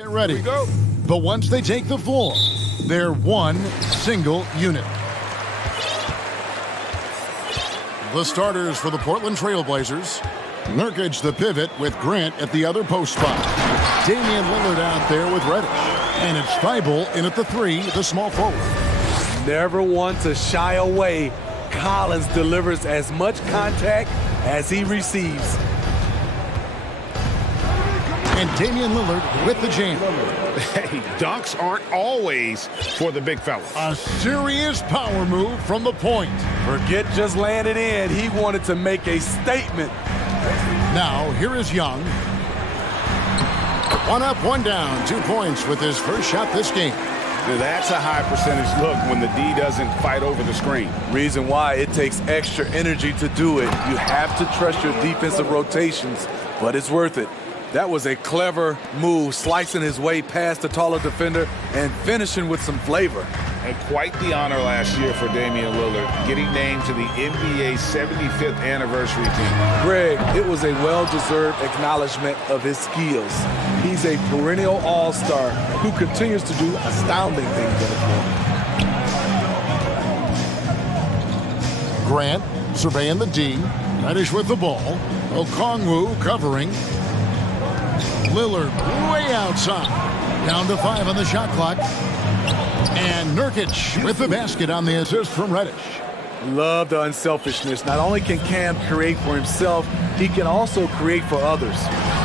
Get ready. Here we go. But once they take the floor, they're one single unit. The starters for the Portland Trail Blazers. Nurkic the pivot with Grant at the other post spot. Damian Lillard out there with Reddish. And it's Thibault in at the three, the small forward. Never one to shy away. Collins delivers as much contact as he receives. And Damian Lillard with the jam. Hey, dunks aren't always for the big fellas. A serious power move from the point. Forget just landed in. He wanted to make a statement. Now, here is Young. One up, one down. 2 points with his first shot this game. That's a high percentage look when the D doesn't fight over the screen. Reason why it takes extra energy to do it. You have to trust your defensive rotations, but it's worth it. That was a clever move, slicing his way past the taller defender and finishing with some flavor. And quite the honor last year for Damian Lillard, getting named to the NBA 75th anniversary team. Greg, it was a well-deserved acknowledgement of his skills. He's a perennial all-star who continues to do astounding things on the floor. Grant surveying the D. Reddish with the ball. Okongwu covering. Lillard way outside. Down to 5 on the shot clock. And Nurkic with the basket on the assist from Reddish. Love the unselfishness. Not only can Cam create for himself, he can also create for others.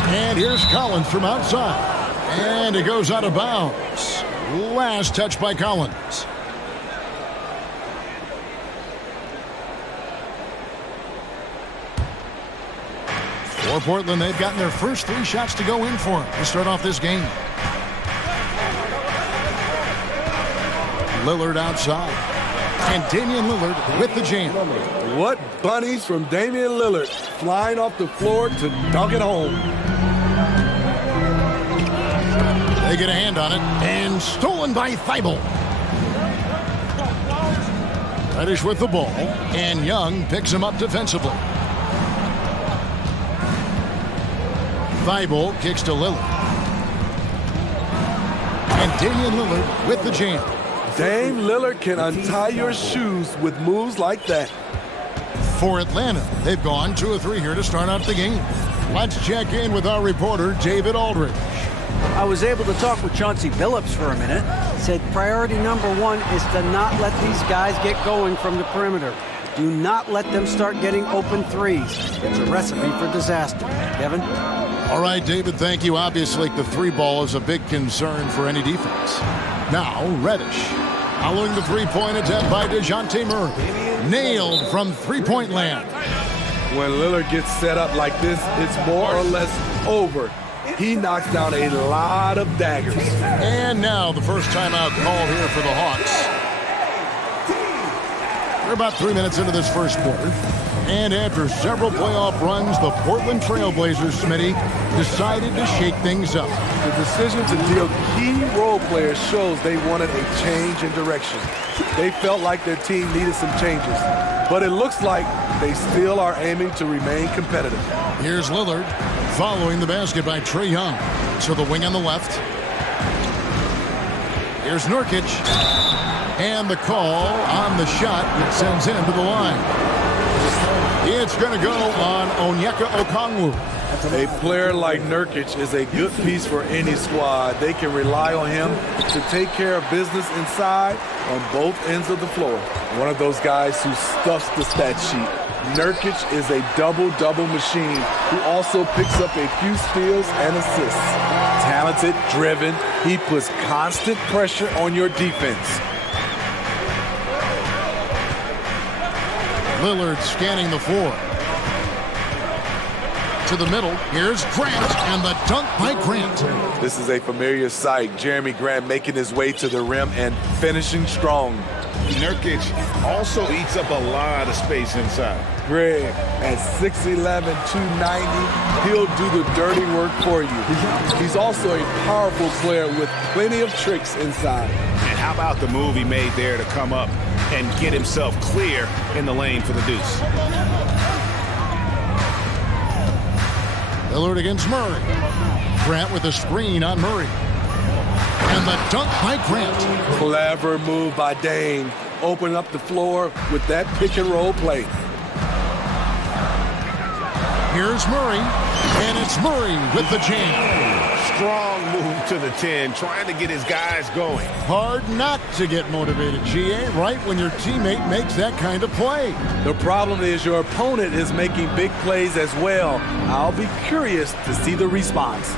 And here's Collins from outside. And it goes out of bounds. Last touch by Collins. For Portland, they've gotten their first 3 shots to go in for to start off this game. Lillard outside. And Damian Lillard with the jam. What bunnies from Damian Lillard, flying off the floor to dunk it home. They get a hand on it, and stolen by Thibault. Reddish with the ball, and Young picks him up defensively. Thibault kicks to Lillard. And Damian Lillard with the jam. Dame Lillard can untie your shoes with moves like that. For Atlanta, they've gone 2 of 3 here to start out the game. Let's check in with our reporter, David Aldridge. I was able to talk with Chauncey Billups for a minute. Said priority number 1 is to not let these guys get going from the perimeter. Do not let them start getting open threes. It's a recipe for disaster. Kevin? All right, David, thank you. Obviously, the 3 ball is a big concern for any defense. Now, Reddish. Following the 3-point attempt by DeJounte Murray. Nailed from 3-point land. When Lillard gets set up like this, it's more or less over. He knocks down a lot of daggers. And now the first timeout call here for the Hawks. We're about 3 minutes into this first quarter. And after several playoff runs, the Portland Trail Blazers, Smitty, decided to shake things up. The decision to deal key role players shows they wanted a change in direction. They felt like their team needed some changes. But it looks like they still are aiming to remain competitive. Here's Lillard following the basket by Trae Young. To the wing on the left. Here's Nurkic. And the call on the shot that sends him to the line. It's going to go on Onyeka Okongwu. A player like Nurkic is a good piece for any squad. They can rely on him to take care of business inside on both ends of the floor. One of those guys who stuffs the stat sheet. Nurkic is a double-double machine who also picks up a few steals and assists. Talented, driven, he puts constant pressure on your defense. Lillard scanning the floor. To the middle, here's Grant, and the dunk by Grant. This is a familiar sight. Jeremy Grant making his way to the rim and finishing strong. Nurkic also eats up a lot of space inside. Greg, at 6'11", 290, he'll do the dirty work for you. He's also a powerful player with plenty of tricks inside. And how about the move he made there to come up and get himself clear in the lane for the deuce? Lillard against Murray. Grant with a screen on Murray. And the dunk by Grant. Clever move by Dame, opening up the floor with that pick and roll play. Here's Murray, and it's Murray with the jam. Strong move to the 10, trying to get his guys going. Hard not to get motivated, GA, right when your teammate makes that kind of play. The problem is your opponent is making big plays as well. I'll be curious to see the response.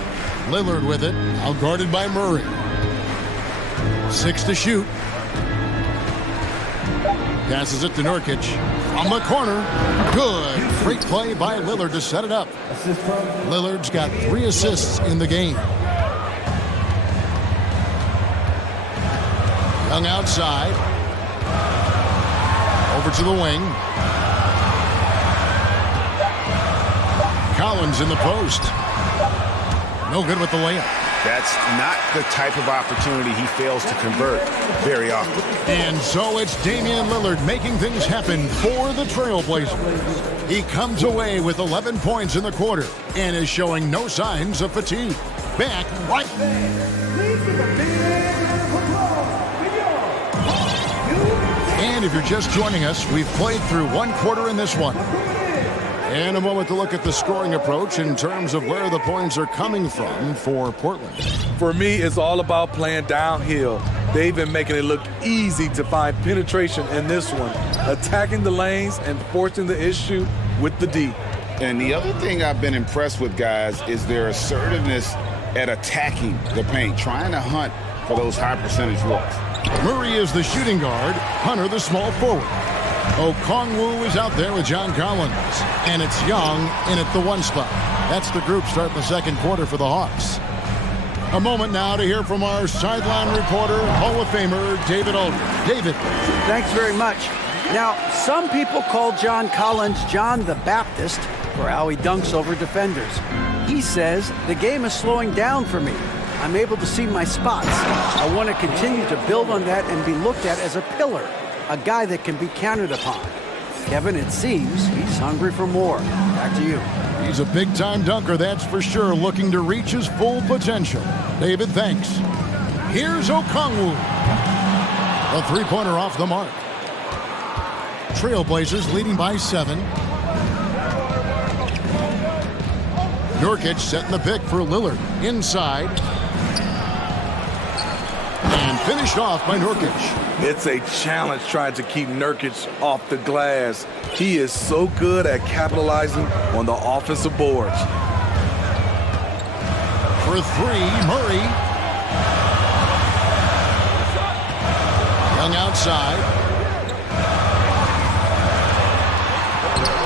Lillard with it, out guarded by Murray. 6 to shoot. Passes it to Nurkic. From the corner. Good. Great play by Lillard to set it up. Lillard's got 3 assists in the game. Young outside. Over to the wing. Collins in the post. No good with the layup. That's not the type of opportunity he fails to convert very often. And so it's Damian Lillard making things happen for the Trailblazers. He comes away with 11 points in the quarter and is showing no signs of fatigue. Back right. And if you're just joining us, we've played through 1 quarter in this one. And a moment to look at the scoring approach in terms of where the points are coming from for Portland. For me, it's all about playing downhill. They've been making it look easy to find penetration in this one, attacking the lanes and forcing the issue with the D. And the other thing I've been impressed with, guys, is their assertiveness at attacking the paint, trying to hunt for those high percentage looks. Murray is the shooting guard, Hunter the small forward. Okongwu is out there with John Collins, and it's Young in at the 1 spot. That's the group starting the second quarter for the Hawks. A moment now to hear from our sideline reporter, Hall of Famer David Aldridge. David. Thanks very much. Now, some people call John Collins John the Baptist for how he dunks over defenders. He says, the game is slowing down for me. I'm able to see my spots. I want to continue to build on that and be looked at as a pillar, a guy that can be counted upon. Kevin, it seems he's hungry for more. Back to you. He's a big-time dunker, that's for sure, looking to reach his full potential. David, thanks. Here's Okongwu. A 3-pointer off the mark. Trailblazers leading by 7. Nurkic setting the pick for Lillard. Inside. And finished off by Nurkic. It's a challenge trying to keep Nurkic off the glass. He is so good at capitalizing on the offensive boards. For 3, Murray. Young outside.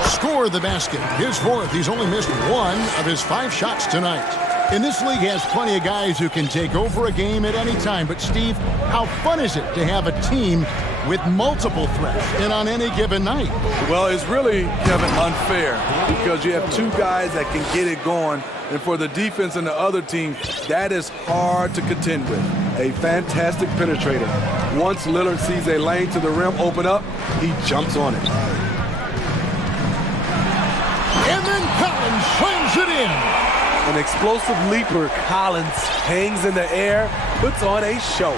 Scored the basket. His 4th. He's only missed 1 of his 5 shots tonight. And this league has plenty of guys who can take over a game at any time. But, Steve, how fun is it to have a team with multiple threats and on any given night? Well, it's really, Kevin, unfair because you have 2 guys that can get it going. And for the defense and the other team, that is hard to contend with. A fantastic penetrator. Once Lillard sees a lane to the rim open up, he jumps on it. And then Collins slams it in. An explosive leaper, Collins hangs in the air, puts on a show.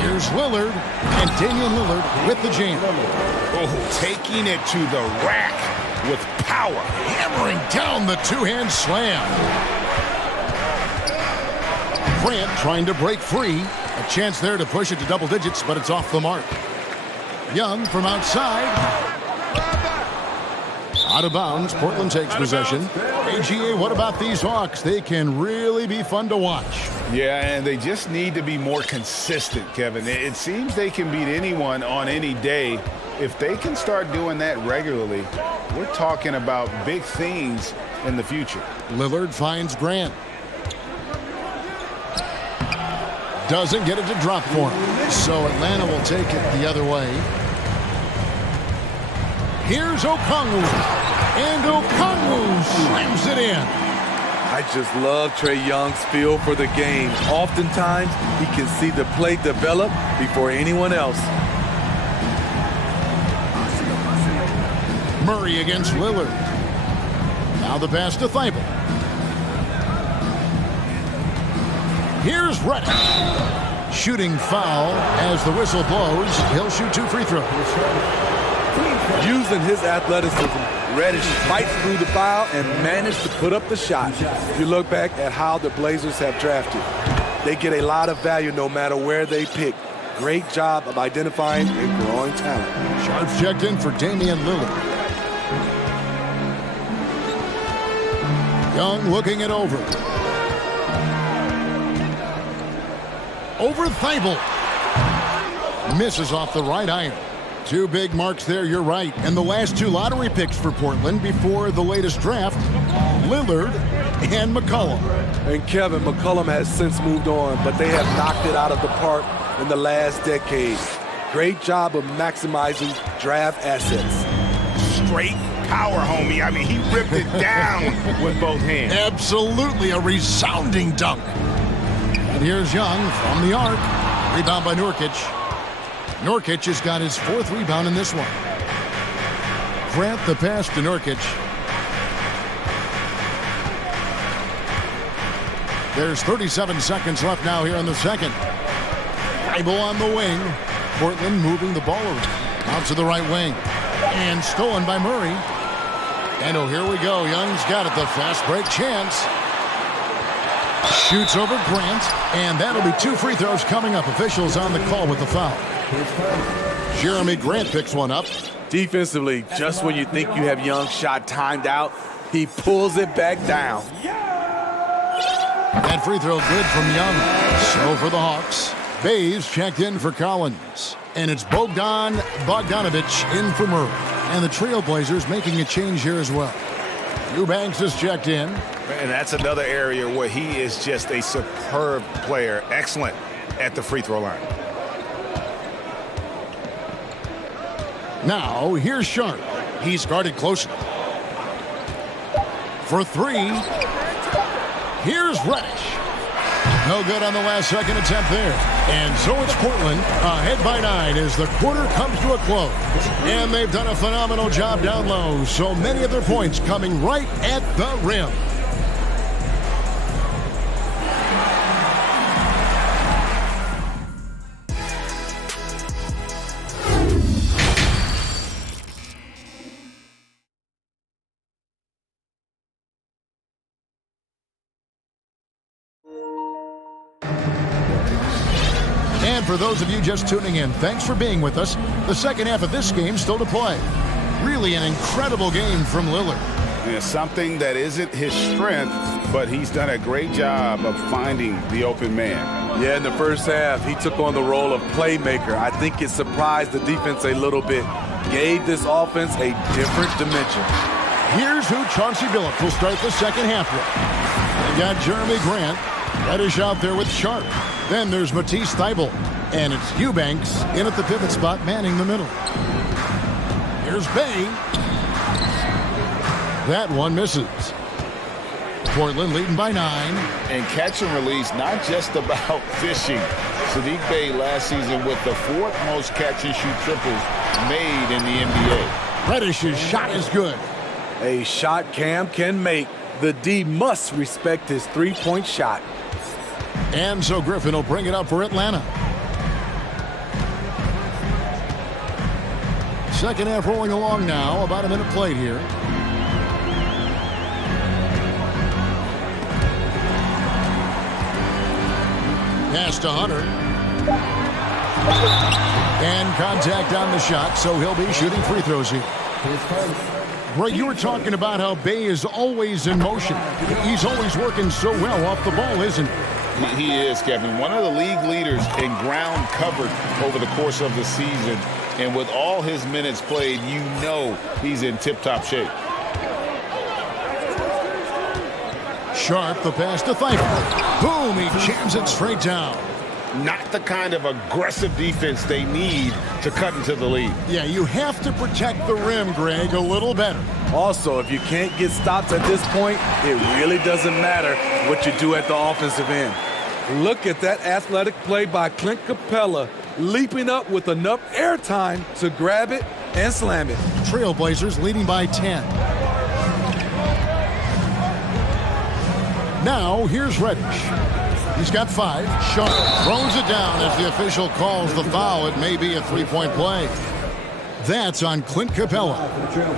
Here's Lillard, and Damian Lillard with the jam. Oh, taking it to the rack with power. Hammering down the 2-hand slam. Grant trying to break free. A chance there to push it to double digits, but it's off the mark. Young from outside. Out of bounds, Portland takes possession. AGA, what about these Hawks? They can really be fun to watch. Yeah, and they just need to be more consistent, Kevin. It seems they can beat anyone on any day. If they can start doing that regularly, we're talking about big things in the future. Lillard finds Grant. Doesn't get it to drop for him. So Atlanta will take it the other way. Here's Okongwu, and Okongwu slams it in. I just love Trae Young's feel for the game. Oftentimes, he can see the play develop before anyone else. Murray against Lillard. Now the pass to Thibault. Here's Reddish. Shooting foul as the whistle blows. He'll shoot 2 free throws. Using his athleticism, Reddish fights through the foul and managed to put up the shot. If you look back at how the Blazers have drafted, they get a lot of value no matter where they pick. Great job of identifying and growing talent. Sharp's checked in for Damian Lillard. Young looking it over. Over Thibault. Misses off the right iron. 2 big marks there, you're right. And the last 2 lottery picks for Portland before the latest draft, Lillard and McCollum. And Kevin, McCollum has since moved on, but they have knocked it out of the park in the last decade. Great job of maximizing draft assets. Straight power, homie. I mean, he ripped it down with both hands. Absolutely a resounding dunk. And here's Young from the arc. Rebound by Nurkic. Nurkic has got his 4th rebound in this one. Grant the pass to Nurkic. There's 37 seconds left now here in the second. Thibault on the wing. Portland moving the ball around. Out to the right wing. And stolen by Murray. And oh, here we go. Young's got it. The fast break chance. Shoots over Grant. And that'll be 2 free throws coming up. Officials on the call with the foul. Jeremy Grant picks one up. Defensively, just when you think you have Young's shot timed out, he pulls it back down. That free throw good from Young. So for the Hawks, Bays checked in for Collins. And it's Bogdan Bogdanovic in for Murray. And the Trailblazers making a change here as well. Eubanks is checked in. And that's another area where he is just a superb player. Excellent at the free throw line. Now, here's Sharp. He's guarded closely. For 3, here's Reddish. No good on the last second attempt there. And so it's Portland ahead by 9 as the quarter comes to a close. And they've done a phenomenal job down low. So many of their points coming right at the rim. And for those of you just tuning in, thanks for being with us. The second half of this game still to play. Really an incredible game from Lillard. Yeah, something that isn't his strength, but he's done a great job of finding the open man. Yeah, in the first half, he took on the role of playmaker. I think it surprised the defense a little bit. Gave this offense a different dimension. Here's who Chauncey Billups will start the second half with. They got Jeremy Grant. Reddish out there with Sharp. Then there's Matisse Thibault. And it's Eubanks in at the pivot spot, manning the middle. Here's Bay. That one misses. Portland leading by 9. And catch and release, not just about fishing. Sadiq Bey last season with the 4th most catch and shoot triples made in the NBA. Reddish's shot is good. A shot Cam can make. The D must respect his 3-point shot. And so Griffin will bring it up for Atlanta. Second half rolling along now. About a minute played here. Pass to Hunter. And contact on the shot, so he'll be shooting free throws here. Greg, you were talking about how Bay is always in motion. He's always working so well off the ball, isn't he? He is, Kevin. One of the league leaders in ground covered over the course of the season. And with all his minutes played, you know he's in tip-top shape. Sharp, the pass to Thibault. Boom, he jams it straight down. Not the kind of aggressive defense they need to cut into the lead. Yeah, you have to protect the rim, Greg, a little better. Also, if you can't get stops at this point, it really doesn't matter what you do at the offensive end. Look at that athletic play by Clint Capella, leaping up with enough airtime to grab it and slam it. Trailblazers leading by 10. Now, here's Reddish. He's got 5. Sharp throws it down as the official calls the foul. It may be a three-point play. That's on Clint Capella.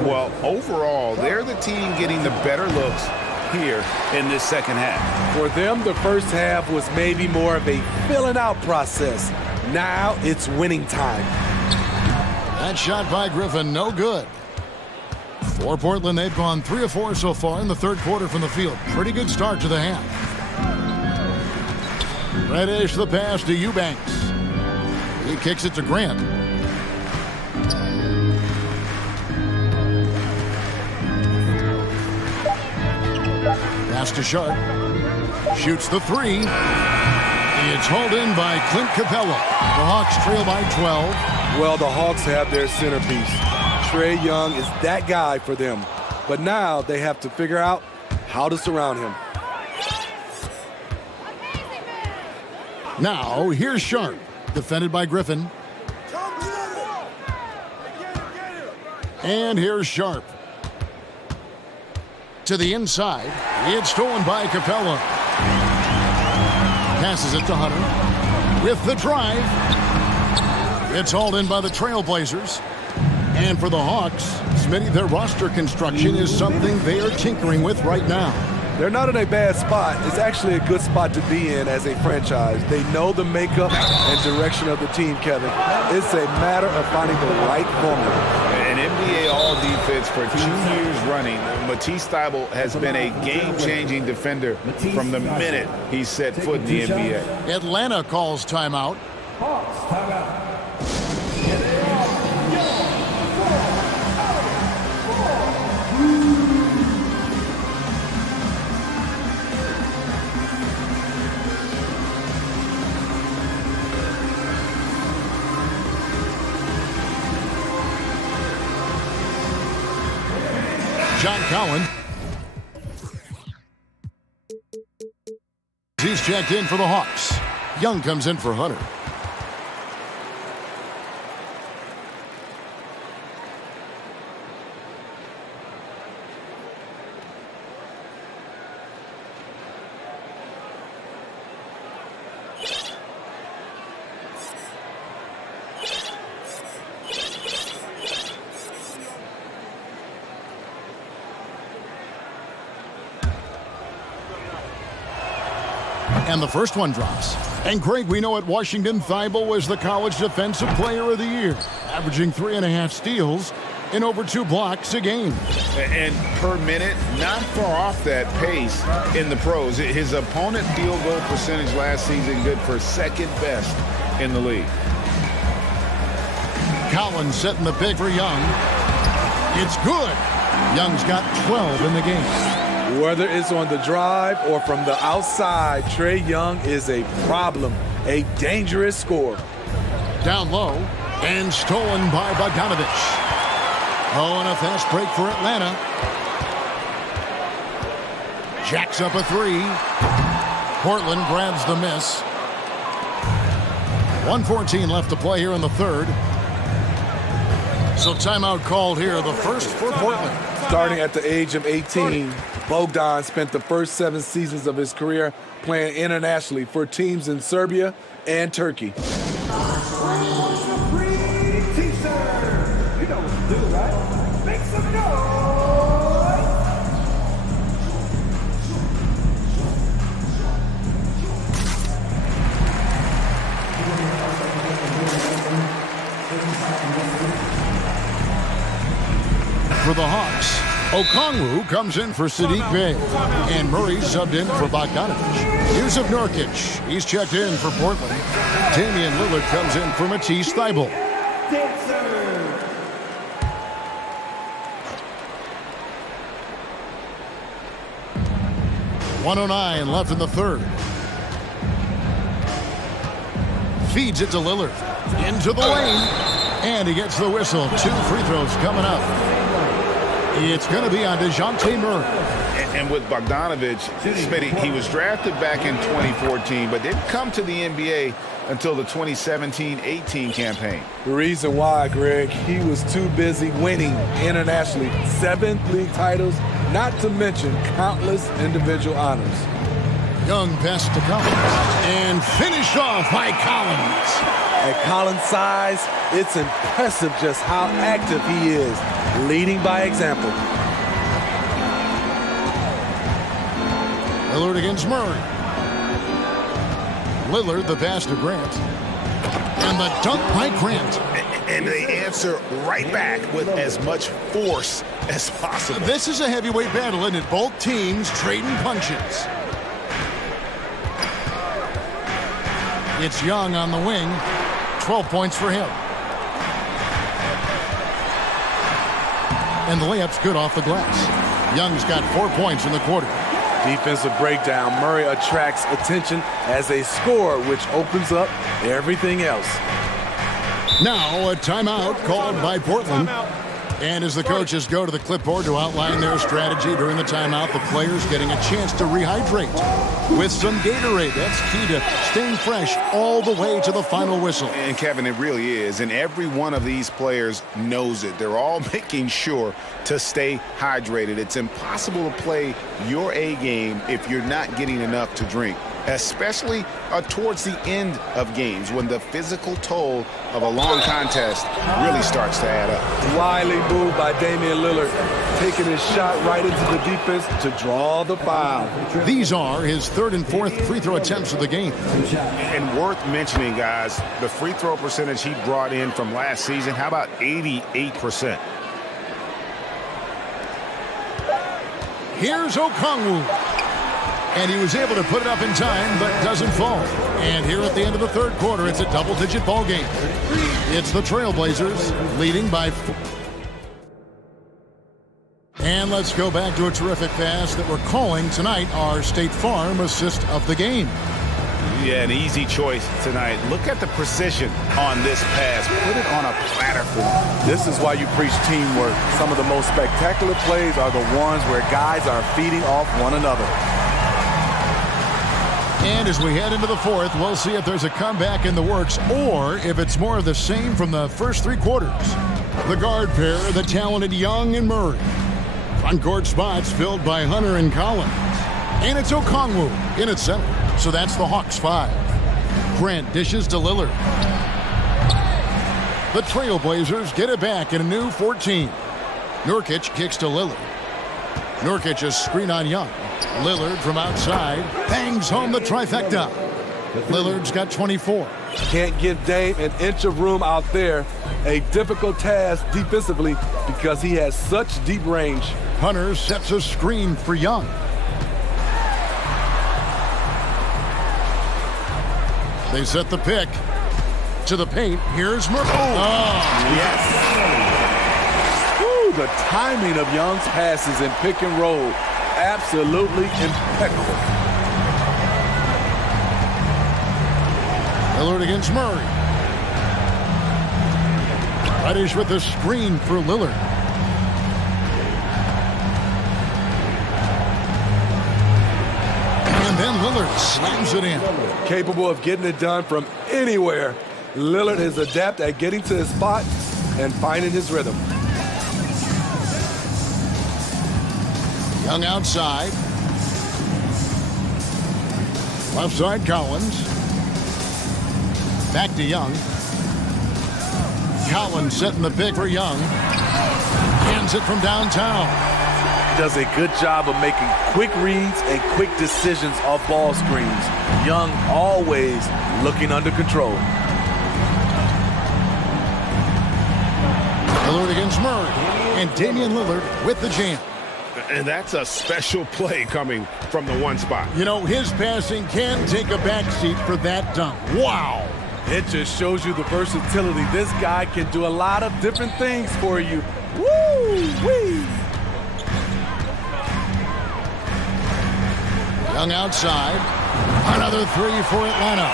Well, overall, they're the team getting the better looks here in this second half. For them, the first half was maybe more of a filling out process. Now it's winning time. That shot by Griffin, no good. For Portland, they've gone 3 of 4 so far in the third quarter from the field. Pretty good start to the half. Reddish the pass to Eubanks. He kicks it to Grant. Pass to Sharp. Shoots the 3. It's hauled in by Clint Capella. The Hawks trail by 12. Well, the Hawks have their centerpiece. Trae Young is that guy for them. But now they have to figure out how to surround him. Now, here's Sharp. Defended by Griffin. And here's Sharp. To the inside. It's stolen by Capella. Passes it to Hunter. With the drive. It's hauled in by the Trailblazers. And for the Hawks, Smitty, their roster construction is something they are tinkering with right now. They're not in a bad spot. It's actually a good spot to be in as a franchise. They know the makeup and direction of the team, Kevin. It's a matter of finding the right formula. An NBA All-Defense for 2 years running. Matisse Thybulle has been a game-changing defender from the minute he set foot in the NBA. Atlanta calls timeout. John Cowan. He's checked in for the Hawks. Young comes in for Hunter. And the first one drops. And Greg, we know at Washington, Thybulle was the college defensive player of the year, averaging 3.5 steals and over 2 blocks a game. And per minute, not far off that pace in the pros. His opponent field goal percentage last season good for second best in the league. Collins setting the pick for Young. It's good. Young's got 12 in the game. Whether it's on the drive or from the outside, Trae Young is a problem, a dangerous scorer. Down low and stolen by Bogdanovich. Oh, and a fast break for Atlanta. Jacks up a 3. Portland grabs the miss. 1:14 left to play here in the third. So timeout called here, the first for Portland. Starting at the age of 18, Bogdan spent the first 7 seasons of his career playing internationally for teams in Serbia and Turkey. For the Hawks, Okongwu comes in for Sadiq Bey, and Murray subbed in for Bogdanovich. Yusuf Nurkic, he's checked in for Portland. Damian Lillard comes in for Matisse Thybulle. .109 left in the third. Feeds it to Lillard. Into the lane. And he gets the whistle. 2 free throws coming up. It's going to be on DeJounte Murray. And with Bogdanovich, Smitty, he was drafted back in 2014, but didn't come to the NBA until the 2017-18 campaign. The reason why, Greg, he was too busy winning internationally. 7 league titles, not to mention countless individual honors. Young pass to Collins. And finished off by Collins. At Collins' size, it's impressive just how active he is, leading by example. Lillard against Murray. Lillard, the pass to Grant. And the dunk by Grant. And they answer right back with as much force as possible. This is a heavyweight battle, isn't it? Both teams trading punches. It's Young on the wing. 12 points for him. And the layup's good off the glass. Young's got 4 points in the quarter. Defensive breakdown. Murray attracts attention as a scorer, which opens up everything else. Now a timeout called by Portland. And as the coaches go to the clipboard to outline their strategy during the timeout, the players getting a chance to rehydrate with some Gatorade. That's key to staying fresh all the way to the final whistle. And Kevin, it really is. And every one of these players knows it. They're all making sure to stay hydrated. It's impossible to play your A game if you're not getting enough to drink, especially towards the end of games when the physical toll of a long contest really starts to add up. Wily move by Damian Lillard, taking his shot right into the defense to draw the foul. These are his third and fourth free throw attempts of the game. And worth mentioning, guys, the free throw percentage he brought in from last season, how about 88%? Here's Okongwu. And he was able to put it up in time, but doesn't fall. And here at the end of the third quarter, it's a double-digit ball game. It's the Trailblazers leading by 4. And let's go back to a terrific pass that we're calling tonight our State Farm assist of the game. Yeah, an easy choice tonight. Look at the precision on this pass. Put it on a platter for him. This is why you preach teamwork. Some of the most spectacular plays are the ones where guys are feeding off one another. And as we head into the fourth, we'll see if there's a comeback in the works or if it's more of the same from the first 3 quarters. The guard pair, the talented Young and Murray. Front court spots filled by Hunter and Collins. And it's Okongwu in at center. So that's the Hawks 5. Grant dishes to Lillard. The Trailblazers get it back in a new 14. Nurkic kicks to Lillard. Nurkic a screen on Young. Lillard from outside bangs home the trifecta. Lillard's got 24. Can't give Dame an inch of room out there. A difficult task defensively because he has such deep range. Hunter sets a screen for Young. They set the pick to the paint. Here's Murray. Oh, yes. Woo, the timing of Young's passes in pick and roll. Absolutely impeccable. Lillard against Murray. Reddish with the screen for Lillard. And then Lillard slams it in. Capable of getting it done from anywhere. Lillard is adept at getting to his spot and finding his rhythm. Young outside. Left side Collins. Back to Young. Collins setting the pick for Young. Hands it from downtown. Does a good job of making quick reads and quick decisions off ball screens. Young always looking under control. Lillard against Murray. And Damian Lillard with the jam. And that's a special play coming from the one spot. You know, his passing can take a backseat for that dunk. Wow. It just shows you the versatility. This guy can do a lot of different things for you. Woo-wee. Young outside. Another 3 for Atlanta.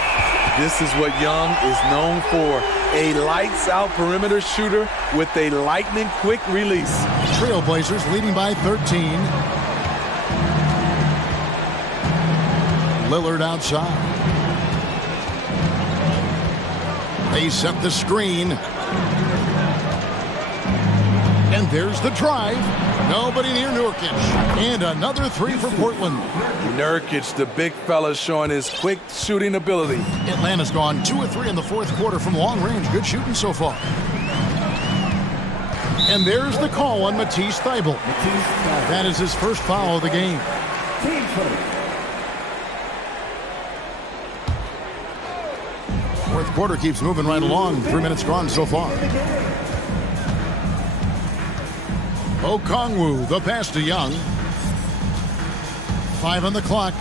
This is what Young is known for. A lights-out perimeter shooter with a lightning-quick release. Trailblazers leading by 13. Lillard outside. They set the screen. And there's the drive. Nobody near Nurkic. And another three for Portland. Nurkic, the big fella, showing his quick shooting ability. Atlanta's gone 2 of 3 in the fourth quarter from long range. Good shooting so far. And there's the call on Matisse Thybulle. That is his first foul of the game. Fourth quarter keeps moving right along. 3 minutes gone so far. Okongwu, the pass to Young. 5 on the clock.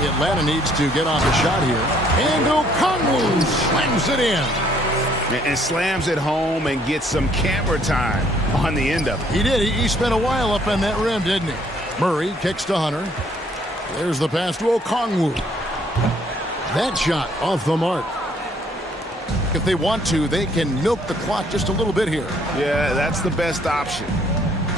Atlanta needs to get off a shot here. And Okongwu slams it in. And slams it home and gets some camera time on the end of it. He did. He spent a while up on that rim, didn't he? Murray kicks to Hunter. There's the pass to Okongwu. That shot off the mark. If they want to, they can milk the clock just a little bit here. Yeah, that's the best option.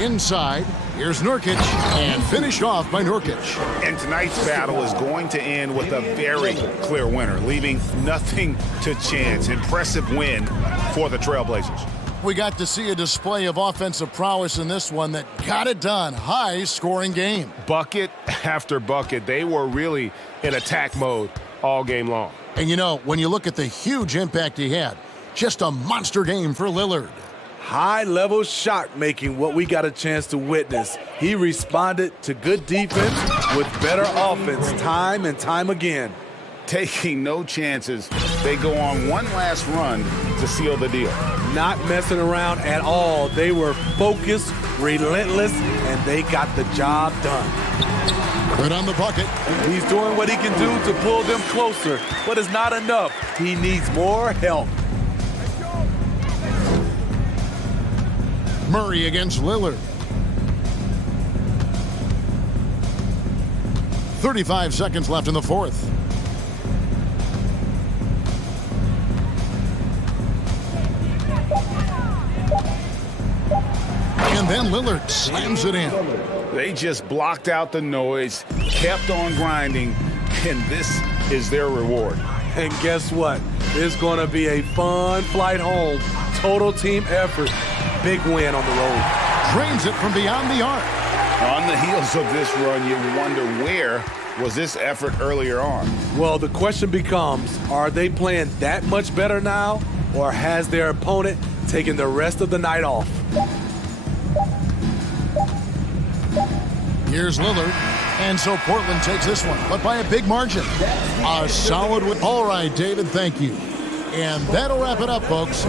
Inside, here's Nurkic, and finished off by Nurkic. And tonight's battle is going to end with a very clear winner, leaving nothing to chance. Impressive win for the Trailblazers. We got to see a display of offensive prowess in this one that got it done. High-scoring game. Bucket after bucket. They were really in attack mode all game long. And you know, when you look at the huge impact he had, just a monster game for Lillard. High-level shot making, what we got a chance to witness. He responded to good defense with better offense time and time again. Taking no chances, they go on one last run to seal the deal. Not messing around at all. They were focused, relentless, and they got the job done. Good on the bucket. He's doing what he can do to pull them closer, but it's not enough. He needs more help. Murray against Lillard. 35 seconds left in the fourth. And then Lillard slams it in. They just blocked out the noise, kept on grinding, and this is their reward. And guess what? It's going to be a fun flight home. Total team effort. Big win on the road. Drains it from beyond the arc. On the heels of this run, you wonder where was this effort earlier on? Well, the question becomes, are they playing that much better now, or has their opponent taken the rest of the night off? Here's Lillard. And so Portland takes this one, but by a big margin. A solid win. All right, David, thank you. And that'll wrap it up, folks.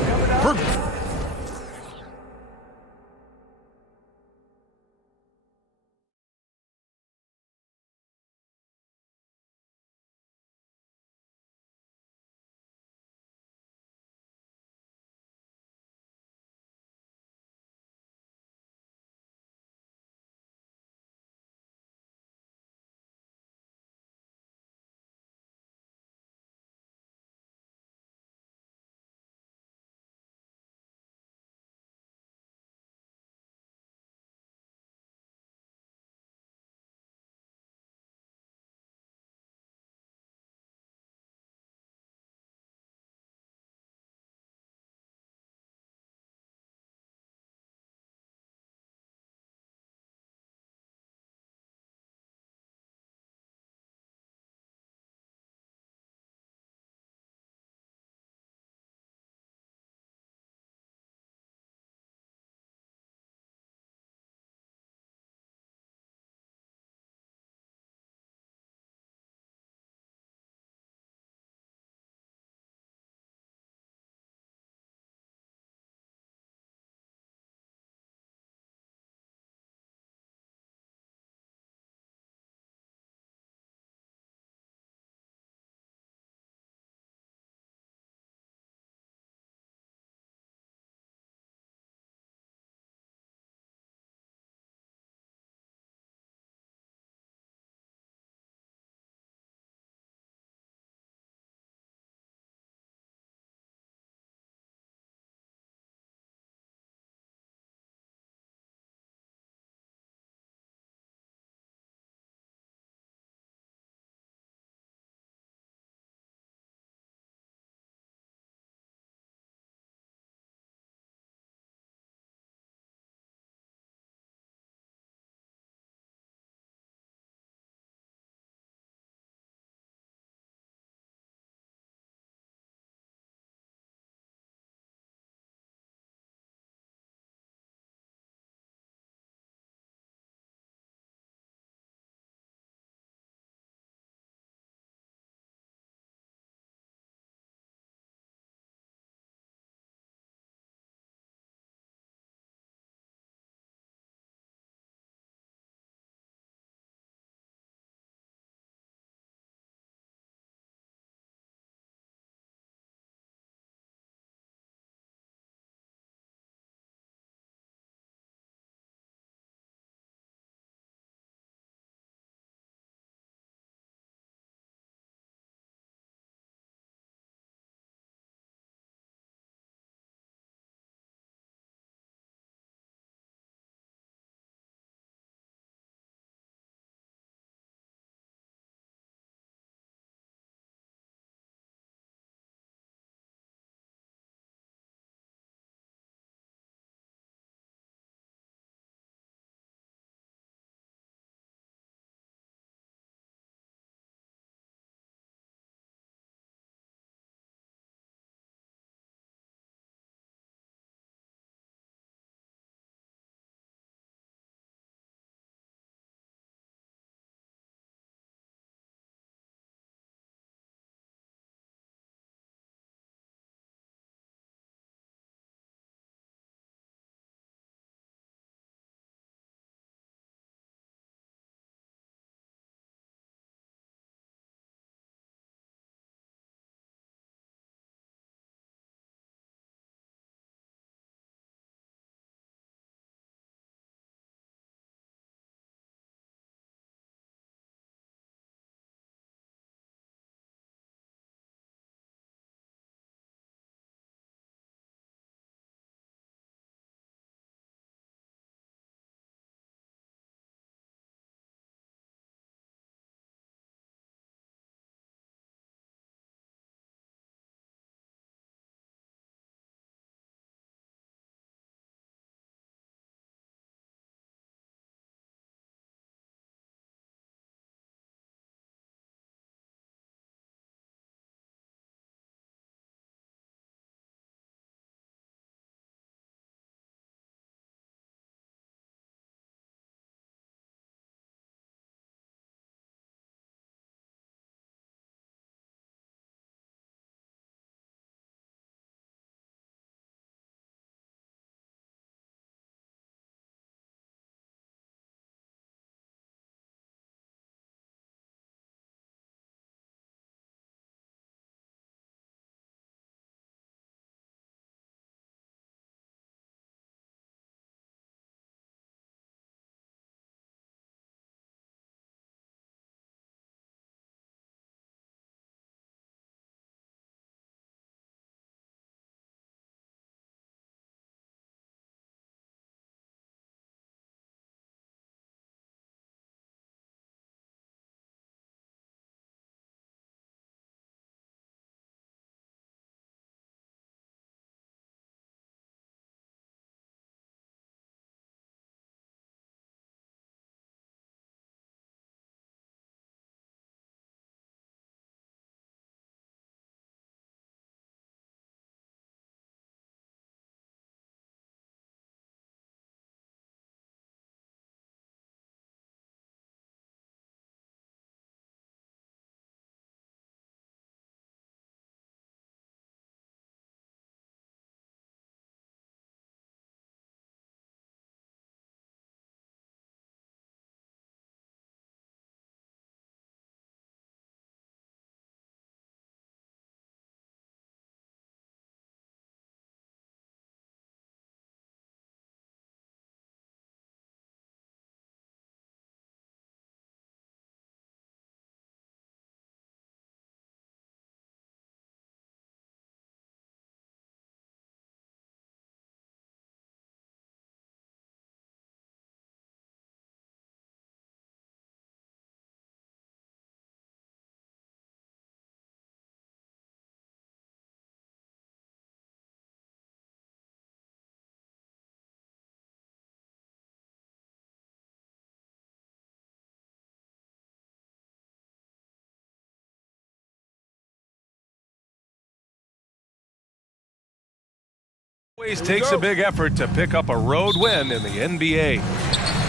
Always takes a big effort to pick up a road win in the NBA.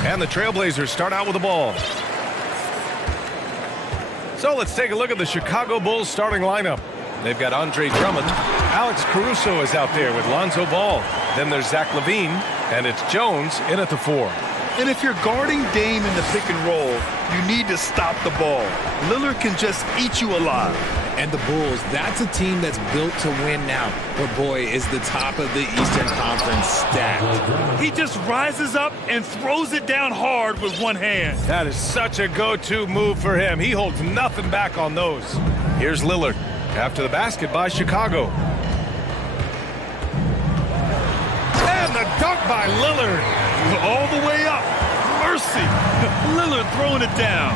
And the Trailblazers start out with the ball. So let's take a look at the Chicago Bulls starting lineup. They've got Andre Drummond. Alex Caruso is out there with Lonzo Ball. Then there's Zach LaVine, and it's Jones in at the 4. And if you're guarding Dame in the pick and roll, you need to stop the ball. Lillard can just eat you alive. And the Bulls, that's a team that's built to win now. But boy, is the top of the Eastern Conference stacked. He just rises up and throws it down hard with one hand. That is such a go-to move for him. He holds nothing back on those. Here's Lillard after the basket by Chicago. And the dunk by Lillard. All the way up. Mercy. Lillard throwing it down.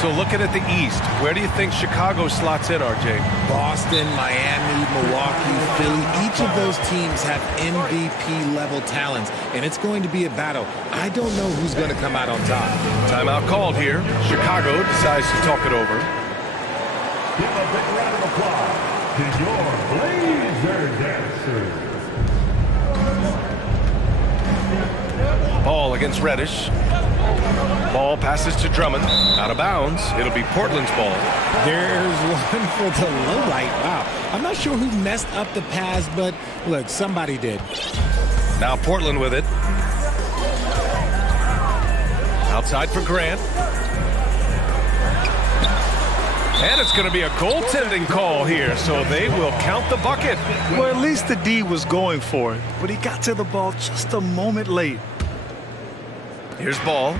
So looking at the East, where do you think Chicago slots in, RJ? Boston, Miami, Milwaukee, Philly, each of those teams have MVP-level talents, and it's going to be a battle. I don't know who's going to come out on top. Timeout called here. Chicago decides to talk it over. Give a big round of applause to your Blazer dancers. Ball against Reddish. Ball passes to Drummond. Out of bounds. It'll be Portland's ball. There's one for the low light. Wow. I'm not sure who messed up the pass, but look, somebody did. Now Portland with it. Outside for Grant. And it's going to be a goaltending call here, so they will count the bucket. Well, at least the D was going for it, but he got to the ball just a moment late. Here's Ball.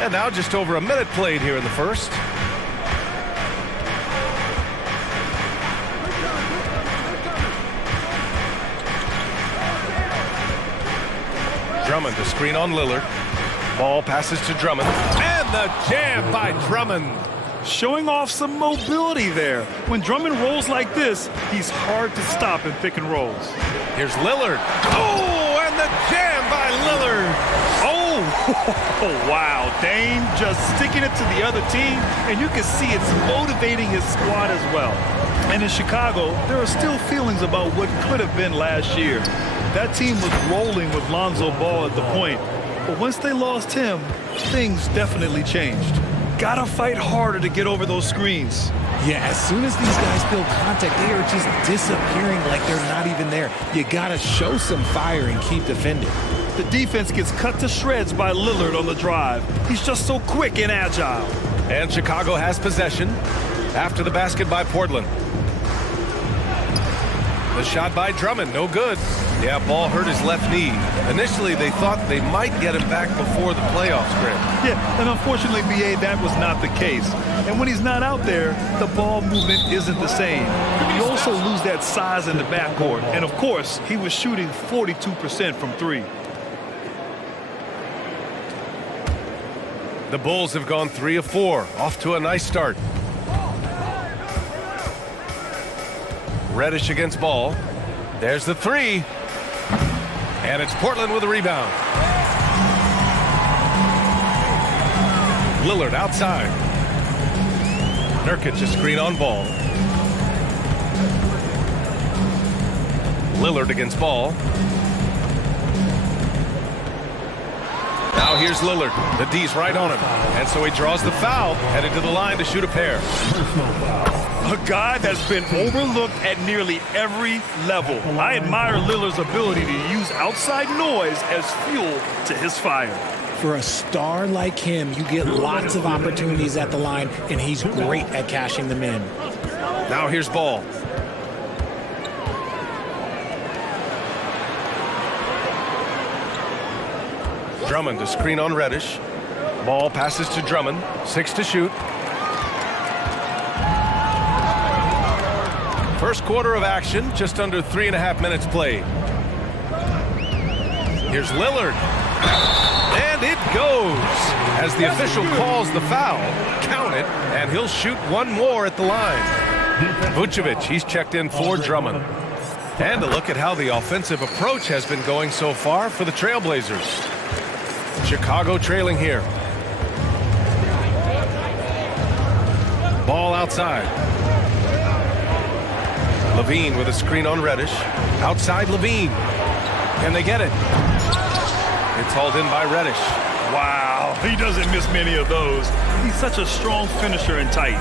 And now just over a minute played here in the first. Drummond to screen on Lillard. Ball passes to Drummond. And the jam by Drummond. Showing off some mobility there. When Drummond rolls like this, he's hard to stop in pick and rolls. Here's Lillard. Oh, and the jam by Lillard. Oh, wow. Dame just sticking it to the other team, and you can see it's motivating his squad as well. And in Chicago, there are still feelings about what could have been last year. That team was rolling with Lonzo Ball at the point, but once they lost him, things definitely changed. Gotta fight harder to get over those screens. Yeah, as soon as these guys feel contact, they are just disappearing like they're not even there. You gotta show some fire and keep defending. The defense gets cut to shreds by Lillard on the drive. He's just so quick and agile. And Chicago has possession after the basket by Portland. The shot by Drummond, no good. Yeah, Ball hurt his left knee. Initially, they thought they might get him back before the playoffs, Grant. Yeah, and unfortunately, BA, that was not the case. And when he's not out there, the ball movement isn't the same. You also lose that size in the backcourt. And of course, he was shooting 42% from three. The Bulls have gone 3 of 4, off to a nice start. Reddish against Ball. There's the 3. And it's Portland with a rebound. Lillard outside. Nurkic a screen on Ball. Lillard against Ball. Now here's Lillard. The D's right on him. And so he draws the foul, headed to the line to shoot a pair. A guy that's been overlooked at nearly every level. I admire Lillard's ability to use outside noise as fuel to his fire. For a star like him, you get lots of opportunities at the line, and he's great at cashing them in. Now here's Ball. Drummond to screen on Reddish. Ball passes to Drummond. 6 to shoot. First quarter of action, just under 3.5 minutes played. Here's Lillard. And it goes. As the official calls the foul, count it, and he'll shoot one more at the line. Vucevic, he's checked in for Drummond. And a look at how the offensive approach has been going so far for the Trailblazers. Chicago trailing here. Ball outside. LaVine with a screen on Reddish. Outside LaVine. Can they get it? It's hauled in by Reddish. Wow, he doesn't miss many of those. He's such a strong finisher and tight.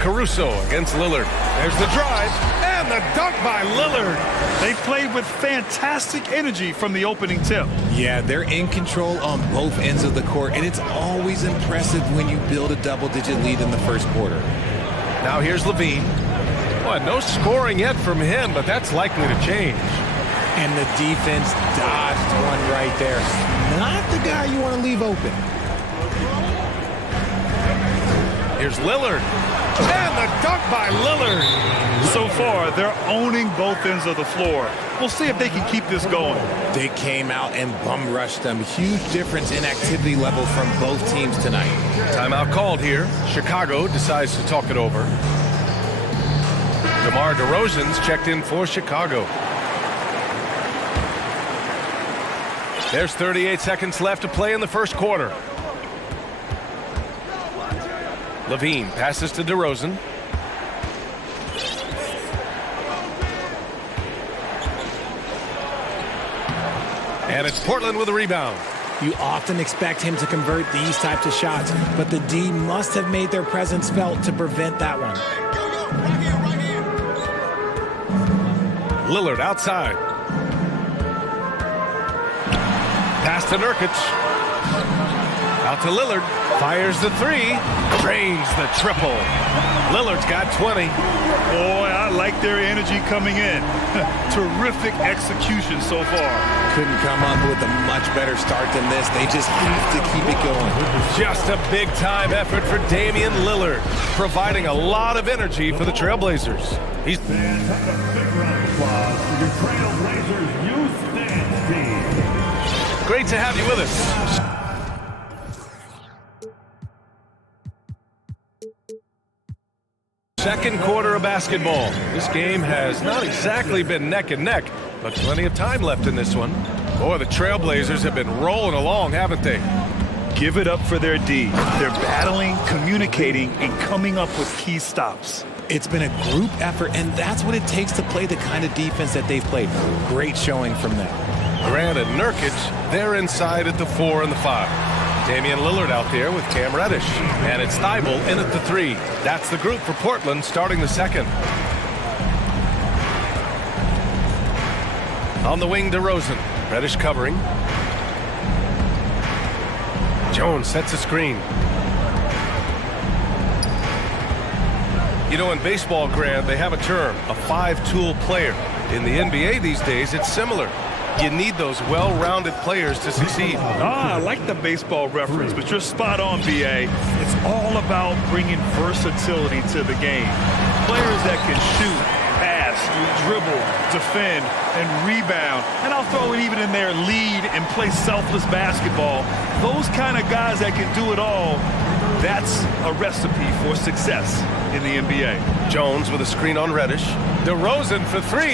Caruso against Lillard. There's the drive and the dunk by Lillard. They played with fantastic energy from the opening tip. Yeah, they're in control on both ends of the court, and it's always impressive when you build a double-digit lead in the first quarter. Now here's Levine. Boy, no scoring yet from him, but that's likely to change. And the defense dodged one right there. Not the guy you want to leave open. Here's Lillard. And the dunk by Lillard. So far, they're owning both ends of the floor. We'll see if they can keep this going. They came out and bum rushed them. Huge difference in activity level from both teams tonight. Timeout called here. Chicago decides to talk it over. DeMar DeRozan's checked in for Chicago. There's 38 seconds left to play in the first quarter. Levine passes to DeRozan. And it's Portland with a rebound. You often expect him to convert these types of shots, but the D must have made their presence felt to prevent that one. Lillard outside. Pass to Nurkic. Out to Lillard. Fires the three. Drains the triple. Lillard's got 20. Boy, I like their energy coming in. Terrific execution so far. Couldn't come up with a much better start than this. They just have to keep it going. Just a big-time effort for Damian Lillard, providing a lot of energy for the Trailblazers. He's Fans, have a big round of applause for your Trailblazers Youth Dance Team. great to have you with us. Second quarter of basketball. This game has not exactly been neck and neck, but plenty of time left in this one. Boy, the Trailblazers have been rolling along, haven't they? Give it up for their D. They're battling, communicating, and coming up with key stops. It's been a group effort, and that's what it takes to play the kind of defense that they've played. Great showing from them. Grant and Nurkic, they're inside at the 4 and the 5. Damian Lillard out there with Cam Reddish. And it's Thibault in at the 3. That's the group for Portland starting the second. On the wing, DeRozan. Reddish covering. Jones sets a screen. You know, in baseball, Grant, they have a term, a 5-tool player. In the NBA these days, it's similar. You need those well-rounded players to succeed. I like the baseball reference, but you're spot on, BA. It's all about bringing versatility to the game. Players that can shoot, pass, dribble, defend, and rebound. And I'll throw it even in there, lead and play selfless basketball. Those kind of guys that can do it all, that's a recipe for success in the NBA. Jones with a screen on Reddish. DeRozan for 3.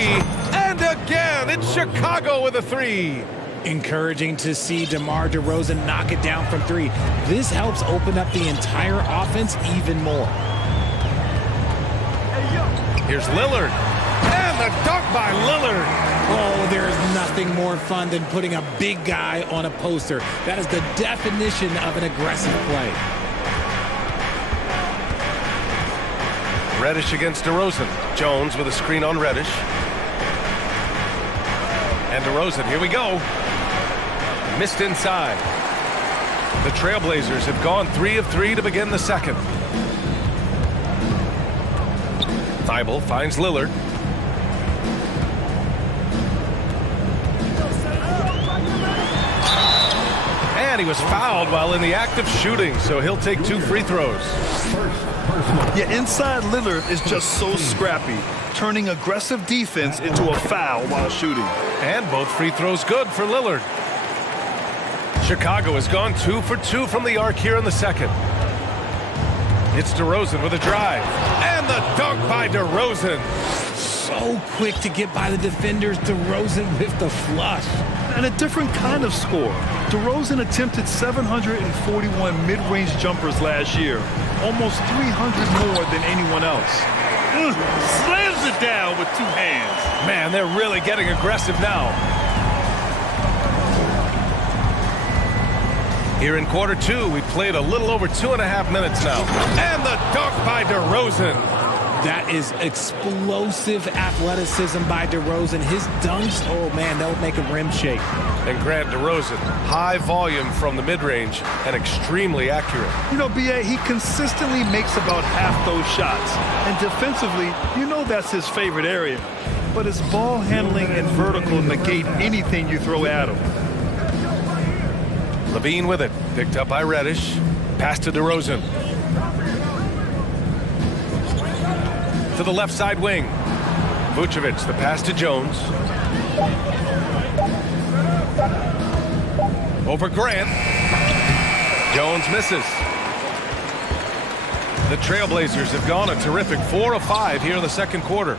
And again, it's Chicago with a 3. Encouraging to see DeMar DeRozan knock it down from 3. This helps open up the entire offense even more. Here's Lillard. And the dunk by Lillard. Oh, there's nothing more fun than putting a big guy on a poster. That is the definition of an aggressive play. Reddish against DeRozan. Jones with a screen on Reddish. And DeRozan, here we go. Missed inside. The Trailblazers have gone 3 of 3 to begin the second. Thibault finds Lillard. And he was fouled while in the act of shooting, so he'll take 2 free throws. Yeah, inside Lillard is just so scrappy, turning aggressive defense into a foul while shooting. And both free throws good for Lillard. Chicago has gone 2 for 2 from the arc here in the second. It's DeRozan with a drive. And the dunk by DeRozan. So quick to get by the defenders. DeRozan with the flush. And a different kind of score. DeRozan attempted 741 mid-range jumpers last year, almost 300 more than anyone else. Slams it down with two hands. Man, they're really getting aggressive now. Here in quarter two, we played a little over 2.5 minutes now. And the dunk by DeRozan. That is explosive athleticism by DeRozan. His dunks, oh man, that would make a rim shake. And Grant DeRozan, high volume from the mid-range and extremely accurate. You know, B.A., he consistently makes about half those shots. And defensively, you know that's his favorite area. But his ball handling and vertical negate anything you throw at him. Levine with it, picked up by Reddish. Pass to DeRozan. To the left side wing. Vucevic, the pass to Jones. Over Grant. Jones misses. The Trailblazers have gone a terrific 4 of 5 here in the second quarter.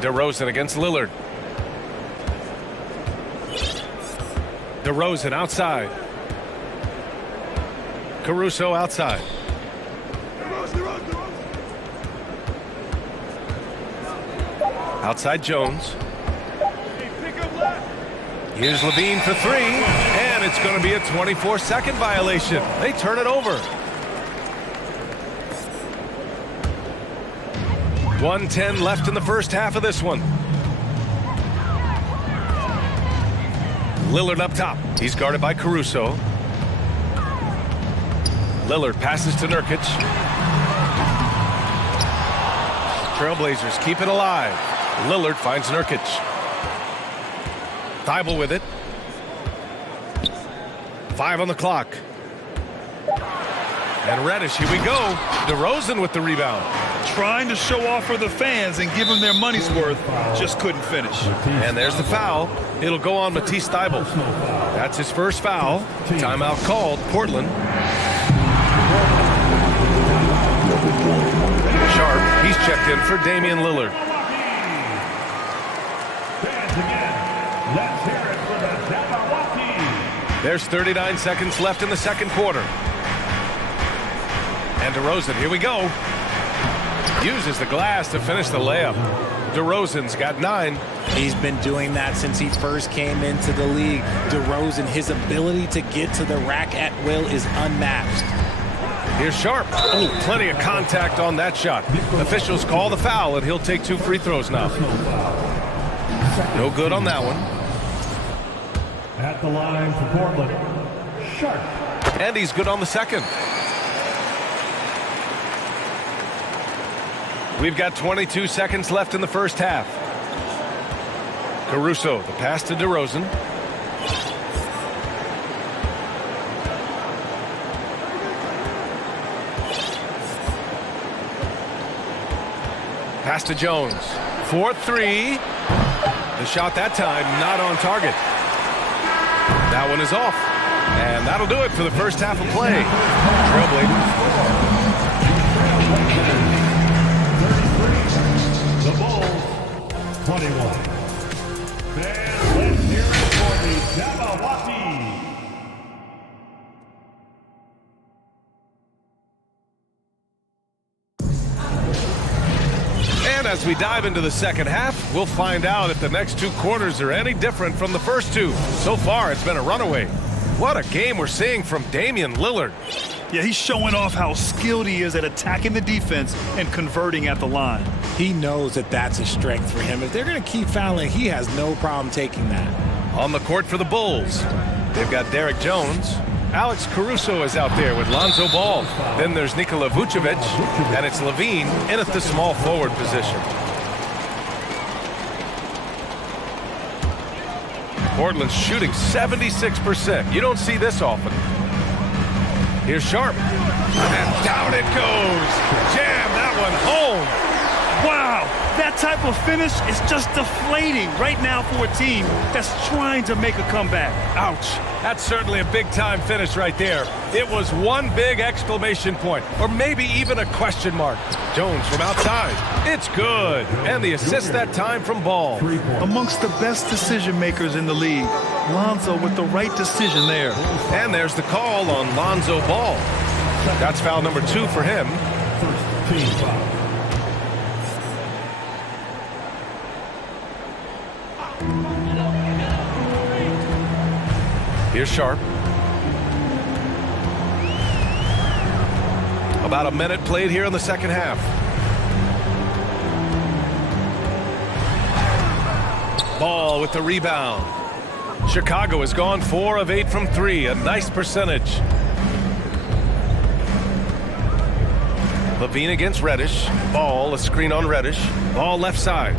DeRozan against Lillard. DeRozan outside. Caruso outside. Outside Jones. Here's Levine for three, and it's going to be a 24-second violation. They turn it over. 1:10 left in the first half of this one. Lillard up top. He's guarded by Caruso. Lillard passes to Nurkic. Trailblazers keep it alive. Lillard finds Nurkic. Thibault with it. 5 on the clock. And Reddish, here we go. DeRozan with the rebound. Trying to show off for the fans and give them their money's worth. Just couldn't finish. And there's the foul. It'll go on Matisse Thibault. That's his first foul. Timeout called. Portland. Sharp, he's checked in for Damian Lillard. There's 39 seconds left in the second quarter. And DeRozan, here we go. Uses the glass to finish the layup. DeRozan's got 9. He's been doing that since he first came into the league. DeRozan, his ability to get to the rack at will is unmatched. Here's Sharp. Oh, plenty of contact on that shot. Officials call the foul, and he'll take 2 free throws now. No good on that one. At the line for Portland, Sharp. And he's good on the second. We've got 22 seconds left in the first half. Caruso, the pass to DeRozan. Pass to Jones. 4-3. The shot that time not on target. That one is off. And that'll do it for the first half of play. The Bulls, 21. And let's hear it for the Jabberwocky. And as we dive into the second half, we'll find out if the next 2 quarters are any different from the first 2. So far, it's been a runaway. What a game we're seeing from Damian Lillard. Yeah, he's showing off how skilled he is at attacking the defense and converting at the line. He knows that that's a strength for him. If they're going to keep fouling, he has no problem taking that. On the court for the Bulls, they've got Derek Jones. Alex Caruso is out there with Lonzo Ball. Then there's Nikola Vucevic, and it's Levine in at the small forward position. Portland's shooting 76%. You don't see this often. Here's Sharp. And down it goes. Jam that one home. Wow, that type of finish is just deflating right now for a team that's trying to make a comeback. Ouch. That's certainly a big-time finish right there. It was one big exclamation point, or maybe even a question mark. Jones from outside. It's good. And the assist that time from Ball. Amongst the best decision makers in the league, Lonzo with the right decision there. And there's the call on Lonzo Ball. That's foul number 2 for him. First team foul. Here's Sharp. About a minute played here in the second half. Ball with the rebound. Chicago has gone 4 of 8 from 3, a nice percentage. Levine against Reddish. Ball, a screen on Reddish. Ball left side.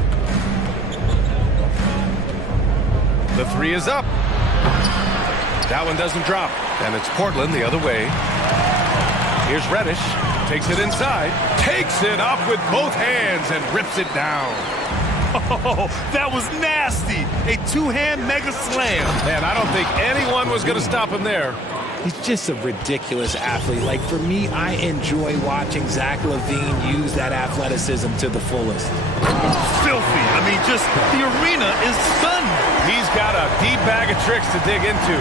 The 3 is up. That one doesn't drop, and it's Portland the other way. Here's Reddish, takes it inside, takes it up with both hands and rips it down. Oh, that was nasty. A two-hand mega slam. Man, I don't think anyone was going to stop him there. He's just a ridiculous athlete. Like, for me, I enjoy watching Zach LaVine use that athleticism to the fullest. Filthy. I mean, just the arena is stunned. He's got a deep bag of tricks to dig into.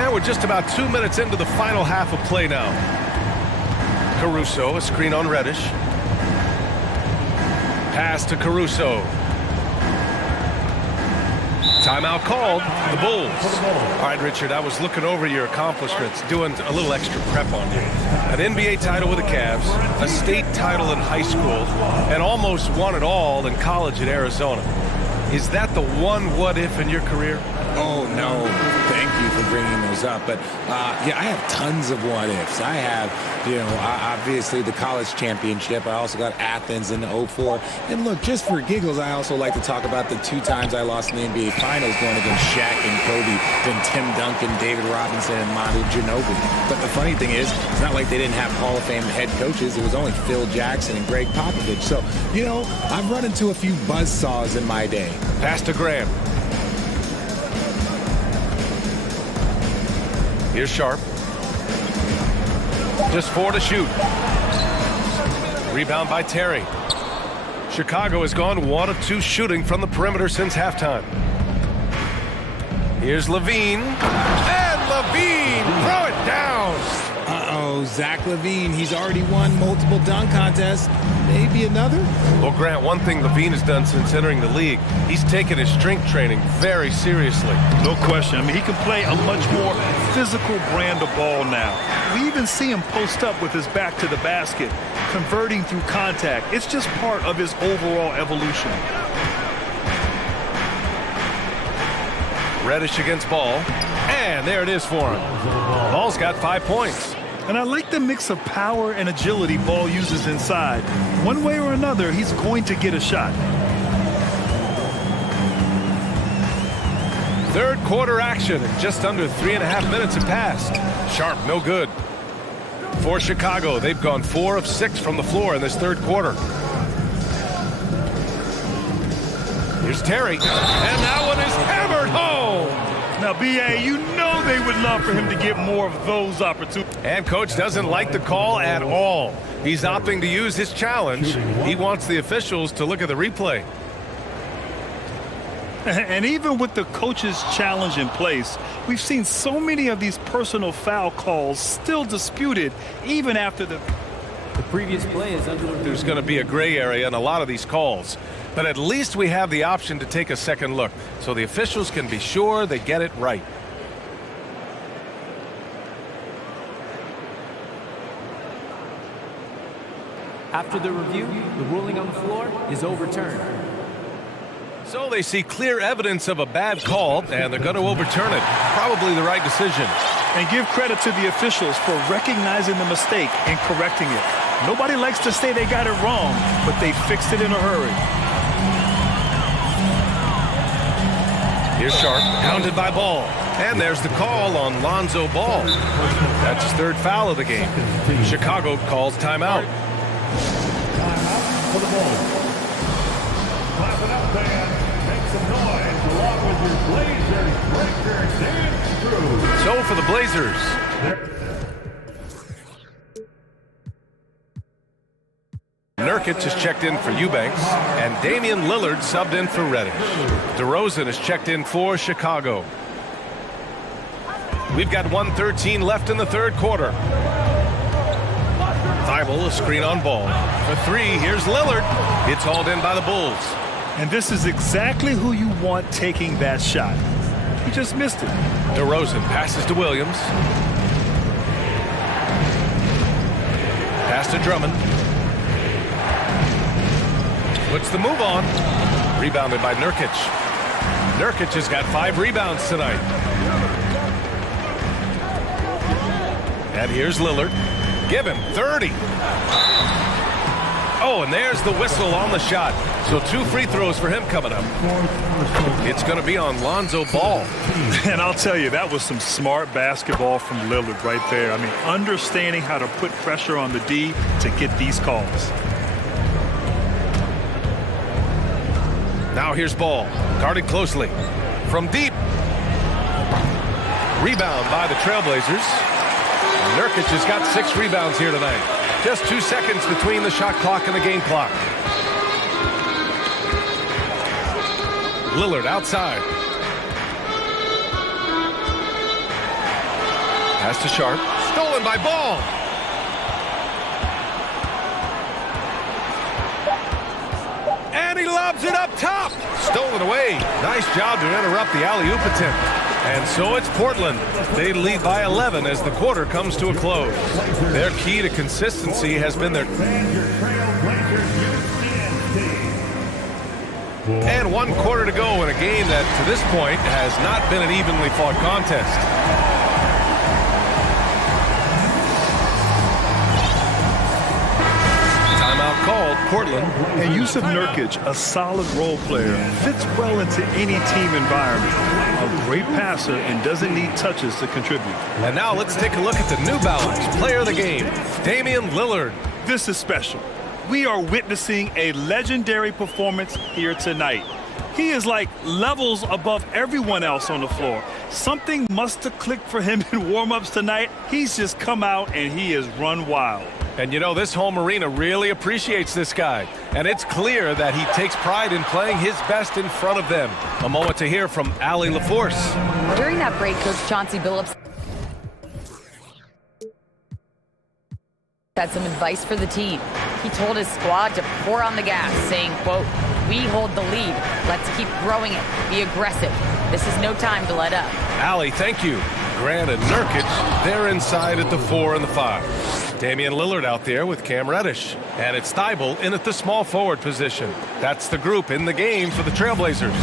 And we're just about 2 minutes into the final half of play now. Caruso, a screen on Reddish. Pass to Caruso. Timeout called, the Bulls. All right, Richard, I was looking over your accomplishments, doing a little extra prep on you. An NBA title with the Cavs, a state title in high school, and almost won it all in college at Arizona. Is that the one what-if in your career? Oh, no. Thank you for bringing those up. But, yeah, I have tons of what-ifs. I have, obviously the college championship. I also got Athens in the 04. And, look, just for giggles, I also like to talk about the 2 times I lost in the NBA Finals going against Shaq and Kobe, then Tim Duncan, David Robinson, and Manu Ginobili. But the funny thing is, it's not like they didn't have Hall of Fame head coaches. It was only Phil Jackson and Greg Popovich. So, I've run into a few buzzsaws in my day. Pass to Graham. Here's Sharp. Just 4 to shoot. Rebound by Terry. Chicago has gone 1 of 2 shooting from the perimeter since halftime. Here's Levine. And Levine, throw it down. Uh-oh, Zach LaVine, he's already won multiple dunk contests. Maybe another? Well, Grant, one thing Levine has done since entering the league, he's taken his strength training very seriously. No question. I mean, he can play a much more physical brand of ball now. We even see him post up with his back to the basket, converting through contact. It's just part of his overall evolution. Reddish against Ball. And there it is for him. Ball's got 5 points. And I like the mix of power and agility Ball uses inside. One way or another, he's going to get a shot. Third quarter action, and just under 3.5 minutes have passed. Sharp, no good. For Chicago, they've gone 4 of 6 from the floor in this third quarter. Here's Terry, and that one is hammered home. Now, B.A., you know they would love for him to get more of those opportunities. And Coach doesn't like the call at all. He's opting to use his challenge. He wants the officials to look at the replay. And even with the coach's challenge in place, we've seen so many of these personal foul calls still disputed even after the previous play is under review. There's going to be a gray area in a lot of these calls. But at least we have the option to take a second look, so the officials can be sure they get it right. After the review, the ruling on the floor is overturned. So they see clear evidence of a bad call, and they're going to overturn it. Probably the right decision. And give credit to the officials for recognizing the mistake and correcting it. Nobody likes to say they got it wrong, but they fixed it in a hurry. Here's Sharp, pounded by Ball. And there's the call on Lonzo Ball. That's his third foul of the game. Chicago calls timeout. Timeout for the Bulls. Clap it up, fans. Make some noise along with your Blazers breaker dance crew. So for the Blazers. Nurkic has checked in for Eubanks, and Damian Lillard subbed in for Reddish. DeRozan has checked in for Chicago. We've got 1:13 left in the third quarter. Thibault, a screen on ball. For three, here's Lillard. It's hauled in by the Bulls. And this is exactly who you want taking that shot. He just missed it. DeRozan passes to Williams. Pass to Drummond. Puts the move on. Rebounded by Nurkic. Nurkic has got 5 rebounds tonight. And here's Lillard. Give him 30. Oh, and there's the whistle on the shot. So 2 free throws for him coming up. It's going to be on Lonzo Ball. And I'll tell you, that was some smart basketball from Lillard right there. I mean, understanding how to put pressure on the D to get these calls. Now here's Ball, guarded closely. From deep. Rebound by the Trailblazers. Nurkic has got 6 rebounds here tonight. Just 2 seconds between the shot clock and the game clock. Lillard outside. Pass to Sharp. Stolen by Ball. And he lobs it up top. Stolen away. Nice job to interrupt the alley-oop attempt. And so it's Portland. They lead by 11 as the quarter comes to a close. Their key to consistency has been their... And 1 quarter to go in a game that, to this point, has not been an evenly fought contest. Timeout called, Portland. And Yusuf Nurkic, a solid role player, fits well into any team environment. A great passer and doesn't need touches to contribute. And now let's take a look at the New Balance player of the game, Damian Lillard. This is special. We are witnessing a legendary performance here tonight. He is like levels above everyone else on the floor. Something must have clicked for him in warm-ups tonight. He's just come out and he has run wild. And you know, this home arena really appreciates this guy. And it's clear that he takes pride in playing his best in front of them. A moment to hear from Allie LaForce. During that break, Coach Chauncey Billups had some advice for the team. He told his squad to pour on the gas, saying, quote, "We hold the lead. Let's keep growing it. Be aggressive. This is no time to let up." Allie, thank you. Grant and Nurkic, they're inside at the 4 and the 5. Damian Lillard out there with Cam Reddish. And it's Thibault in at the small forward position. That's the group in the game for the Trailblazers.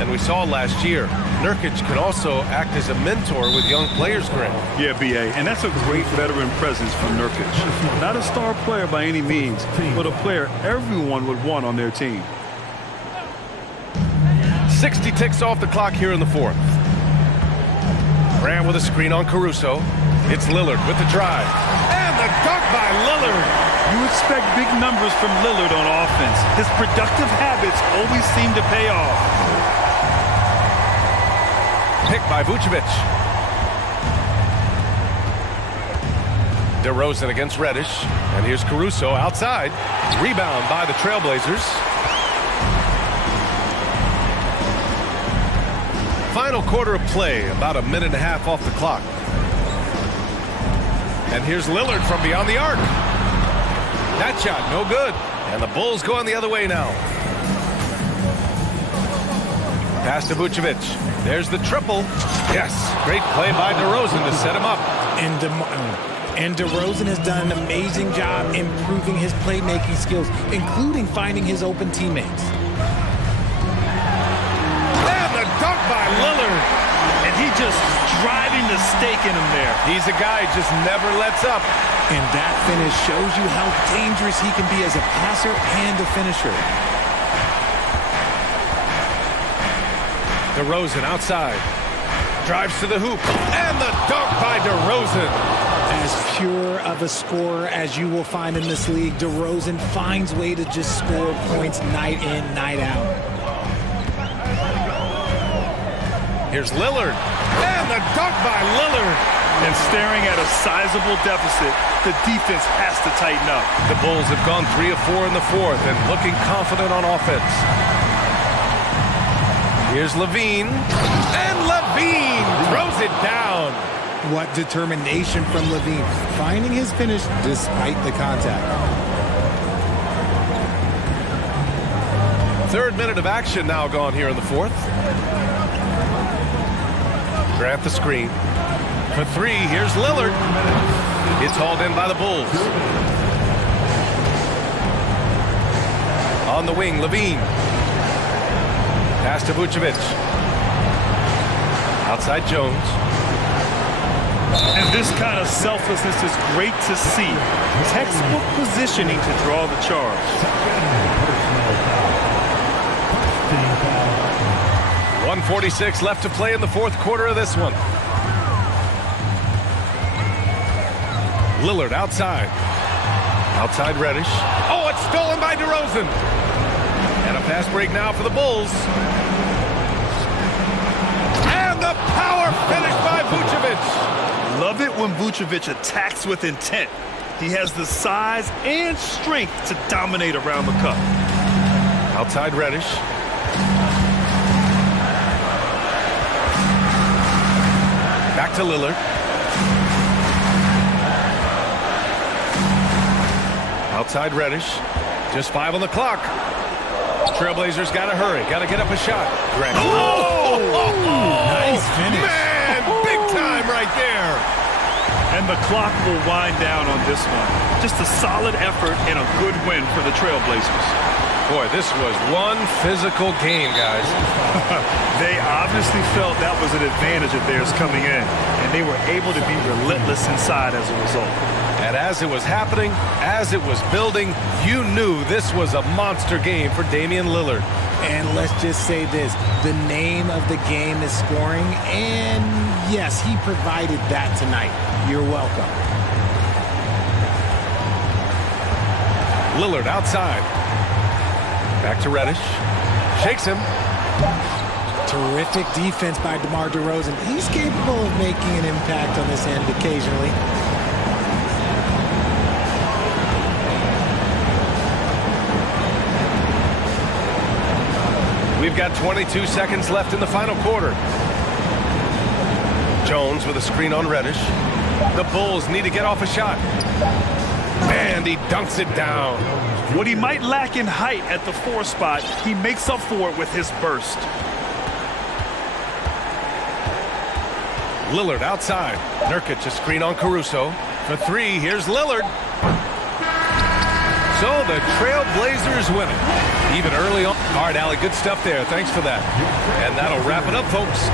And we saw last year, Nurkic can also act as a mentor with young players, Grant. Yeah, B.A., and that's a great veteran presence from Nurkic. Not a star player by any means, but a player everyone would want on their team. 60 ticks off the clock here in the 4th. Grant with a screen on Caruso. It's Lillard with the drive. And the dunk by Lillard. You expect big numbers from Lillard on offense. His productive habits always seem to pay off. Picked by Vucevic. DeRozan against Reddish. And here's Caruso outside. Rebound by the Trailblazers. Final quarter of play, about a minute and a half off the clock. And here's Lillard from beyond the arc. That shot, no good. And the Bulls going the other way now. Pass to Vucevic. There's the triple. Yes, great play by DeRozan to set him up. And DeRozan has done an amazing job improving his playmaking skills, including finding his open teammates. And the dunk by Lillard. And he just driving the stake in him there. He's a guy who just never lets up. And that finish shows you how dangerous he can be as a passer and a finisher. DeRozan outside. Drives to the hoop. And the dunk by DeRozan. As pure of a scorer as you will find in this league, DeRozan finds way to just score points night in, night out. Here's Lillard. And the dunk by Lillard. And staring at a sizable deficit, the defense has to tighten up. The Bulls have gone 3 of 4 in the 4th and looking confident on offense. Here's Levine. And Levine throws it down. What determination from Levine, finding his finish despite the contact. Third minute of action now gone here in the fourth. Grant the screen. For three, here's Lillard. It's hauled in by the Bulls. On the wing, Levine. Pass to Vucevic. Outside Jones. And this kind of selflessness is great to see. Textbook positioning to draw the charge. 1:46 left to play in the fourth quarter of this one. Lillard outside. Outside Reddish. Oh, it's stolen by DeRozan. And a fast break now for the Bulls. And the power finish by Vucevic. Love it when Vucevic attacks with intent. He has the size and strength to dominate around the cup. Outside Reddish. Back to Lillard. Outside Reddish. Just 5 on the clock. Trailblazers got to hurry. Got to get up a shot. Grant. Oh! Nice finish. Man, big time right there. And the clock will wind down on this one. Just a solid effort and a good win for the Trailblazers. Boy, this was one physical game, guys. They obviously felt that was an advantage of theirs coming in, and they were able to be relentless inside as a result. And as it was happening, as it was building, you knew this was a monster game for Damian Lillard. And let's just say this, the name of the game is scoring, and yes, he provided that tonight. You're welcome. Lillard outside. Back to Reddish. Shakes him. Terrific defense by DeMar DeRozan. He's capable of making an impact on this end occasionally. We've got 22 seconds left in the final quarter. Jones with a screen on Reddish. The Bulls need to get off a shot. And he dunks it down. What he might lack in height at the 4 spot, he makes up for it with his burst. Lillard outside. Nurkic a screen on Caruso. For 3, here's Lillard. So the Trailblazers win it. Even early on. All right, Allie, good stuff there. Thanks for that. And that'll wrap it up, folks.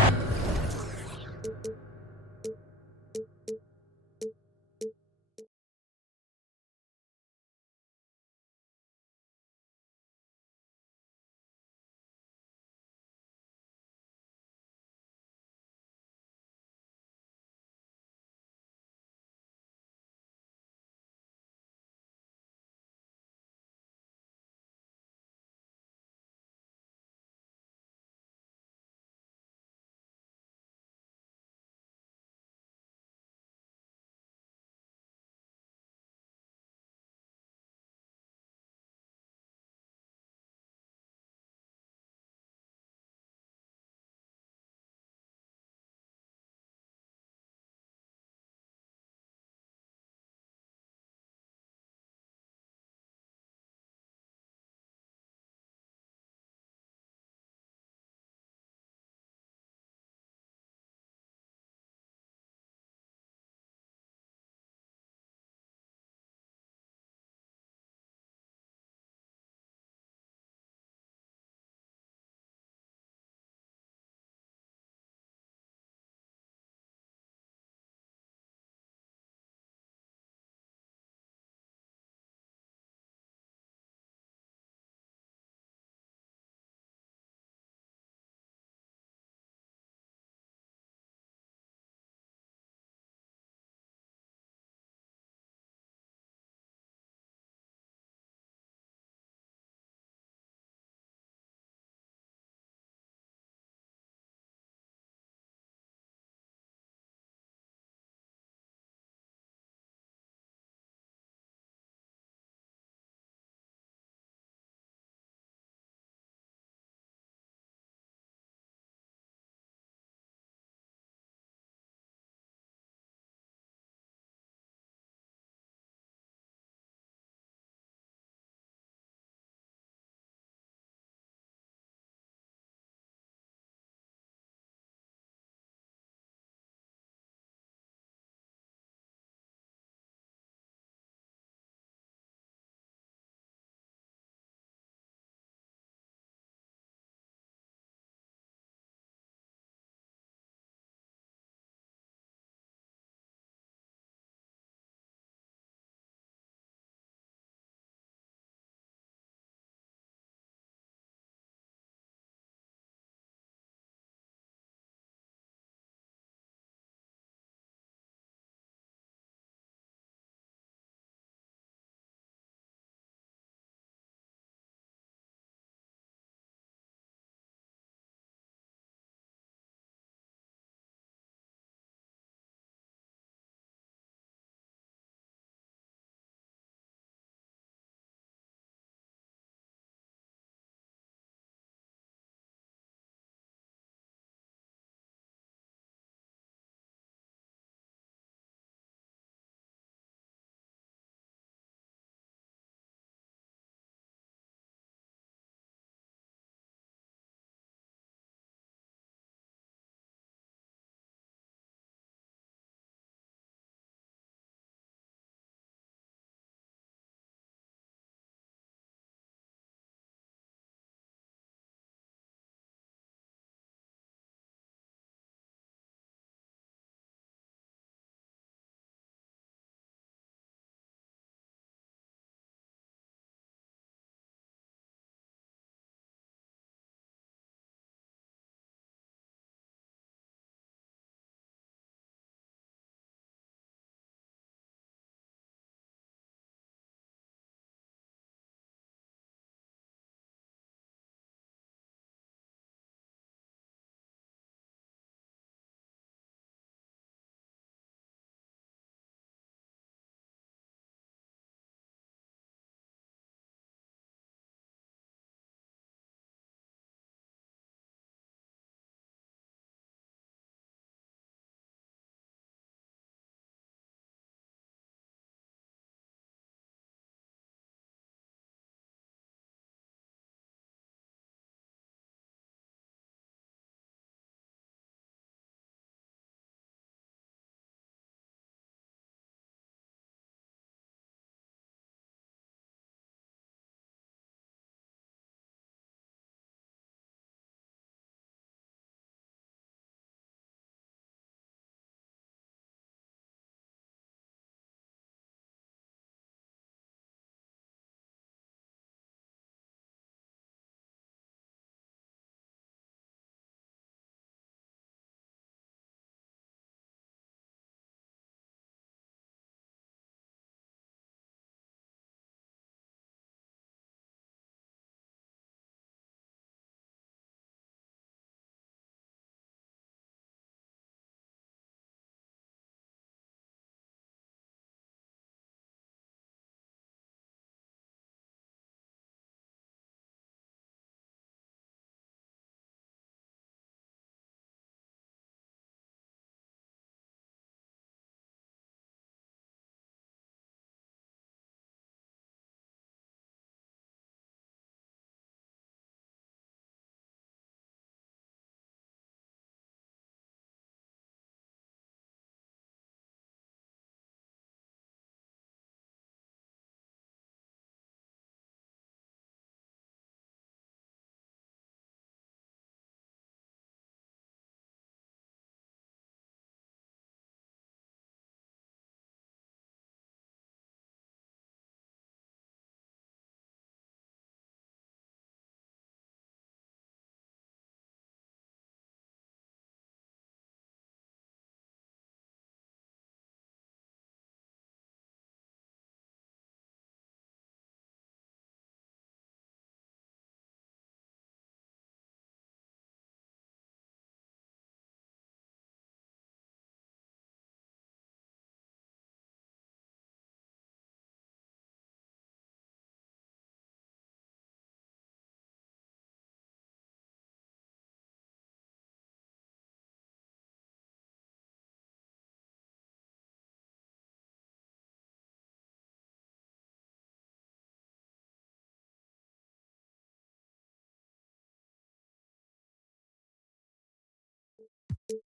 Teams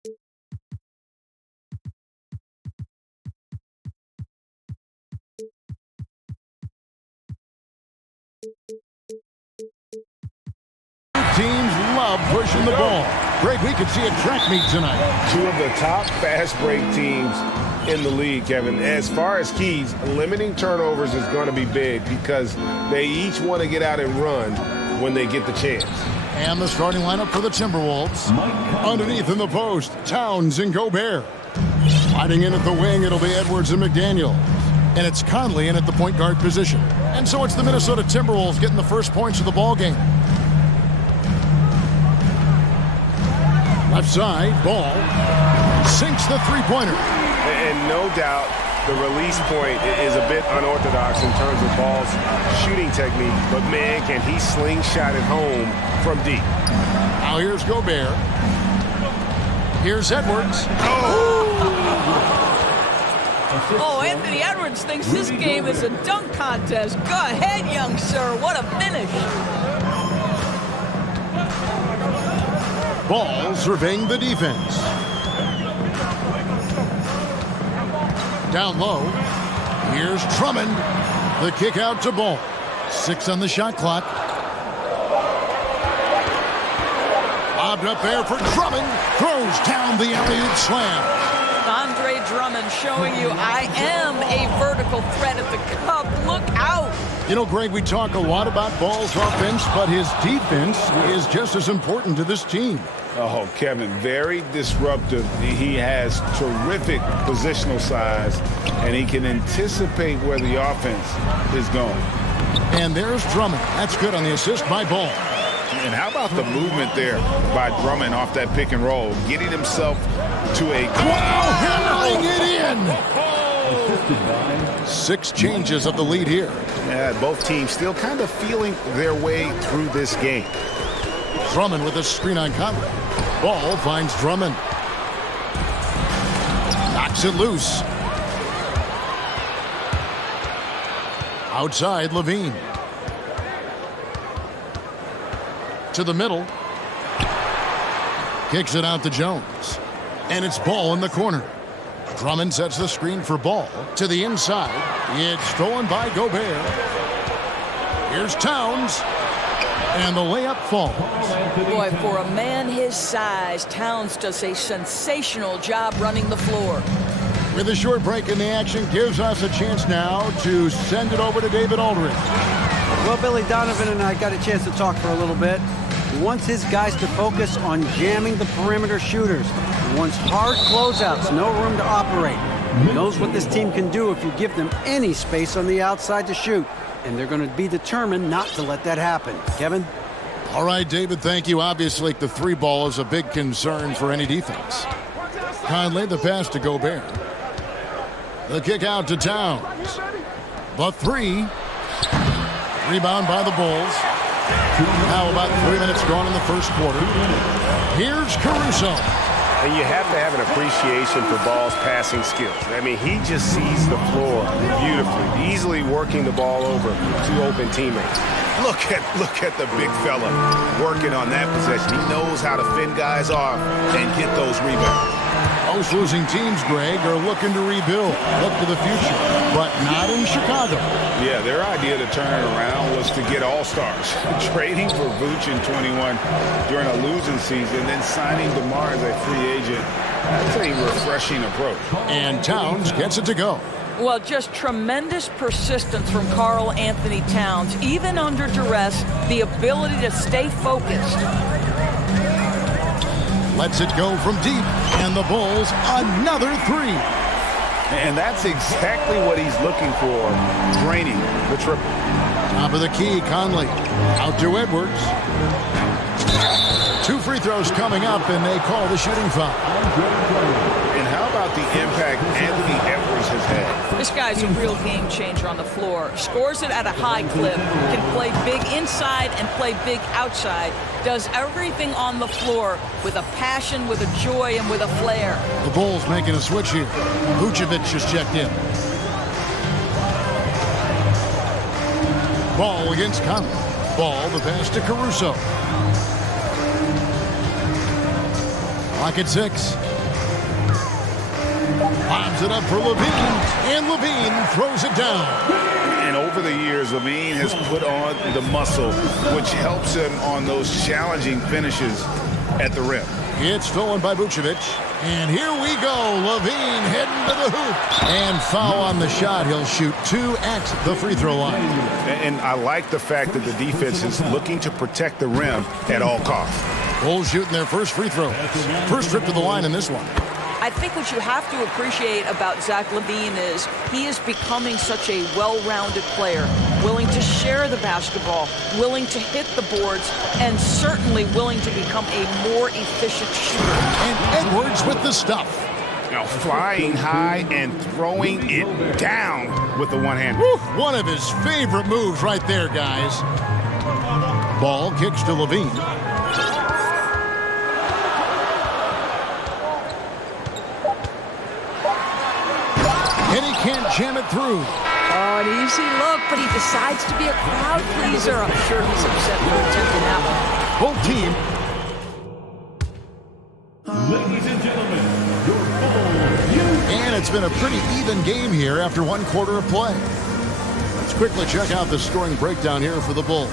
love pushing the ball. Greg, we could see a track meet tonight. Two of the top fast break teams in the league, Kevin. As far as keys, limiting turnovers is going to be big because they each want to get out and run when they get the chance. And the starting lineup for the Timberwolves. Underneath in the post, Towns and Gobert. Sliding in at the wing, it'll be Edwards and McDaniel. And it's Conley in at the point guard position. And so it's the Minnesota Timberwolves getting the first points of the ball game. Left side, Ball sinks the three-pointer. And no doubt the release point is a bit unorthodox in terms of Ball's shooting technique, but man, can he slingshot it home from deep. Now here's Gobert. Here's Edwards. Oh, Anthony Edwards thinks this game is a dunk contest. Go ahead, young sir. What a finish. Ball surveying the defense. Down low. Here's Drummond. The kick out to Ball. 6 on the shot clock. Lobbed up there for Drummond. Throws down the alley-oop slam. Andre Drummond showing you I am a vertical threat at the cup. Look out. You know, Greg, we talk a lot about Ball's offense, but his defense is just as important to this team. Oh, Kevin, very disruptive. He has terrific positional size, and he can anticipate where the offense is going. And there's Drummond. That's good on the assist by Ball. And how about the movement there by Drummond off that pick and roll, getting himself to a... Wow, hammering it in! 6 changes of the lead here. Yeah, both teams still kind of feeling their way through this game. Drummond with a screen on Conley. Ball finds Drummond. Knocks it loose. Outside, Levine. To the middle. Kicks it out to Jones. And it's Ball in the corner. Drummond sets the screen for Ball. To the inside. It's stolen by Gobert. Here's Towns. And the layup falls. Boy, for a man his size, Towns does a sensational job running the floor. With a short break in the action, gives us a chance now to send it over to David Aldridge. Well, Billy Donovan and I got a chance to talk for a little bit. He wants his guys to focus on jamming the perimeter shooters. He wants hard closeouts, no room to operate. He knows what this team can do if you give them any space on the outside to shoot. And they're going to be determined not to let that happen. Kevin? All right, David, thank you. Obviously, the 3-ball is a big concern for any defense. Conley, the pass to Gobert. The kick out to Towns. The 3. Rebound by the Bulls. Now about 3 minutes gone in the first quarter. Here's Caruso. And you have to have an appreciation for Ball's passing skills. I mean, he just sees the floor beautifully, easily working the ball over to open teammates. Look at the big fella working on that possession. He knows how to fend guys off and get those rebounds. Most losing teams, Greg, are looking to rebuild, look to the future, but not in Chicago. Yeah, their idea to turn it around was to get all-stars. Trading for Vooch in 21 during a losing season, then signing DeMar as a free agent. That's a refreshing approach. And Towns gets it to go. Well, just tremendous persistence from Karl Anthony Towns. Even under duress, the ability to stay focused. Lets it go from deep, and the Bulls another 3. And that's exactly what he's looking for, draining the triple. Top of the key, Conley. Out to Edwards. 2 free throws coming up, and they call the shooting foul. And how about the impact Anthony Edwards has had? This guy's a real game changer on the floor. Scores it at a high clip. Can play big inside and play big outside. Does everything on the floor with a passion, with a joy, and with a flair. The Bulls making a switch here. Vucevic just checked in. Ball against Conley. Ball, the pass to Caruso. Clock at 6. Lobs it up for Levine, and Levine throws it down. And over the years, Levine has put on the muscle, which helps him on those challenging finishes at the rim. It's stolen by Vucevic. And here we go. Levine heading to the hoop. And foul on the shot. He'll shoot 2 at the free throw line. And I like the fact that the defense is looking to protect the rim at all costs. Bulls shooting their first free throw. First trip to the line in this one. I think what you have to appreciate about Zach LaVine is he is becoming such a well-rounded player, willing to share the basketball, willing to hit the boards, and certainly willing to become a more efficient shooter. And Edwards with the stuff. Now flying high and throwing it down with the one hand. One of his favorite moves right there, guys. Ball kicks to Levine. And he can't jam it through. Oh, an easy look, but he decides to be a crowd pleaser. I'm sure he's upset for attempting that one. Both team. Ladies and gentlemen, your full And it's been a pretty even game here after 1 quarter of play. Let's quickly check out the scoring breakdown here for the Bulls.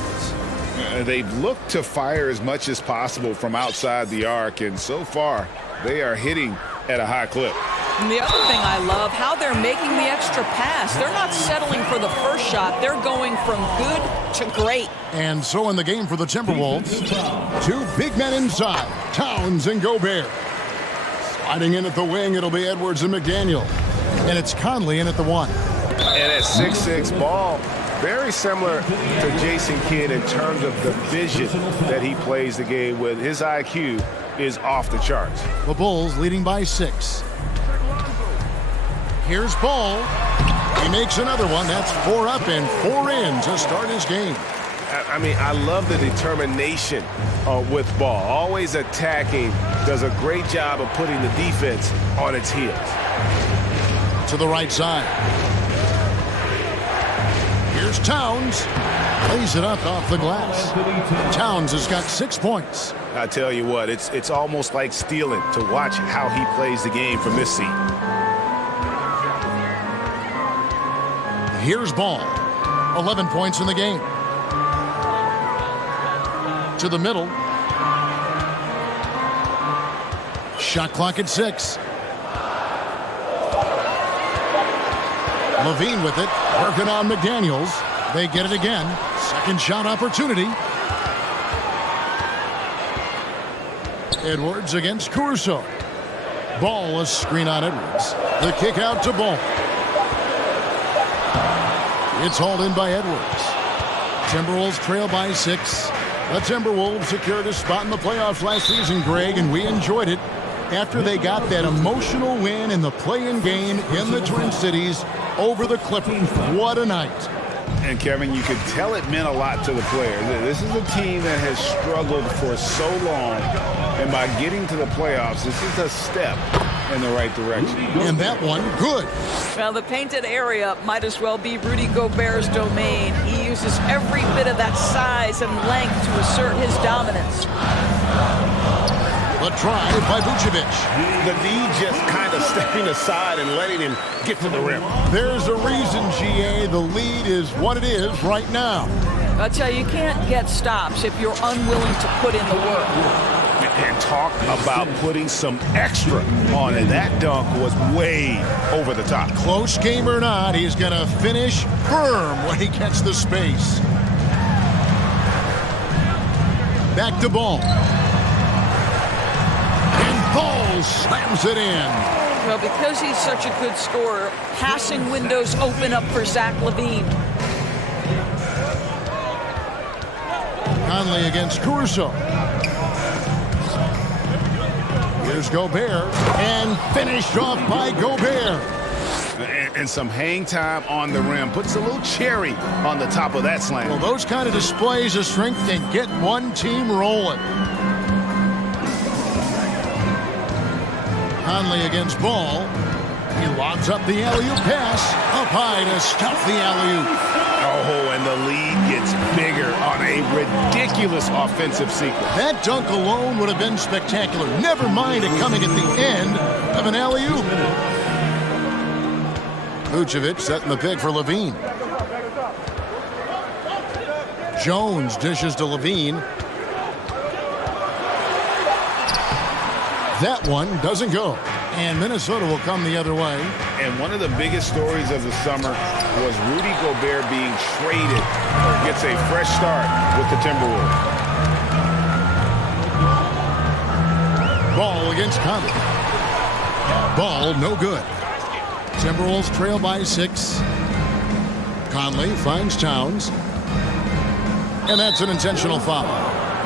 They've looked to fire as much as possible from outside the arc, and so far, they are hitting at a high clip. And the other thing I love, how they're making the extra pass. They're not settling for the first shot. They're going from good to great. And so in the game for the Timberwolves, 2 big men inside, Towns and Gobert. Sliding in at the wing, it'll be Edwards and McDaniel. And it's Conley in at the 1. And at 6'6", Ball, very similar to Jason Kidd in terms of the vision that he plays the game with. His IQ is off the charts. The Bulls leading by 6. Here's Ball. He makes another one. That's 4 up and 4 in to start his game. I mean, I love the determination with Ball. Always attacking. Does a great job of putting the defense on its heels. To the right side. Here's Towns. Plays it up off the glass. Towns has got 6 points. I tell you what, it's almost like stealing to watch how he plays the game from this seat. Here's Ball. 11 points in the game. To the middle. Shot clock at 6. Levine with it. Working on McDaniels. They get it again. Second shot opportunity. Edwards against Caruso. Ball, a screen on Edwards. The kick out to Ball. It's hauled in by Edwards. Timberwolves trail by 6. The Timberwolves secured a spot in the playoffs last season, Greg, and we enjoyed it after they got that emotional win in the play-in game in the Twin Cities over the Clippers. What a night. And Kevin, you could tell it meant a lot to the players. This is a team that has struggled for so long, and by getting to the playoffs, this is a step in the right direction. And that one, good. Well, the painted area might as well be Rudy Gobert's domain. He uses every bit of that size and length to assert his dominance. The try by Vucevic. The D just kind of stepping aside and letting him get to the rim. There's a reason, GA, the lead is what it is right now. I'll tell you, you can't get stops if you're unwilling to put in the work. And talk about putting some extra on it. That dunk was way over the top. Close game or not, he's going to finish firm when he gets the space. Back to Ball. And Ball slams it in. Well, because he's such a good scorer, passing windows open up for Zach LaVine. Conley against Caruso. Here's Gobert, and finished off by Gobert. And some hang time on the rim. Puts a little cherry on the top of that slam. Well, those kind of displays of strength can get one team rolling. Conley against Ball. He lobs up the alley-oop pass. Up high to stuff the alley-oop. Oh, and the lead gets bigger on a ridiculous ridiculous offensive sequence. That dunk alone would have been spectacular. Never mind it coming at the end of an alley-oop. Vucevic setting the pick for Levine. Jones dishes to Levine. That one doesn't go. And Minnesota will come the other way. And one of the biggest stories of the summer was Rudy Gobert being traded, or gets a fresh start with the Timberwolves. Ball against Conley. Ball no good. Timberwolves trail by 6. Conley finds Towns. And that's an intentional foul.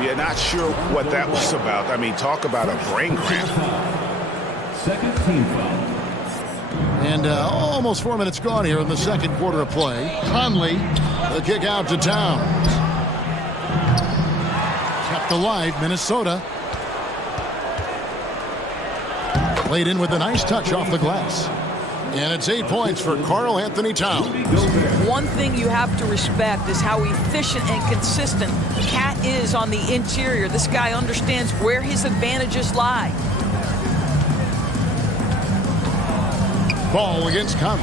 Yeah, not sure what that was about. I mean, talk about a brain cramp. Second team foul. And almost 4 minutes gone here in the second quarter of play. Conley, the kick out to Towns. Kept alive, Minnesota. Played in with a nice touch off the glass. And it's 8 points for Karl Anthony Towns. One thing you have to respect is how efficient and consistent Cat is on the interior. This guy understands where his advantages lie. Ball against Conley.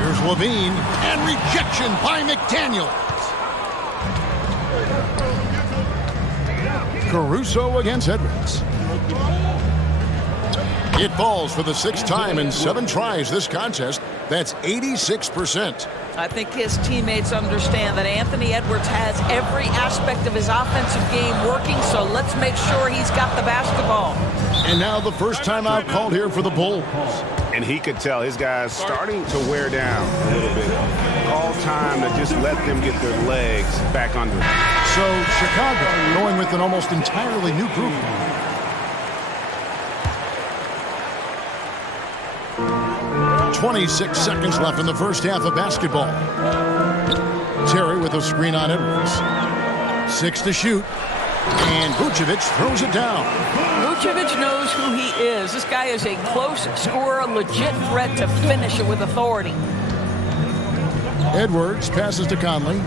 Here's Levine, and rejection by McDaniels. Caruso against Edwards. It falls for the 6th time in 7 tries this contest. That's 86%. I think his teammates understand that Anthony Edwards has every aspect of his offensive game working, so let's make sure he's got the basketball. And now the first timeout called here for the Bulls. And he could tell his guys starting to wear down a little bit. All time to just let them get their legs back under. So Chicago going with an almost entirely new group. 26 seconds left in the first half of basketball. Terry with a screen on Edwards. 6 to shoot. And Vucevic throws it down. Vucevic knows who he is. This guy is a close scorer, legit threat to finish it with authority. Edwards passes to Conley.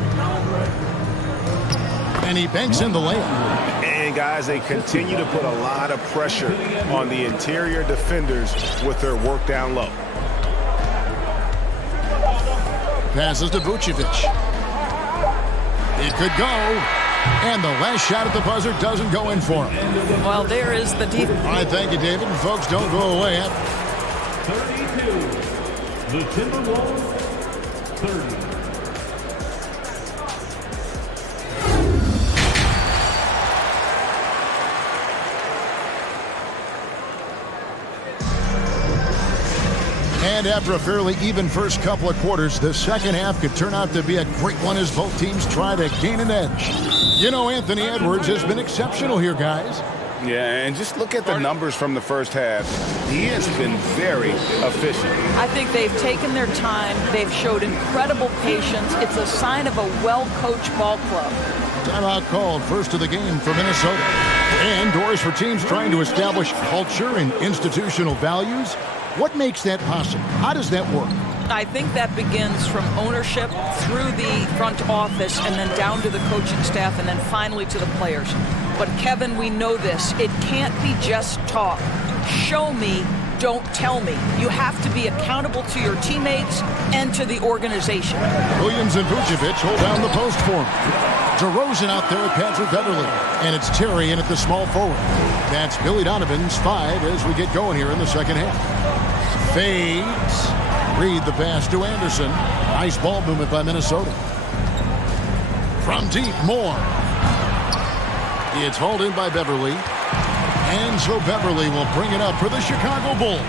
And he banks in the layup. And guys, they continue to put a lot of pressure on the interior defenders with their work down low. Passes to Vucevic. It could go. And the last shot at the buzzer doesn't go in for him. Well, there is the defense. All right, thank you, David. And folks, don't go away. 32. The Timberwolves, 30. And after a fairly even first couple of quarters, the second half could turn out to be a great one as both teams try to gain an edge. You know, Anthony Edwards has been exceptional here, guys. Yeah, and just look at the numbers from the first half. He has been very efficient. I think they've taken their time. They've showed incredible patience. It's a sign of a well-coached ball club. Timeout called, first of the game for Minnesota. And doors for teams trying to establish culture and institutional values. What makes that possible? How does that work? I think that begins from ownership through the front office and then down to the coaching staff and then finally to the players. But Kevin, we know this. It can't be just talk. Show me, don't tell me. You have to be accountable to your teammates and to the organization. Williams and Vucevic hold down the post for him. DeRozan out there with Patrick Beverly. And it's Terry in at the small forward. That's Billy Donovan's 5 as we get going here in the second half. Fades. Reed the pass to Anderson. Nice ball movement by Minnesota. From deep, Moore. It's hauled in by Beverly. And so Beverly will bring it up for the Chicago Bulls.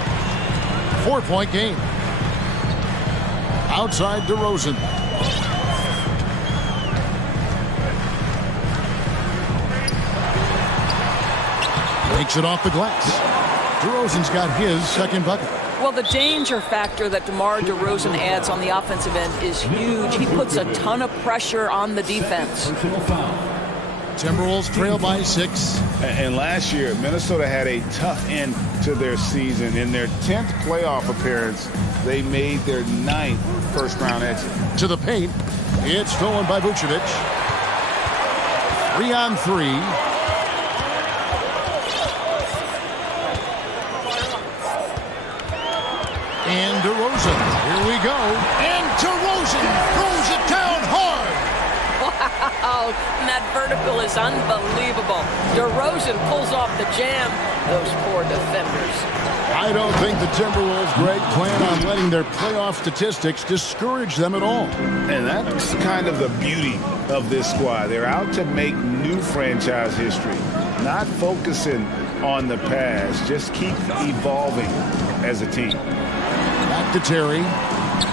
4-point game. Outside DeRozan. Makes it off the glass. DeRozan's got his second bucket. Well, the danger factor that DeMar DeRozan adds on the offensive end is huge. He puts a ton of pressure on the defense. Timberwolves trail by 6. And last year, Minnesota had a tough end to their season. In their 10th playoff appearance, they made their 9th first-round exit. To the paint. It's stolen by Vucevic. 3-on-3. And DeRozan. Here we go. And DeRozan throws it down hard. Wow, and that vertical is unbelievable. DeRozan pulls off the jam. Those poor defenders. I don't think the Timberwolves, Greg, plan on letting their playoff statistics discourage them at all. And that's kind of the beauty of this squad. They're out to make new franchise history, not focusing on the past, just keep evolving as a team. Back to Terry.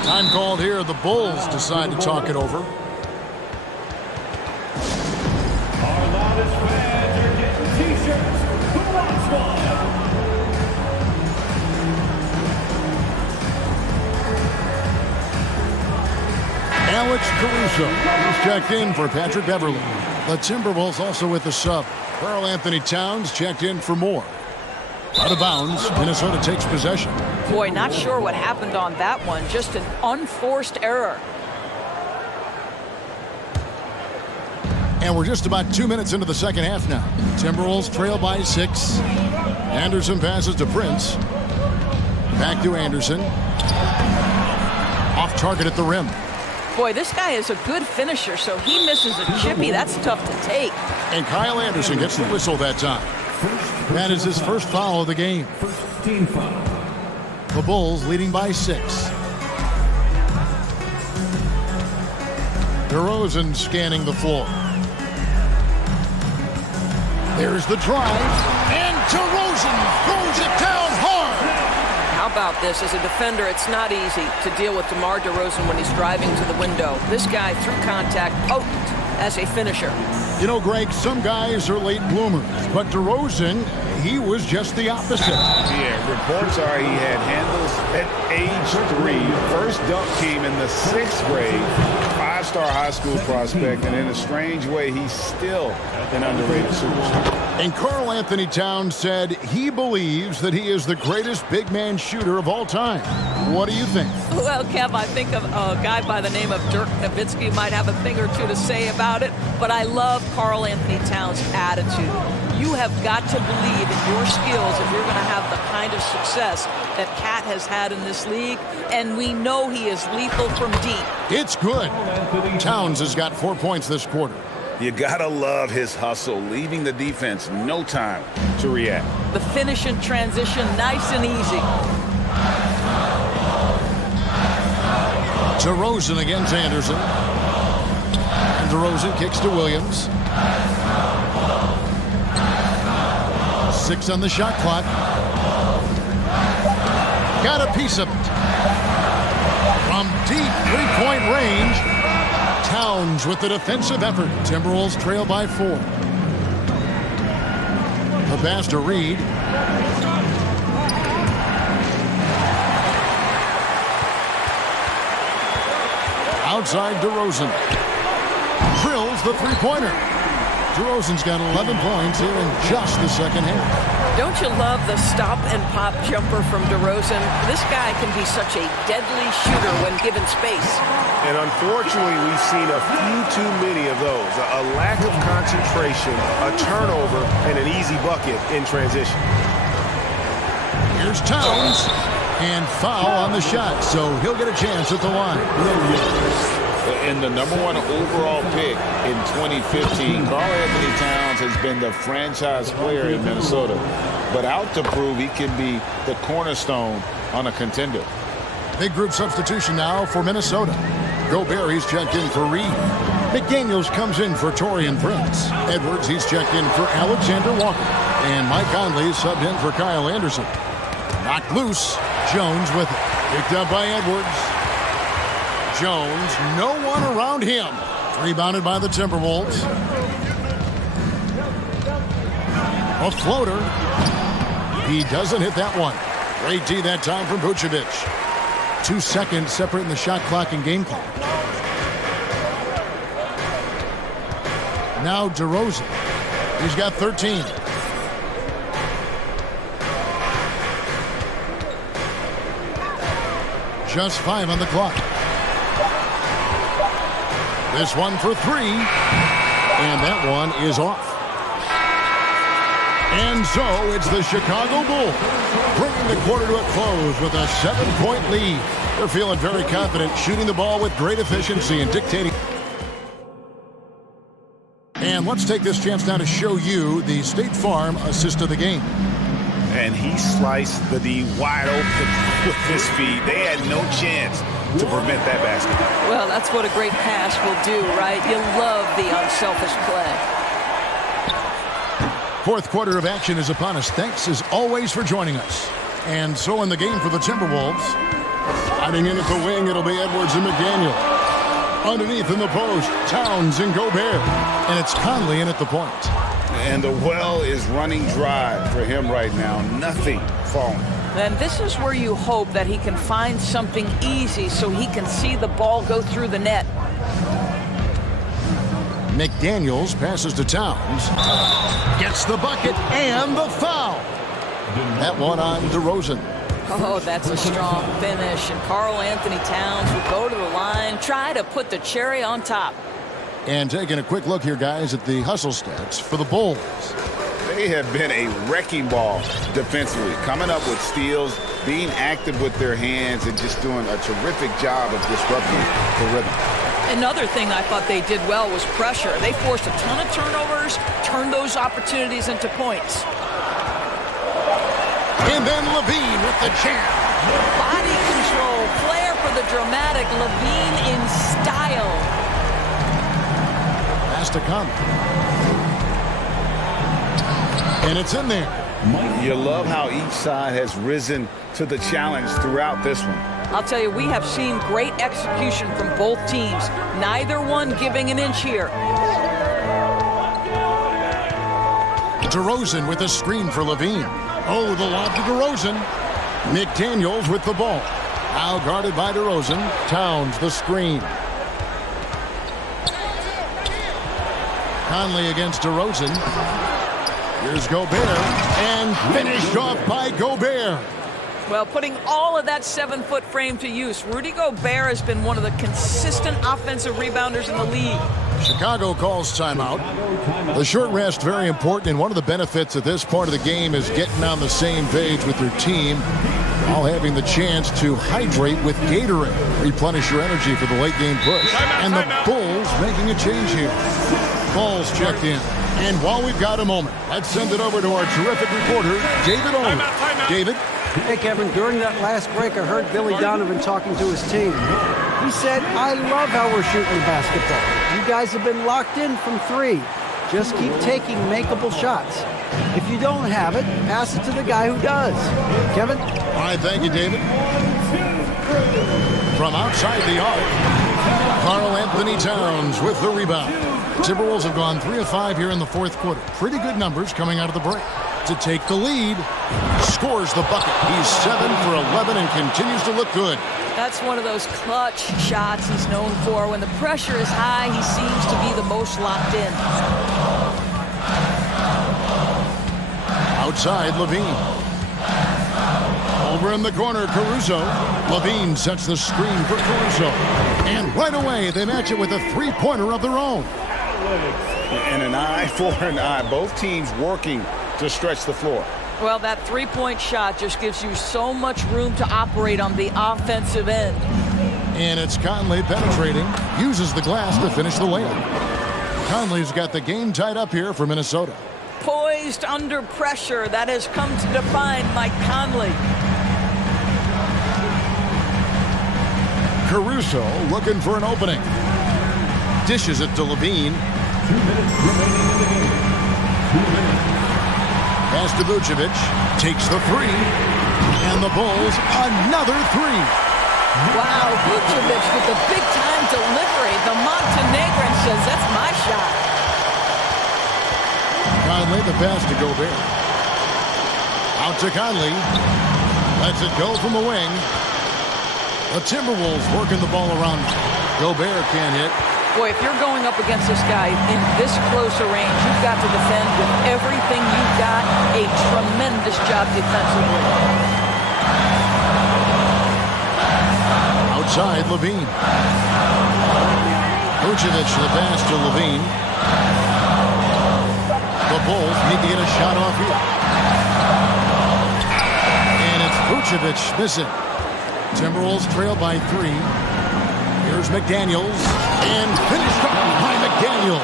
Time called here. The Bulls decide to talk it over. Our loudest fans are getting t-shirts. Who wants one? Alex Caruso is checked in for Patrick Beverly. The Timberwolves also with the sub. Karl Anthony Towns checked in for more. Out of bounds, Minnesota takes possession. Boy, not sure what happened on that one. Just an unforced error. And we're just about 2 minutes into the second half now. Timberwolves trail by 6. Anderson passes to Prince. Back to Anderson. Off target at the rim. Boy, this guy is a good finisher, so he misses a chippy. That's tough to take. And Kyle Anderson gets the whistle that time. That is his first foul of the game. First team foul. The Bulls leading by 6. DeRozan scanning the floor. There's the drive, and DeRozan throws it down hard. How about this? As a defender, it's not easy to deal with DeMar DeRozan when he's driving to the window. This guy, through contact, potent as a finisher. You know, Greg, some guys are late bloomers, but DeRozan, he was just the opposite. Yeah, reports are he had handles at age 3. First dunk came in the 6th grade. 5-star high school prospect, and in a strange way, he's still an underrated superstar. And Karl Anthony Towns said he believes that he is the greatest big man shooter of all time. What do you think? Well, Kev, I think of a guy by the name of Dirk Nowitzki might have a thing or two to say about it, but I love Karl Anthony Towns' attitude. You have got to believe in your skills if you're going to have the kind of success that Cat has had in this league, and we know he is lethal from deep. It's good. Towns has got 4 points this quarter. You gotta love his hustle, leaving the defense no time to react. The finish and transition, nice and easy. DeRozan against Anderson. And DeRozan kicks to Williams. 6 on the shot clock. Got a piece of it. From deep three-point range, Towns with the defensive effort. Timberwolves trail by 4. The pass to Reed. Outside DeRozan. Drills the three-pointer. DeRozan's got 11 points here in just the second half. Don't you love the stop-and-pop jumper from DeRozan? This guy can be such a deadly shooter when given space. And unfortunately, we've seen a few too many of those. A lack of concentration, a turnover, and an easy bucket in transition. Here's Towns. And foul on the shot, so he'll get a chance at the line. And the #1 overall pick in 2015, Karl Anthony Towns has been the franchise player in Minnesota, but out to prove he can be the cornerstone on a contender. Big group substitution now for Minnesota. Gobert, he's checked in for Reed. McDaniels comes in for Taurean Prince. Edwards, he's checked in for Alexander Walker. And Mike Conley subbed in for Kyle Anderson. Knocked loose. Jones with it. Picked up by Edwards. Jones, no one around him. Rebounded by the Timberwolves. A floater. He doesn't hit that one. Great D that time from Vucevic. 2 seconds separating the shot clock and game clock. Now DeRozan. He's got 13. Just 5 on the clock. This one for 3. And that one is off. And so it's the Chicago Bulls bringing the quarter to a close with a 7-point lead. They're feeling very confident, shooting the ball with great efficiency and dictating. And let's take this chance now to show you the State Farm assist of the game. And he sliced the D wide open with his feet. They had no chance to prevent that basket. Well, that's what a great pass will do, right? You love the unselfish play. Fourth quarter of action is upon us. Thanks, as always, for joining us. And so in the game for the Timberwolves, sliding in at the wing, it'll be Edwards and McDaniel. Underneath in the post, Towns and Gobert. And it's Conley in at the point. And the well is running dry for him right now. Nothing falling. And this is where you hope that he can find something easy so he can see the ball go through the net. McDaniels passes to Towns. Gets the bucket and the foul. That one on DeRozan. Oh, that's a strong finish. And Karl Anthony Towns will go to the line, try to put the cherry on top. And taking a quick look here, guys, at the hustle stats for the Bulls. They have been a wrecking ball defensively, coming up with steals, being active with their hands, and just doing a terrific job of disrupting the rhythm. Another thing I thought they did well was pressure. They forced a ton of turnovers, turned those opportunities into points. And then Levine with the jam. Body control, flair for the dramatic. Levine in style. Pass to Conley. And it's in there. You love how each side has risen to the challenge throughout this one. I'll tell you, we have seen great execution from both teams. Neither one giving an inch here. DeRozan with a screen for Levine. Oh, the lob to DeRozan. McDaniels with the ball. Now guarded by DeRozan. Towns the screen. Conley against DeRozan. Here's Gobert. And finished off by Gobert. Well, putting all of that 7-foot frame to use, Rudy Gobert has been one of the consistent offensive rebounders in the league. Chicago calls timeout. The short rest, very important, and one of the benefits of this part of the game is getting on the same page with their team, all having the chance to hydrate with Gatorade, replenish your energy for the late game push. And the Bulls making a change here. Balls checked in. And while we've got a moment, let's send it over to our terrific reporter, David Olin. David? Hey, Kevin, during that last break, I heard Billy Donovan talking to his team. He said, I love how we're shooting the basketball. You guys have been locked in from three. Just keep taking makeable shots. If you don't have it, pass it to the guy who does. Kevin? All right, thank you, David. From outside the arc, Karl Anthony Towns with the rebound. Timberwolves have gone 3 of 5 here in the fourth quarter. Pretty good numbers coming out of the break. To take the lead, scores the bucket. He's 7 for 11 and continues to look good. That's one of those clutch shots he's known for. When the pressure is high, he seems to be the most locked in. Outside, Levine. Over in the corner, Caruso. Levine sets the screen for Caruso. And right away, they match it with a three-pointer of their own. And an eye for an eye. Both teams working to stretch the floor. Well, that three-point shot just gives you so much room to operate on the offensive end. And it's Conley penetrating, uses the glass to finish the layup. Conley's got the game tied up here for Minnesota. Poised under pressure, that has come to define Mike Conley. Caruso looking for an opening. Dishes it to Levine. Pass to Vucevic, takes the three, and the Bulls another three. Wow, Vucevic with the big-time delivery. The Montenegrin says, that's my shot. Conley, the pass to Gobert. Out to Conley. Lets it go from the wing. The Timberwolves working the ball around. Gobert can't hit. Boy, if you're going up against this guy in this close a range, you've got to defend with everything you've got. A tremendous job defensively. Outside, Levine. Vucevic the pass to Levine. The Bulls need to get a shot off here. And it's Vucevic missing. Timberwolves trail by 3. Here's McDaniels. And finished off by McDaniel.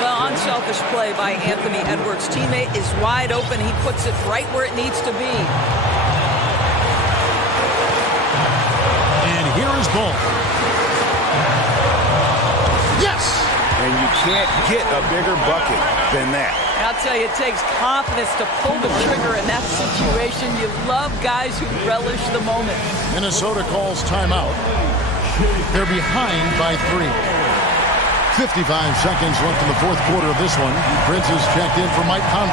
Well, unselfish play by Anthony Edwards. Teammate is wide open. He puts it right where it needs to be. And here is Ball. Yes! And you can't get a bigger bucket than that. I'll tell you, it takes confidence to pull the trigger in that situation. You love guys who relish the moment. Minnesota calls timeout. They're behind by 3. 55 seconds left in the fourth quarter of this one. Prince is checked in for Mike Conley.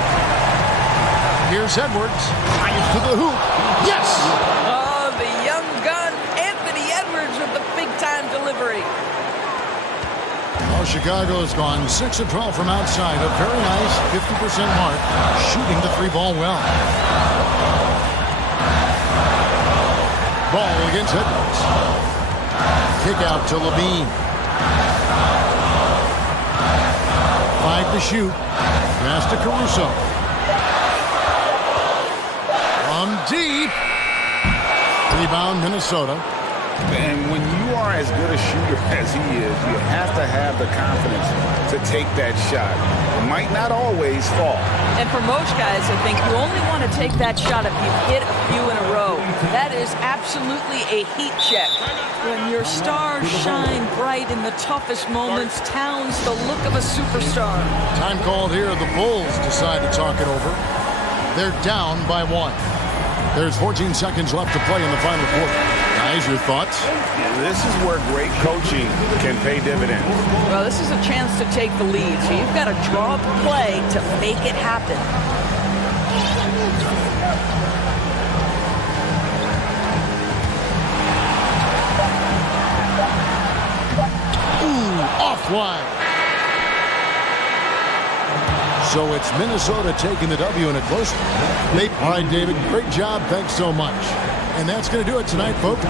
Here's Edwards. Fires to the hoop. Yes! Oh, the young gun, Anthony Edwards with the big-time delivery. Well, Chicago has gone 6 of 12 from outside. A very nice 50% mark. Shooting the 3-ball well. Ball against Edwards. Kick out to Levine. 5 to shoot. Pass to Caruso. From deep. Rebound, Minnesota. And when you are as good a shooter as he is, you have to have the confidence to take that shot. It might not always fall. And for most guys, I think you only want to take that shot if you've hit a few in a row. That is absolutely a heat check. When your stars shine bright in the toughest moments, Towns the look of a superstar. Time called here. The Bulls decide to talk it over. They're down by 1. There's 14 seconds left to play in the final quarter. Guys, your thoughts? This is where great coaching can pay dividends. Well, this is a chance to take the lead, so you've got to draw up a play to make it happen. Ooh, offline. So it's Minnesota taking the W in a close one. All right, David, great job. Thanks so much. And that's going to do it tonight, folks.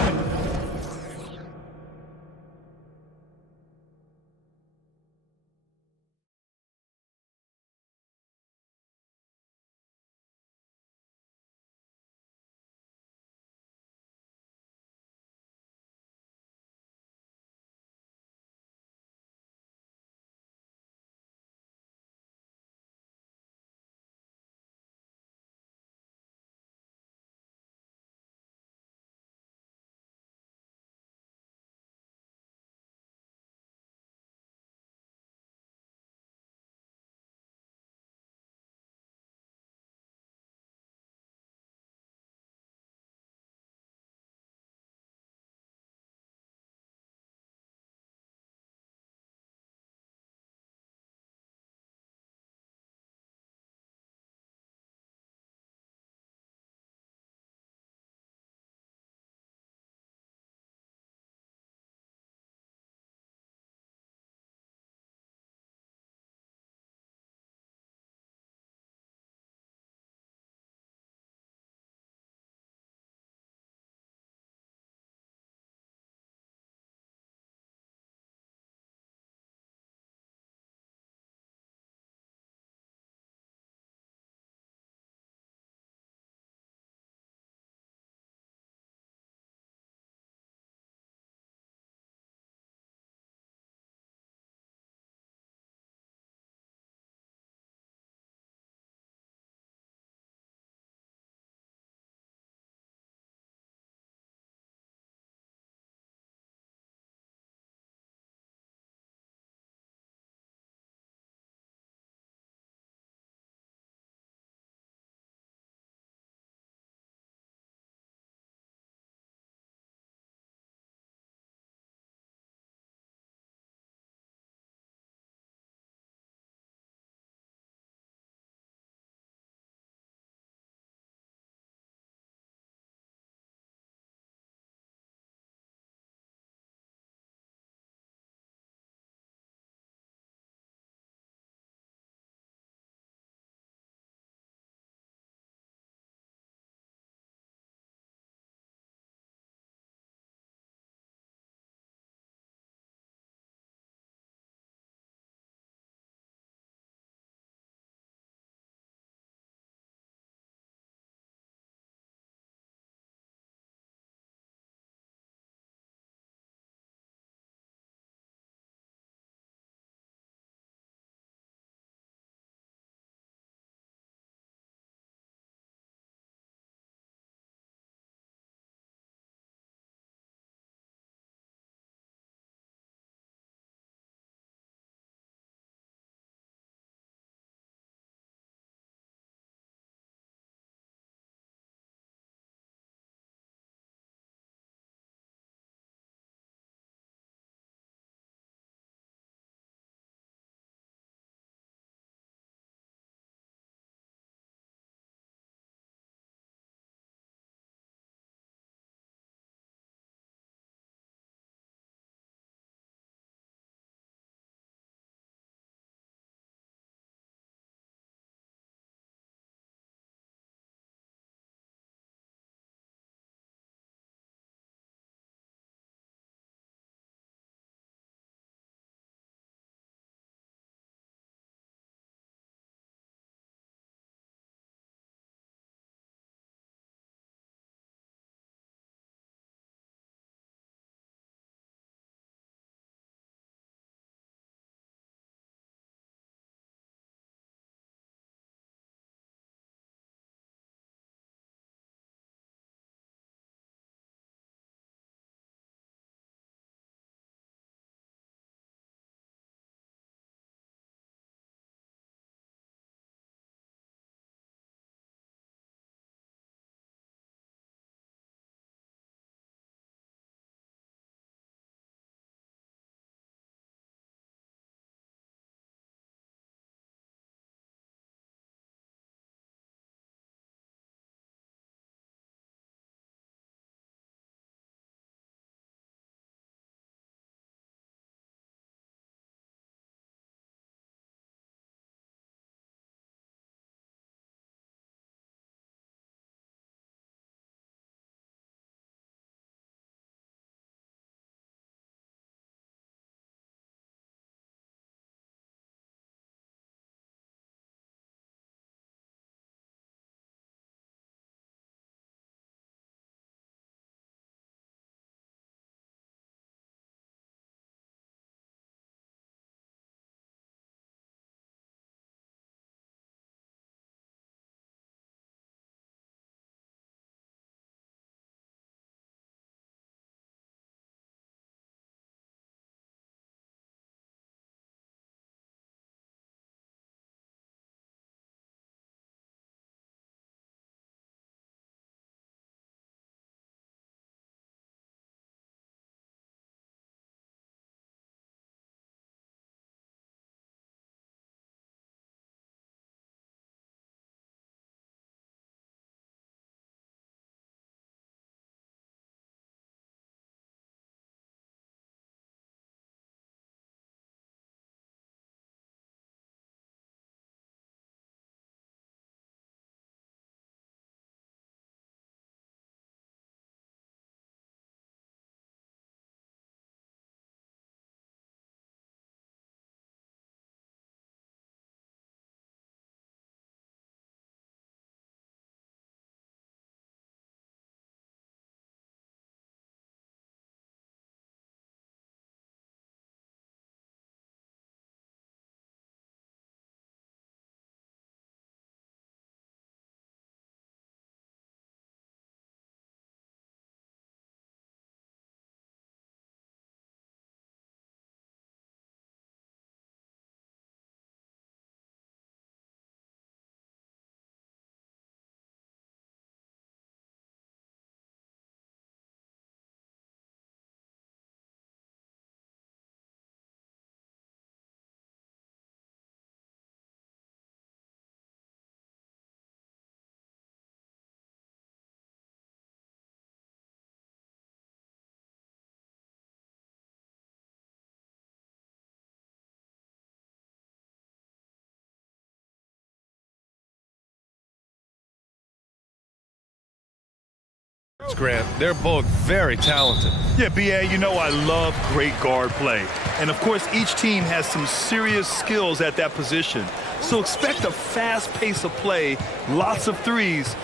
Grant, they're both very talented. Yeah, B.A., you know I love great guard play. And, of course, each team has some serious skills at that position. So expect a fast pace of play, lots of threes.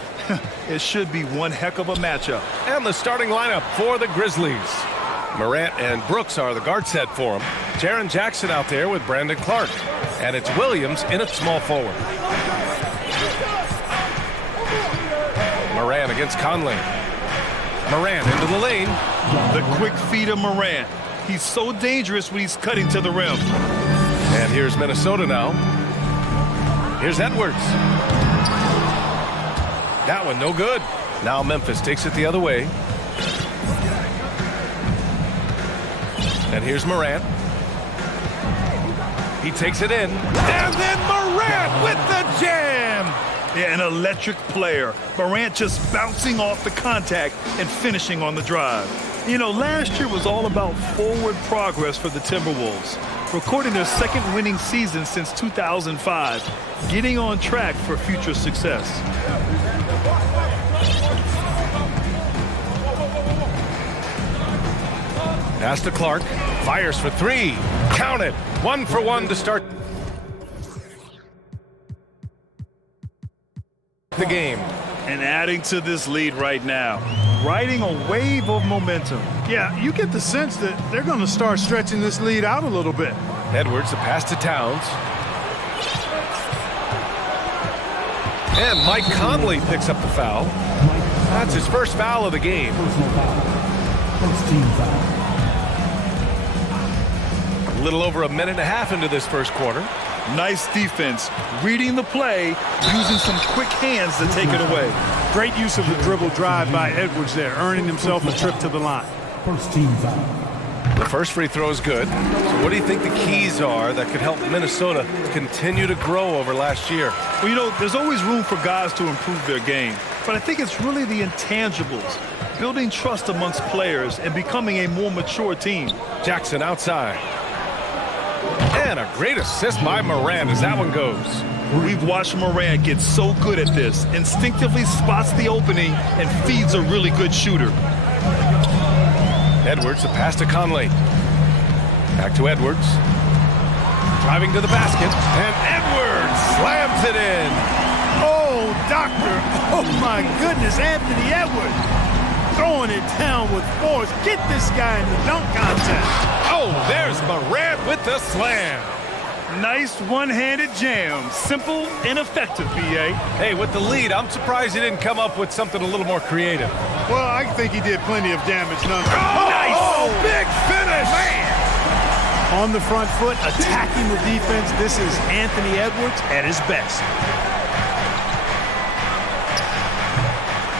It should be one heck of a matchup. And the starting lineup for the Grizzlies. Morant and Brooks are the guard set for him. Jaren Jackson out there with Brandon Clark. And it's Williams in at small forward. Morant against Conley. Morant into the lane. The quick feed of Morant. He's so dangerous when he's cutting to the rim. And here's Minnesota now. Here's Edwards. That one no good. Now Memphis takes it the other way. And here's Morant. He takes it in. And then Morant with the jam. Yeah, an electric player. Morant just bouncing off the contact and finishing on the drive. You know, last year was all about forward progress for the Timberwolves, recording their second winning season since 2005, getting on track for future success. Pass to Clark. Fires for three. Count it. 1 for 1 to start the game. And adding to this lead right now, riding a wave of momentum. Yeah, you get the sense that they're going to start stretching this lead out a little bit. Edwards, the pass to Towns. And Mike Conley picks up the foul. That's his first foul of the game. A little over a minute and a half into this first quarter. Nice defense, reading the play, using some quick hands to take it away. Great use of the dribble drive by Edwards there, earning himself a trip to the line. The first free throw is good. So what do you think the keys are that could help Minnesota continue to grow over last year? Well, you know, there's always room for guys to improve their game. But I think it's really the intangibles, building trust amongst players and becoming a more mature team. Jackson outside. And a great assist by Morant as that one goes. We've watched Morant get so good at this, instinctively spots the opening and feeds a really good shooter. Edwards, the pass to Conley. Back to Edwards. Driving to the basket. And Edwards slams it in. Oh, doctor. Oh, my goodness. Anthony Edwards throwing it down with force. Get this guy in the dunk contest. Oh, there's Morant with the slam. Nice one-handed jam. Simple and effective, B.A. Hey, with the lead, I'm surprised he didn't come up with something a little more creative. Well, I think he did plenty of damage. Nice! Oh, big finish! Man! On the front foot, attacking the defense. This is Anthony Edwards at his best.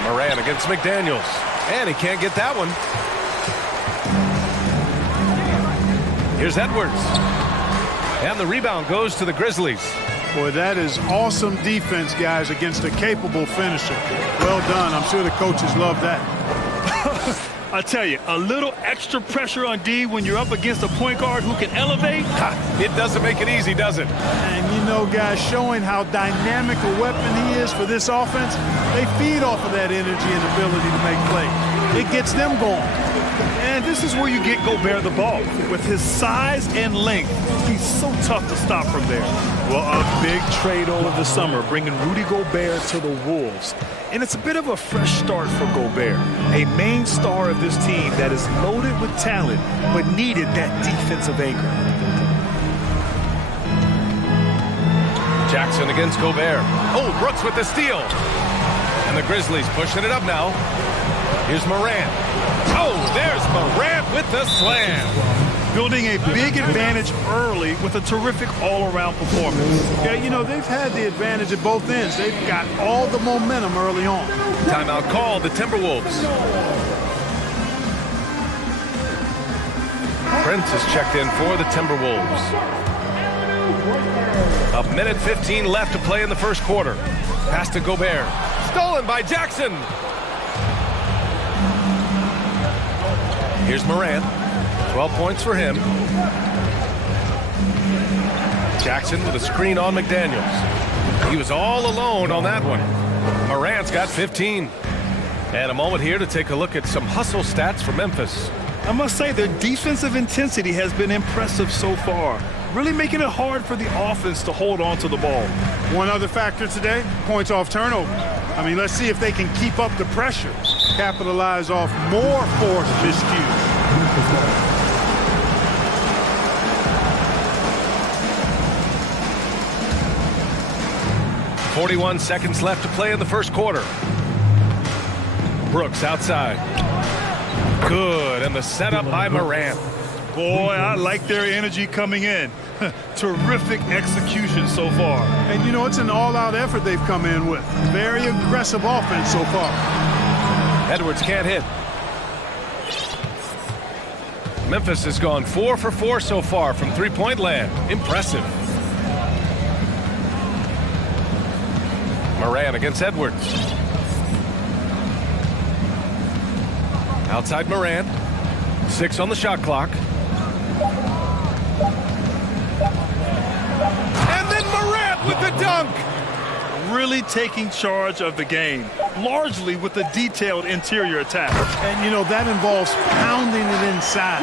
Morant against McDaniels. And he can't get that one. Here's Edwards. And the rebound goes to the Grizzlies. Boy, that is awesome defense, guys, against a capable finisher. Well done. I'm sure the coaches love that. I tell you, a little extra pressure on D when you're up against a point guard who can elevate. It doesn't make it easy, does it? And you know, guys, showing how dynamic a weapon he is for this offense, they feed off of that energy and ability to make plays. It gets them going. And this is where you get Gobert the ball. With his size and length, he's so tough to stop from there. Well, a big trade over the summer, bringing Rudy Gobert to the Wolves. And it's a bit of a fresh start for Gobert, a main star of this team that is loaded with talent, but needed that defensive anchor. Jackson against Gobert. Oh, Brooks with the steal. And the Grizzlies pushing it up now. Here's Morant. Oh, there's Morant with the slam. Building a big advantage early with a terrific all-around performance. Yeah, you know, they've had the advantage at both ends. They've got all the momentum early on. Timeout called, the Timberwolves. Prince is checked in for the Timberwolves. A minute 15 left to play in the first quarter. Pass to Gobert. Stolen by Jackson. Here's Morant. 12 points for him. Jackson with a screen on McDaniels. He was all alone on that one. Morant's got 15. And a moment here to take a look at some hustle stats for Memphis. I must say their defensive intensity has been impressive so far, really making it hard for the offense to hold on to the ball. One other factor today, points off turnover. I mean, let's see if they can keep up the pressure, capitalize off more forced miscues. 41 seconds left to play in the first quarter. Brooks outside. Good, and the setup by Morant. Boy, I like their energy coming in. Terrific execution so far. And you know, it's an all-out effort they've come in with. Very aggressive offense so far. Edwards can't hit. Memphis has gone 4 for 4 so far from three-point land. Impressive. Morant against Edwards. Outside Morant. 6 on the shot clock. And then Morant with the dunk. Really taking charge of the game, largely with a detailed interior attack. And, you know, that involves pounding it inside,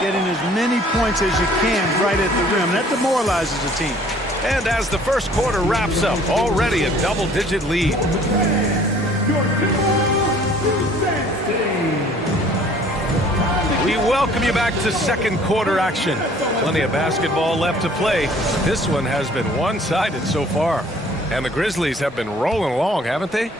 getting as many points as you can right at the rim. That demoralizes the team. And as the first quarter wraps up, already a double-digit lead. We welcome you back to second quarter action. Plenty of basketball left to play. This one has been one-sided so far. And the Grizzlies have been rolling along, haven't they?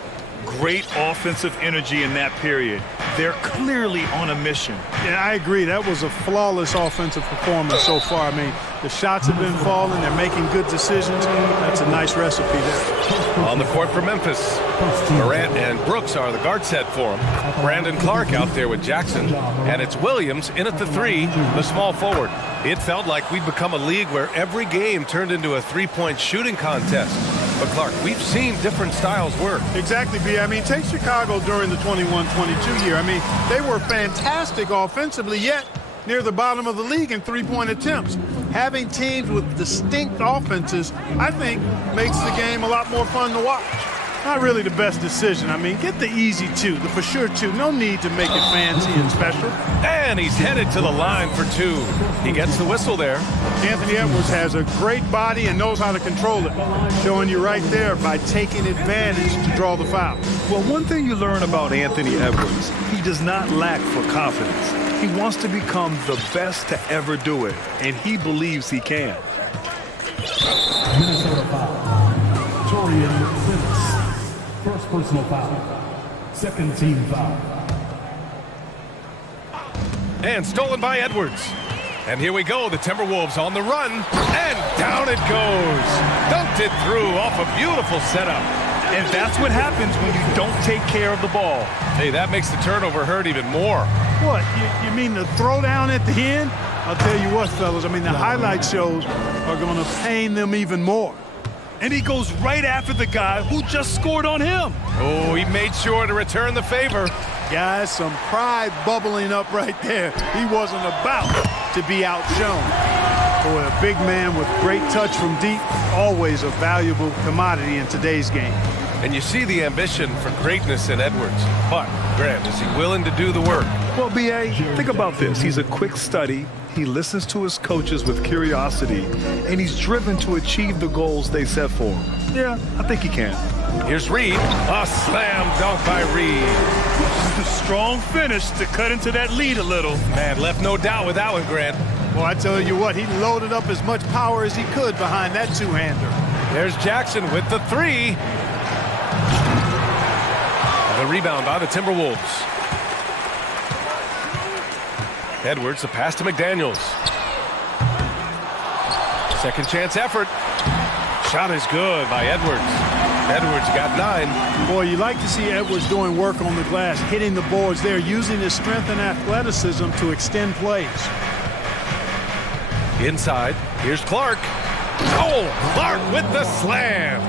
Great offensive energy in that period. They're clearly on a mission. Yeah, I agree. That was a flawless offensive performance so far. I mean, the shots have been falling. They're making good decisions. That's a nice recipe there. On the court for Memphis, Morant and Brooks are the guard set for him. Brandon Clark out there with Jackson. And it's Williams in at the 3, the small forward. It felt like we'd become a league where every game turned into a three-point shooting contest. But Clark, we've seen different styles work. Exactly, B. I mean, take Chicago during the 21-22 year. I mean, they were fantastic offensively, yet near the bottom of the league in three-point attempts. Having teams with distinct offenses, I think, makes the game a lot more fun to watch. Not really the best decision. I mean, get the easy 2, the for sure 2. No need to make it fancy and special. And he's headed to the line for 2. He gets the whistle there. Anthony Edwards has a great body and knows how to control it, showing you right there by taking advantage to draw the foul. Well, one thing you learn about Anthony Edwards, he does not lack for confidence. He wants to become the best to ever do it, and he believes he can. Minnesota foul. Torian Prince. First personal foul. Second team foul. And stolen by Edwards. And here we go, the Timberwolves on the run. And down it goes. Dunked it through off a beautiful setup. And that's what happens when you don't take care of the ball. Hey, that makes the turnover hurt even more. What, you mean the throwdown at the end? I'll tell you what, fellas, I mean, the highlight shows are going to pain them even more. And he goes right after the guy who just scored on him. Oh, he made sure to return the favor. Guys, some pride bubbling up right there. He wasn't about to be outshone. Boy, a big man with great touch from deep, always a valuable commodity in today's game. And you see the ambition for greatness in Edwards. But, Grant, is he willing to do the work? Well, B.A., think about this. He's a quick study. He listens to his coaches with curiosity, and he's driven to achieve the goals they set for him. Yeah, I think he can. Here's Reed. A slam dunk by Reed. Strong finish to cut into that lead a little. Man, left no doubt with that one, Grant. Well, I tell you what, he loaded up as much power as he could behind that two-hander. There's Jackson with the 3. The rebound by the Timberwolves. Edwards, the pass to McDaniels. Second chance effort. Shot is good by Edwards. Edwards got 9. Boy, you like to see Edwards doing work on the glass, hitting the boards there, using his strength and athleticism to extend plays. Inside, here's Clark. Oh, Clark with the slam.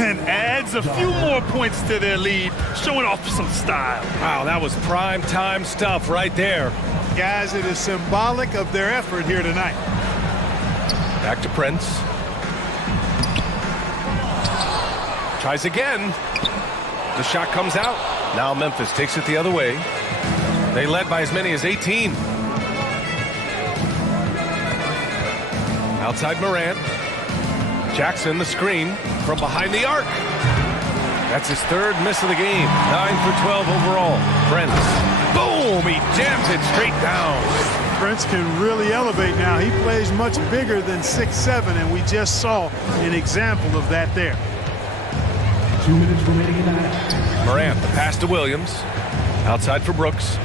And adds a few more points to their lead, showing off some style. Wow, that was prime time stuff right there. Guys, it is symbolic of their effort here tonight. Back to Prince. Tries again. The shot comes out. Now Memphis takes it the other way. They led by as many as 18. Outside Morant. Jackson, the screen from behind the arc. That's his third miss of the game. 9 for 12 overall. Prince. Boom! He jams it straight down. Prince can really elevate now. He plays much bigger than 6'7", and we just saw an example of that there. 2 minutes remaining in that. Morant, the pass to Williams. Outside for Brooks.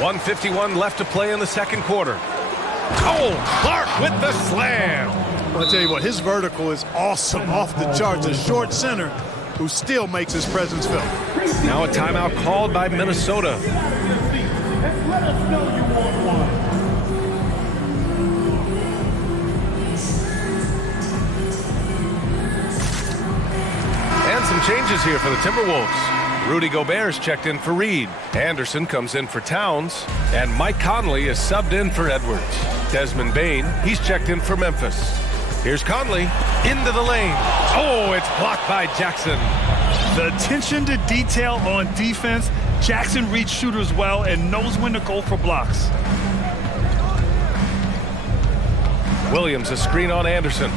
1:51 left to play in the second quarter. Oh, Clark with the slam. I'll tell you what, his vertical is awesome, off the charts. A short center who still makes his presence felt. Now a timeout called by Minnesota. And let us know you want one. And some changes here for the Timberwolves. Rudy Gobert is checked in for Reed. Anderson comes in for Towns. And Mike Conley is subbed in for Edwards. Desmond Bane, he's checked in for Memphis. Here's Conley into the lane. Oh, it's blocked by Jackson. The attention to detail on defense. Jackson reads shooters well and knows when to go for blocks. Williams, a screen on Anderson.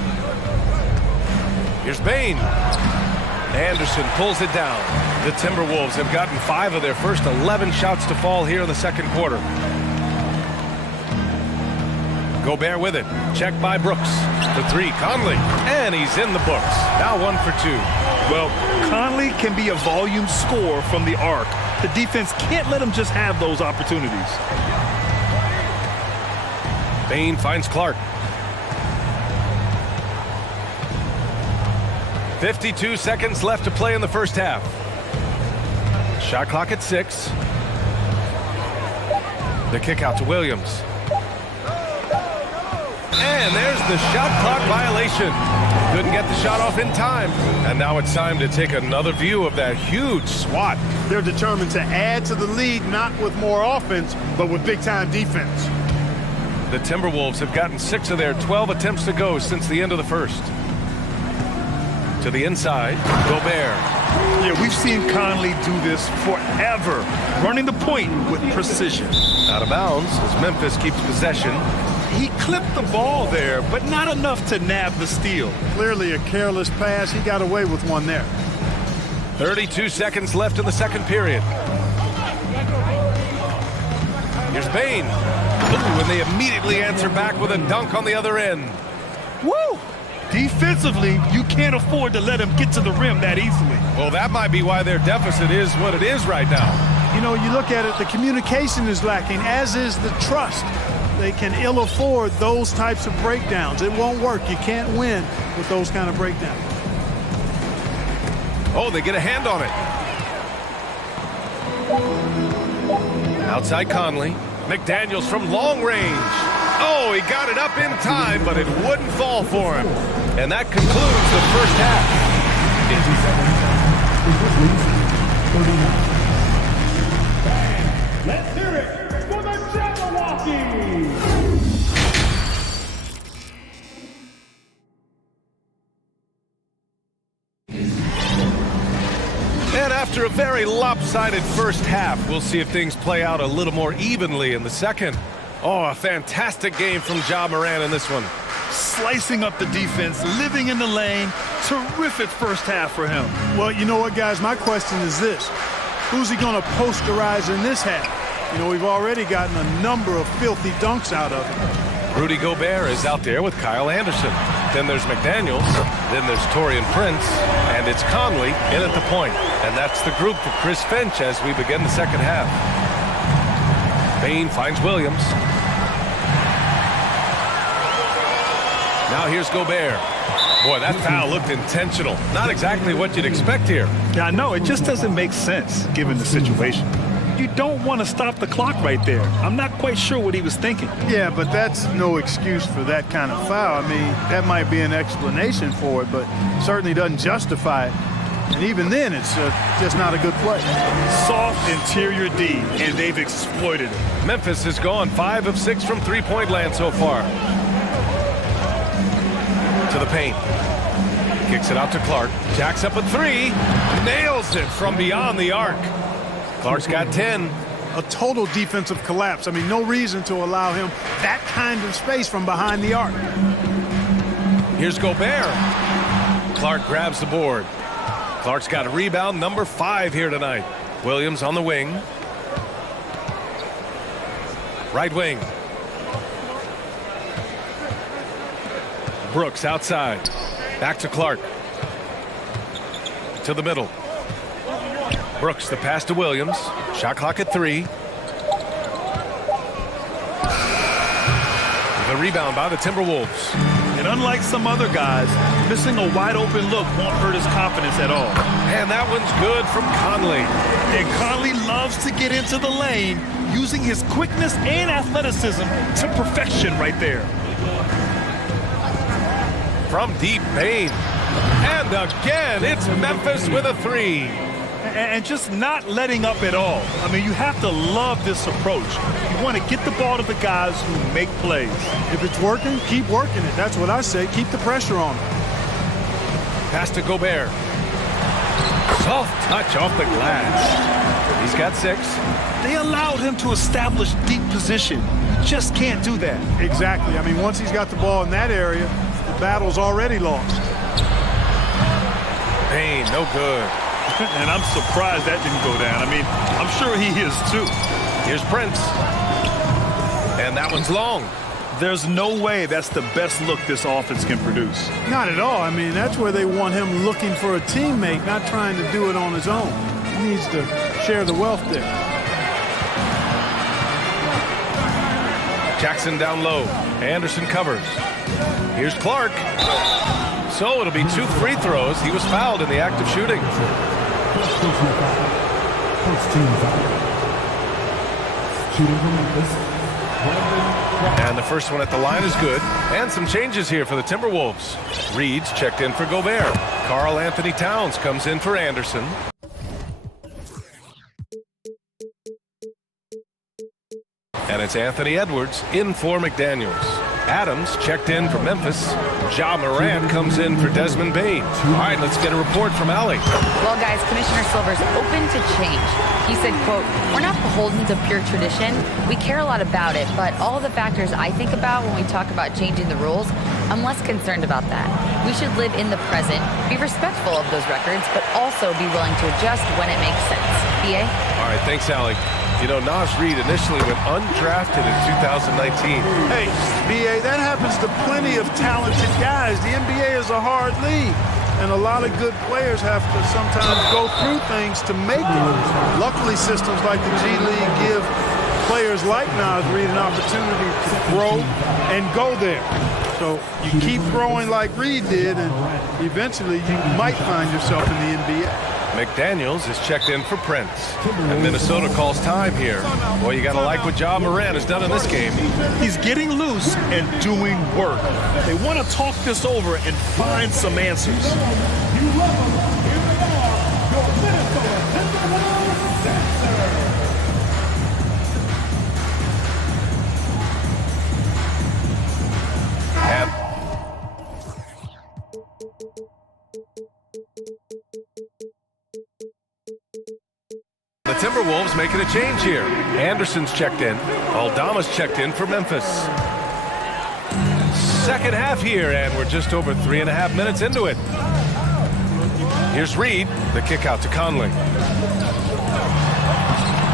Here's Bane. Anderson pulls it down. The Timberwolves have gotten 5 of their first 11 shots to fall here in the second quarter. Gobert with it. Checked by Brooks. The 3, Conley. And he's in the books. Now 1 for 2. Well, Conley can be a volume scorer from the arc. The defense can't let him just have those opportunities. Bane finds Clark. 52 seconds left to play in the first half. Shot clock at 6. The kick out to Williams. And there's the shot clock violation. Couldn't get the shot off in time. And now it's time to take another view of that huge swat. They're determined to add to the lead, not with more offense, but with big-time defense. The Timberwolves have gotten 6 of their 12 attempts to go since the end of the first. To the inside, Gobert. Yeah, we've seen Conley do this forever, running the point with precision. Out of bounds as Memphis keeps possession. He clipped the ball there, but not enough to nab the steal. Clearly a careless pass. He got away with one there. 32 seconds left in the second period. Here's Bane. Ooh, and they immediately answer back with a dunk on the other end. Woo! Defensively, you can't afford to let him get to the rim that easily. Well, that might be why their deficit is what it is right now. You know, you look at it, the communication is lacking, as is the trust. They can ill afford those types of breakdowns. It won't work. You can't win with those kind of breakdowns. Oh, they get a hand on it. Outside Conley. McDaniels from long range. Oh, he got it up in time, but it wouldn't fall for him. And that concludes the first half. 39. Let's hear it for the Jabberwockies! And after a very lopsided first half, we'll see if things play out a little more evenly in the second. Oh, a fantastic game from Ja Morant in this one. Slicing up the defense, living in the lane. Terrific first half for him. Well, you know what, guys? My question is this. Who's he going to posterize in this half? You know, we've already gotten a number of filthy dunks out of him. Rudy Gobert is out there with Kyle Anderson. Then there's McDaniels. Then there's Taurean Prince. And it's Conley in at the point. And that's the group for Chris Finch as we begin the second half. Bane finds Williams. Now here's Gobert. Boy, that foul looked intentional. Not exactly what you'd expect here. Yeah, I know. It just doesn't make sense given the situation. You don't want to stop the clock right there. I'm not quite sure what he was thinking. Yeah, but that's no excuse for that kind of foul. I mean, that might be an explanation for it, but certainly doesn't justify it. And even then, it's just not a good play. Soft interior D, and they've exploited it. Memphis has gone 5 of 6 from three-point land so far. To the paint. Kicks it out to Clark. Jacks up a three. Nails it from beyond the arc. Clark's got 10. A total defensive collapse. I mean, no reason to allow him that kind of space from behind the arc. Here's Gobert. Clark grabs the board. Clark's got a rebound, number 5 here tonight. Williams on the wing. Right wing. Brooks outside. Back to Clark. To the middle. Brooks, the pass to Williams. Shot clock at 3. The rebound by the Timberwolves. And unlike some other guys, missing a wide open look won't hurt his confidence at all. And that one's good from Conley. And Conley loves to get into the lane, using his quickness and athleticism to perfection right there. From deep, Payne. And again, it's Memphis with a 3. And just not letting up at all. I mean, you have to love this approach. You want to get the ball to the guys who make plays. If it's working, keep working it. That's what I say. Keep the pressure on him. Pass to Gobert. Soft touch off the glass. He's got 6. They allowed him to establish deep position. You just can't do that. Exactly. I mean, once he's got the ball in that area, the battle's already lost. Payne, no good. And I'm surprised that didn't go down. I mean, I'm sure he is too. Here's Prince. And that one's long. There's no way that's the best look this offense can produce. Not at all. I mean, that's where they want him looking for a teammate, not trying to do it on his own. He needs to share the wealth there. Jackson down low. Anderson covers. Here's Clark. So it'll be 2 free throws. He was fouled in the act of shooting. And the first one at the line is good. And some changes here for the Timberwolves. Reed's checked in for Gobert. Karl Anthony Towns comes in for Anderson. And it's Anthony Edwards in for McDaniels. Adams checked in for Memphis. Ja Morant comes in for Desmond Bane. All right, let's get a report from Allie. Well, guys, Commissioner Silver's open to change. He said, quote, "We're not beholden to pure tradition. We care a lot about it, but all of the factors I think about when we talk about changing the rules, I'm less concerned about that. We should live in the present, be respectful of those records, but also be willing to adjust when it makes sense." BA? All right, thanks, Allie. You know, Naz Reid initially went undrafted in 2019. Hey, BA, that happens to plenty of talented guys. The NBA is a hard league, and a lot of good players have to sometimes go through things to make it. Luckily, systems like the G League give players like Naz Reid an opportunity to grow and go there. So you keep growing like Reid did, and eventually you might find yourself in the NBA. McDaniels is checked in for Prince. And Minnesota calls time here. Boy, you got to like what Ja Morant has done in this game. He's getting loose and doing work. They want to talk this over and find some answers. The Timberwolves making a change here. Anderson's checked in. Aldama's checked in for Memphis. Second half here, and we're just over 3.5 minutes into it. Here's Reed, the kick out to Conley.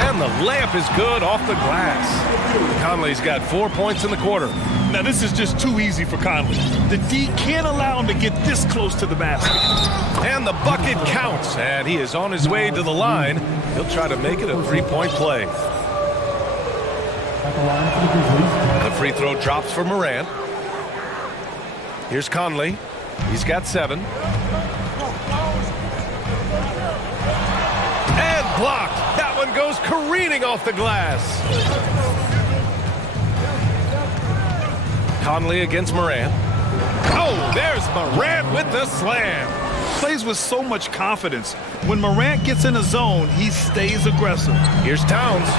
And the layup is good off the glass. Conley's got 4 points in the quarter. Now this is just too easy for Conley. The D can't allow him to get this close to the basket. And the bucket counts, and he is on his way to the line. He'll try to make it a three-point play. The free throw drops for Morant. Here's Conley. He's got 7. And blocked. That one goes careening off the glass. Conley against Morant. Oh, there's Morant with the slam. Plays with so much confidence. When Morant gets in a zone, he stays aggressive. Here's Towns.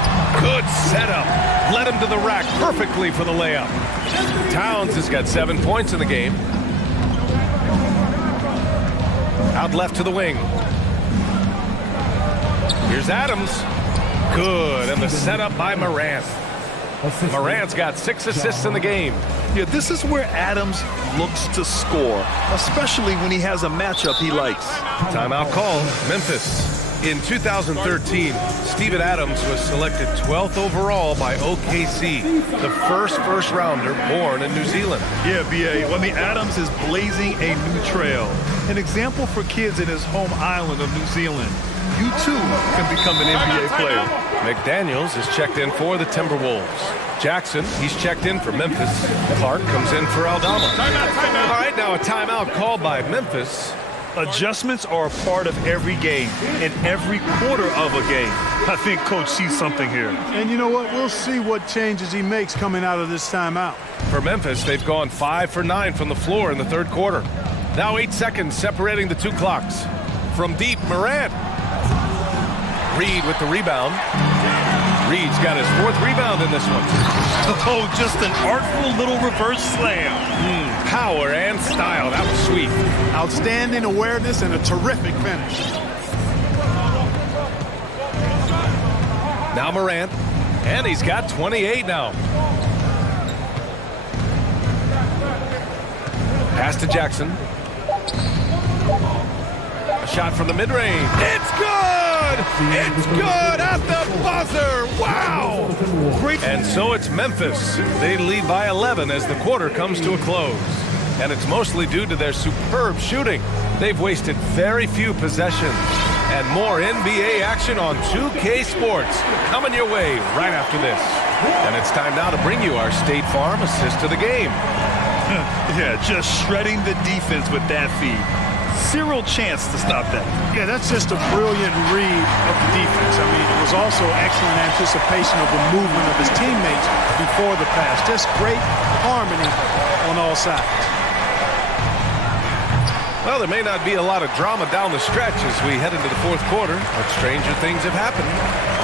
Good setup. Led him to the rack perfectly for the layup. Towns has got 7 points in the game. Out left to the wing. Here's Adams. Good, and the setup by Morant. Morant's got 6 assists in the game. Yeah, this is where Adams looks to score, especially when he has a matchup he likes. Timeout call, Memphis. In 2013, Steven Adams was selected 12th overall by OKC, the first rounder born in New Zealand. Yeah, B.A. I mean, Adams is blazing a new trail. An example for kids in his home island of New Zealand. You too can become an NBA player. McDaniels is checked in for the Timberwolves. Jackson, he's checked in for Memphis. Clark comes in for Aldama. Timeout. All right, now a timeout called by Memphis. Adjustments are a part of every game, in every quarter of a game. I think Coach sees something here. And you know what? We'll see what changes he makes coming out of this timeout. For Memphis, they've gone 5 for 9 from the floor in the third quarter. Now 8 seconds separating the two clocks. From deep, Morant. Reed with the rebound. Reed's got his 4th rebound in this one. Oh, just an artful little reverse slam. Power and style. That was sweet. Outstanding awareness and a terrific finish. Now Morant. And he's got 28 now. Pass to Jackson. A shot from the mid-range. It's good! It's good at the buzzer! Wow! Great. And so it's Memphis. They lead by 11 as the quarter comes to a close. And it's mostly due to their superb shooting. They've wasted very few possessions. And more NBA action on 2K Sports coming your way right after this. And it's time now to bring you our State Farm assist of the game. Yeah, just shredding the defense with that feed. Zero chance to stop that. Yeah, that's just a brilliant read of the defense. I mean, it was also excellent anticipation of the movement of his teammates before the pass. Just great harmony on all sides. Well, there may not be a lot of drama down the stretch as we head into the fourth quarter, but stranger things have happened.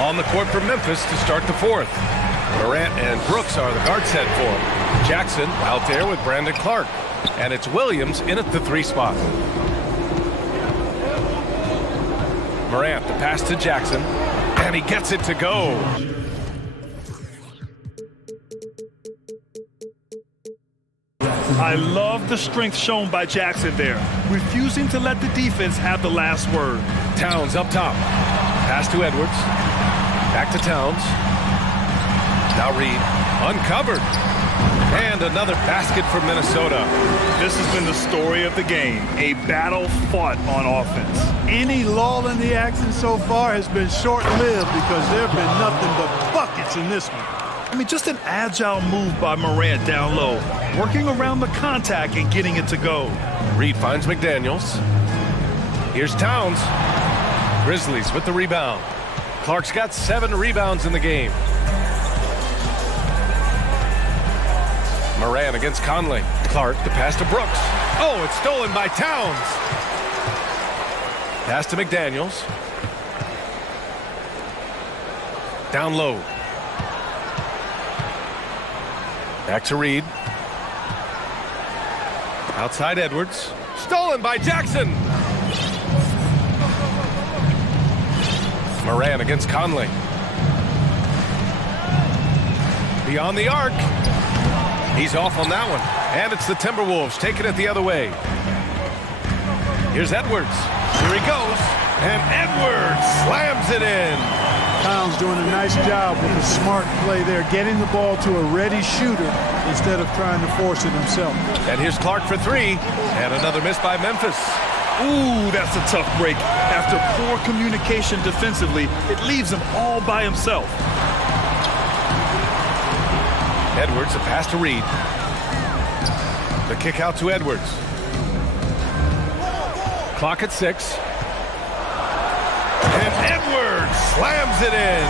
On the court for Memphis to start the fourth. Morant and Brooks are the guard set for him. Jackson out there with Brandon Clark. And it's Williams in at the 3 spot. Morant, the pass to Jackson, and he gets it to go. I love the strength shown by Jackson there, refusing to let the defense have the last word. Towns up top. Pass to Edwards. Back to Towns. Now Reed, uncovered. And another basket for Minnesota. This has been the story of the game, a battle fought on offense. Any lull in the action so far has been short-lived because there have been nothing but buckets in this one. I mean, just an agile move by Morant down low, working around the contact and getting it to go. Reed finds McDaniels. Here's Towns. Grizzlies with the rebound. Clark's got 7 rebounds in the game. Morant against Conley. Clark, the pass to Brooks. Oh, it's stolen by Towns. Pass to McDaniels. Down low. Back to Reed. Outside Edwards. Stolen by Jackson. Morant against Conley. Beyond the arc. He's off on that one. And it's the Timberwolves taking it the other way. Here's Edwards. Here he goes. And Edwards slams it in. Towns doing a nice job with a smart play there, getting the ball to a ready shooter instead of trying to force it himself. And here's Clark for 3. And another miss by Memphis. Ooh, that's a tough break. After poor communication defensively, it leaves him all by himself. Edwards, a pass to Reed. The kick out to Edwards. Clock at 6. And Edwards slams it in.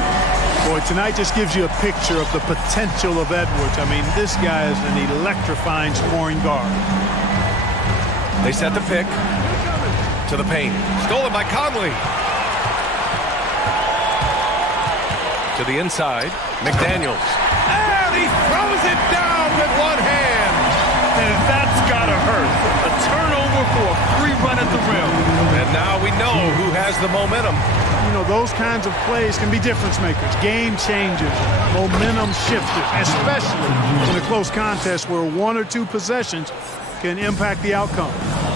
Boy, tonight just gives you a picture of the potential of Edwards. I mean, this guy is an electrifying scoring guard. They set the pick to the paint. Stolen by Conley. To the inside, McDaniels. And he throws it down with one hand. And that's gotta hurt. A turnover for a free run at the rim. now we know who has the momentum. You know, those kinds of plays can be difference makers, game changers, momentum shifters, especially in a close contest where 1 or 2 possessions can impact the outcome.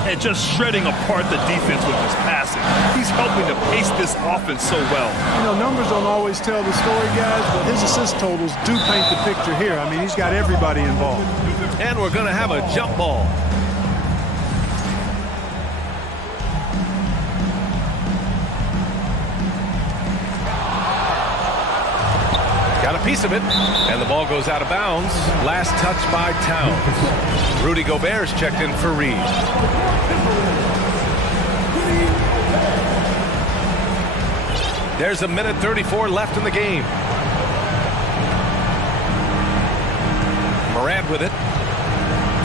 And just shredding apart the defense with his passing. He's helping to pace this offense so well. You know, numbers don't always tell the story, guys, but his assist totals do paint the picture here. I mean, he's got everybody involved. And we're going to have a jump ball. Got a piece of it, and the ball goes out of bounds. Last touch by Towns. Rudy Gobert's checked in for Reed. There's 1:34 left in the game. Morant with it.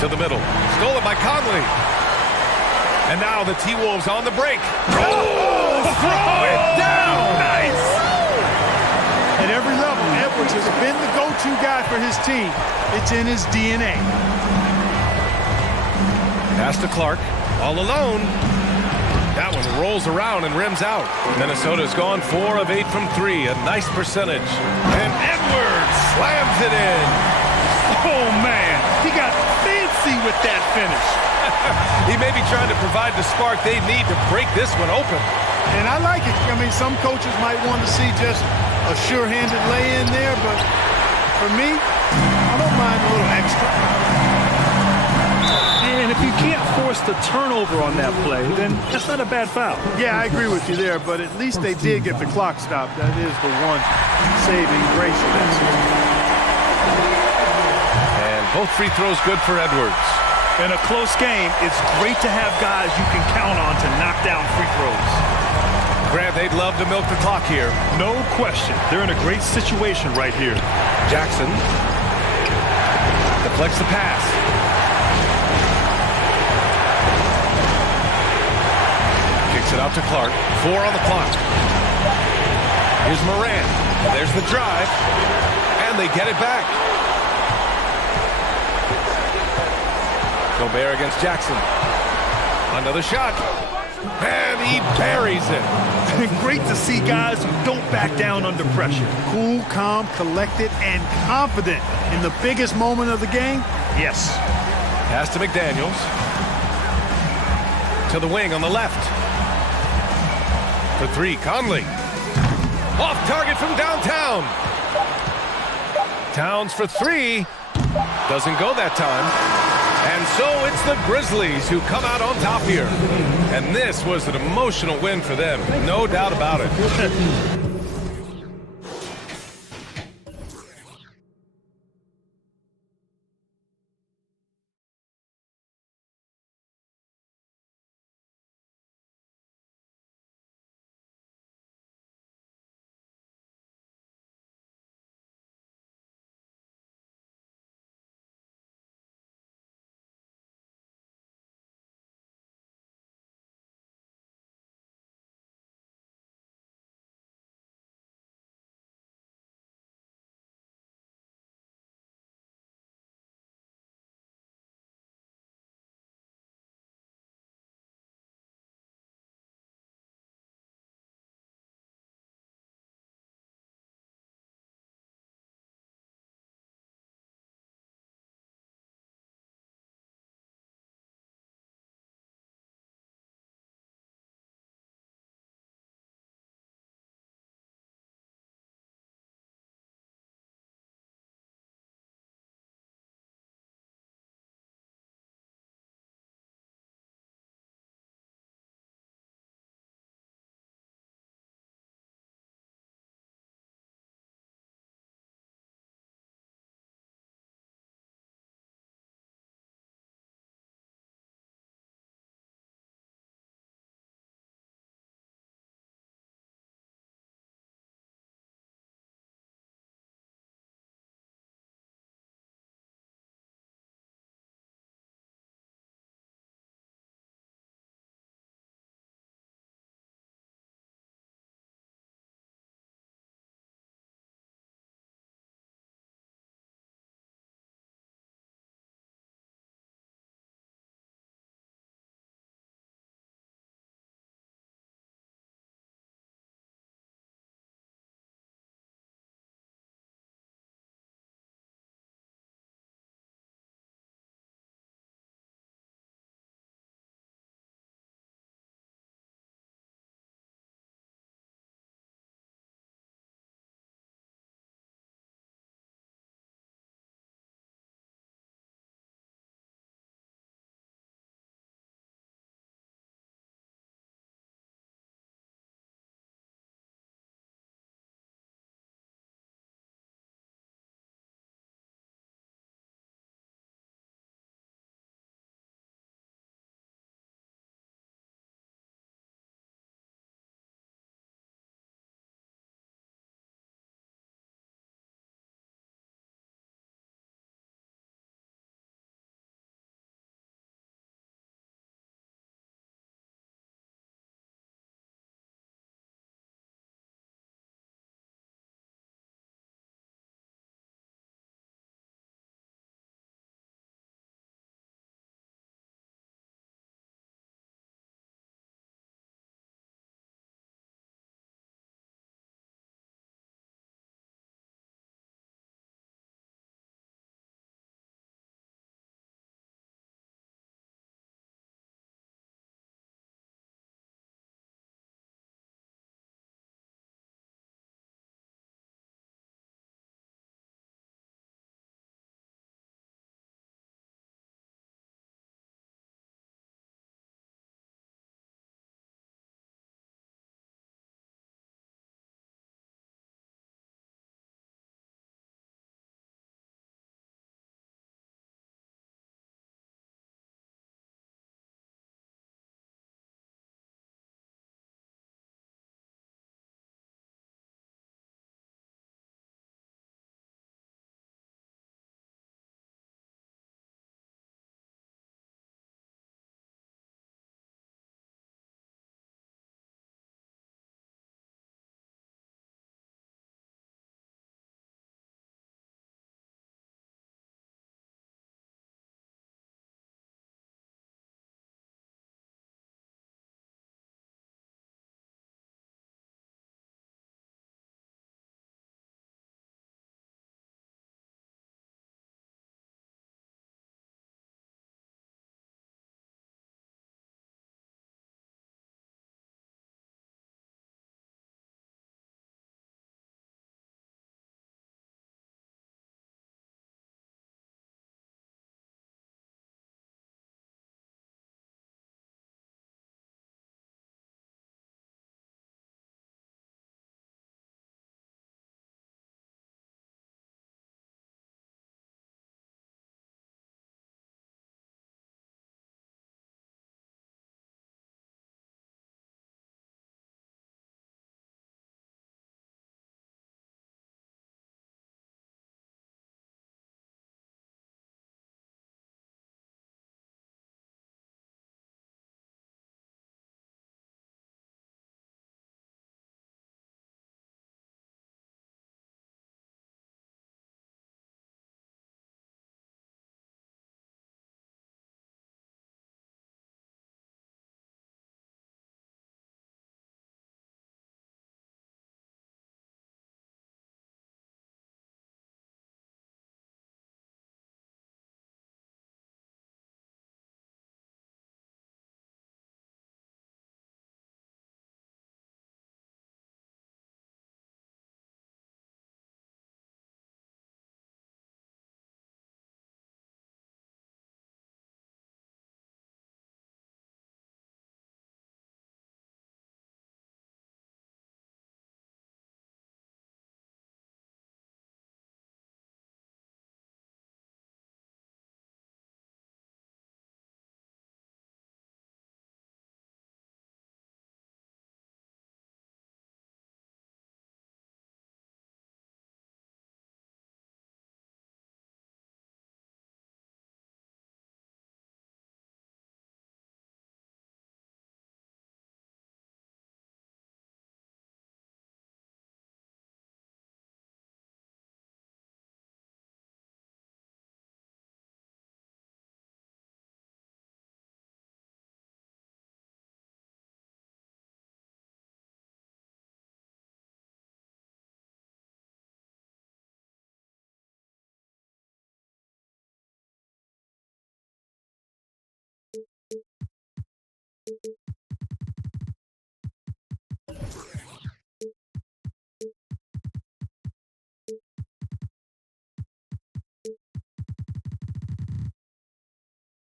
To the middle. Stolen by Conley. And now the T-Wolves on the break. Oh, throw it down! Nice! At every level, Edwards has been the go-to guy for his team. It's in his DNA. Pass to Clark, all alone. That one rolls around and rims out. Minnesota's gone 4 of 8 from 3, a nice percentage. And Edwards slams it in. Oh, man, he got fancy with that finish. He may be trying to provide the spark they need to break this one open. And I like it. I mean, some coaches might want to see just a sure-handed lay-in there, but for me, I don't mind a little extra. And if you can't force the turnover on that play, then that's not a bad foul. Yeah, I agree with you there, but at least they did get the clock stopped. That is the one saving grace of that system. And both free throws good for Edwards. In a close game, it's great to have guys you can count on to knock down free throws. Grant, they'd love to milk the clock here. No question. They're in a great situation right here. Jackson deflects the pass. Kicks it out to Clark. 4 on the clock. Here's Morant. There's the drive. And they get it back. Gobert against Jackson. Another shot. And he buries it. Great to see guys who don't back down under pressure. Cool, calm, collected, and confident in the biggest moment of the game. Yes. Pass to McDaniels. To the wing on the left. For 3, Conley. Off target from downtown. Towns for 3. Doesn't go that time. And so it's the Grizzlies who come out on top here. And this was an emotional win for them, no doubt about it.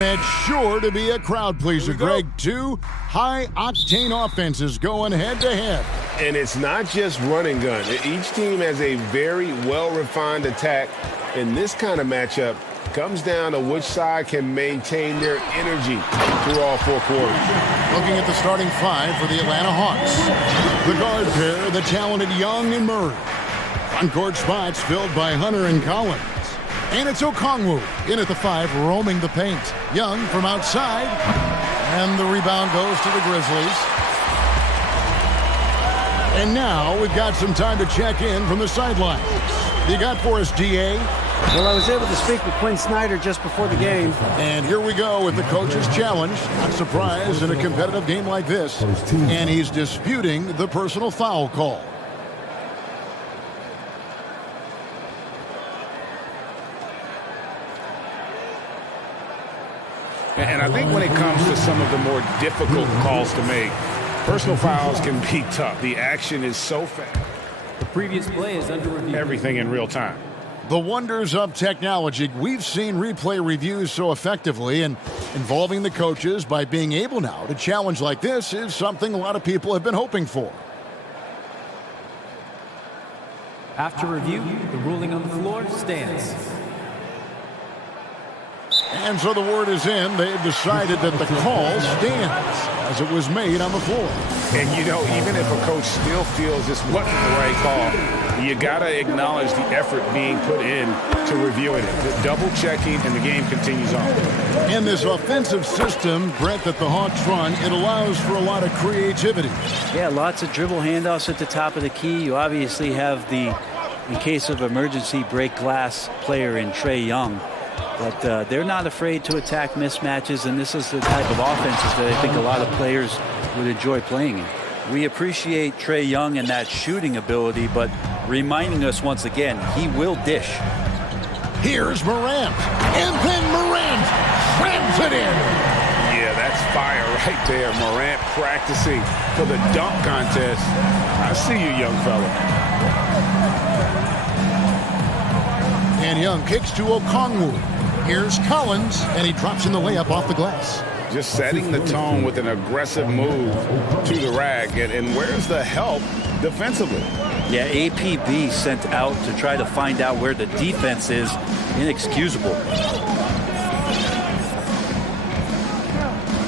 It's sure to be a crowd pleaser, Greg. Two high-octane offenses going head-to-head. And it's not just run and gun. Each team has a very well-refined attack. And this kind of matchup comes down to which side can maintain their energy through all four quarters. Looking at the starting five for the Atlanta Hawks. The guard pair, the talented Young and Murray. Front-court spots filled by Hunter and Collins. And it's Okongwu in at the 5, roaming the paint. Young from outside. And the rebound goes to the Grizzlies. And now we've got some time to check in from the sidelines. You got for us, DA? Well, I was able to speak with Quinn Snyder just before the game. And here we go with the coach's challenge. Not surprised in a competitive game like this. And he's disputing the personal foul call. And I think when it comes to some of the more difficult calls to make, personal fouls can be tough. The action is so fast. The previous play is under review. Everything in real time. The wonders of technology. We've seen replay reviews so effectively, and involving the coaches by being able now to challenge like this is something a lot of people have been hoping for. After review, the ruling on the floor stands. And so the word is in. They've decided that the call stands as it was made on the floor. And, you know, even if a coach still feels this wasn't the right call, you got to acknowledge the effort being put in to reviewing it. The double-checking, and the game continues on. And this offensive system, Brett, that the Hawks run, it allows for a lot of creativity. Yeah, lots of dribble handoffs at the top of the key. You obviously have the, in case of emergency, break glass player in Trae Young. But they're not afraid to attack mismatches, and this is the type of offenses that I think a lot of players would enjoy playing in. We appreciate Trae Young and that shooting ability, but reminding us once again, he will dish. Here's Morant, and then Morant slams it in. Yeah, that's fire right there. Morant practicing for the dunk contest. I see you, young fella. And Young kicks to Okongwu. Here's Collins, and he drops in the layup off the glass. Just setting the tone with an aggressive move to the rack. And where's the help defensively? Yeah, APB sent out to try to find out where the defense is. Inexcusable.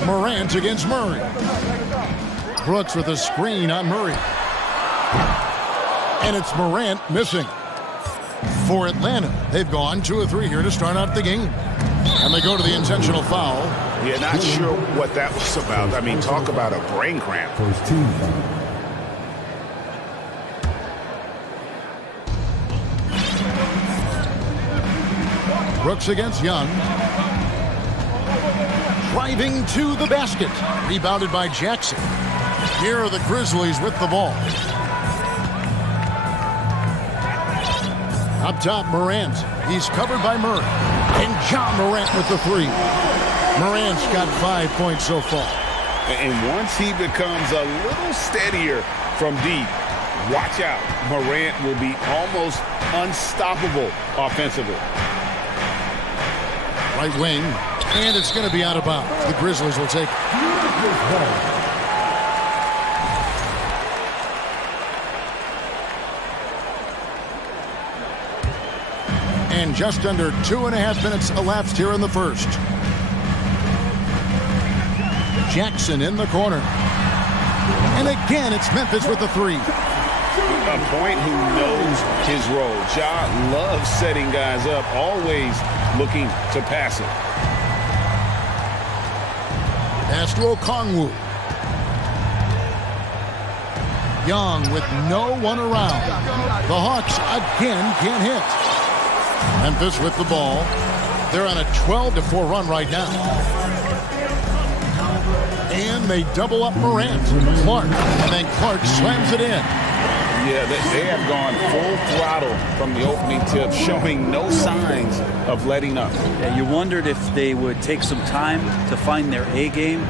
Morant against Murray. Brooks with a screen on Murray. And it's Morant missing. For Atlanta, they've gone 2 of 3 here to start out the game. And they go to the intentional foul. Yeah, not sure what that was about. I mean, talk about a brain cramp. Brooks against Young. Driving to the basket. Rebounded by Jackson. Here are the Grizzlies with the ball. Up top, Morant. He's covered by Murray. And John Morant with the 3. Morant's got 5 points so far. And once he becomes a little steadier from deep, watch out. Morant will be almost unstoppable offensively. Right wing. And it's going to be out of bounds. The Grizzlies will take it. And just under 2.5 minutes elapsed here in the first. Jackson in the corner. And again, it's Memphis with the 3. A point who knows his role. Ja loves setting guys up, always looking to pass it. Pass to Okongwu. Young with no one around. The Hawks again can't hit. Memphis with the ball. They're on a 12-4 run right now. And they double up Morant. Clark. And then Clark slams it in. Yeah, they have gone full throttle from the opening tip, showing no signs of letting up. Yeah, you wondered if they would take some time to find their A game.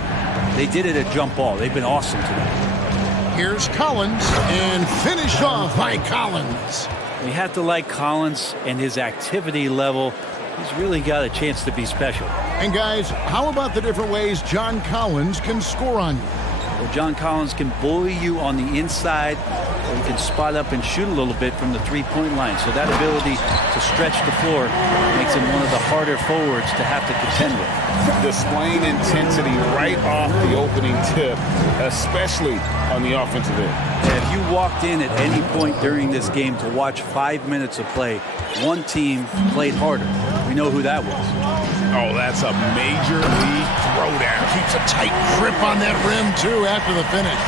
They did it at jump ball. They've been awesome tonight. Here's Collins, and finished off by Collins. We have to like Collins and his activity level. he's really got a chance to be special. And guys, how about the different ways John Collins can score on you? Well, John Collins can bully you on the inside, or he can spot up and shoot a little bit from the three-point line. So that ability to stretch the floor makes him one of the harder forwards to have to contend with. Displaying intensity right off the opening tip, especially on the offensive end. If you walked in at any point during this game to watch 5 minutes of play, one team played harder. We know who that was. Oh, that's a major league throwdown. Keeps a tight grip on that rim, too, after the finish.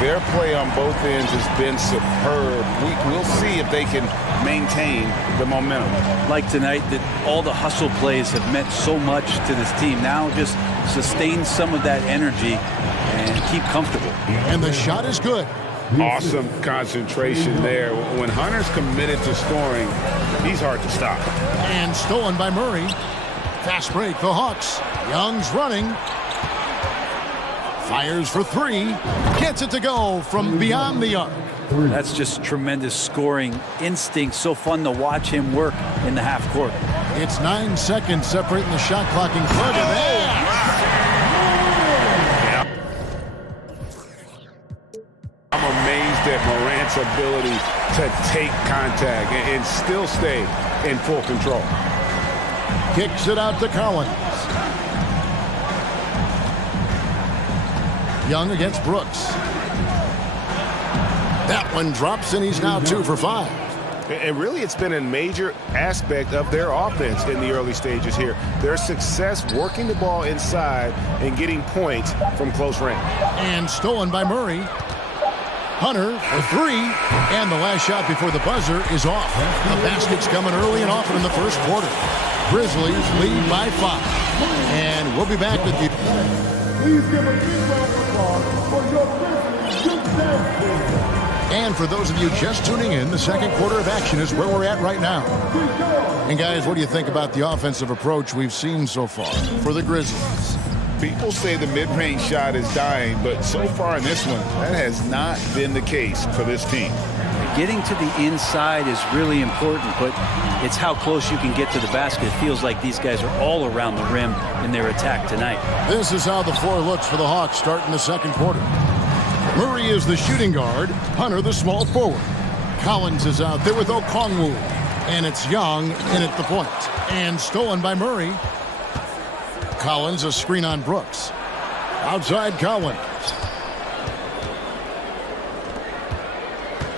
Their play on both ends has been superb. We'll see if they can maintain the momentum. Like tonight, that all the hustle plays have meant so much to this team. Now just sustain some of that energy and keep comfortable. And the shot is good. Awesome concentration there. When Hunter's committed to scoring, he's hard to stop. And stolen by Murray. Fast break, the Hawks. Young's running. Fires for three. Gets it to go from beyond the arc. That's just tremendous scoring instinct. So fun to watch him work in the half court. It's 9 seconds separating the shot clock and clever there. I'm amazed at Morant's ability to take contact and still stay in full control. Kicks it out to Collins. Young against Brooks. That one drops, and he's now 2 for 5. And really, it's been a major aspect of their offense in the early stages here. Their success working the ball inside and getting points from close range. And stolen by Murray. Hunter for three. And the last shot before the buzzer is off. The basket's coming early and often in the first quarter. Grizzlies lead by 5. And we'll be back with you. Please give a big round of applause for your Grizzlies gymnastics. And for those of you just tuning in, the second quarter of action is where we're at right now. And guys, what do you think about the offensive approach we've seen so far for the Grizzlies? People say the mid-range shot is dying, but so far in this one, that has not been the case for this team. Getting to the inside is really important, but it's how close you can get to the basket. It feels like these guys are all around the rim in their attack tonight. This is how the floor looks for the Hawks starting the second quarter. Murray is the shooting guard, Hunter the small forward. Collins is out there with Okongwu, and it's Young in at the point. And stolen by Murray. Collins a screen on Brooks. Outside Collins.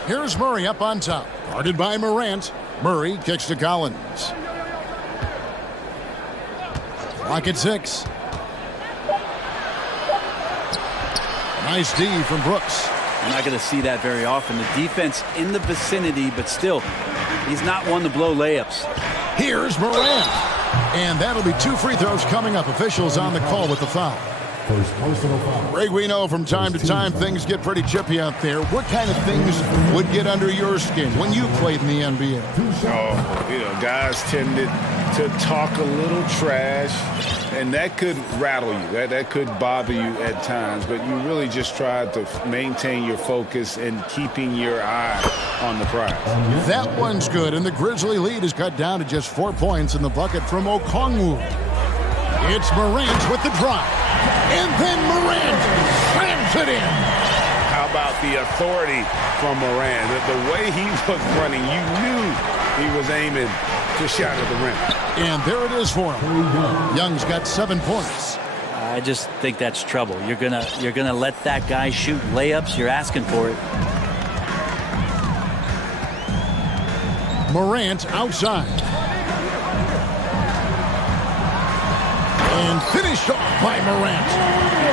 Here's Murray up on top. Guarded by Morant. Murray kicks to Collins. Clock at 6. Nice D from Brooks. You're not going to see that very often. The defense in the vicinity, but still, he's not one to blow layups. Here's Morant. And that'll be 2 free throws coming up. Officials on the call with the foul. First personal foul. Greg, we know from time to time things get pretty chippy out there. What kind of things would get under your skin when you played in the NBA? Oh, guys tended to talk a little trash, and that could rattle you. That could bother you at times, but you really just tried to maintain your focus and keeping your eye on the prize. That one's good, and the Grizzly lead is cut down to just 4 points in the bucket from Okongwu. It's Morant with the drive. And then Morant slams it in. How about the authority from Morant? The way he was running, you knew he was aiming to shot at the rim. And there it is for him. Young's got 7 points. I just think that's trouble. You're gonna let that guy shoot layups. You're asking for it. Morant outside. And finished off by Morant.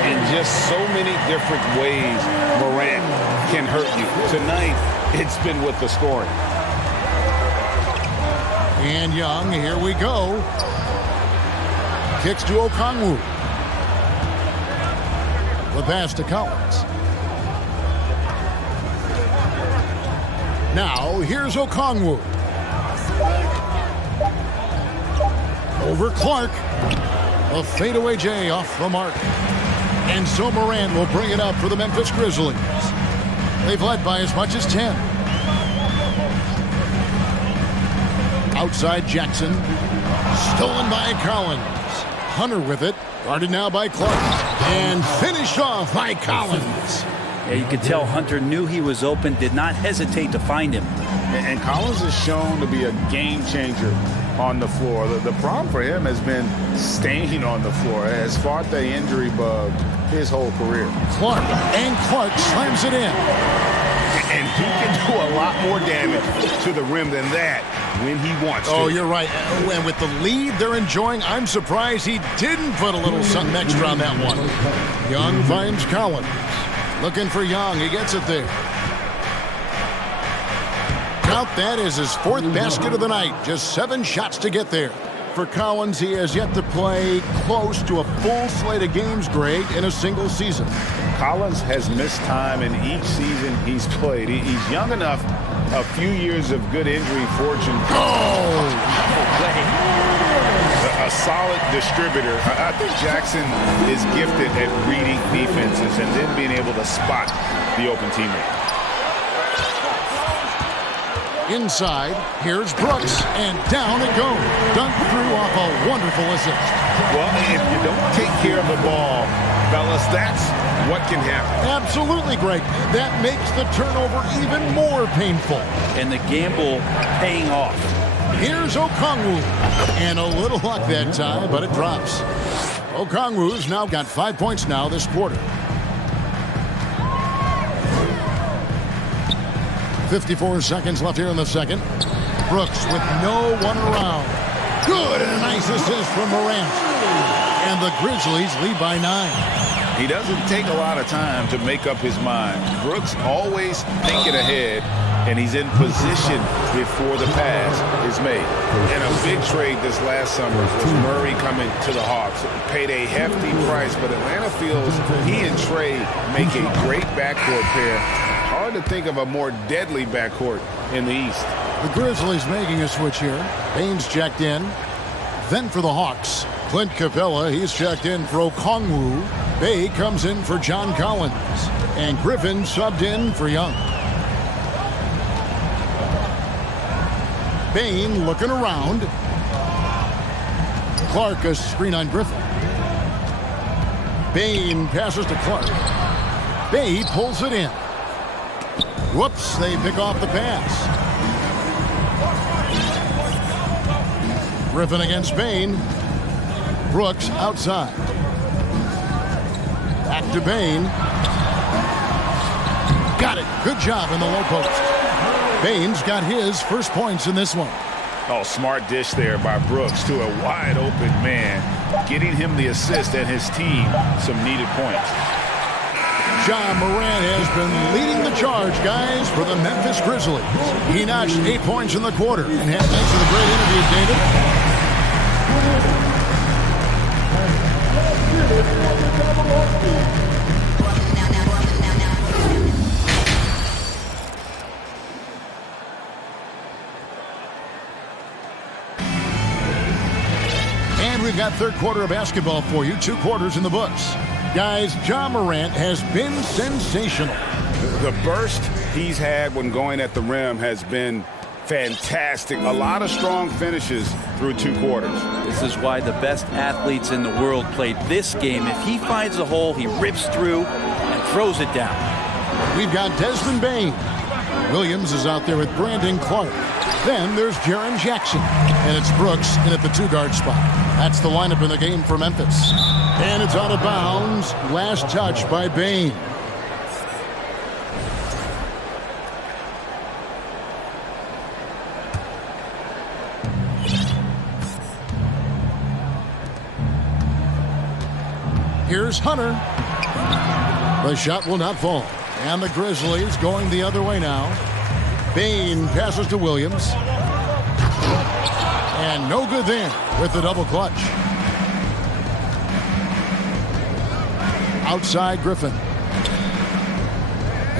In just so many different ways, Morant can hurt you. Tonight, it's been with the scoring. And Young, here we go. Kicks to Okongwu. The pass to Collins. Now, here's Okongwu. Over Clark. A fadeaway J off the mark. And so Morant will bring it up for the Memphis Grizzlies. They've led by as much as 10. Outside Jackson. Stolen by Collins. Hunter with it. Guarded now by Clark. And finished off by Collins. Yeah, you could tell Hunter knew he was open, did not hesitate to find him. And Collins is shown to be a game changer on the floor. The problem for him has been staying on the floor. Has fought the injury bug his whole career. Clark slams it in. And he can do a lot more damage to the rim than that when he wants to. Oh, you're right. And with the lead they're enjoying, I'm surprised he didn't put a little something extra on that one. Young finds Collins. Looking for Young. He gets it there. Count that as his 4th basket of the night. Just 7 shots to get there. For Collins, he has yet to play close to a full slate of games, Greg, in a single season. Collins has missed time in each season he's played. He's young enough, a few years of good injury fortune. A solid distributor. I think Jackson is gifted at reading defenses and then being able to spot the open teammate. Inside, here's Brooks, and down it goes. Dunked through off a wonderful assist. Well, if you don't take care of the ball, fellas, that's what can happen. Absolutely, Greg. That makes the turnover even more painful. And the gamble paying off. Here's Okongwu. And a little luck that time, but it drops. Okongwu's now got 5 points now this quarter. 54 seconds left here in the second. Brooks with no one around. Good, and a nice assist from Morant. And the Grizzlies lead by 9. He doesn't take a lot of time to make up his mind. Brooks always thinking ahead, and he's in position before the pass is made. And a big trade this last summer was Murray coming to the Hawks. Paid a hefty price, but Atlanta feels he and Trey make a great backcourt pair. Hard to think of a more deadly backcourt in the East. The Grizzlies making a switch here. Baines checked in. Then for the Hawks, Clint Capella, he's checked in for Okongwu. Bay comes in for John Collins. And Griffin subbed in for Young. Bain looking around. Clark a screen on Griffin. Bain passes to Clark. Bay pulls it in. Whoops, they pick off the pass. Griffin against Bain. Brooks outside. Back to Bain. Got it. Good job in the low post. Bain's got his first points in this one. Oh, smart dish there by Brooks to a wide open man, getting him the assist and his team some needed points. Ja Morant has been leading the charge, guys, for the Memphis Grizzlies. He notched 8 points in the quarter. And thanks for the great interview, David. And we've got third quarter of basketball for you. 2 quarters in the books. Guys, Ja Morant has been sensational. The burst he's had when going at the rim has been fantastic. A lot of strong finishes through 2 quarters. This is why the best athletes in the world play this game. If he finds a hole, he rips through and throws it down. We've got Desmond Bain. Williams is out there with Brandon Clark. Then there's Jaren Jackson. And it's Brooks in at the 2-guard spot. That's the lineup in the game for Memphis. And it's out of bounds. Last touch by Bain. Here's Hunter. The shot will not fall. And the Grizzlies going the other way now. Bain passes to Williams. And no good there with the double clutch. Outside Griffin.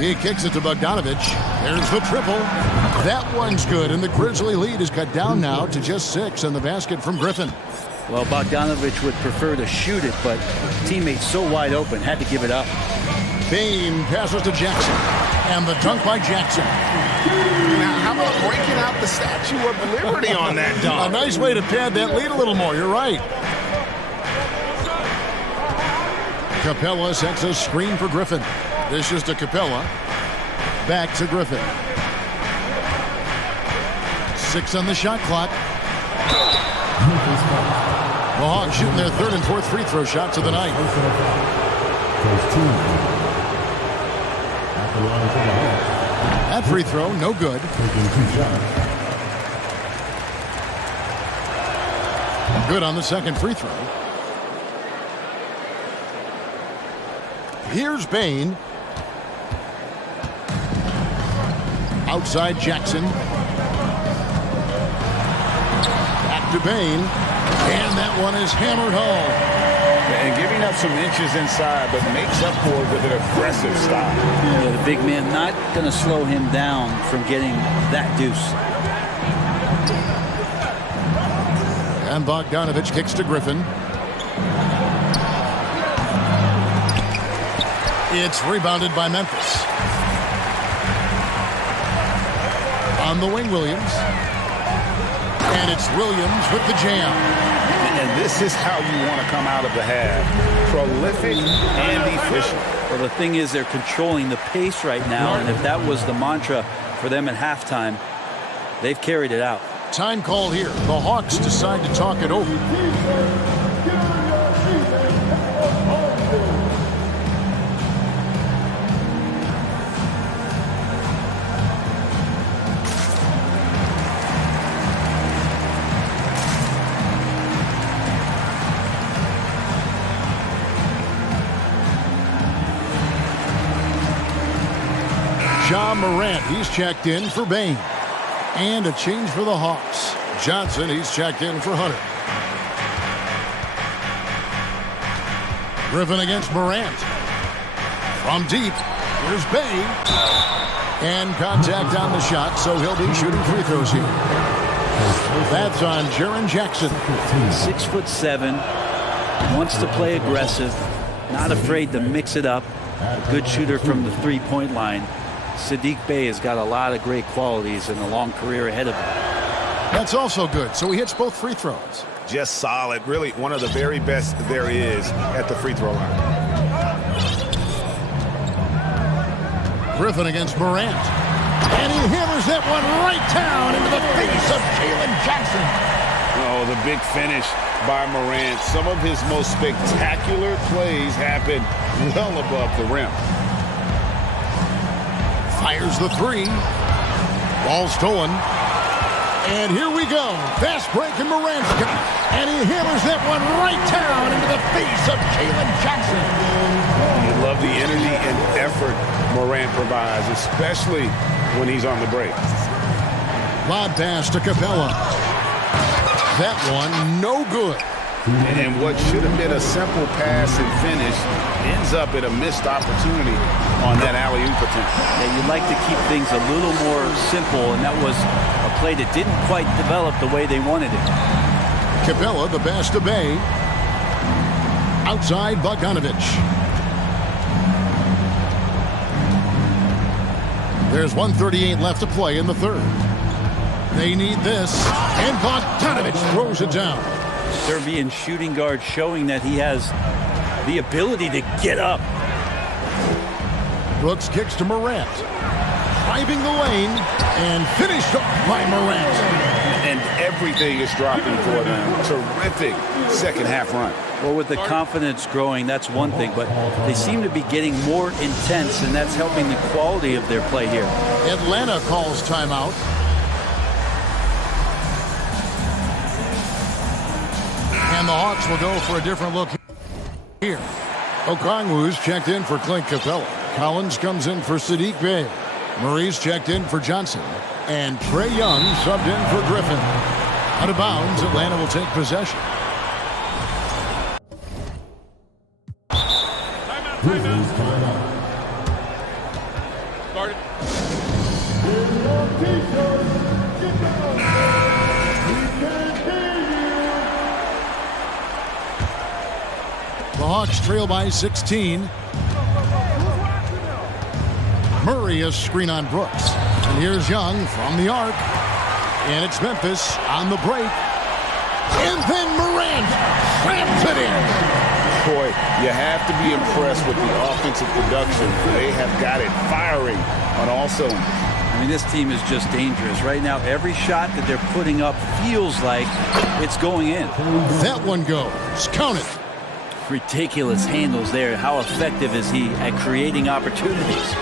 He kicks it to Bogdanovich. There's the triple. That one's good, and the Grizzly lead is cut down now to just 6 in the basket from Griffin. Well, Bogdanovich would prefer to shoot it, but teammates so wide open, had to give it up. Bain passes to Jackson. And the dunk by Jackson. Now, how about breaking out the Statue of Liberty on that dunk? A nice way to pad that lead a little more. You're right. Capella sets a screen for Griffin. This is to Capella. Back to Griffin. 6 on the shot clock. The Hawks shooting their 3rd and 4th free throw shots of the night. That free throw, no good. Good on the second free throw. Here's Bain. Outside Jackson. Back to Bain. And that one is hammered home. And giving up some inches inside, but makes up for it with an aggressive style. Yeah, the big man not going to slow him down from getting that deuce. And Bogdanovich kicks to Griffin. It's rebounded by Memphis. On the wing, Williams. And it's Williams with the jam. And this is how you want to come out of the half. Prolific and efficient. Well, the thing is they're controlling the pace right now, and if that was the mantra for them at halftime, they've carried it out. Time call here. The Hawks decide to talk it over. John Morant, he's checked in for Bain. And a change for the Hawks. Johnson, he's checked in for Hunter. Griffin against Morant. From deep, here's Bain. And contact on the shot, so he'll be shooting free throws here. That's on Jaren Jackson. 6'7", wants to play aggressive, not afraid to mix it up. A good shooter from the three-point line. Saddiq Bey has got a lot of great qualities and a long career ahead of him. That's also good, so he hits both free throws. Just solid, really one of the very best there is at the free throw line. Griffin against Morant. And he hammers that one right down into the face of Jalen Jackson. Oh, the big finish by Morant. Some of his most spectacular plays happen well above the rim. Fires the three. Ball stolen. And here we go. Fast break and Morant's got it. And he hammers that one right down into the face of Jalen Jackson. You love the energy and effort Morant provides, especially when he's on the break. Lob pass to Capella. That one no good. And what should have been a simple pass and finish ends up in a missed opportunity on that alley-oop attempt. Yeah, you'd like to keep things a little more simple, and that was a play that didn't quite develop the way they wanted it. Capella, the pass to Bey. Outside Bogdanovich. There's 1:38 left to play in the third. They need this, and Bogdanovich throws it down. Serbian shooting guard showing that he has the ability to get up. Brooks kicks to Morant. Driving the lane and finished off by Morant. And everything is dropping for them. Terrific second half run. Well, with the confidence growing, that's one thing, but they seem to be getting more intense, and that's helping the quality of their play here. Atlanta calls timeout. And the Hawks will go for a different look here. Okongwu's checked in for Clint Capella. Collins comes in for Saddiq Bey. Murray's checked in for Johnson. And Trae Young subbed in for Griffin. Out of bounds, Atlanta will take possession. The Hawks trail by 16. Murray a screen on Brooks. And here's Young from the arc. And it's Memphis on the break. And then Morant slams it in. Boy, you have to be impressed with the offensive production. They have got it firing on all cylinders. I mean, this team is just dangerous. Right now, every shot that they're putting up feels like it's going in. That one goes. Count it. Ridiculous handles there. How effective is he at creating opportunities?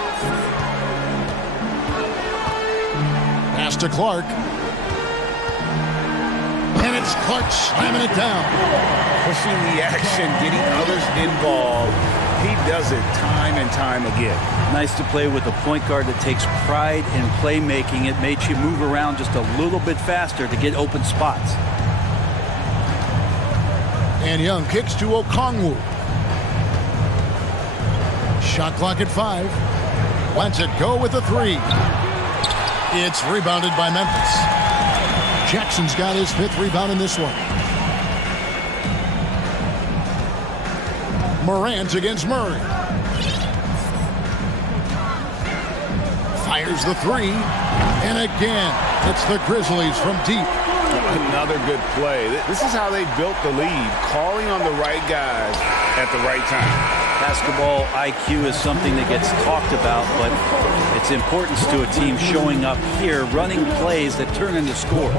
Pass to Clark. And it's Clark slamming it down. Pushing the action, getting others involved. He does it time and time again. Nice to play with a point guard that takes pride in playmaking. It makes you move around just a little bit faster to get open spots. And Young kicks to Okongwu. Shot clock at 5. Lets it go with a 3. It's rebounded by Memphis. Jackson's got his 5th rebound in this one. Morant against Murray. Fires the 3. And again, it's the Grizzlies from deep. Another good play. This is how they built the lead, calling on the right guys at the right time. Basketball IQ is something that gets talked about, but its importance to a team showing up here, running plays that turn into scores.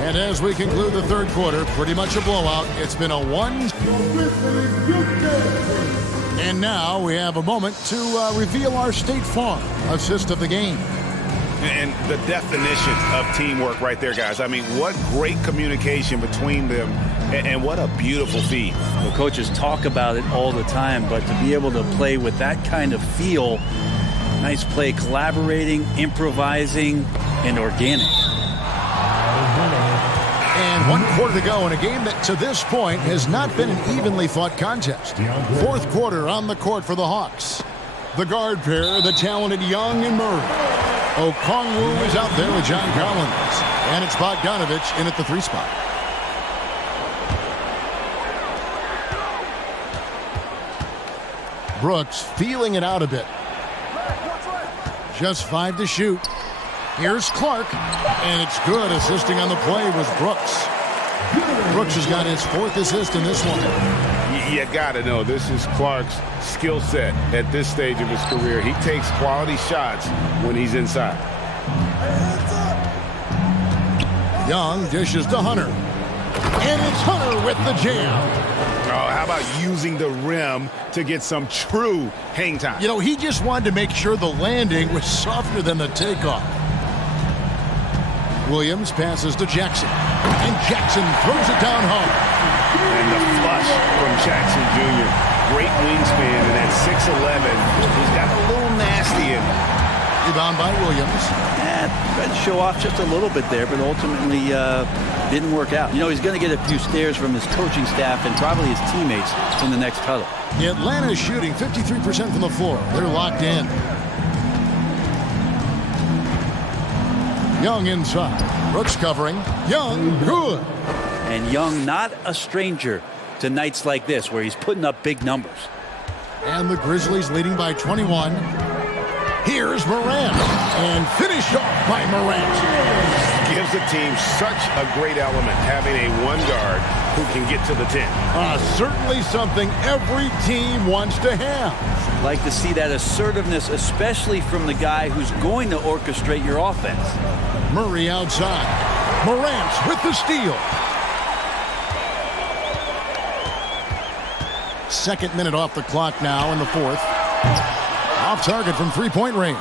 And as we conclude the third quarter, pretty much a blowout. It's been a 1. And now we have a moment to reveal our State Farm assist of the game. And the definition of teamwork right there, guys. I mean, what great communication between them, and what a beautiful feed. The coaches talk about it all the time, but to be able to play with that kind of feel, nice play, collaborating, improvising, and organic. And 1 quarter to go in a game that to this point has not been an evenly fought contest. Fourth quarter on the court for the Hawks. The guard pair, the talented Young and Murray. Okongwu is out there with John Collins. And it's Bogdanovich in at the 3 spot. Brooks feeling it out a bit. Just 5 to shoot. Here's Clark. And it's good. Assisting on the play was Brooks. Brooks has got his 4th assist in this one. You got to know, this is Clark's skill set at this stage of his career. He takes quality shots when he's inside. Young dishes to Hunter. And it's Hunter with the jam. Oh, how about using the rim to get some true hang time? You know, he just wanted to make sure the landing was softer than the takeoff. Williams passes to Jackson. And Jackson throws it down hard. And the flush from Jackson Jr. Great wingspan, and at 6'11", he's got a little nasty in him. Rebound by Williams. Tried to show off just a little bit there, but ultimately didn't work out. You know, he's going to get a few stares from his coaching staff and probably his teammates in the next huddle. Atlanta is shooting 53% from the floor. They're locked in. Young inside. Brooks covering. Young, good. And Young not a stranger to nights like this where he's putting up big numbers. And the Grizzlies leading by 21. Here's Morant. And finished off by Morant. Gives the team such a great element, having a 1 guard who can get to the 10. Certainly something every team wants to have. Like to see that assertiveness, especially from the guy who's going to orchestrate your offense. Murray outside. Morant with the steal. 2nd minute off the clock now in the 4th. Off target from 3-point range.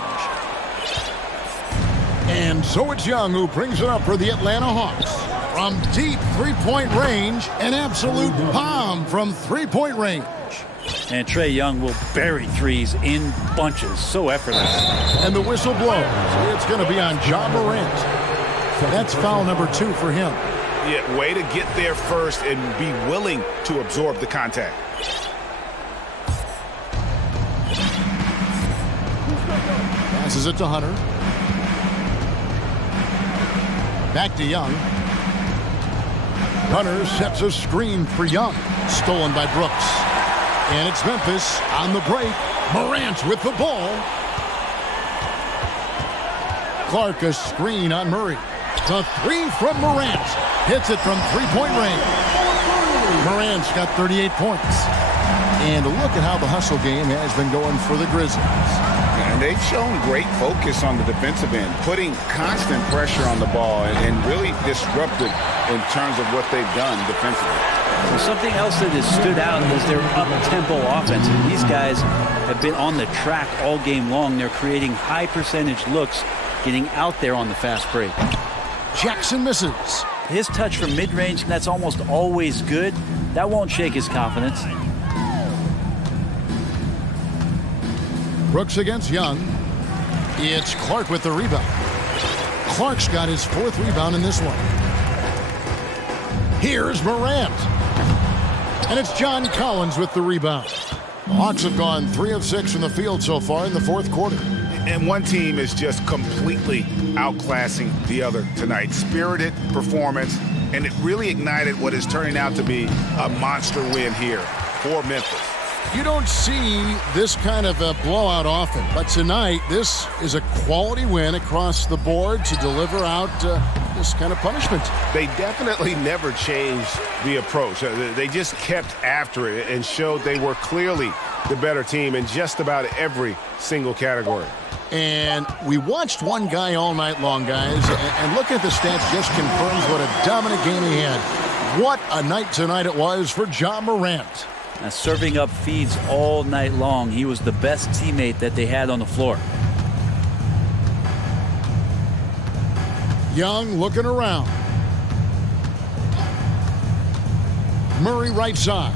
And so it's Young who brings it up for the Atlanta Hawks. From deep 3-point range, an absolute bomb from 3-point range. And Trae Young will bury threes in bunches. So effortless. And the whistle blows. It's going to be on Ja Morant. That's foul number 2 for him. Yeah, way to get there first and be willing to absorb the contact. Passes it to Hunter. Back to Young. Hunter sets a screen for Young. Stolen by Brooks. And it's Memphis on the break. Morant with the ball. Clark a screen on Murray. The three from Morant. Hits it from three-point range. Morant's got 38 points. And look at how the hustle game has been going for the Grizzlies. And they've shown great focus on the defensive end, putting constant pressure on the ball and really disruptive in terms of what they've done defensively. Well, something else that has stood out is their up-tempo offense. These guys have been on the track all game long. They're creating high-percentage looks, getting out there on the fast break. Jackson misses. His touch from mid-range, that's almost always good. That won't shake his confidence. Brooks against Young. It's Clark with the rebound. Clark's got his fourth rebound in this one. Here's Morant. And it's John Collins with the rebound. The Hawks have gone 3 of 6 from the field so far in the fourth quarter. And one team is just completely outclassing the other tonight. Spirited performance, and it really ignited what is turning out to be a monster win here for Memphis. You don't see this kind of a blowout often, but tonight this is a quality win across the board to deliver out this kind of punishment. They definitely never changed the approach. They just kept after it and showed they were clearly the better team in just about every single category. And we watched one guy all night long, guys, and look at the stats just confirms what a dominant game he had. What a night tonight it was for Ja Morant. Now, serving up feeds all night long. He was the best teammate that they had on the floor. Young looking around. Murray right side.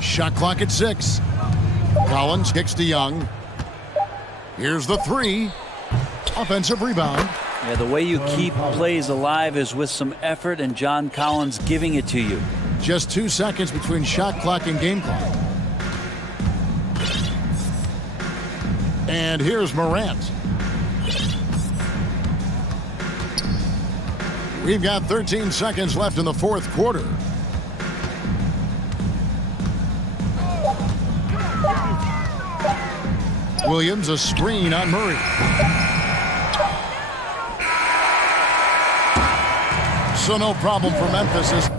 Shot clock at 6. Collins kicks to Young. Here's the three. Offensive rebound. Yeah, the way you keep plays alive is with some effort, and John Collins giving it to you. Just 2 seconds between shot clock and game clock. And here's Morant. We've got 13 seconds left in the fourth quarter. Williams a screen on Murray. So no problem for Memphis.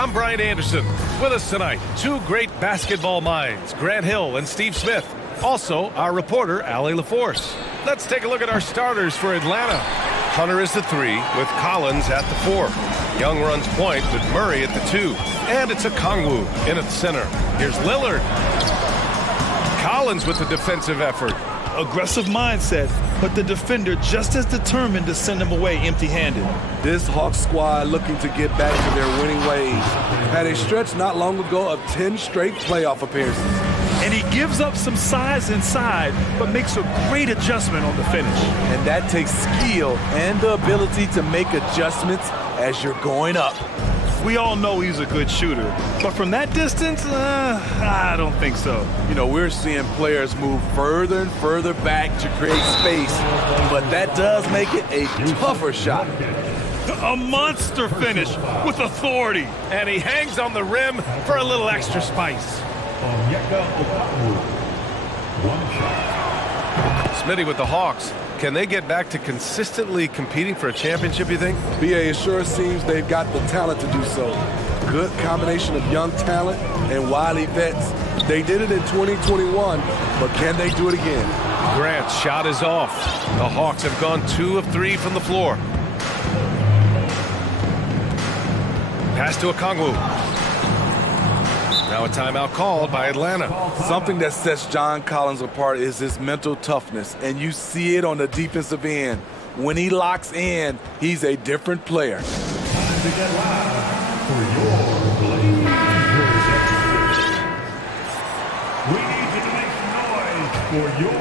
I'm Brian Anderson. With us tonight, two great basketball minds, Grant Hill and Steve Smith. Also, our reporter, Allie LaForce. Let's take a look at our starters for Atlanta. Hunter is the 3, with Collins at the 4. Young runs point with Murray at the 2. And it's Okongwu in at the center. Here's Lillard. Collins with the defensive effort. Aggressive mindset, but the defender just as determined to send him away empty-handed. This Hawks squad looking to get back to their winning ways. Had a stretch not long ago of 10 straight playoff appearances. And he gives up some size inside, but makes a great adjustment on the finish. And that takes skill and the ability to make adjustments as you're going up. We all know he's a good shooter, but from that distance, I don't think so. You know, we're seeing players move further and further back to create space, but that does make it a tougher shot. A monster finish with authority. And he hangs on the rim for a little extra spice. Smitty with the Hawks. Can they get back to consistently competing for a championship, you think? BA, it sure seems they've got the talent to do so. Good combination of young talent and wily vets. They did it in 2021, but can they do it again? Grant's shot is off. The Hawks have gone 2 of 3 from the floor. Pass to Okongwu. Now a timeout called by Atlanta. Something that sets John Collins apart is his mental toughness, and you see it on the defensive end. When he locks in, he's a different player. Time to get loud for your Blazers. We need you to make some noise for your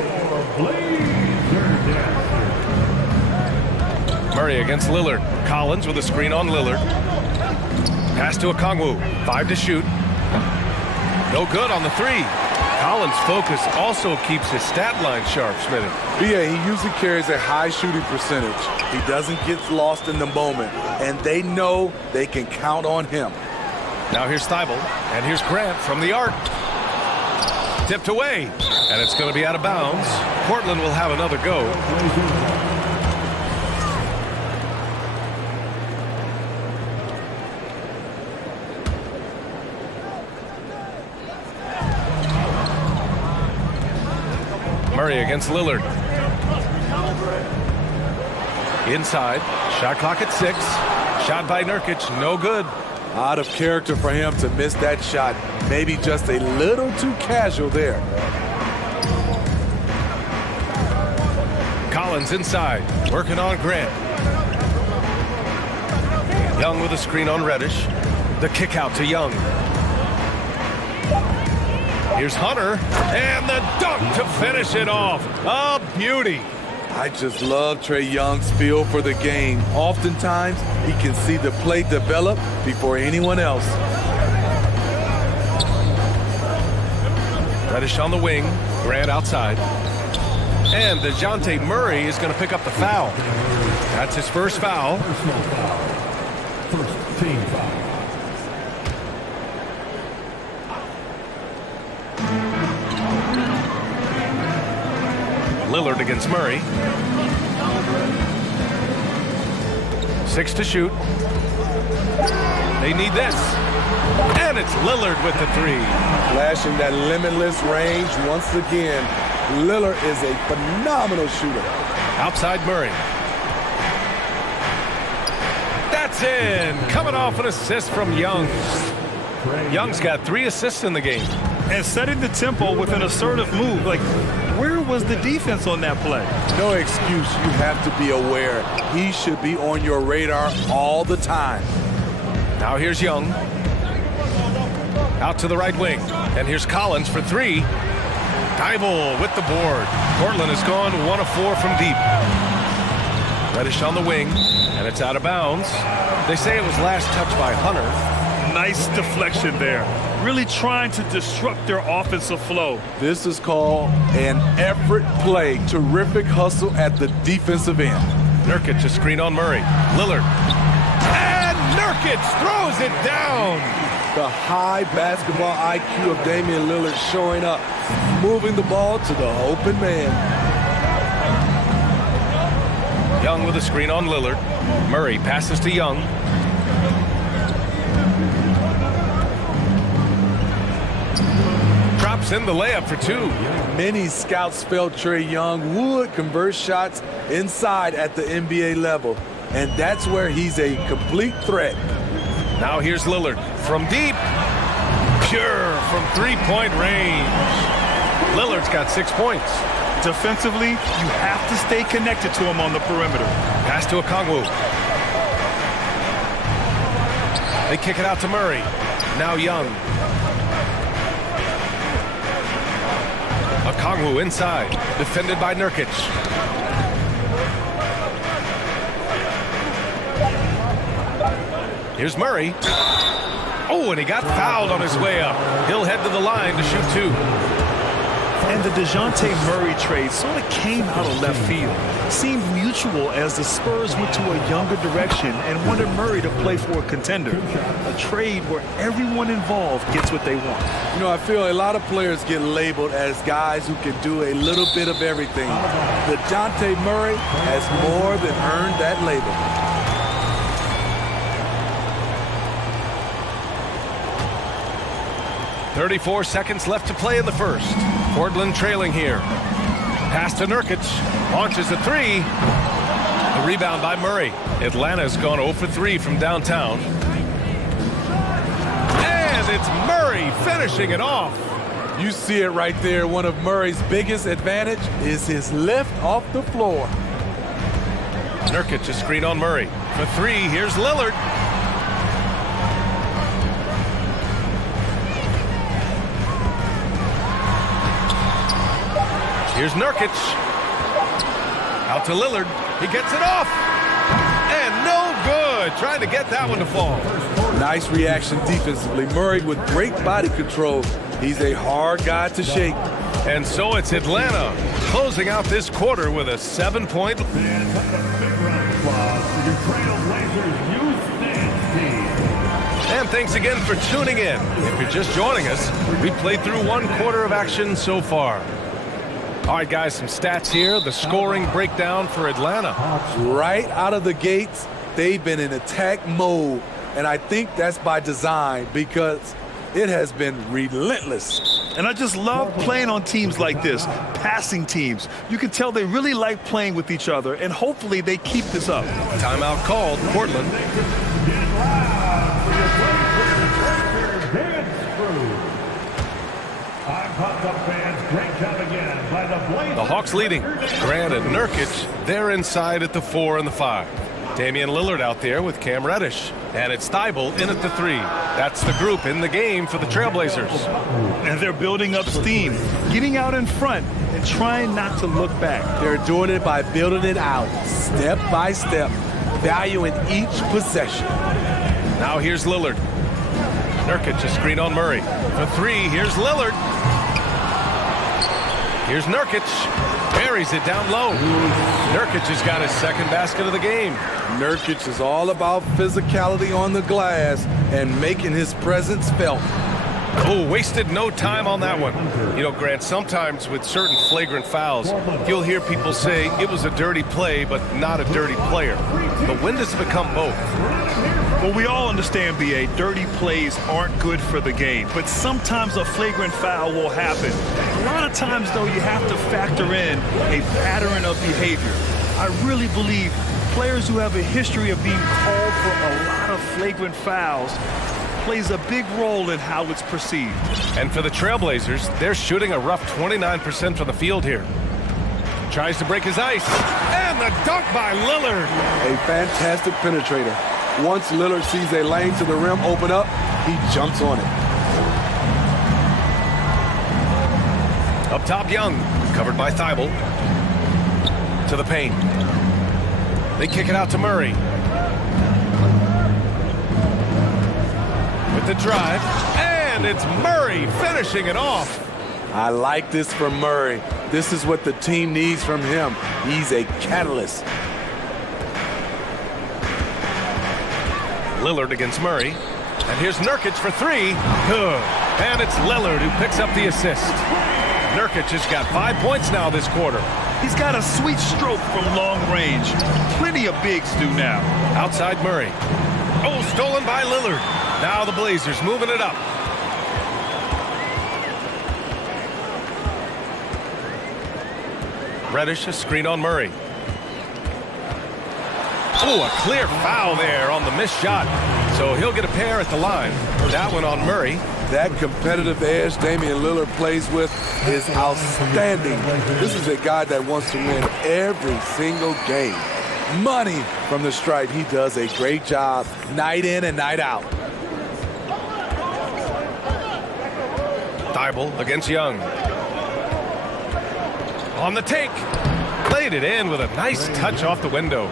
Blazers. Murray against Lillard. Collins with a screen on Lillard. Pass to Okongwu. 5 to shoot. No good on the 3. Collins' focus also keeps his stat line sharp, Smitty. BA, he usually carries a high shooting percentage. He doesn't get lost in the moment, and they know they can count on him. Now here's Thibault, and here's Grant from the arc. Tipped away, and it's going to be out of bounds. Portland will have another go. Murray against Lillard. Inside. Shot clock at 6. Shot by Nurkic. No good. Out of character for him to miss that shot. Maybe just a little too casual there. Collins inside. Working on Grant. Young with a screen on Reddish. The kick out to Young. Here's Hunter, and the dunk to finish it off. A beauty. I just love Trae Young's feel for the game. Oftentimes, he can see the play develop before anyone else. Reddish on the wing, Grant outside. And DeJounte Murray is going to pick up the foul. That's his first foul. First team foul. Lillard against Murray. 6 to shoot. They need this. And it's Lillard with the 3. Flashing that limitless range once again. Lillard is a phenomenal shooter. Outside Murray. That's in. Coming off an assist from Young. Young's got 3 assists in the game. And setting the tempo with an assertive move. Like, where was the defense on that play? No excuse. You have to be aware. He should be on your radar all the time. Now here's Young. Out to the right wing. And here's Collins for 3. Thibault with the board. Portland has gone 1 of 4 from deep. Reddish on the wing. And it's out of bounds. They say it was last touched by Hunter. Nice deflection there. Really trying to disrupt their offensive flow. This is called an effort play. Terrific hustle at the defensive end. Nurkic a screen on Murray. Lillard. And Nurkic throws it down. The high basketball IQ of Damian Lillard showing up. Moving the ball to the open man. Young with a screen on Lillard. Murray passes to Young. drops in the layup for two. Many scouts felt Trae Young would convert shots inside at the NBA level, and that's where he's a complete threat. Now here's Lillard from deep. Pure from three-point range. Lillard's got 6 points. Defensively, you have to stay connected to him on the perimeter. Pass to Okongwu. They kick it out to Murray. Now Young. Okongwu inside, defended by Nurkic. Here's Murray. Oh, and he got fouled on his way up. He'll head to the line to shoot two. And the DeJounte Murray trade sort of came out of left field. Seemed mutual as the Spurs went to a younger direction and wanted Murray to play for a contender. A trade where everyone involved gets what they want. You know, I feel a lot of players get labeled as guys who can do a little bit of everything. DeJounte Murray has more than earned that label. .34 seconds left to play in the first. Portland trailing here. Pass to Nurkic. Launches a three. The rebound by Murray. Atlanta's gone 0 for 3 from downtown. And it's Murray finishing it off. You see it right there. One of Murray's biggest advantage is his lift off the floor. Nurkic a screen on Murray. For three, here's Lillard. Here's Nurkic. Out to Lillard. He gets it off. And no good. Trying to get that one to fall. Nice reaction defensively. Murray with great body control. He's a hard guy to shake. And so it's Atlanta closing out this quarter with a 7-point. And thanks again for tuning in. If you're just joining us, we played through 1 quarter of action so far. All right, guys, some stats here. The scoring breakdown for Atlanta. Right out of the gates, they've been in attack mode. And I think that's by design because it has been relentless. And I just love playing on teams like this, passing teams. You can tell they really like playing with each other, and hopefully they keep this up. Timeout called, Portland. The Hawks leading. Grant and Nurkic, they're inside at the 4 and the 5. Damian Lillard out there with Cam Reddish. And it's Thibault in at the 3. That's the group in the game for the Trailblazers. And they're building up steam, getting out in front and trying not to look back. They're doing it by building it out, step by step, valuing each possession. Now here's Lillard. Nurkic a screen on Murray. For 3, here's Lillard. Here's Nurkic. Buries it down low. Nurkic has got his second basket of the game. Nurkic is all about physicality on the glass and making his presence felt. Oh, wasted no time on that one. You know, Grant, sometimes with certain flagrant fouls, you'll hear people say it was a dirty play, but not a dirty player. But when does it become both? Well, we all understand, B.A., dirty plays aren't good for the game, but sometimes a flagrant foul will happen. A lot of times, though, you have to factor in a pattern of behavior. I really believe players who have a history of being called for a lot of flagrant fouls plays a big role in how it's perceived. And for the Trailblazers, they're shooting a rough 29% from the field here. Tries to break his ice, and the dunk by Lillard. A fantastic penetrator. Once Lillard sees a lane to the rim open up, he jumps on it. Up top, Young, covered by Thibault. To the paint. They kick it out to Murray. With the drive, and it's Murray finishing it off. I like this from Murray. This is what the team needs from him. He's a catalyst. Lillard against Murray. And here's Nurkic for 3. Good. And it's Lillard who picks up the assist. Nurkic has got 5 points now this quarter. He's got a sweet stroke from long range. Plenty of bigs do now. Outside Murray. Oh, stolen by Lillard. Now the Blazers moving it up. Reddish, a screen on Murray. Oh, a clear foul there on the missed shot. So he'll get a pair at the line. That one on Murray. That competitive edge Damian Lillard plays with is outstanding. This is a guy that wants to win every single game. Money from the stripe. He does a great job night in and night out. Thibault against Young. On the take. Laid it in with a nice touch off the window.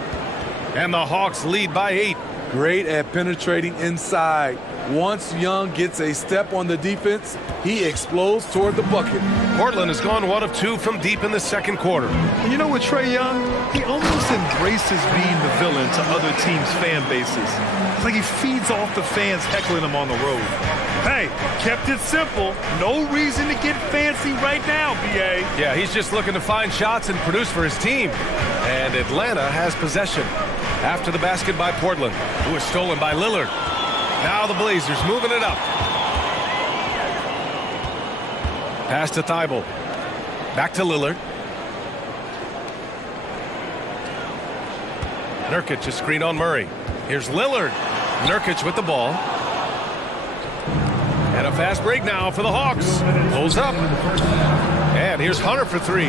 And the Hawks lead by 8. Great at penetrating inside. Once Young gets a step on the defense, he explodes toward the bucket. Portland has gone 1 of 2 from deep in the second quarter. And you know what, Trae Young? He almost embraces being the villain to other teams' fan bases. It's like he feeds off the fans heckling him on the road. Hey, kept it simple. No reason to get fancy right now, B.A. Yeah, he's just looking to find shots and produce for his team. And Atlanta has possession after the basket by Portland, who was stolen by Lillard. Now the Blazers moving it up. Pass to Thibault. Back to Lillard. Nurkic, a screen on Murray. Here's Lillard. Nurkic with the ball. And a fast break now for the Hawks. Pulls up. And here's Hunter for 3.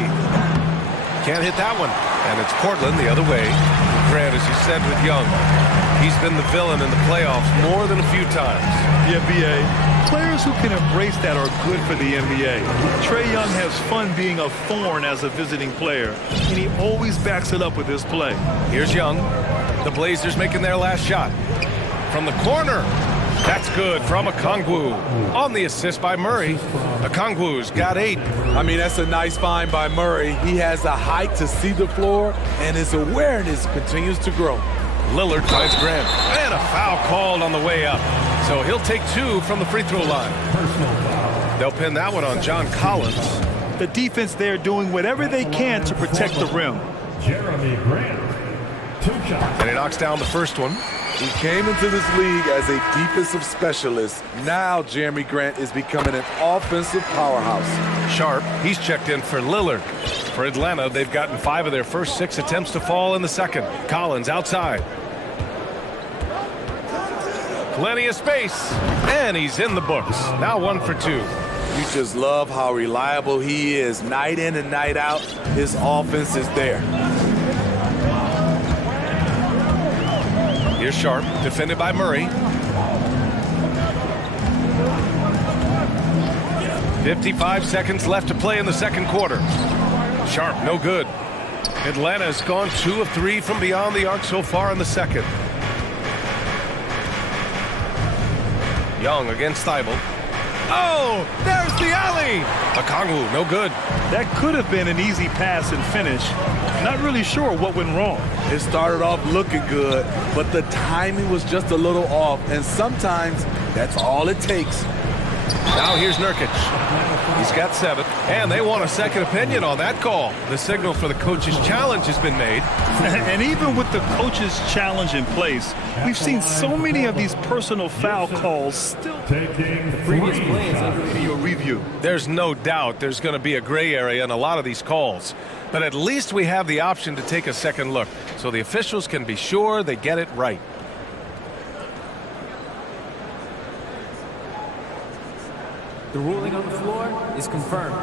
Can't hit that one. And it's Portland the other way. Grant, as you said with Young, he's been the villain in the playoffs more than a few times. Yeah, B.A. Players who can embrace that are good for the NBA. Trae Young has fun being a thorn as a visiting player, and he always backs it up with his play. Here's Young. The Blazers making their last shot. From the corner. That's good from Okongwu. On the assist by Murray. Okongwu's got 8. I mean, that's a nice find by Murray. He has the height to see the floor, and his awareness continues to grow. Lillard finds Grant. And a foul called on the way up. So he'll take 2 from the free throw line. They'll pin that one on John Collins. The defense there doing whatever they can to protect the rim. Jeremy Grant. 2 shots. And he knocks down the first one. He came into this league as a defensive specialist. Now Jeremy Grant is becoming an offensive powerhouse. Sharp, he's checked in for Lillard. For Atlanta, they've gotten 5 of their first 6 attempts to fall in the second. Collins outside. Plenty of space. And he's in the books. Now 1 for 2. You just love how reliable he is. Night in and night out, his offense is there. Here's Sharp, defended by Murray. 55 seconds left to play in the second quarter. Sharp, no good. Atlanta's gone 2 of 3 from beyond the arc so far in the second. Young against Thibault. Oh, there's the alley. Okongwu, no good. That could have been an easy pass and finish. Not really sure what went wrong. It started off looking good, but the timing was just a little off, and sometimes that's all it takes. Now here's Nurkic. He's got 7, and they want a second opinion on that call. The signal for the coach's challenge has been made. And even with the coach's challenge in place, we've seen so many of these personal foul calls still taking the previous play is under review. There's no doubt there's going to be a gray area in a lot of these calls. But at least we have the option to take a second look, so the officials can be sure they get it right. The ruling on the floor is confirmed.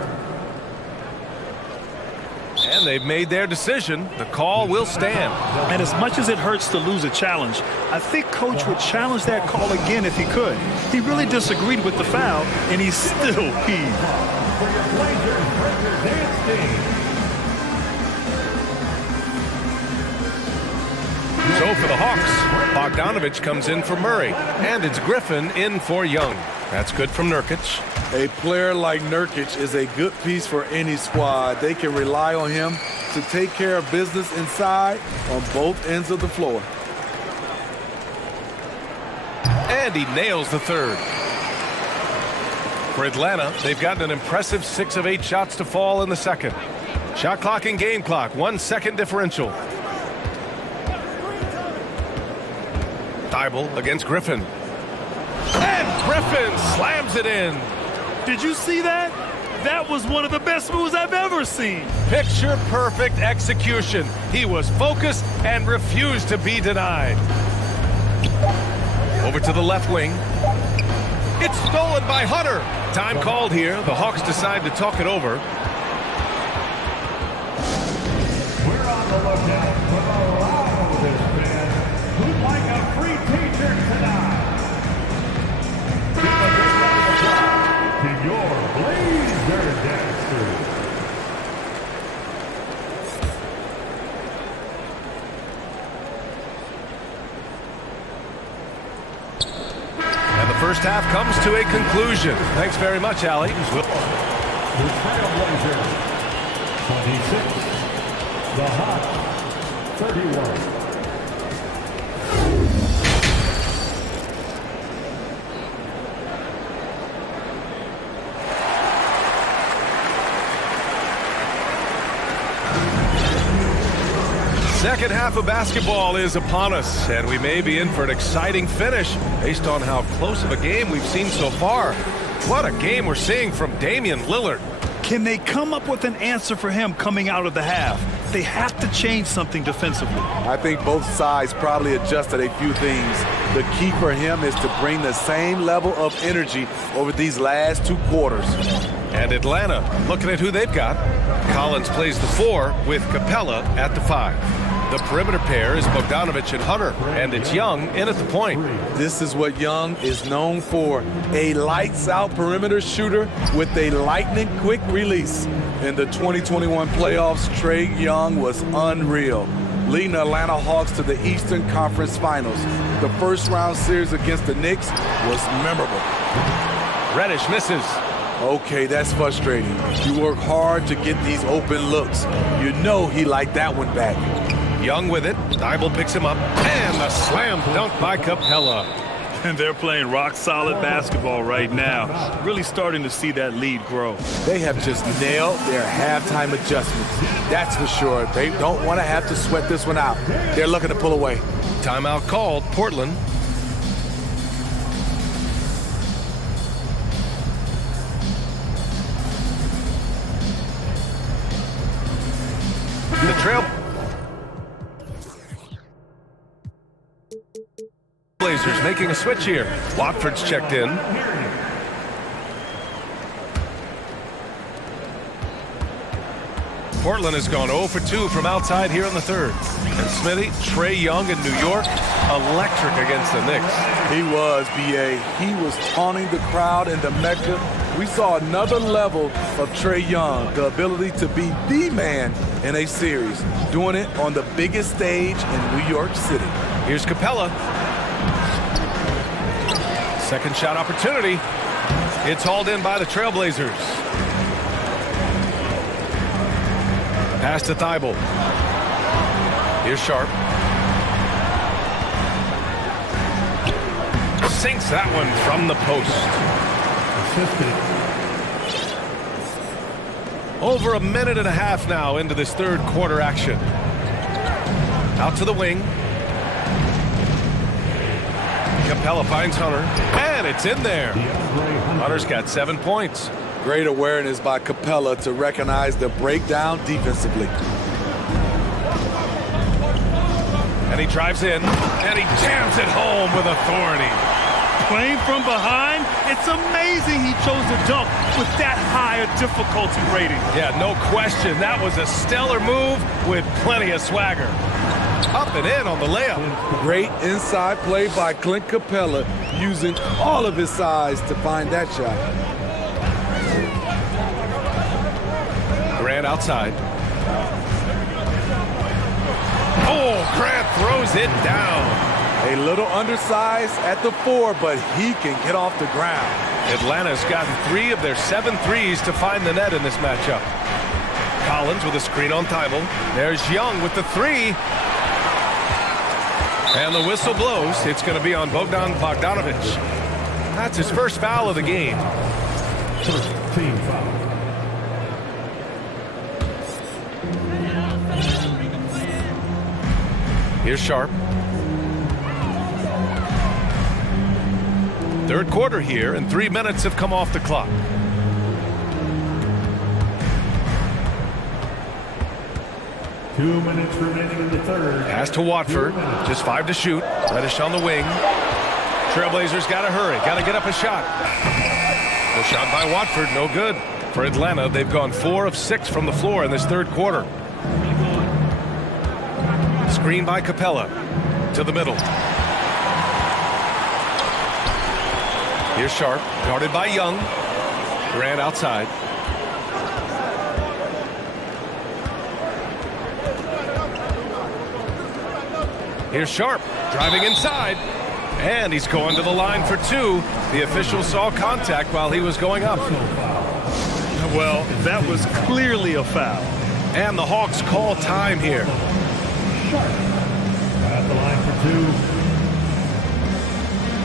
And they've made their decision. The call will stand. And as much as it hurts to lose a challenge, I think Coach would challenge that call again if he could. He really disagreed with the foul, and he still heaved. For your Blazers versus dance team. So for the Hawks, Bogdanovich comes in for Murray, and it's Griffin in for Young. That's good from Nurkic. A player like Nurkic is a good piece for any squad. They can rely on him to take care of business inside on both ends of the floor. And he nails the third. For Atlanta, they've gotten an impressive 6 of 8 shots to fall in the second. Shot clock and game clock, 1 second differential. Thibault against Griffin. And Griffin slams it in. Did you see that? That was one of the best moves I've ever seen. Picture perfect execution. He was focused and refused to be denied. Over to the left wing. It's stolen by Hunter. Time called here. The Hawks decide to talk it over. We're on the lookout for the loudest fan who'd like a free t-shirt tonight. To your Blazer Dancers. And the first half comes to a conclusion. Thanks very much, Allie. The Trailblazers, 26. The Hawks, 31. Second half of basketball is upon us, and we may be in for an exciting finish based on how close of a game we've seen so far. What a game we're seeing from Damian Lillard. Can they come up with an answer for him coming out of the half? They have to change something defensively. I think both sides probably adjusted a few things. The key for him is to bring the same level of energy over these last 2 quarters. And Atlanta, looking at who they've got. Collins plays the 4 with Capella at the 5. The perimeter pair is Bogdanovich and Hunter, and it's Young in at the point. This is what Young is known for, a lights-out perimeter shooter with a lightning-quick release. In the 2021 playoffs, Trae Young was unreal, leading the Atlanta Hawks to the Eastern Conference Finals. The first-round series against the Knicks was memorable. Reddish misses. Okay, that's frustrating. You work hard to get these open looks. You know he liked that one back. Young with it. Thibault picks him up. And the slam dunk by Capella. And they're playing rock-solid basketball right now. Really starting to see that lead grow. They have just nailed their halftime adjustments. That's for sure. They don't want to have to sweat this one out. They're looking to pull away. Timeout called. Portland. The Trail Blazers making a switch here. Watford's checked in. Portland has gone 0 for 2 from outside here in the third. And Smithy, Trae Young in New York, electric against the Knicks. He was, B.A. He was taunting the crowd in the Mecca. We saw another level of Trae Young, the ability to be the man in a series, doing it on the biggest stage in New York City. Here's Capella. Second shot opportunity. It's hauled in by the Trailblazers. Pass to Thibault. Here's Sharp. Sinks that one from the post. Over a minute and a half now into this third quarter action. Out to the wing. Capella finds Hunter, and it's in there. Hunter's got 7 points. Great awareness by Capella to recognize the breakdown defensively. And he drives in, and he jams it home with authority. Playing from behind, it's amazing he chose to dunk with that higher difficulty rating. Yeah, no question. That was a stellar move with plenty of swagger. Up and in on the layup. Great inside play by Clint Capella, using all of his size to find that shot. Grant outside. Oh, Grant throws it down. A little undersized at the 4, but he can get off the ground. Atlanta's gotten 3 of their 7 threes to find the net in this matchup. Collins with a screen on Thibault. There's Young with the 3. And the whistle blows. It's going to be on Bogdanovich. That's his first foul of the game. First team foul. Here's Sharp. Third quarter here, and 3 minutes have come off the clock. 2 minutes remaining in the third. Pass to Watford. Just 5 to shoot. Reddish on the wing. Trailblazers got to hurry. Got to get up a shot. The shot by Watford, no good. For Atlanta, they've gone 4 of 6 from the floor in this third quarter. Screen by Capella. To the middle. Here's Sharp. Guarded by Young. Grant outside. Here's Sharp. Driving inside. And he's going to the line for 2. The official saw contact while he was going up. Well, that was clearly a foul. And the Hawks call time here. At the line for 2.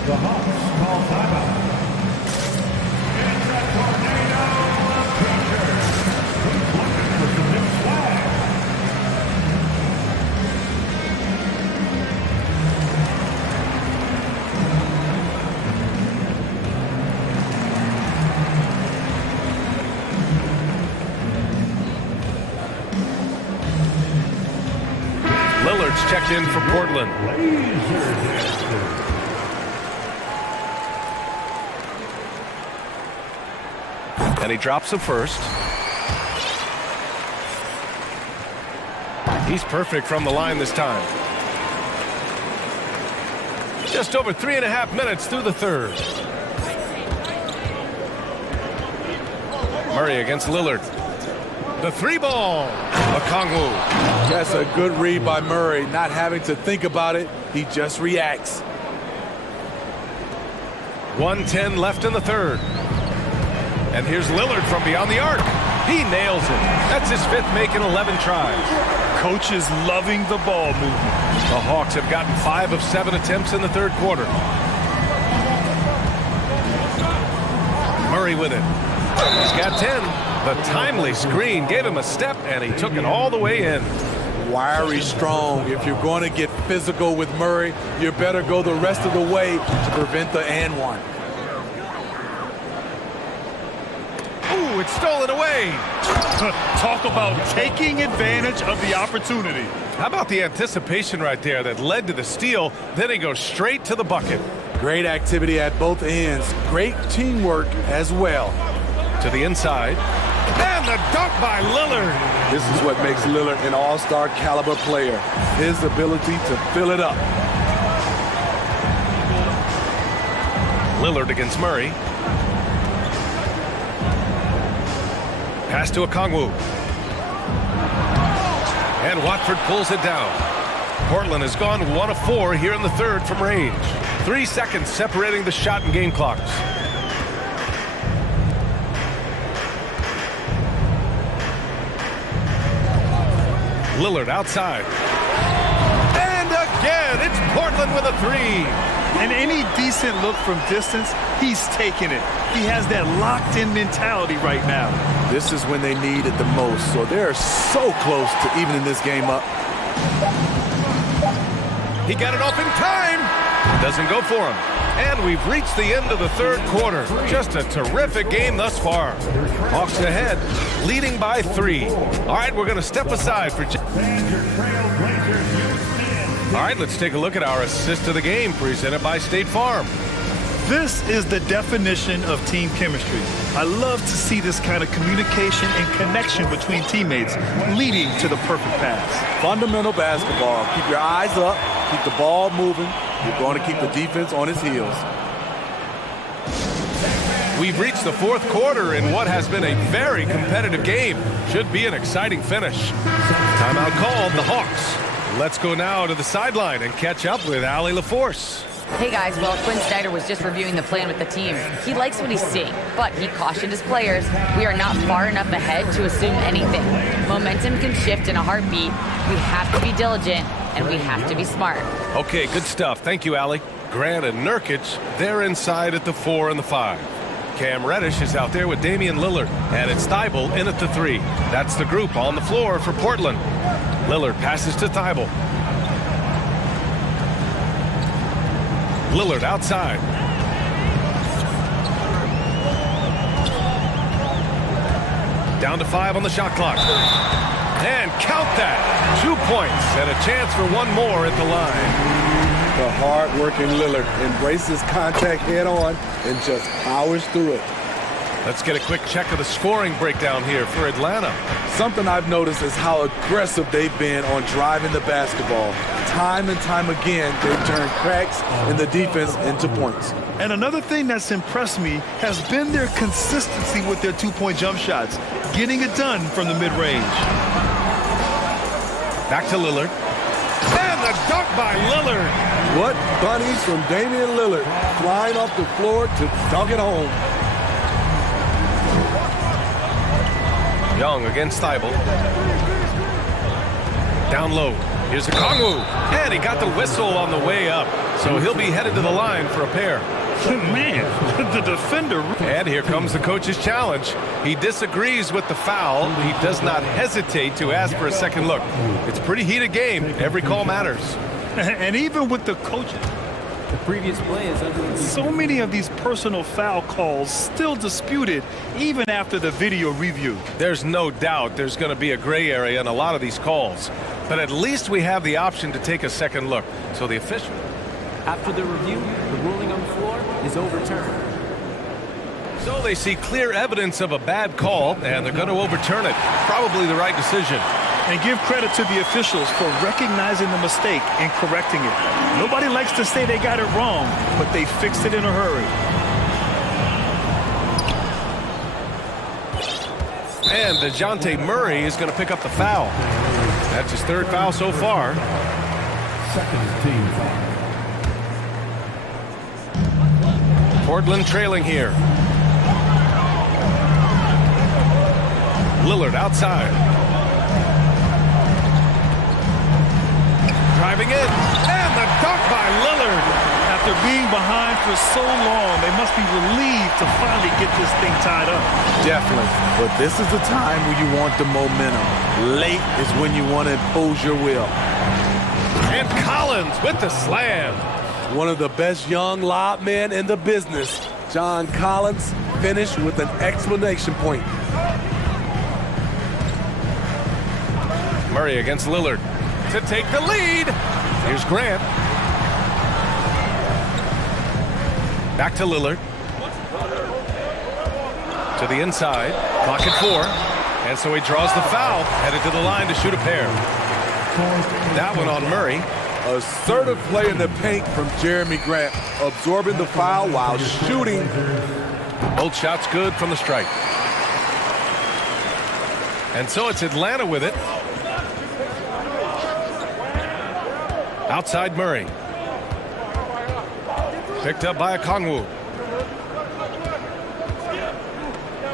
The Hawks call timeout. It's a tornado of pressure. Who's looking for some new swag? Lillard's checked in for Portland. And he drops the first. He's perfect from the line this time. Just over 3.5 minutes through the third. Murray against Lillard. The 3-ball. Okongwu. That's a good read by Murray. Not having to think about it, he just reacts. 1:10 left in the third. And here's Lillard from beyond the arc. He nails it. That's his 5th make in 11 tries. Coach is loving the ball movement. The Hawks have gotten 5 of 7 attempts in the third quarter. Murray with it. He's got 10. The timely screen gave him a step, and he took it all the way in. Wiry strong. If you're going to get physical with Murray, you better go the rest of the way to prevent the and one. Ooh, it's stolen away. Talk about taking advantage of the opportunity. How about the anticipation right there that led to the steal? Then he goes straight to the bucket. Great activity at both ends. Great teamwork as well. To the inside. And the dunk by Lillard. This is what makes Lillard an all-star caliber player. His ability to fill it up. Lillard against Murray. Pass to Okongwu. And Watford pulls it down. Portland has gone 1 of 4 here in the third from range. 3 seconds separating the shot and game clocks. Lillard outside. And again, it's Portland with a 3. And any decent look from distance, he's taking it. He has that locked-in mentality right now. This is when they need it the most, so they're so close to evening this game up. He got it off in time. Doesn't go for him. And we've reached the end of the third quarter. Just a terrific game thus far. Hawks ahead, leading by 3. All right, we're going to step aside for... All right, let's take a look at our assist of the game presented by State Farm. This is the definition of team chemistry. I love to see this kind of communication and connection between teammates leading to the perfect pass. Fundamental basketball. Keep your eyes up, keep the ball moving. You're going to keep the defense on its heels. We've reached the fourth quarter in what has been a very competitive game. Should be an exciting finish. Timeout called, the Hawks. Let's go now to the sideline and catch up with Allie LaForce. Hey guys, well, Quinn Snyder was just reviewing the plan with the team. He likes what he's seeing, but he cautioned his players, we are not far enough ahead to assume anything. Momentum can shift in a heartbeat. We have to be diligent, and we have to be smart. Okay, good stuff. Thank you, Allie. Grant and Nurkic, they're inside at the 4 and the 5. Cam Reddish is out there with Damian Lillard, and it's Thibault in at the 3. That's the group on the floor for Portland. Lillard passes to Thibault. Lillard outside. Down to 5 on the shot clock. And count that. 2 points and a chance for one more at the line. The hard-working Lillard embraces contact head-on and just powers through it. Let's get a quick check of the scoring breakdown here for Atlanta. Something I've noticed is how aggressive they've been on driving the basketball. Time and time again, they've turned cracks in the defense into points. And another thing that's impressed me has been their consistency with their two-point jump shots, getting it done from the mid-range. Back to Lillard. And the dunk by Lillard. What bunnies from Damian Lillard, flying off the floor to dunk it home. Young against Thibault. Down low. Here's the Kongwu. And he got the whistle on the way up. So he'll be headed to the line for a pair. Man, the defender. And here comes the coach's challenge. He disagrees with the foul. He does not hesitate to ask for a second look. It's a pretty heated game. Every call matters. And even with the coaches, The previous play is under review. so many of these personal foul calls still disputed even after the video review. There's no doubt there's going to be a gray area in a lot of these calls. But at least we have the option to take a second look. So the official... After the review, the ruling on the floor is overturned. So they see clear evidence of a bad call, and they're going to overturn it. Probably the right decision. And give credit to the officials for recognizing the mistake and correcting it. Nobody likes to say they got it wrong, but they fixed it in a hurry. And DeJounte Murray is going to pick up the foul. That's his third foul so far. Second team foul. Portland trailing here. Lillard outside. Driving in. And the dunk by Lillard. After being behind for so long, they must be relieved to finally get this thing tied up. Definitely. But this is the time when you want the momentum. Late is when you want to impose your will. And Collins with the slam. One of the best young lob men in the business, John Collins, finished with an exclamation point. Murray against Lillard to take the lead. Here's Grant. Back to Lillard. To the inside. Clock at 4. And so he draws the foul. Headed to the line to shoot a pair. That one on Murray. Assertive play in the paint from Jeremy Grant, absorbing the foul while shooting. Both shots good from the strike. And so it's Atlanta with it. Outside Murray. Picked up by a Kongwu.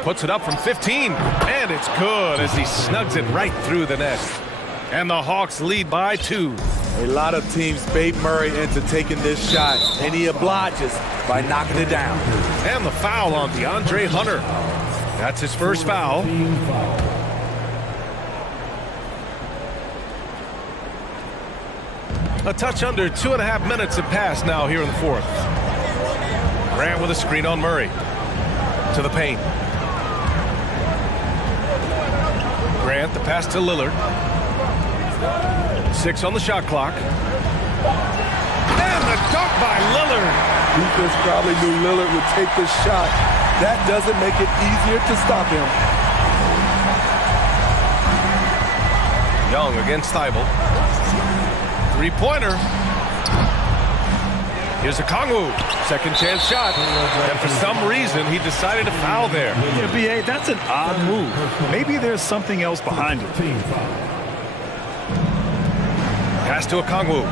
Puts it up from 15. And it's good as he snugs it right through the net. And the Hawks lead by 2. A lot of teams bait Murray into taking this shot, and he obliges by knocking it down. And the foul on DeAndre Hunter. That's his first foul. A touch under 2.5 minutes have passed now here in the fourth. Grant with a screen on Murray. To the paint. Grant, the pass to Lillard. 6 on the shot clock. And the dunk by Lillard. Defense probably knew Lillard would take this shot. That doesn't make it easier to stop him. Young against Thibault. Three-pointer. Here's a Kongwu. Second chance shot. And for some reason, he decided to foul there. Yeah, B.A., that's an odd move. Maybe there's something else behind it. Pass to a Kongwu.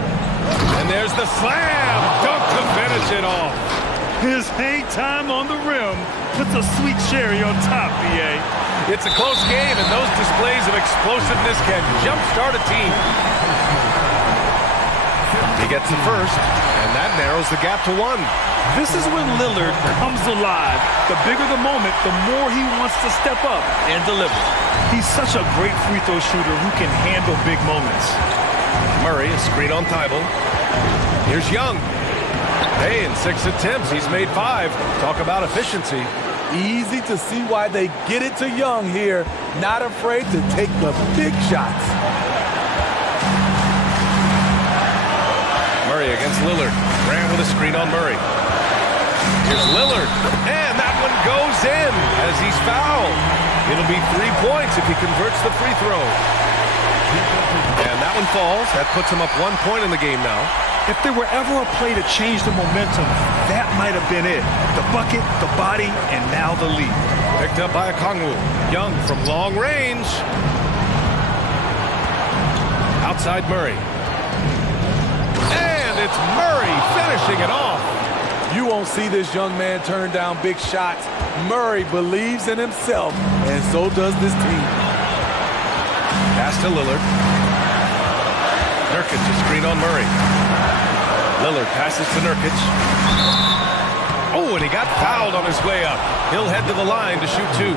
And there's the slam. Dunk to finish it off. His hang time on the rim puts a sweet cherry on top, B.A. It's a close game, and those displays of explosiveness can jumpstart a team. He gets the first, and that narrows the gap to 1. This is when Lillard comes alive. The bigger the moment, the more he wants to step up and deliver. He's such a great free throw shooter who can handle big moments. Murray, a screen on Thibault. Here's Young. Hey, in 6 attempts, he's made 5. Talk about efficiency. Easy to see why they get it to Young here. Not afraid to take the big shots. Murray against Lillard. Ran with a screen on Murray. Here's Lillard. And that one goes in as he's fouled. It'll be 3 points if he converts the free throw. And that one falls. That puts him up 1 point in the game now. If there were ever a play to change the momentum, that might have been it. The bucket, the body, and now the lead. Picked up by Okongwu. Young from long range. Outside Murray. And it's Murray finishing it off. You won't see this young man turn down big shots. Murray believes in himself, and so does this team. Pass to Lillard. Nurkic a screen on Murray. Lillard passes to Nurkic. Oh, and he got fouled on his way up. He'll head to the line to shoot 2.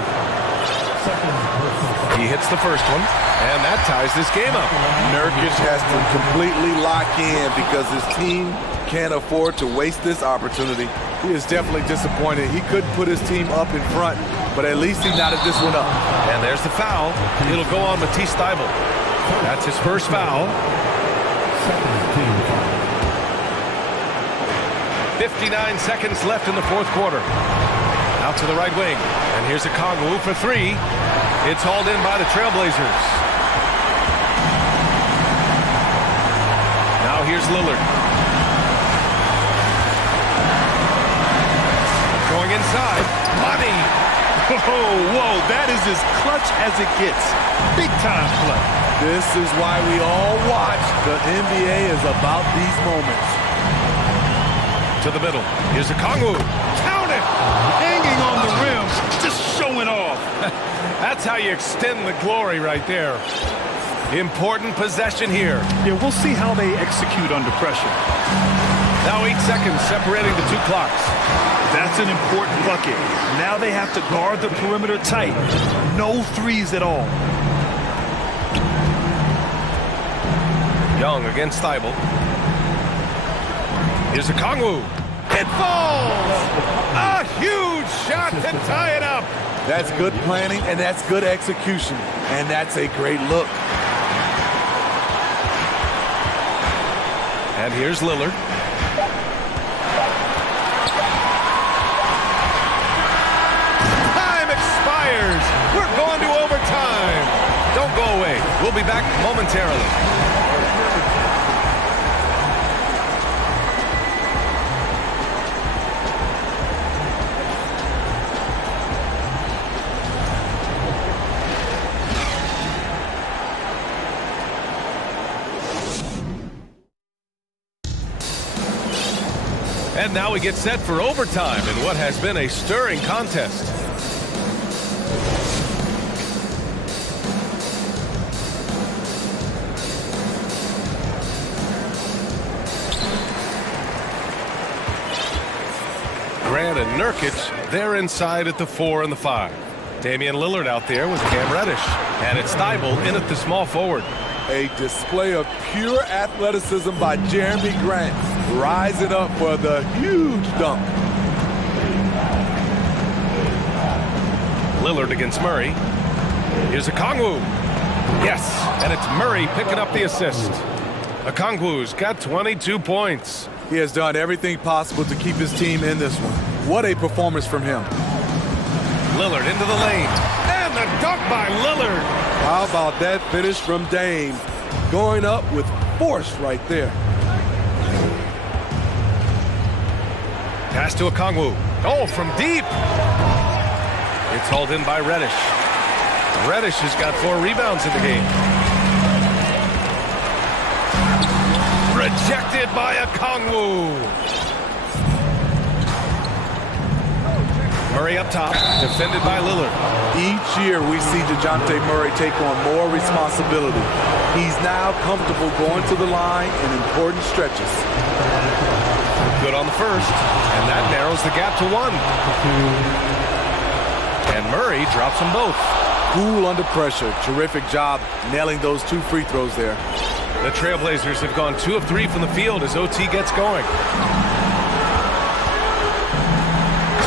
He hits the first one, and that ties this game up. Nurkic has to completely lock in because his team can't afford to waste this opportunity. He is definitely disappointed. He couldn't put his team up in front, but at least he knotted this one up. And there's the foul. It'll go on Matisse Thybulle. That's his first foul. 59 seconds left in the fourth quarter. Out to the right wing. And here's Okongwu for 3. It's hauled in by the Trailblazers. Now here's Lillard. Going inside. Money. Whoa, that is as clutch as it gets. Big time play. This is why we all watch. The NBA is about these moments. To the middle. Here's Okongwu. Count it! Hanging on the rim, just showing off. That's how you extend the glory right there. Important possession here. Yeah, we'll see how they execute under pressure. Now 8 seconds separating the 2 clocks. That's an important bucket. Now they have to guard the perimeter tight. No threes at all. Young against Thybulle. Here's Okongwu. It falls! A huge shot to tie it up. That's good planning, and that's good execution. And that's a great look. And here's Lillard. Time expires. We're going to overtime. Don't go away. We'll be back momentarily. And now we get set for overtime in what has been a stirring contest. Grant and Nurkic, they're inside at the 4 and the 5. Damian Lillard out there with Cam Reddish. And it's Thybulle in at the small forward. A display of pure athleticism by Jeremy Grant, rising up for the huge dunk. Lillard against Murray. Here's Okongwu. Yes, and it's Murray picking up the assist. Okongwu's got 22 points. He has done everything possible to keep his team in this one. What a performance from him. Lillard into the lane. And the dunk by Lillard. How about that finish from Dame? Going up with force right there. Pass to Okongwu. Oh, from deep. It's hauled in by Reddish. Reddish has got 4 rebounds in the game. Rejected by Okongwu. Murray up top, defended by Lillard. Each year we see DeJounte Murray take on more responsibility. He's now comfortable going to the line in important stretches. Good on the first, and that narrows the gap to 1. And Murray drops them both. Cool under pressure. Terrific job nailing those 2 free throws there. The Trailblazers have gone 2 of 3 from the field as OT gets going.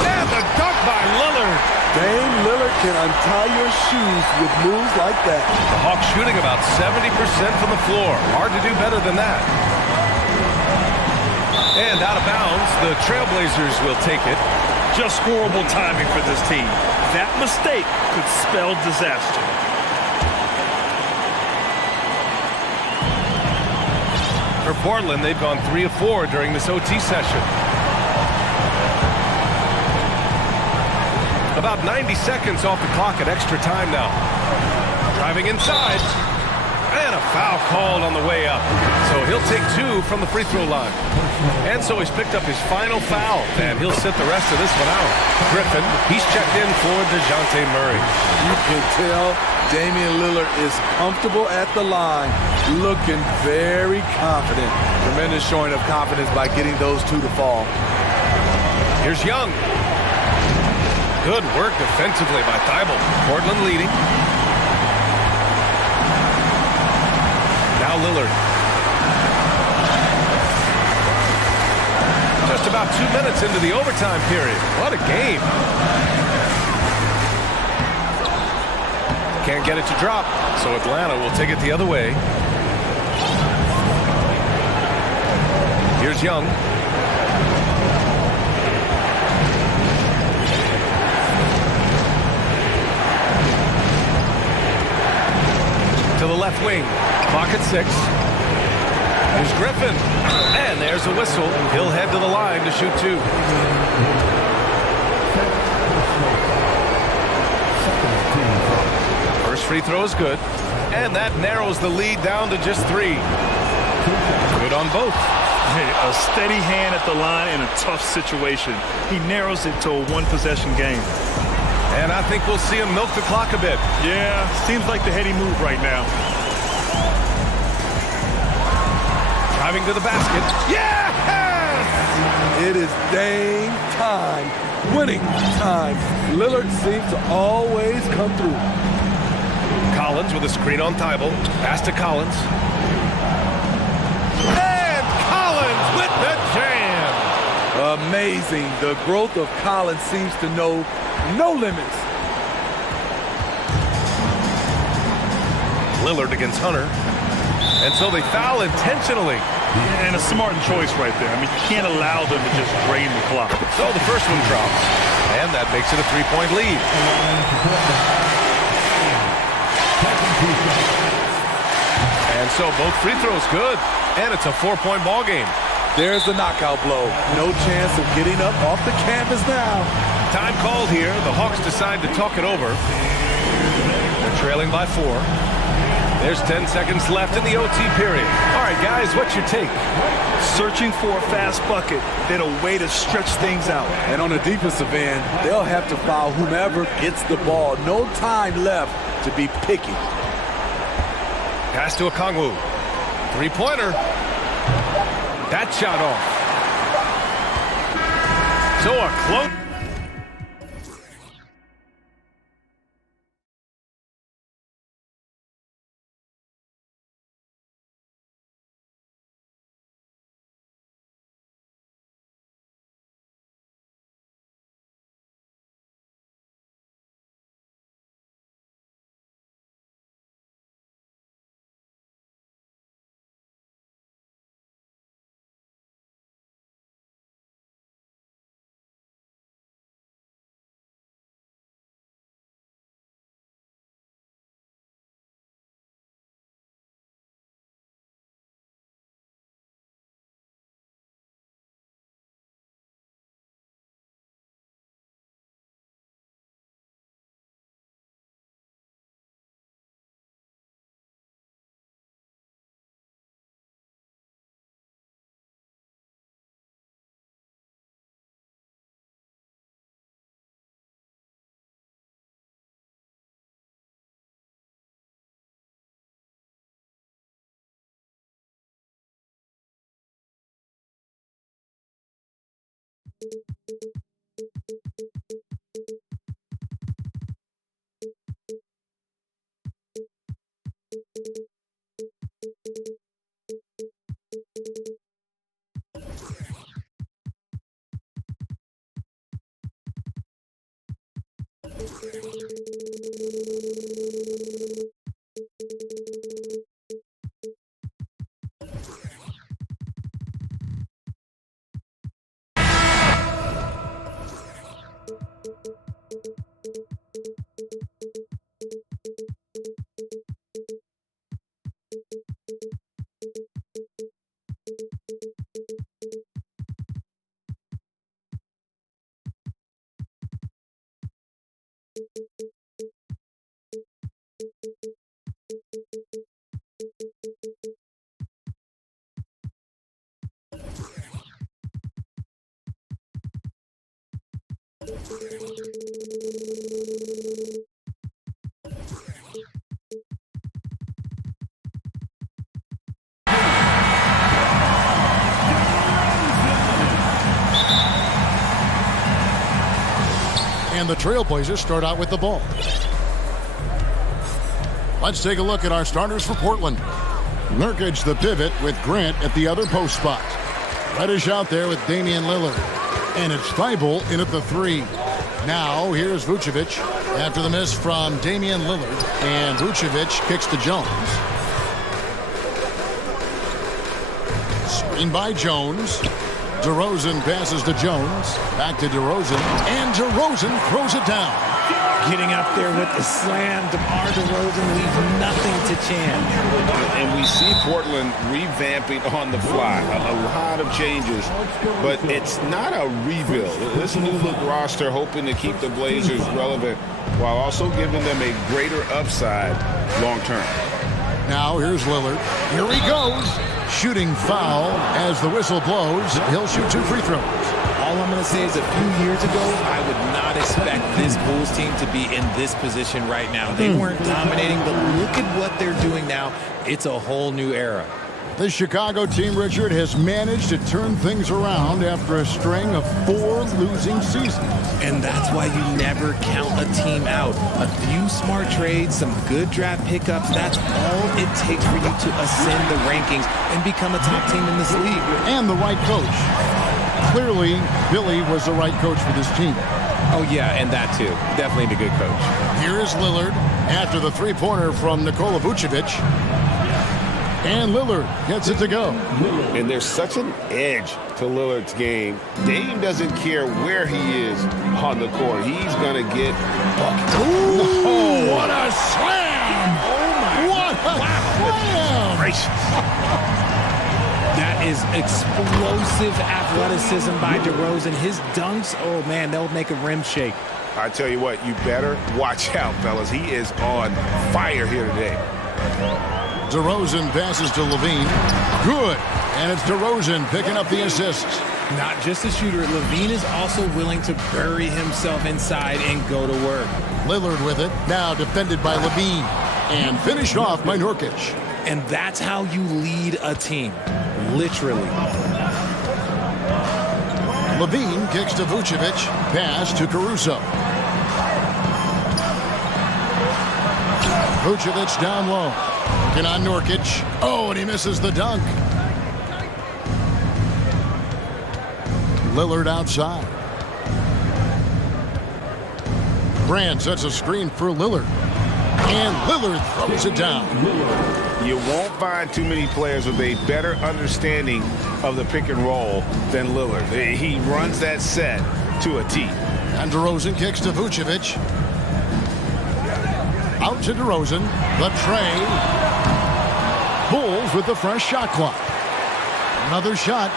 And the dunk by Lillard. Dame Lillard can untie your shoes with moves like that. The Hawks shooting about 70% from the floor. Hard to do better than that. And out of bounds, the Trailblazers will take it. Just horrible timing for this team. That mistake could spell disaster. For Portland, they've gone 3 of 4 during this OT session. About 90 seconds off the clock at extra time now. Driving inside. And a foul called on the way up. So he'll take 2 from the free throw line. And so he's picked up his final foul. And he'll sit the rest of this one out. Griffin, he's checked in for DeJounte Murray. You can tell Damian Lillard is comfortable at the line, looking very confident. Tremendous showing of confidence by getting those 2 to fall. Here's Young. Good work defensively by Thibault. Portland leading. Now Lillard. Just about 2 minutes into the overtime period. What a game. Can't get it to drop, so Atlanta will take it the other way. Here's Young. To the left wing. Clock at 6. Here's Griffin. And there's a whistle. He'll head to the line to shoot 2. First free throw is good. And that narrows the lead down to just 3. Good on both. Hey, a steady hand at the line in a tough situation. He narrows it to a 1-possession game. And I think we'll see him milk the clock a bit. Yeah, seems like the heady move right now. Driving to the basket. Yes! It is Dame time. Winning time. Lillard seems to always come through. Collins with a screen on Thibault. Pass to Collins. And Collins with the jam. Amazing. The growth of Collins seems to know no limits. Lillard against Hunter. And so they foul intentionally. And a smart choice right there. I mean, you can't allow them to just drain the clock. So the first one drops. And that makes it a 3-point lead. And so both free throws good. And it's a 4-point ball game. There's the knockout blow. No chance of getting up off the canvas now. Time called here. The Hawks decide to talk it over. They're trailing by 4. There's 10 seconds left in the OT period. All right, guys, what's your take? Searching for a fast bucket, then a way to stretch things out. And on the defensive end, they'll have to foul whomever gets the ball. No time left to be picky. Pass to Okongwu. 3-pointer. That shot off. So a close. And the Trailblazers start out with the ball. Let's take a look at our starters for Portland. Nurkic, the pivot, with Grant at the other post spot. Reddish out there with Damian Lillard. And it's Thibault in at the 3. Now, here's Vucevic after the miss from Damian Lillard. And Vucevic kicks to Jones. Screen by Jones. DeRozan passes to Jones. Back to DeRozan. And DeRozan throws it down. Getting up there with the slam. DeMar DeRozan leaves nothing to chance. And we see Portland revamping on the fly. A lot of changes, but it's not a rebuild. This new look roster hoping to keep the Blazers relevant while also giving them a greater upside long term. Now here's Lillard. Here he goes. Shooting foul as the whistle blows. He'll shoot 2 free throws. All I'm going to say is a few years ago, I would not expect this Bulls team to be in this position right now. They weren't dominating, but look at what they're doing now. It's a whole new era. The Chicago team, Richard, has managed to turn things around after a string of 4 losing seasons. And that's why you never count a team out. A few smart trades, some good draft pickups, that's all it takes for you to ascend the rankings and become a top team in this league. And the right coach. Clearly, Billy was the right coach for this team. Oh, yeah, and that too. Definitely a good coach. Here is Lillard after the three-pointer from Nikola Vucevic. And Lillard gets it to go. And there's such an edge to Lillard's game. Dame doesn't care where he is on the court. He's going to get buckets. Oh, what a slam! Oh, my. What a slam! Gracious. That is explosive athleticism by DeRozan. His dunks, oh, man, they'll make a rim shake. I tell you what, you better watch out, fellas. He is on fire here today. DeRozan passes to Levine. Good. And it's DeRozan picking up the assists. Not just a shooter, Levine is also willing to bury himself inside and go to work. Lillard with it. Now defended by Levine. And finished off by Nurkic. And that's how you lead a team. Literally. Levine kicks to Vucevic. Pass to Caruso. Vucevic down low. Looking on Nurkic. Oh, and he misses the dunk. Lillard outside. Grant sets a screen for Lillard. And Lillard throws it down. You won't find too many players with a better understanding of the pick and roll than Lillard. He runs that set to a T. And DeRozan kicks to Vucevic. Out to DeRozan. The tray. Bulls with the fresh shot clock. Another shot.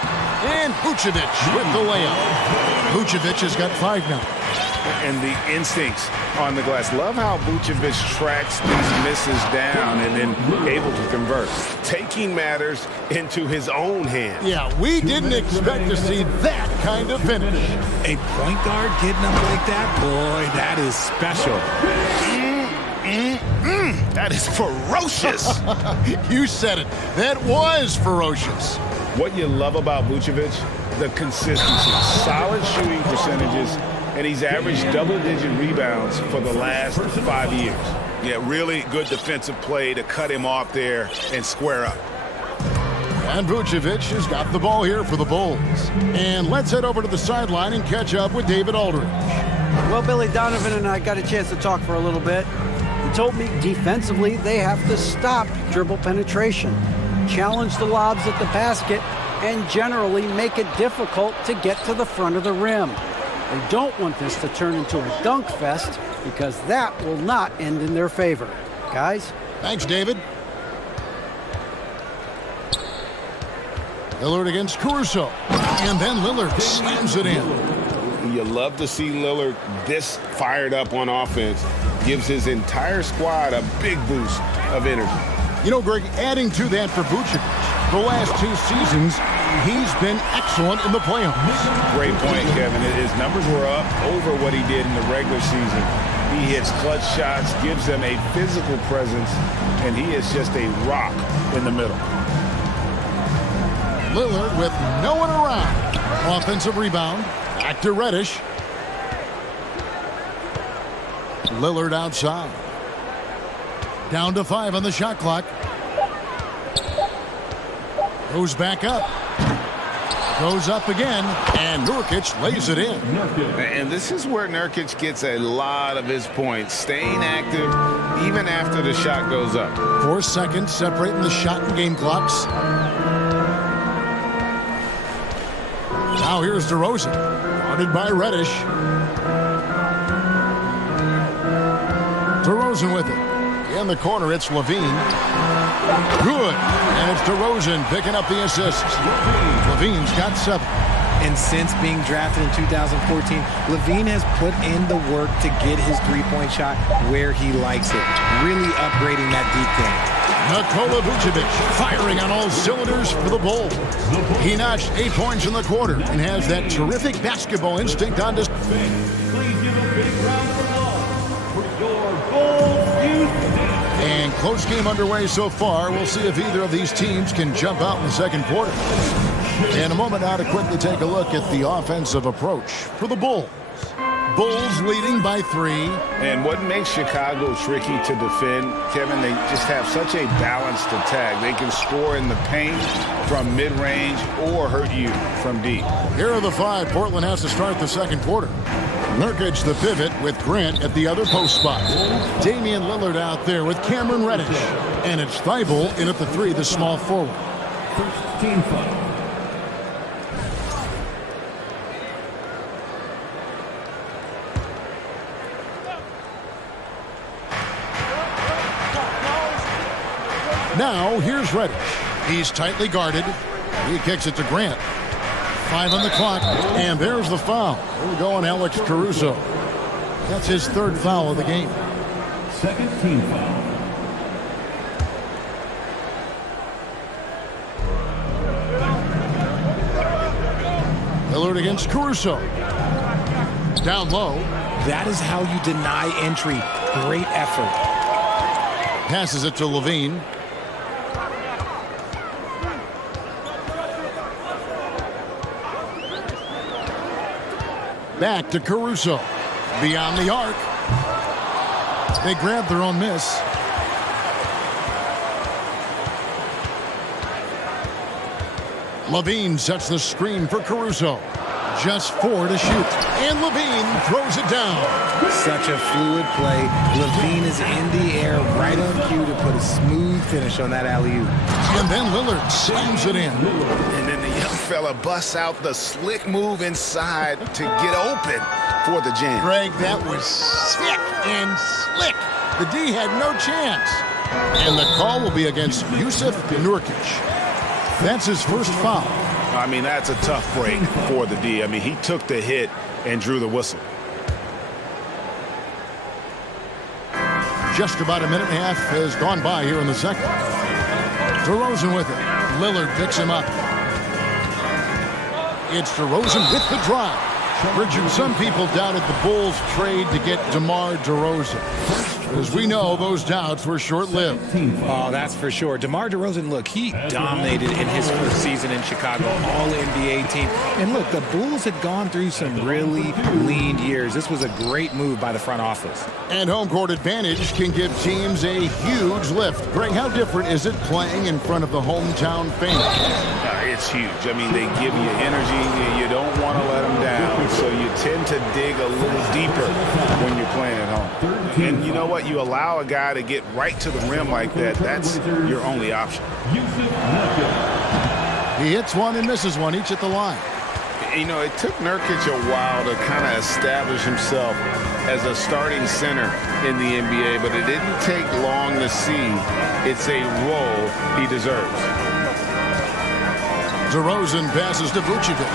And Vucevic with the layup. Vucevic has got 5 now. And the instincts on the glass. Love how Vucevic tracks these misses down and then able to convert. Taking matters into his own hands. Yeah, we didn't expect to see that kind of finish. A point guard getting up like that? Boy, that is special. That is ferocious. You said it. That was ferocious. What you love about Vucevic, the consistency. Solid shooting percentages, and he's averaged double-digit rebounds for the last 5 years. Yeah, really good defensive play to cut him off there and square up. And Vucevic has got the ball here for the Bulls. And let's head over to the sideline and catch up with David Aldridge. Well, Billy Donovan and I got a chance to talk for a little bit. He told me defensively they have to stop dribble penetration, challenge the lobs at the basket, and generally make it difficult to get to the front of the rim. They don't want this to turn into a dunk fest because that will not end in their favor. Guys? Thanks, David. Lillard against Caruso. And then Lillard slams it in. You love to see Lillard this fired up on offense. Gives his entire squad a big boost of energy. You know, Greg, adding to that for Vucevic, the last 2 seasons, he's been excellent in the playoffs. Great point, Kevin. His numbers were up over what he did in the regular season. He hits clutch shots, gives them a physical presence, and he is just a rock in the middle. Lillard with no one around. Offensive rebound. Back to Reddish. Lillard outside. Down to 5 on the shot clock. Goes back up. Goes up again. And Nurkic lays it in. And this is where Nurkic gets a lot of his points. Staying active even after the shot goes up. 4 seconds separating the shot and game clocks. Now here's DeRozan, guarded by Reddish. DeRozan with it. In the corner, it's Levine. Good. And it's DeRozan picking up the assists. Levine's got 7. And since being drafted in 2014, Levine has put in the work to get his three-point shot where he likes it, really upgrading that deep game. Nikola Vucevic firing on all cylinders for the Bulls. He notched 8 points in the quarter and has that terrific basketball instinct on display. Please give a big round of applause for your Bulls youth. And close game underway so far. We'll see if either of these teams can jump out in the second quarter. In a moment now to quickly take a look at the offensive approach for the Bulls. Bulls leading by 3. And what makes Chicago tricky to defend, Kevin, they just have such a balanced attack. They can score in the paint from mid-range or hurt you from deep. Here are the 5 Portland has to start the second quarter. Nurkic the pivot with Grant at the other post spot. Damian Lillard out there with Cameron Reddish. And it's Thibault in at the 3, the small forward. First team foul. Now, here's Reddish. He's tightly guarded. He kicks it to Grant. 5 on the clock, and there's the foul. Here we go on Alex Caruso. That's his 3rd foul of the game. Second team foul. Lillard against Caruso. Down low. That is how you deny entry. Great effort. Passes it to Levine. Back to Caruso. Beyond the arc. They grab their own miss. Levine sets the screen for Caruso. Just 4 to shoot. And Levine throws it down. Such a fluid play. Levine is in the air right on cue to put a smooth finish on that alley-oop. And then Lillard slams it in. And then the young fella busts out the slick move inside to get open for the jam. Greg, that was sick and slick. The D had no chance. And the call will be against Yusuf Nurkic. That's his first foul. I mean, that's a tough break for the D. I mean, he took the hit and drew the whistle. Just about a minute and a half has gone by here in the second. DeRozan with it. Lillard picks him up. It's DeRozan with the drive. Richard, some people doubted the Bulls' trade to get DeMar DeRozan. As we know, those doubts were short-lived. Oh, that's for sure. DeMar DeRozan, look, he dominated in his first season in Chicago, all-NBA team. And look, the Bulls had gone through some really lean years. This was a great move by the front office. And home court advantage can give teams a huge lift. Greg, how different is it playing in front of the hometown fans? it's huge. I mean, they give you energy. You don't want to let them down. So you tend to dig a little deeper when you're playing at home. And you know what? You allow a guy to get right to the rim like that. That's your only option. He hits one and misses one, each at the line. You know, it took Nurkic a while to kind of establish himself as a starting center in the NBA, but it didn't take long to see it's a role he deserves. DeRozan passes to Vucevic.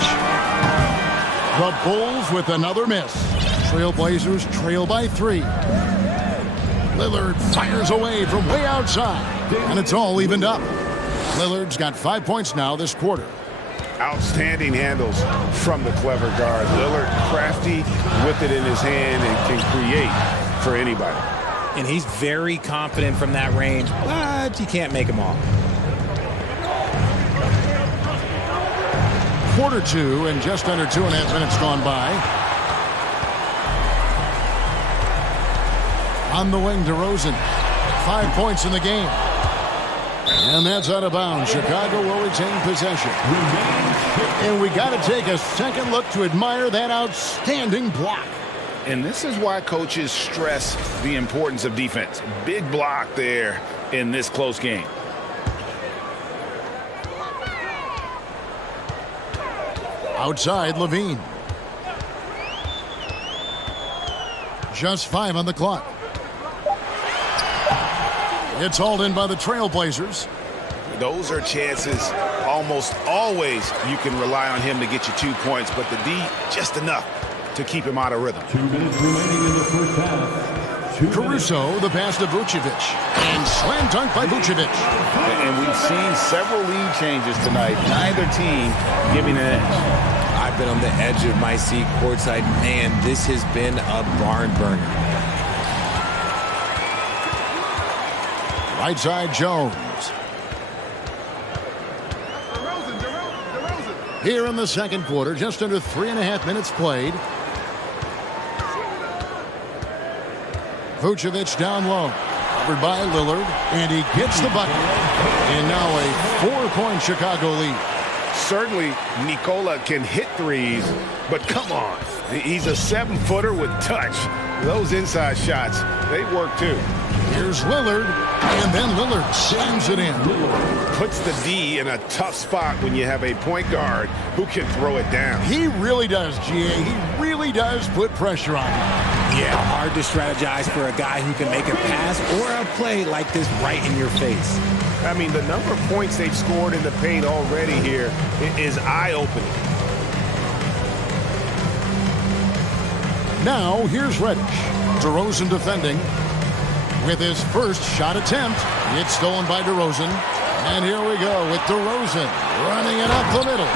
The Bulls with another miss. Trailblazers trail by 3. Lillard fires away from way outside, and it's all evened up. Lillard's got 5 points now this quarter. Outstanding handles from the clever guard. Lillard crafty with it in his hand and can create for anybody. And he's very confident from that range, but you can't make him all. Quarter 2 and just under 2.5 minutes gone by. On the wing, DeRozan. 5 points in the game. And that's out of bounds. Chicago will retain possession. And we got to take a second look to admire that outstanding block. And this is why coaches stress the importance of defense. Big block there in this close game. Outside, Levine. Just 5 on the clock. It's hauled in by the Trailblazers. Those are chances almost always you can rely on him to get you 2 points, but the D just enough to keep him out of rhythm. 2 minutes remaining in the first half. Caruso, the pass to Vucevic. And slam dunk by Vucevic. And we've seen several lead changes tonight. Neither team giving an edge. I've been on the edge of my seat courtside. Man, this has been a barn burner. Right side, Jones. Here in the second quarter, just under 3.5 minutes played. Vucevic down low. Covered by Lillard, and he gets the bucket. And now a 4-point Chicago lead. Certainly, Nikola can hit threes, but come on. He's a 7-footer with touch. Those inside shots, they work too. Here's Lillard, and then Lillard slams it in. Puts the D in a tough spot when you have a point guard who can throw it down. He really does, GA. He really does put pressure on him. Yeah, hard to strategize for a guy who can make a pass or a play like this right in your face. I mean, the number of points they've scored in the paint already here is eye-opening. Now, here's Reddish. DeRozan defending. With his first shot attempt, it's stolen by DeRozan. And here we go with DeRozan running it up the middle.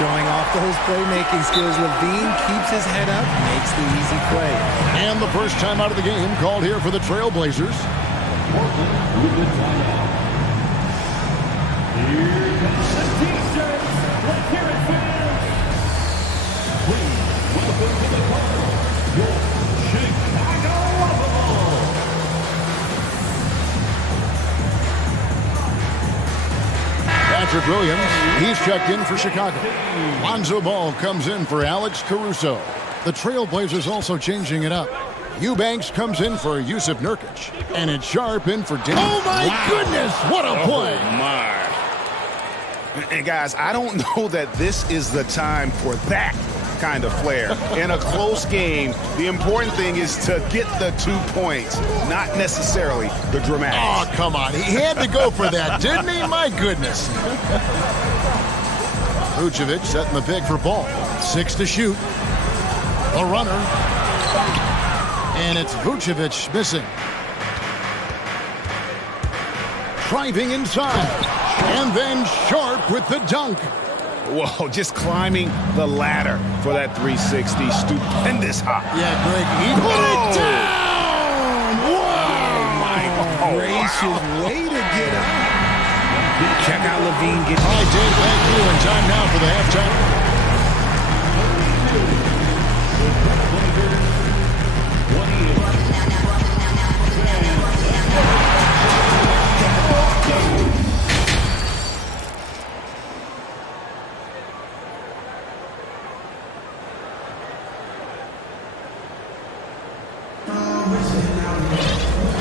Showing off those playmaking skills, Levine keeps his head up, makes the easy play. And the first time out of the game called here for the Trailblazers. Portland with the timeout. Here comes the T-shirts. Let's hear it, fans. Please welcome to the party, your Chicago Bulls. Patrick Williams, he's checked in for Chicago. Lonzo Ball comes in for Alex Caruso. The Trailblazers also changing it up. Eubanks comes in for Yusuf Nurkic. And it's Sharp in for Dan. Oh, my goodness, what a play. Oh, my. And, guys, I don't know that this is the time for that kind of flair. In a close game, the important thing is to get the 2 points, not necessarily the dramatics. Oh, come on. He had to go for that, didn't he? My goodness. Vucevic setting the pick for Ball. 6 to shoot. The runner. And it's Vucevic missing. Driving inside. And then Sharp with the dunk. Whoa, just climbing the ladder for that 360. Stupendous hop. Yeah, Greg, he put it down! Oh, my gracious. Way to get up. Check out Levine getting... All right, Dave, thank you. And time now for the halftime.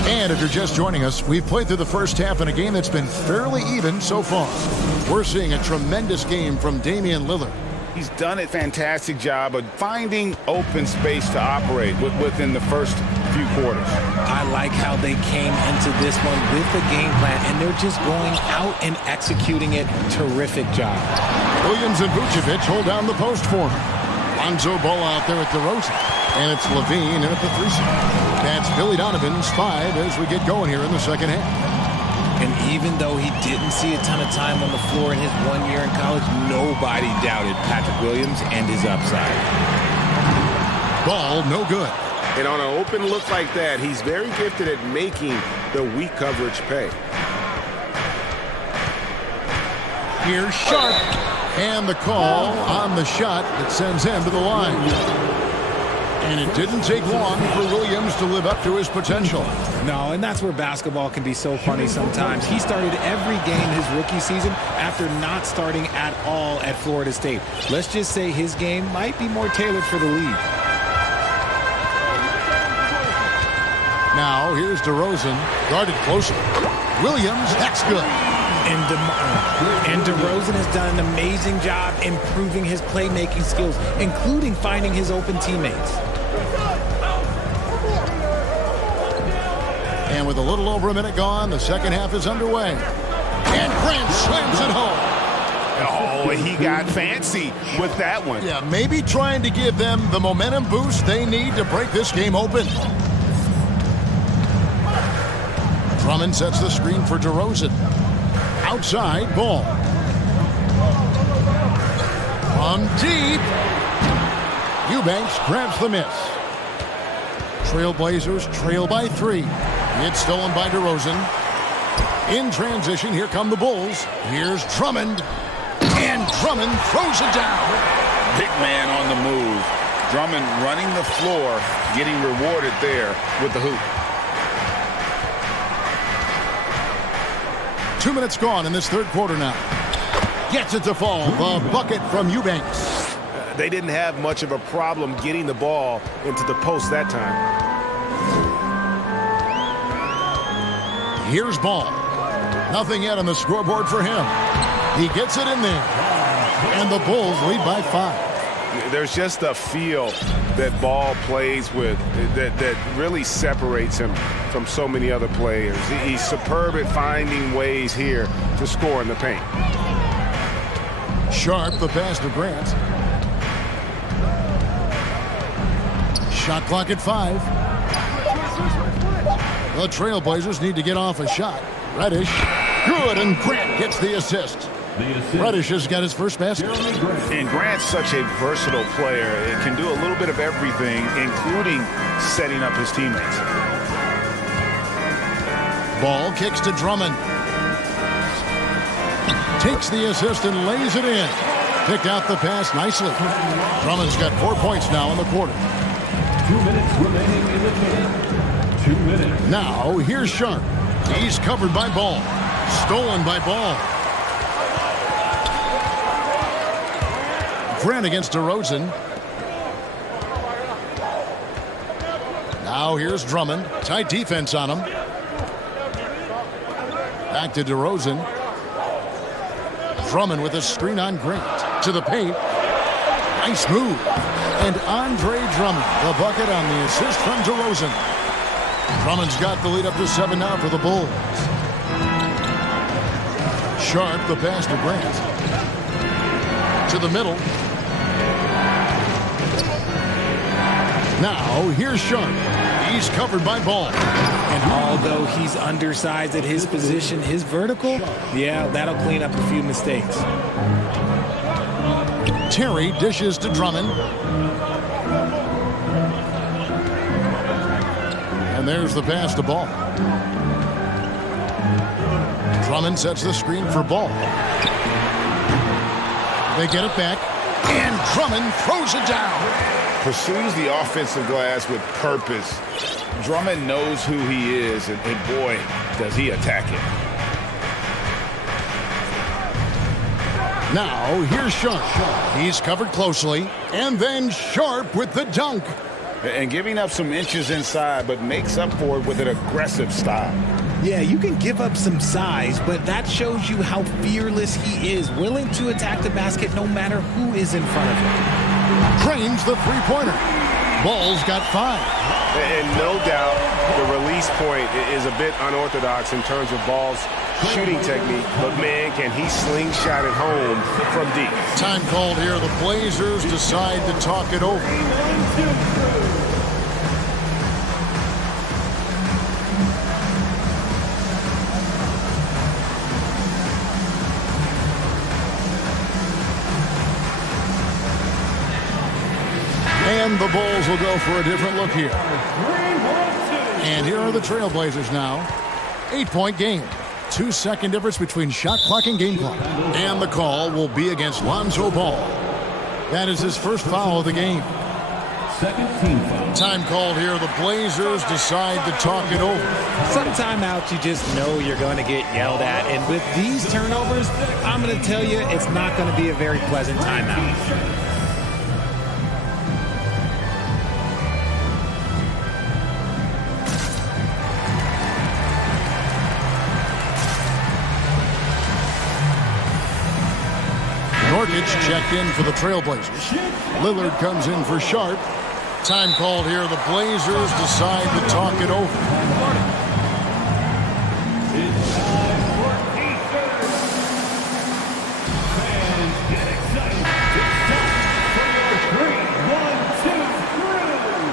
And if you're just joining us, we've played through the first half in a game that's been fairly even so far. We're seeing a tremendous game from Damian Lillard. He's done a fantastic job of finding open space to operate within the first few quarters. I like how they came into this one with a game plan, and they're just going out and executing it. Terrific job. Williams and Vucevic hold down the post for him. Lonzo Ball out there at DeRozan. And it's Levine in at the 3 spot. That's Billy Donovan's 5 as we get going here in the second half. And even though he didn't see a ton of time on the floor in his 1 year in college, nobody doubted Patrick Williams and his upside. Ball no good. And on an open look like that, he's very gifted at making the weak coverage pay. Here's Sharp. And the call on the shot that sends him to the line. And it didn't take long for Williams to live up to his potential. No, and that's where basketball can be so funny sometimes. He started every game his rookie season after not starting at all at Florida State. Let's just say his game might be more tailored for the league. Now, here's DeRozan, guarded closely. Williams, that's good. And DeRozan has done an amazing job improving his playmaking skills, including finding his open teammates. And with a little over a minute gone, the second half is underway. And Grant slams it home. Oh, he got fancy with that one. Yeah, maybe trying to give them the momentum boost they need to break this game open. Drummond sets the screen for DeRozan. Outside, Ball. From deep. Eubanks grabs the miss. Trailblazers trail by 3. It's stolen by DeRozan. In transition, here come the Bulls. Here's Drummond. And Drummond throws it down. Big man on the move. Drummond running the floor, getting rewarded there with the hoop. 2 minutes gone in this third quarter now. Gets it to fall. The bucket from Eubanks. They didn't have much of a problem getting the ball into the post that time. Here's Ball. Nothing yet on the scoreboard for him. He gets it in there. And the Bulls lead by 5. There's just a feel that Ball plays with that really separates him from so many other players. He's superb at finding ways here to score in the paint. Sharp, the pass to Grant. Shot clock at 5. The Trailblazers need to get off a shot. Reddish, good, and Grant gets the assist. Reddish has got his first basket. And Grant's such a versatile player. It can do a little bit of everything, including setting up his teammates. Ball kicks to Drummond. Takes the assist and lays it in. Picked out the pass nicely. Drummond's got 4 points now in the quarter. 2 minutes remaining in the game. 2 minutes. Now, here's Sharp. He's covered by Ball. Stolen by Ball. Grant against DeRozan. Now here's Drummond. Tight defense on him. Back to DeRozan. Drummond with a screen on Grant. To the paint. Nice move. And Andre Drummond, the bucket on the assist from DeRozan. Drummond's got the lead up to 7 now for the Bulls. Sharp, the pass to Grant. To the middle. Now, here's Sharp. He's covered by Ball. And although he's undersized at his position, his vertical, yeah, that'll clean up a few mistakes. Terry dishes to Drummond. And there's the pass to Ball. Drummond sets the screen for Ball. They get it back. And Drummond throws it down. Pursues the offensive glass with purpose. Drummond knows who he is, and boy, does he attack it. Now, here's Sharp. He's covered closely. And then Sharp with the dunk. and giving up some inches inside, but makes up for it with an aggressive style. Yeah, you can give up some size, but that shows you how fearless he is, willing to attack the basket no matter who is in front of him. Drains the three-pointer. Ball's got 5. And no doubt the release point is a bit unorthodox in terms of Ball's shooting technique, but man, can he slingshot it home from deep. Time called here. The Blazers decide to talk it over. And the Bulls will go for a different look here. And here are the Trailblazers now. 8-point game. 2-second difference between shot clock and game clock. And the call will be against Lonzo Ball. That is his first foul of the game. Second team foul. Time called here. The Blazers decide to talk it over. Some timeouts you just know you're going to get yelled at. And with these turnovers, I'm going to tell you it's not going to be a very pleasant timeout. Norkic checked in for the Trailblazers. Lillard comes in for Sharp. Time called here. The Blazers decide to talk it over. It's time for Eastern. Fans get excited. It's time for your 3-1-2 crew.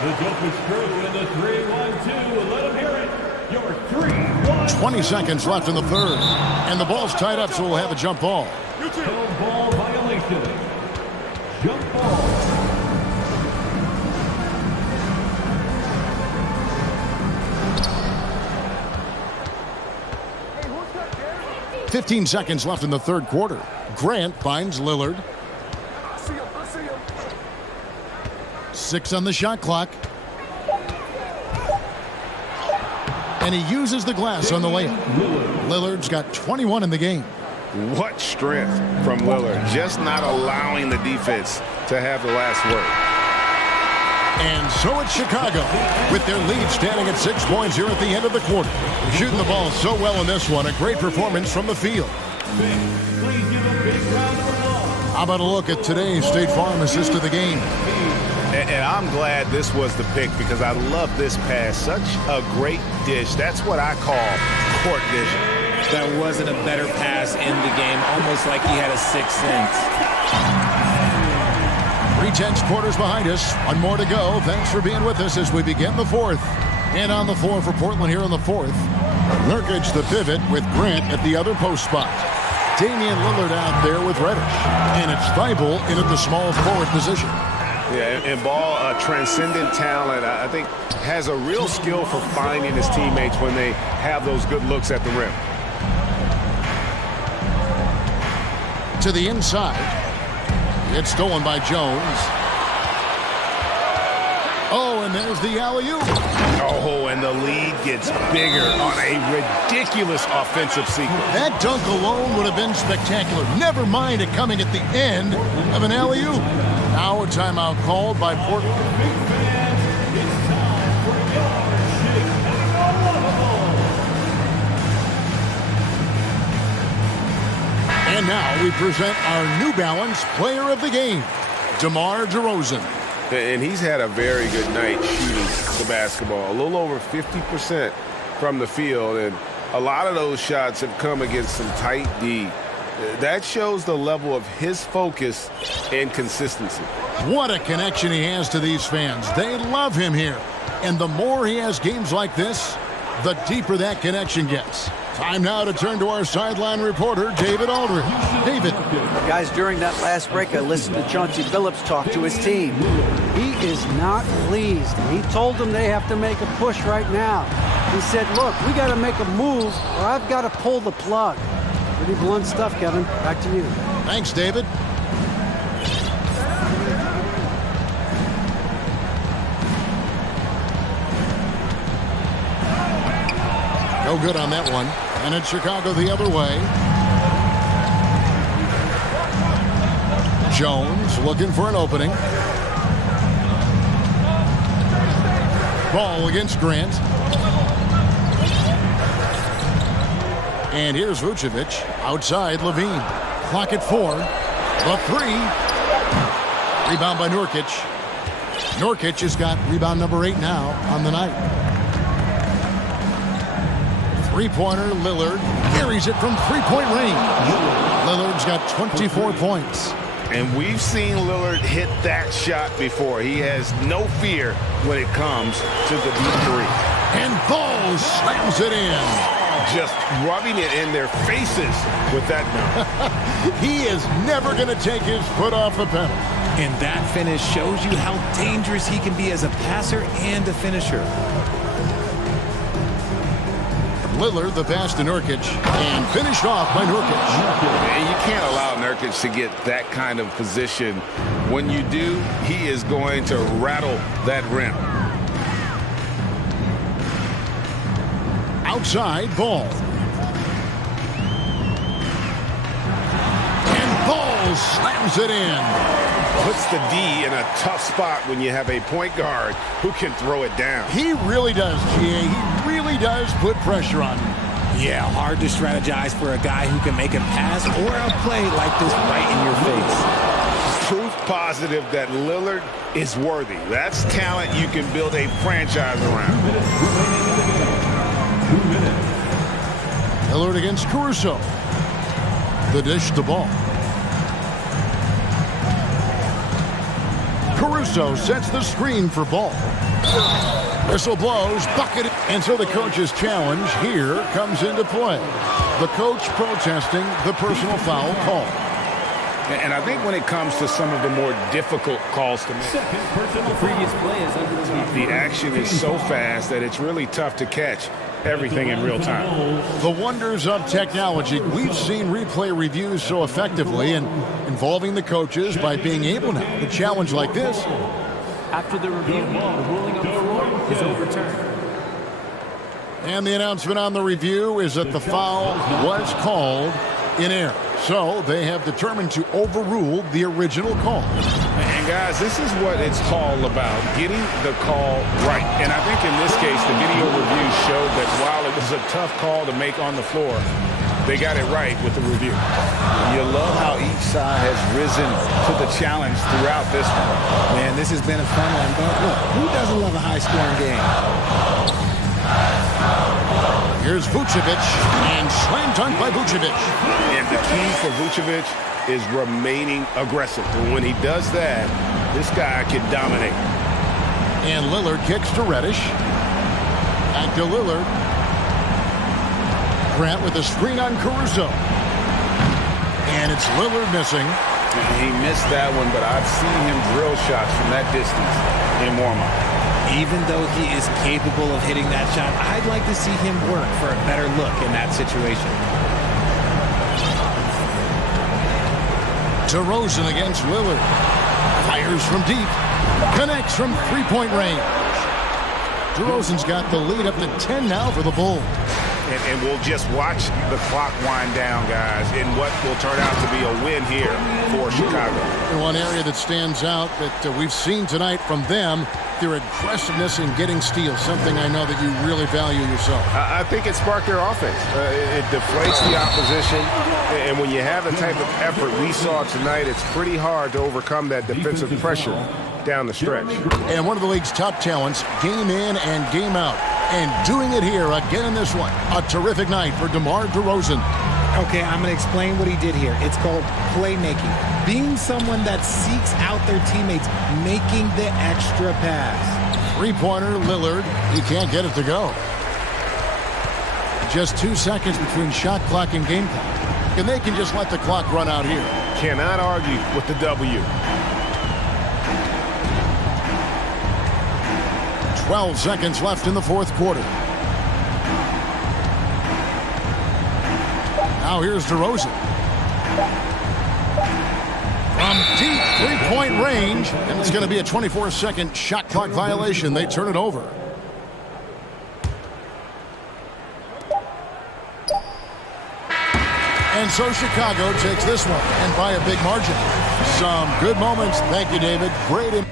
The Dopest crew in the 3-1-2. Let them hear it. Your 3-1. 20 seconds left in the third. And the ball's tied up, so we'll have a jump ball. Jump ball violation. Jump ball. 15 seconds left in the third quarter. Grant finds Lillard. 6 on the shot clock. And he uses the glass on the layup. Lillard's got 21 in the game. What strength from Lillard, just not allowing the defense to have the last word. And so it's Chicago, with their lead standing at 6 points here at the end of the quarter. Shooting the ball so well in this one, a great performance from the field. How about a look at today's State Farm assist of the game? And I'm glad this was the pick because I love this pass. Such a great dish. That's what I call court vision. That wasn't a better pass in the game, almost like he had a sixth sense. 3 quarters behind us. One more to go. Thanks for being with us as we begin the fourth. And on the floor for Portland here in the fourth, Nurkic the pivot with Grant at the other post spot. Damian Lillard out there with Reddish. And it's Thibault in at the small forward position. Yeah, and Ball, a transcendent talent, I think has a real skill for finding his teammates when they have those good looks at the rim. To the inside. It's stolen by Jones. Oh, and there's the alley-oop. Oh, and the lead gets bigger on a ridiculous offensive sequence. That dunk alone would have been spectacular. Never mind it coming at the end of an alley-oop. Now a timeout called by Portland. And now we present our New Balance Player of the Game, DeMar DeRozan. And he's had a very good night shooting the basketball. A little over 50% from the field. And a lot of those shots have come against some tight D. That shows the level of his focus and consistency. What a connection he has to these fans. They love him here. And the more he has games like this, the deeper that connection gets. Time now to turn to our sideline reporter, David Aldridge. David. Guys, during that last break, I listened to Chauncey Billups talk to his team. He is not pleased. He told them they have to make a push right now. He said, look, we got to make a move or I've got to pull the plug. Pretty blunt stuff, Kevin. Back to you. Thanks, David. No good on that one. And it's Chicago the other way. Jones looking for an opening. Ball against Grant. And here's Vucevic. Outside, Levine. Clock at 4. The 3. Rebound by Nurkic. Nurkic has got rebound number 8 now on the night. Three-pointer, Lillard carries it from three-point range. Lillard's got 24 points. And we've seen Lillard hit that shot before. He has no fear when it comes to the deep three. And Ball slams it in. Just rubbing it in their faces with that dunk. He is never going to take his foot off the pedal. And that finish shows you how dangerous he can be as a passer and a finisher. Lillard, the pass to Nurkic, and finished off by Nurkic. And you can't allow Nurkic to get that kind of position. When you do, he is going to rattle that rim. Outside, Ball. And Ball slams it in. Puts the D in a tough spot when you have a point guard who can throw it down. He really does, GA. He really does put pressure on him. Yeah, hard to strategize for a guy who can make a pass or a play like this right in your face. Proof positive that Lillard is worthy. That's talent you can build a franchise around. 2 minutes. Lillard against Caruso. The dish to Ball. Caruso sets the screen for Ball. Whistle blows, bucket, and so the coach's challenge here comes into play. The coach protesting the personal foul call. And I think when it comes to some of the more difficult calls to make, The previous play is under the action is so fast that it's really tough to catch everything in real time. The wonders of technology. We've seen replay reviews so effectively and involving the coaches by being able now to challenge like this. After the review, the ruling on the floor is overturned. And the announcement on the review is that the foul was called in error. So they have determined to overrule the original call. And guys, this is what it's all about, getting the call right. And I think in this case, the video review showed that while it was a tough call to make on the floor, they got it right with the review. You love how each side has risen to the challenge throughout this one. Man, this has been a fun one, but look, who doesn't love a high-scoring game? Here's Vucevic, and slam dunk by Vucevic. And the key for Vucevic is remaining aggressive. And when he does that, this guy can dominate. And Lillard kicks to Reddish. Back to Lillard. Grant with a screen on Caruso. And it's Lillard missing. He missed that one, but I've seen him drill shots from that distance in warm-up. Even though he is capable of hitting that shot, I'd like to see him work for a better look in that situation. DeRozan against Lillard. Fires from deep. Connects from three-point range. DeRozan's got the lead up to 10 now for the Bulls. And we'll just watch the clock wind down, guys, in what will turn out to be a win here for Chicago. And one area that stands out that we've seen tonight from them, their aggressiveness in getting steals, something I know that you really value yourself. I think it sparked their offense. It deflates the opposition, and when you have the type of effort we saw tonight, it's pretty hard to overcome that defensive pressure down the stretch. And one of the league's top talents, game in and game out, and doing it here again in this one. A terrific night for DeMar DeRozan. Okay, I'm going to explain what he did here. It's called playmaking. Being someone that seeks out their teammates, making the extra pass. Three-pointer, Lillard. He can't get it to go. Just 2 seconds between shot clock and game clock. And they can just let the clock run out here. Cannot argue with the W. 12 seconds left in the fourth quarter. Now here's DeRozan. From deep three-point range, and it's going to be a 24-second shot clock violation. They turn it over. And so Chicago takes this one, and by a big margin. Some good moments. Thank you, David. Great.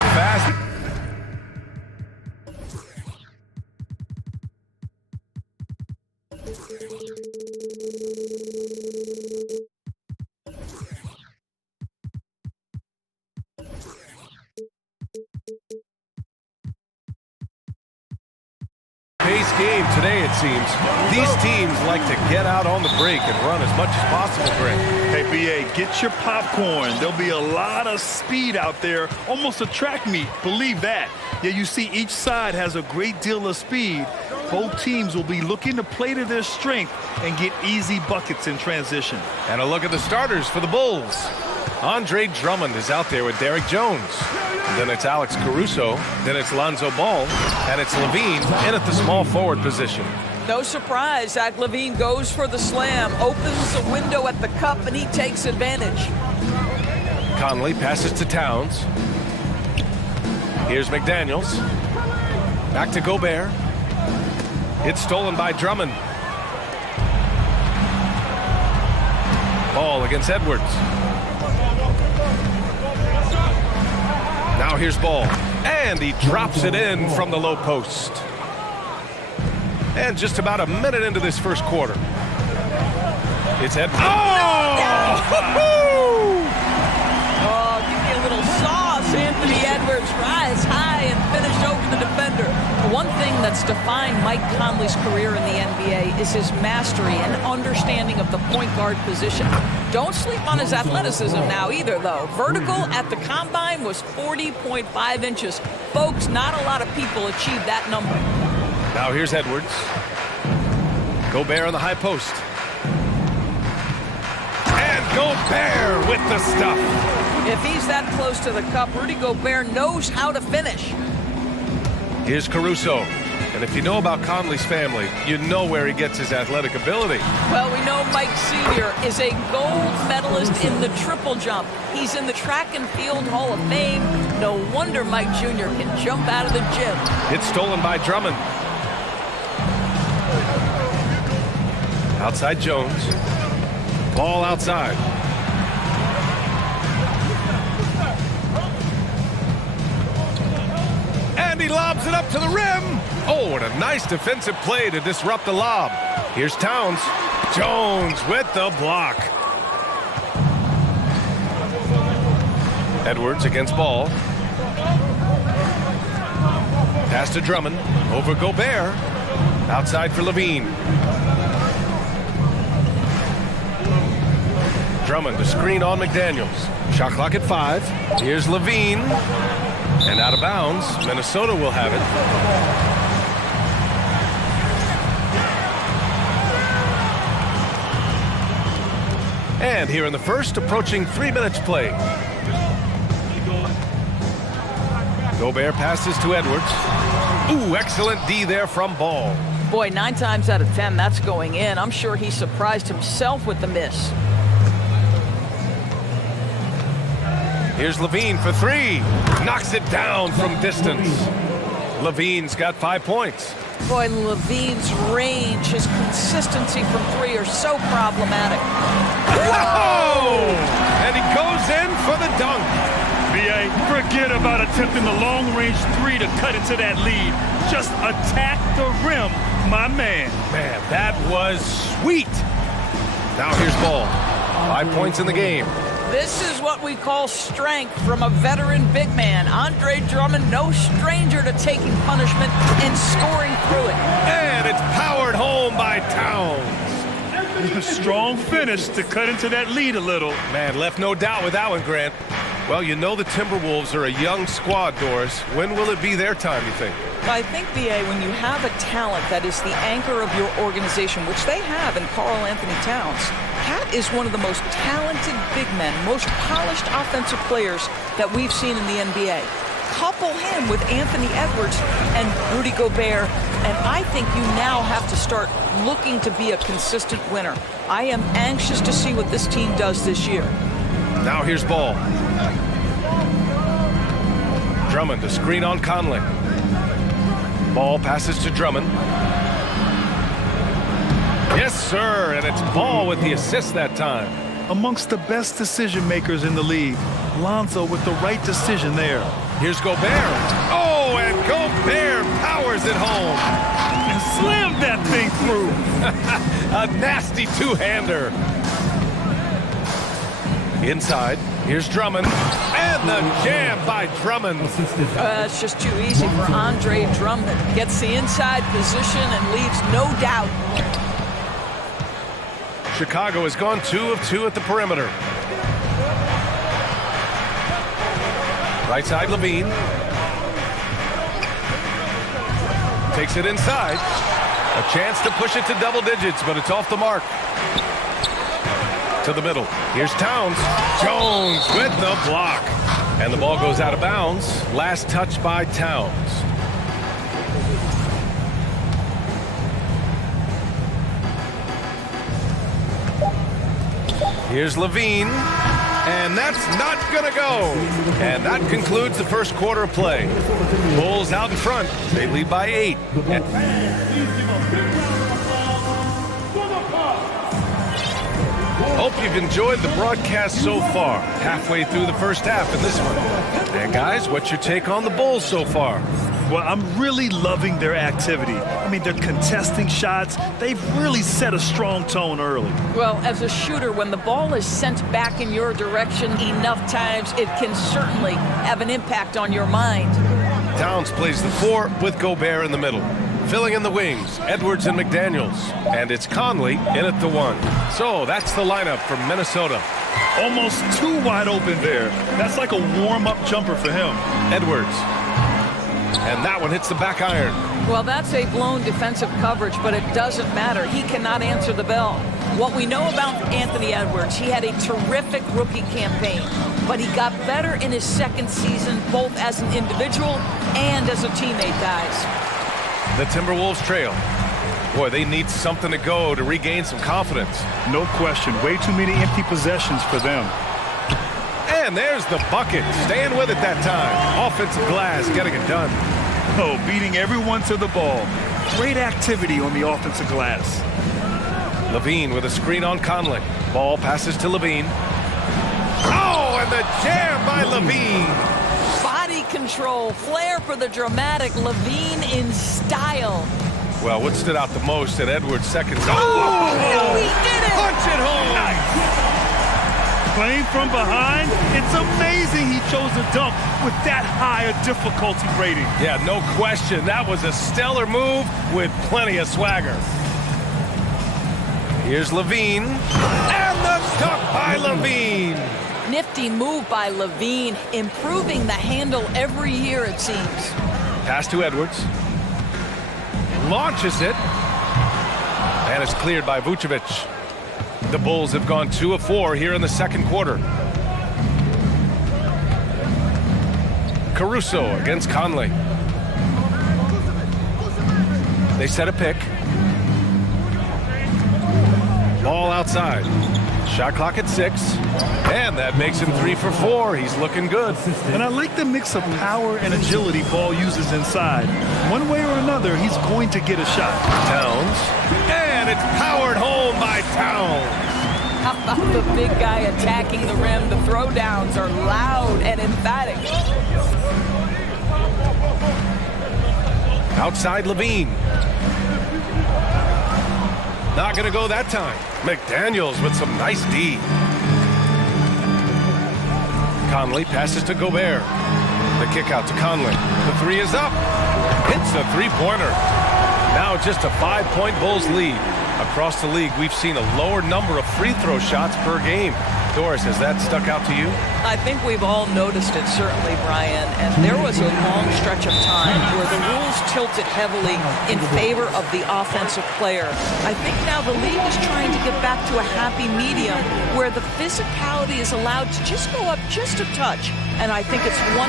Fast. Pace game today, it seems. These teams like to get out on the break and run as much as possible, Greg. Hey, BA, get your popcorn. There'll be a lot of speed out there, almost a track meet. Believe that. Yeah, you see each side has a great deal of speed. Both teams will be looking to play to their strength and get easy buckets in transition. And a look at the starters for the Bulls. Andre Drummond is out there with Derek Jones. Then it's Alex Caruso. Then it's Lonzo Ball. And it's Levine in at the small forward position. No surprise, Zach Levine goes for the slam, opens the window at the cup, and he takes advantage. Conley passes to Towns. Here's McDaniels. Back to Gobert. It's stolen by Drummond. Ball against Edwards. Now here's Ball. And he drops it in from the low post. And just about a minute into this first quarter. It's Edwards. Oh, give me a little sauce. Anthony Edwards rise high and finish over the defender. One thing that's defined Mike Conley's career in the NBA is his mastery and understanding of the point guard position. Don't sleep on his athleticism now either, though. Vertical at the combine was 40.5 inches. Folks, not a lot of people achieve that number. Now here's Edwards. Gobert on the high post. And Gobert with the stuff. If he's that close to the cup, Rudy Gobert knows how to finish. Here's Caruso. And if you know about Conley's family, you know where he gets his athletic ability. Well, we know Mike Sr. is a gold medalist in the triple jump. He's in the track and field Hall of Fame. No wonder Mike Jr. can jump out of the gym. It's stolen by Drummond. Outside Jones. Ball outside. And he lobs it up to the rim. Oh, what a nice defensive play to disrupt the lob. Here's Towns. Jones with the block. Edwards against Ball. Pass to Drummond. Over Gobert. Outside for Levine. Drummond to screen on McDaniels. Shot clock at 5. Here's Levine. And out of bounds. Minnesota will have it. And here in the first, approaching 3 minutes played. Gobert passes to Edwards. Ooh, excellent D there from Ball. Boy, 9 times out of 10, that's going in. I'm sure he surprised himself with the miss. Here's Levine for 3. Knocks it down from distance. Levine's got 5 points. Boy, Levine's range, his consistency from 3 are so problematic. Whoa! And he goes in for the dunk. BA, forget about attempting the long-range 3 to cut into that lead. Just attack the rim, my man. Man, that was sweet. Now here's Ball. 5 points in the game. This is what we call strength from a veteran big man. Andre Drummond, no stranger to taking punishment and scoring through it. And it's powered home by Towns. Strong finish to cut into that lead a little. Man, left no doubt with that one, Grant. Well, you know the Timberwolves are a young squad, Doris. When will it be their time, you think? I think, BA, when you have a talent that is the anchor of your organization, which they have in Karl Anthony Towns, Cat is one of the most talented big men, most polished offensive players that we've seen in the NBA. couple him with Anthony Edwards and Rudy Gobert, and I think you now have to start looking to be a consistent winner. I am anxious to see what this team does this year. Now here's Ball. Drummond, a screen on Conley. Ball passes to Drummond. Yes, sir, and it's Ball with the assist that time. Amongst the best decision makers in the league, Lonzo with the right decision there. Here's Gobert. Oh, and Gobert powers it home. And slammed that thing through. A nasty two-hander. Inside, here's Drummond. And the jam by Drummond. It's just too easy for Andre Drummond. Gets the inside position and leaves no doubt. Chicago has gone 2 of 2 at the perimeter. Right side, Levine. Takes it inside. A chance to push it to double digits, but it's off the mark. To the middle. Here's Towns. Jones with the block. And the ball goes out of bounds. Last touch by Towns. Here's Levine, and that's not gonna go. And that concludes the first quarter of play. Bulls out in front. They lead by 8. Hope you've enjoyed the broadcast so far. Halfway through the first half in this one. And guys, what's your take on the Bulls so far? Well, I'm really loving their activity. I mean, they're contesting shots. They've really set a strong tone early. Well, as a shooter, when the ball is sent back in your direction enough times, it can certainly have an impact on your mind. Towns plays the 4 with Gobert in the middle. Filling in the wings, Edwards and McDaniels. And it's Conley in at the 1. So that's the lineup from Minnesota. Almost too wide open there. That's like a warm-up jumper for him. Edwards. And that one hits the back iron. Well, that's a blown defensive coverage, but it doesn't matter. He cannot answer the bell. What we know about Anthony Edwards, he had a terrific rookie campaign, but he got better in his second season, both as an individual and as a teammate, guys. The Timberwolves trail. Boy, they need something to go to regain some confidence. No question. Way too many empty possessions for them. And there's the bucket. Staying with it that time. Offensive glass, getting it done. Oh, beating everyone to the ball. Great activity on the offensive glass. Levine with a screen on Conley. Ball passes to Levine. Oh, and the jam by Levine. Body control, flair for the dramatic. Levine in style. Well, what stood out the most at Edwards' second goal? Oh, he did it! Punch it home! Nice. Playing from behind, it's amazing he chose a dunk with that high a difficulty rating. Yeah, no question. That was a stellar move with plenty of swagger. Here's Levine. And the dunk by Levine. Nifty move by Levine, improving the handle every year, it seems. Pass to Edwards. Launches it. And it's cleared by Vucevic. The Bulls have gone 2 of 4 here in the second quarter. Caruso against Conley. They set a pick. Ball outside. Shot clock at 6. And that makes him 3 for 4. He's looking good. And I like the mix of power and agility Ball uses inside. One way or another, he's going to get a shot. Towns. And it's powered home by Towns. How about the big guy attacking the rim? The throwdowns are loud and emphatic. Outside Levine. Not going to go that time. McDaniels with some nice D. Conley passes to Gobert. The kick out to Conley. The 3 is up. Hits a 3-pointer. Now just a 5-point Bulls lead. Across the league, we've seen a lower number of free throw shots per game. Doris, has that stuck out to you? I think we've all noticed it, certainly, Brian. And there was a long stretch of time where the rules tilted heavily in favor of the offensive player. I think now the league is trying to get back to a happy medium where the physicality is allowed to just go up just a touch. And I think it's 100%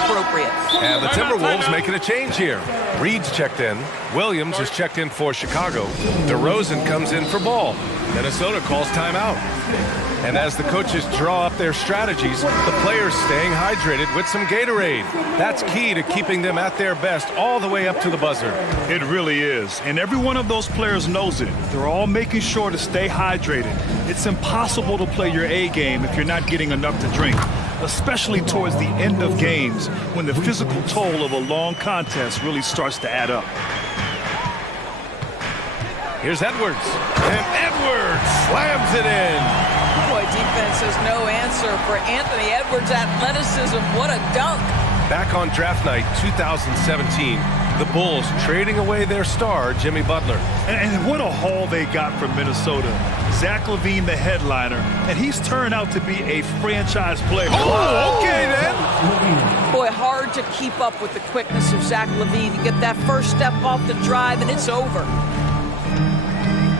appropriate. And the Timberwolves making a change here. Reed's checked in. Williams is checked in for Chicago. DeRozan comes in for Ball. Minnesota calls timeout. And as the coaches draw up their strategies, the players staying hydrated with some Gatorade. That's key to keeping them at their best all the way up to the buzzer. It really is. And every one of those players knows it. They're all making sure to stay hydrated. It's impossible to play your A game if you're not getting enough to drink, especially towards the end of games when the physical toll of a long contest really starts to add up. Here's Edwards. And Edwards slams it in. Boy, defense has no answer for Anthony Edwards' athleticism. What a dunk. Back on draft night 2017, the Bulls trading away their star, Jimmy Butler. And what a haul they got from Minnesota. Zach LaVine, the headliner, and he's turned out to be a franchise player. Oh, okay then. Boy, hard to keep up with the quickness of Zach LaVine. You get that first step off the drive, and it's over.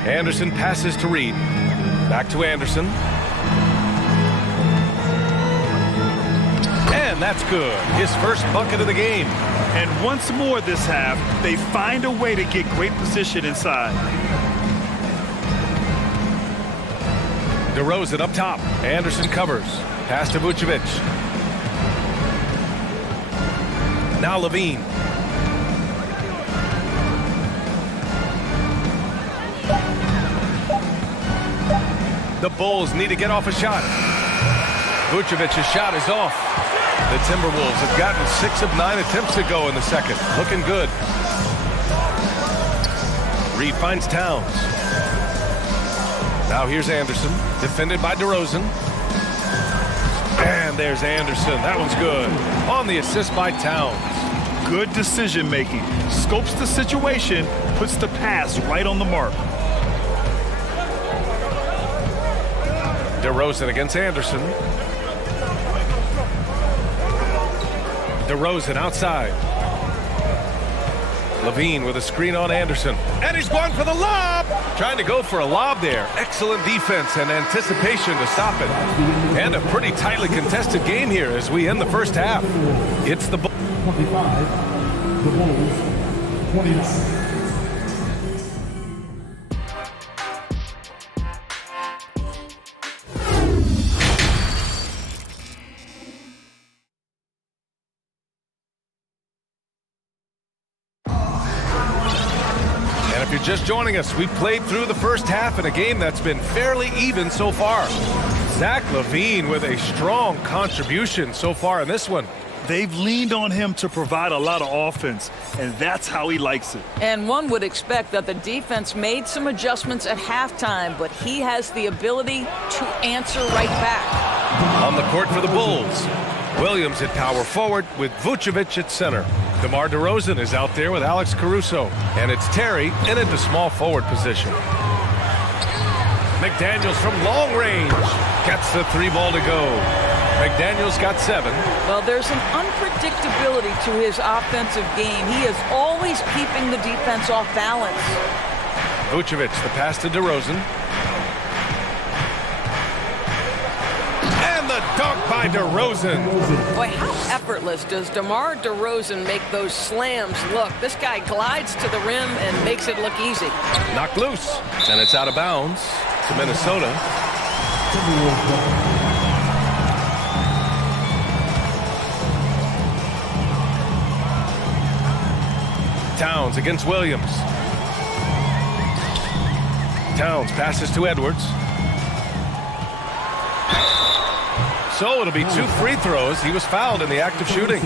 Anderson passes to Reed. Back to Anderson. And that's good. His first bucket of the game. And once more this half, they find a way to get great position inside. DeRozan up top. Anderson covers. Pass to Vucevic. Now LaVine. The Bulls need to get off a shot. Vucevic's shot is off. The Timberwolves have gotten 6 of 9 attempts to go in the second. Looking good. Reed finds Towns. Now here's Anderson, defended by DeRozan. And there's Anderson. That one's good. On the assist by Towns. Good decision making. Scopes the situation, puts the pass right on the mark. DeRozan against Anderson. DeRozan outside. LaVine with a screen on Anderson. And he's going for the lob! Trying to go for a lob there. Excellent defense and anticipation to stop it. And a pretty tightly contested game here as we end the first half. It's the Bulls. 25, the Bulls, 29. If you're just joining us, we played through the first half in a game that's been fairly even so far. Zach LaVine with a strong contribution so far in this one. They've leaned on him to provide a lot of offense, and that's how he likes it. And one would expect that the defense made some adjustments at halftime, but he has the ability to answer right back. On the court for the Bulls, Williams at power forward with Vucevic at center. DeMar DeRozan is out there with Alex Caruso. And it's Terry in at the small forward position. McDaniels from long range gets the 3 ball to go. McDaniels got 7. Well, there's an unpredictability to his offensive game. He is always keeping the defense off balance. Vucevic, the pass to DeRozan. And the dunk by DeRozan. Boy, how effortless does DeMar DeRozan make those slams look? This guy glides to the rim and makes it look easy. Knocked loose, and it's out of bounds to Minnesota. Towns against Williams. Towns passes to Edwards. So it'll be 2 free throws. He was fouled in the act of shooting.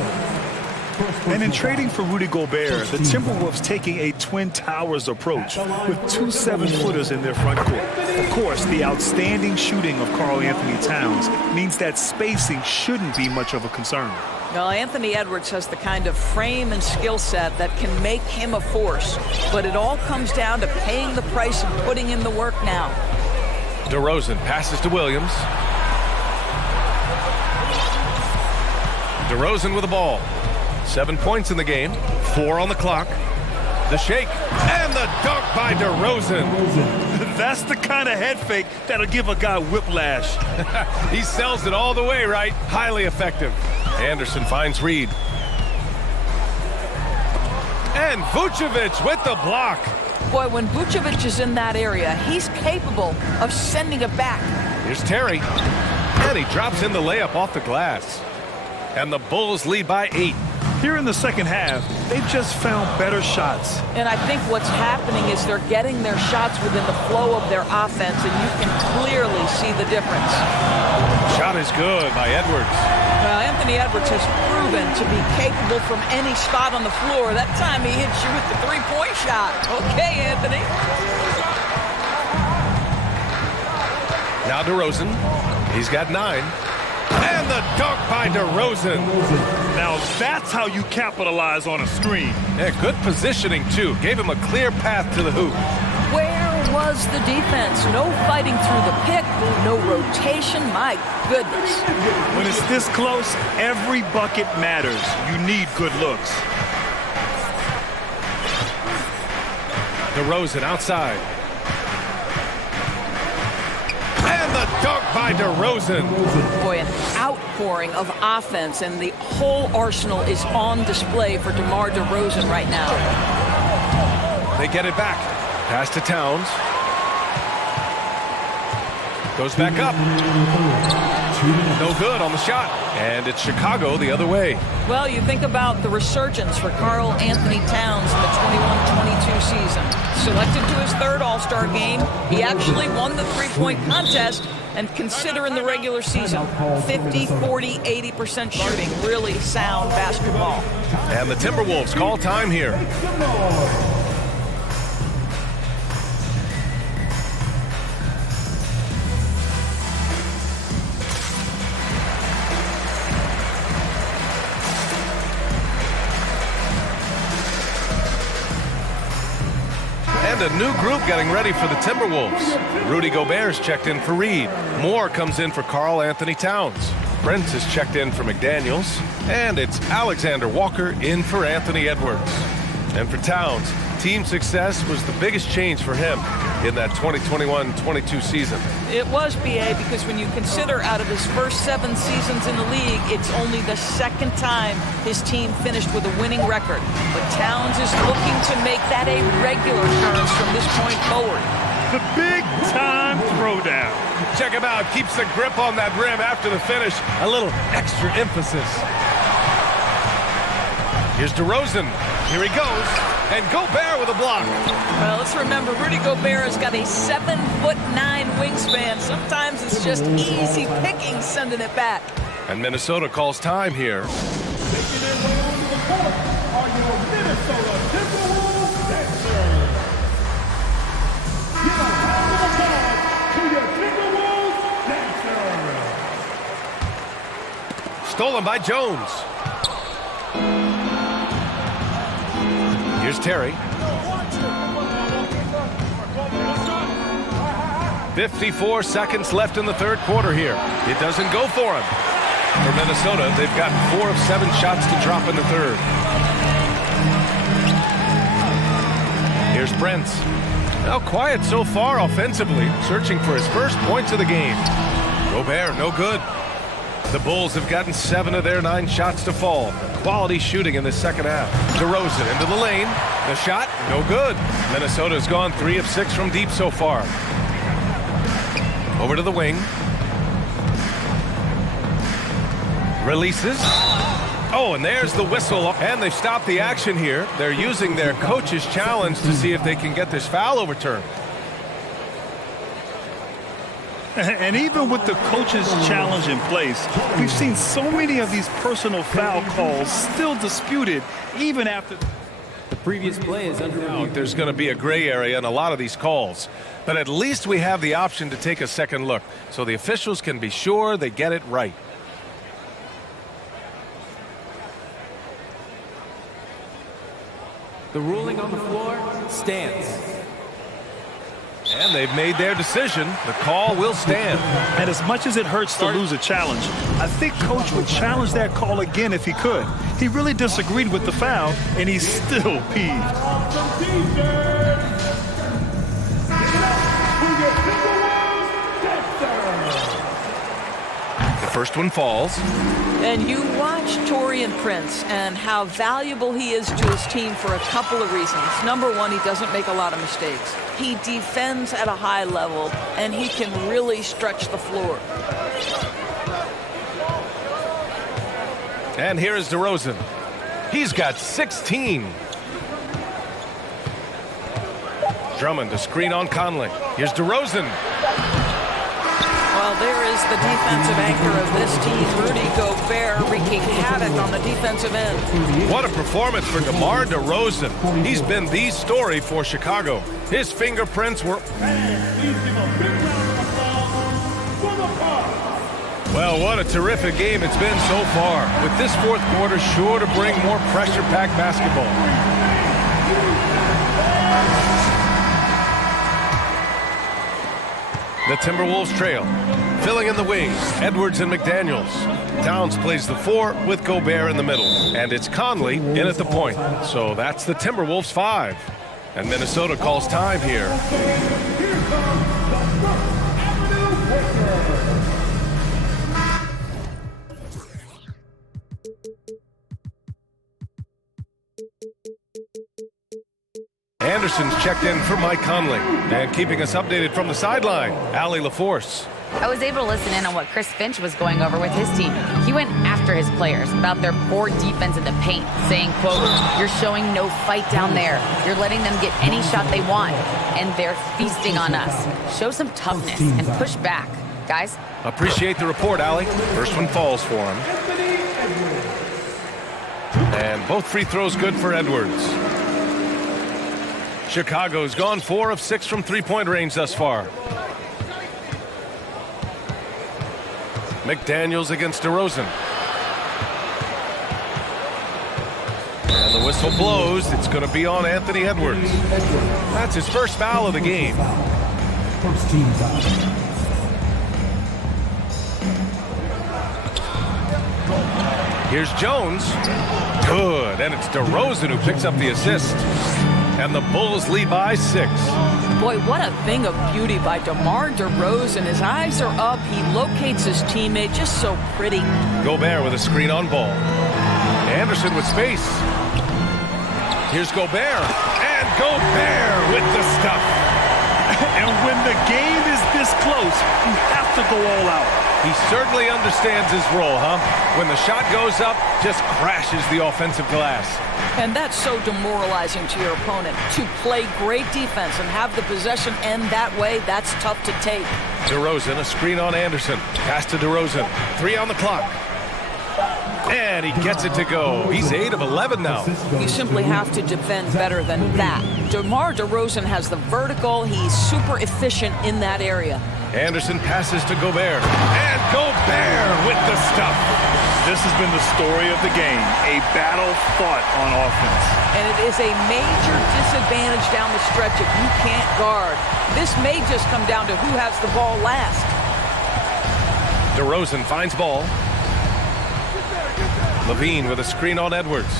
And in trading for Rudy Gobert, the Timberwolves taking a Twin Towers approach with 2 7-footers in their front court. Of course, the outstanding shooting of Karl Anthony Towns means that spacing shouldn't be much of a concern. Well, Anthony Edwards has the kind of frame and skill set that can make him a force. But it all comes down to paying the price and putting in the work now. DeRozan passes to Williams. DeRozan with the ball. 7 points in the game, 4 on the clock. The shake, and the dunk by DeRozan. That's the kind of head fake that'll give a guy whiplash. He sells it all the way, right? Highly effective. Anderson finds Reed. And Vucevic with the block. Boy, when Vucevic is in that area, he's capable of sending it back. Here's Terry. And he drops in the layup off the glass. And the Bulls lead by 8. Here in the second half, they've just found better shots. And I think what's happening is they're getting their shots within the flow of their offense, and you can clearly see the difference. Shot is good by Edwards. Well, Anthony Edwards has proven to be capable from any spot on the floor. That time he hits you with the three-point shot. Okay, Anthony. Now DeRozan. He's got 9. And the dunk by DeRozan. Now that's how you capitalize on a screen. Yeah, good positioning, too. Gave him a clear path to the hoop. Where was the defense? No fighting through the pick, no rotation. My goodness. When it's this close, every bucket matters. You need good looks. DeRozan outside. And the dunk by DeRozan. Boy, an outpouring of offense, and the whole arsenal is on display for DeMar DeRozan right now. They get it back. Pass to Towns. Goes back up. No good on the shot. And it's Chicago the other way. Well, you think about the resurgence for Karl Anthony Towns in the 21-22 season. Selected to his 3rd All-Star game, he actually won the three-point contest. And consider in the regular season, 50, 40, 80% shooting. Really sound basketball. And the Timberwolves call time here. And a new group getting ready for the Timberwolves. Rudy Gobert's checked in for Reed. Moore comes in for Karl Anthony Towns. Prince is checked in for McDaniels. And it's Alexander Walker in for Anthony Edwards. And for Towns, team success was the biggest change for him in that 2021-22 season. It was, BA, because when you consider out of his first 7 seasons in the league, it's only the 2nd time his team finished with a winning record. But Towns is looking to make that a regular occurrence from this point forward. The big-time throwdown. Check him out. Keeps the grip on that rim after the finish. A little extra emphasis. Here's DeRozan. Here he goes. And Gobert with a block. Well, let's remember, Rudy Gobert has got a 7'9" wingspan. Sometimes it's just easy picking sending it back. And Minnesota calls time here. Taking their way onto the court are your Minnesota Timberwolves Dancers. Give a round of applause to your Timberwolves Dancers. Stolen by Jones. Here's Terry. 54 seconds left in the 3rd quarter here. It doesn't go for him. For Minnesota, they've got 4 of 7 shots to drop in the 3rd. Here's Prince. Now quiet so far offensively, searching for his first points of the game. Gobert, no good. The Bulls have gotten 7 of their 9 shots to fall. Quality shooting in the 2nd half. DeRozan into the lane. The shot, no good. Minnesota's gone 3 of 6 from deep so far. Over to the wing. Releases. Oh, and there's the whistle. And they've stopped the action here. They're using their coach's challenge to see if they can get this foul overturned. And even with the coach's challenge in place, we've seen so many of these personal foul calls still disputed even after the previous play is under review. There's going to be a gray area in a lot of these calls, but at least we have the option to take a second look so the officials can be sure they get it right. The ruling on the floor stands. And they've made their decision. The call will stand. And as much as it hurts to lose a challenge, I think Coach would challenge that call again if he could. He really disagreed with the foul, and he's still peeved. The first one falls. And you watch Taurean Prince and how valuable he is to his team for a couple of reasons. Number one, he doesn't make a lot of mistakes. He defends at a high level, and he can really stretch the floor. And here is DeRozan. He's got 16. Drummond to screen on Conley. Here's DeRozan. Well, there is the defensive anchor of this team, Rudy Gobert, wreaking havoc on the defensive end. What a performance for DeMar DeRozan. He's been the story for Chicago. His fingerprints were... Well, what a terrific game it's been so far, with this fourth quarter sure to bring more pressure-packed basketball. The Timberwolves trail. Filling in the wings, Edwards and McDaniels. Towns plays the 4 with Gobert in the middle. And it's Conley in at the point. So that's the Timberwolves 5. And Minnesota calls time here. Anderson's checked in for Mike Conley. And keeping us updated from the sideline, Allie LaForce. I was able to listen in on what Chris Finch was going over with his team. He went after his players about their poor defense in the paint, saying, quote, "You're showing no fight down there. You're letting them get any shot they want, and they're feasting on us. Show some toughness and push back, guys." Appreciate the report, Allie. First one falls for him. And both free throws good for Edwards. Chicago's gone 4 of 6 from three-point range thus far. McDaniels against DeRozan. And the whistle blows. It's going to be on Anthony Edwards. That's his first foul of the game. First team foul. Here's Jones. Good. And it's DeRozan who picks up the assist. And the Bulls lead by 6. Boy, what a thing of beauty by DeMar DeRozan. His eyes are up. He locates his teammate just so pretty. Gobert with a screen on ball. Anderson with space. Here's Gobert. And Gobert with the stuff. And when the game is this close, you have to go all out. He certainly understands his role, huh? When the shot goes up, just crashes the offensive glass. And that's so demoralizing to your opponent. To play great defense and have the possession end that way, that's tough to take. DeRozan, a screen on Anderson. Pass to DeRozan. 3 on the clock. And he gets it to go. He's 8 of 11 now. You simply have to defend better than that. DeMar DeRozan has the vertical. He's super efficient in that area. Anderson passes to Gobert. And Gobert with the stuff. This has been the story of the game, a battle fought on offense. And it is a major disadvantage down the stretch if you can't guard. This may just come down to who has the ball last. DeRozan finds ball. Levine with a screen on Edwards.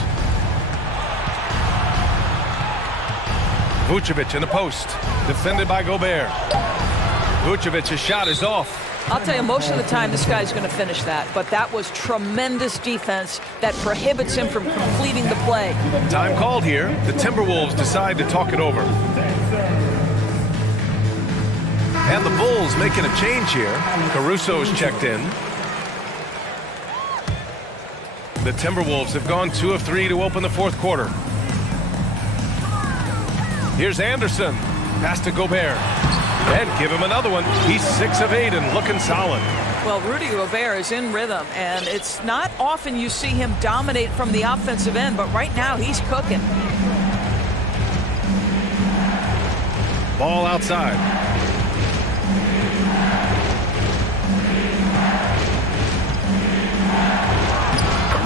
Vucevic in the post, defended by Gobert. Vucevic's shot is off. I'll tell you, most of the time this guy's going to finish that, but that was tremendous defense that prohibits him from completing the play. Time called here. The Timberwolves decide to talk it over. And the Bulls making a change here. Caruso's checked in. The Timberwolves have gone 2 of 3 to open the fourth quarter. Here's Anderson. Pass to Gobert. And give him another one. He's 6 of 8 and looking solid. Well, Rudy Gobert is in rhythm, and it's not often you see him dominate from the offensive end, but right now he's cooking. Ball outside.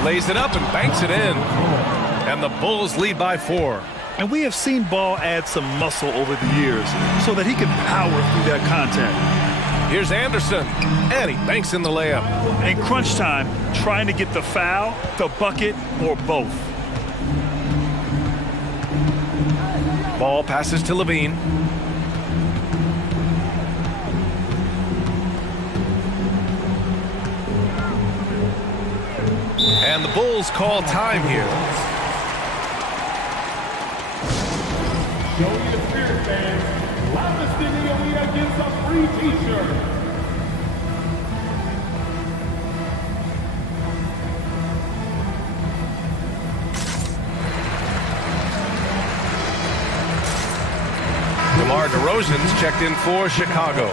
Lays it up and banks it in. And the Bulls lead by 4. And we have seen Ball add some muscle over the years so that he can power through that contact. Here's Anderson, and he banks in the layup. In crunch time, trying to get the foul, the bucket, or both. Ball passes to Levine. And the Bulls call time here. Show me the spirit, fans. Loudest in the arena gets a free t-shirt. DeMar DeRozan's checked in for Chicago.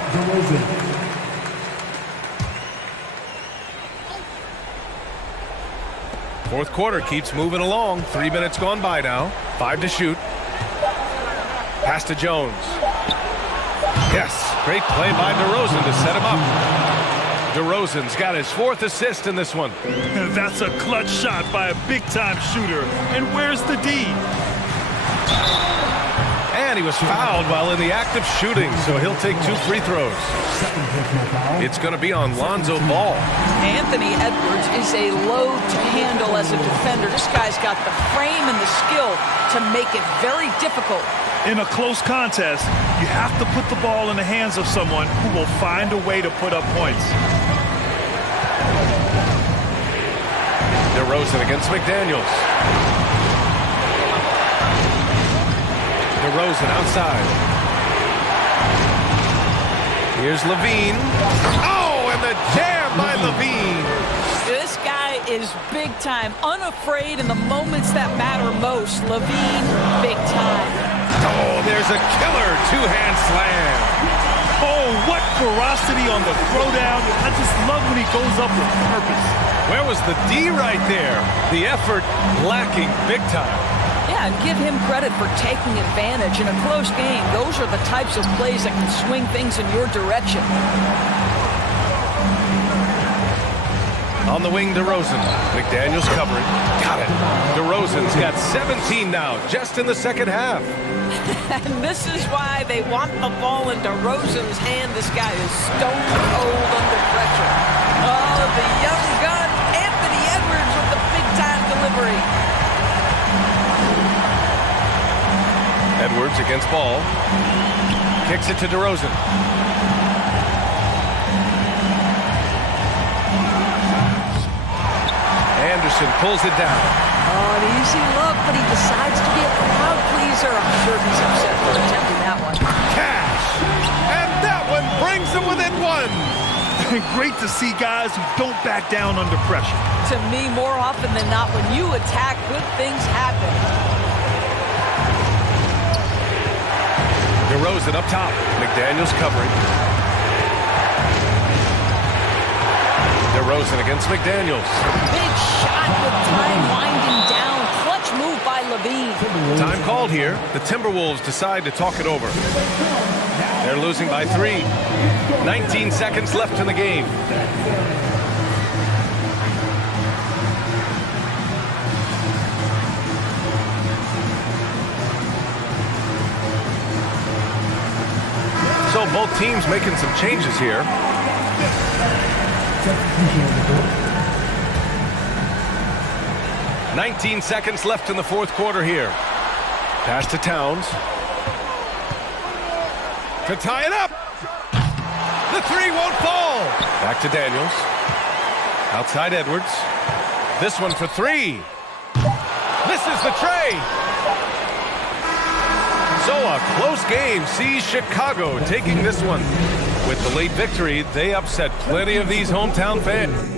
Fourth quarter keeps moving along. 3 minutes gone by now. 5 to shoot. Pass to Jones. Yes, great play by DeRozan to set him up. DeRozan's got his 4th assist in this one. That's a clutch shot by a big-time shooter. And where's the D? And he was fouled while in the act of shooting, so he'll take 2 free throws. It's going to be on Lonzo Ball. Anthony Edwards is a load to handle as a defender. This guy's got the frame and the skill to make it very difficult. In a close contest, you have to put the ball in the hands of someone who will find a way to put up points. DeRozan against McDaniels. DeRozan outside. Here's Levine. Oh, and the jam by Levine. This guy is big time, unafraid in the moments that matter most. Levine, big time. Oh, there's a killer 2-hand slam. Oh, what ferocity on the throwdown. I just love when he goes up with purpose. Where was the D right there? The effort lacking big time. Yeah, and give him credit for taking advantage. In a close game, those are the types of plays that can swing things in your direction. On the wing, DeRozan. McDaniels covering. Got it. DeRozan's got 17 now, just in the second half. And this is why they want the ball in DeRozan's hand. This guy is stone cold under pressure. Oh, the young gun, Anthony Edwards with the big-time delivery. Edwards against Ball. Kicks it to DeRozan. Anderson pulls it down. Oh, an easy look, but he decides to be a crowd pleaser. I'm sure he's upset for attempting that one. Cash! And that one brings him within 1. Great to see guys who don't back down under pressure. To me, more often than not, when you attack, good things happen. DeRozan up top. McDaniels covering. DeRozan against McDaniels. Big shot with time winding down. Clutch move by Levine. Time called here. The Timberwolves decide to talk it over. They're losing by 3. 19 seconds left in the game. So both teams making some changes here. "19 seconds left in the fourth quarter here. Pass to Towns. To tie it up. The 3 won't fall. Back to Daniels. Outside Edwards. This one for 3. Misses the tray. So a close game sees Chicago taking this one. With the late victory, they upset plenty of these hometown fans.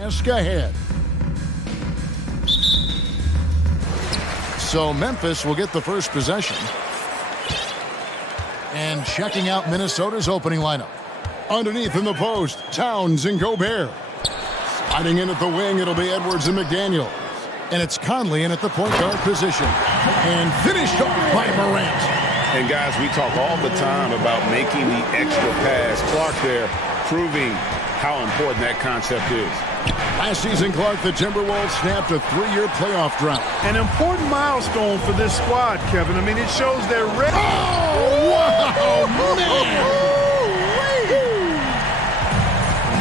Ask ahead. So Memphis will get the first possession. And checking out Minnesota's opening lineup. Underneath in the post, Towns and Gobert. Sliding in at the wing, it'll be Edwards and McDaniel. And it's Conley in at the point guard position. And finished off by Morant. And guys, we talk all the time about making the extra pass. Clark there proving how important that concept is. Last season, Clark, the Timberwolves snapped a 3-year playoff drought. An important milestone for this squad, Kevin. I mean, it shows they're ready. Oh, wow, man!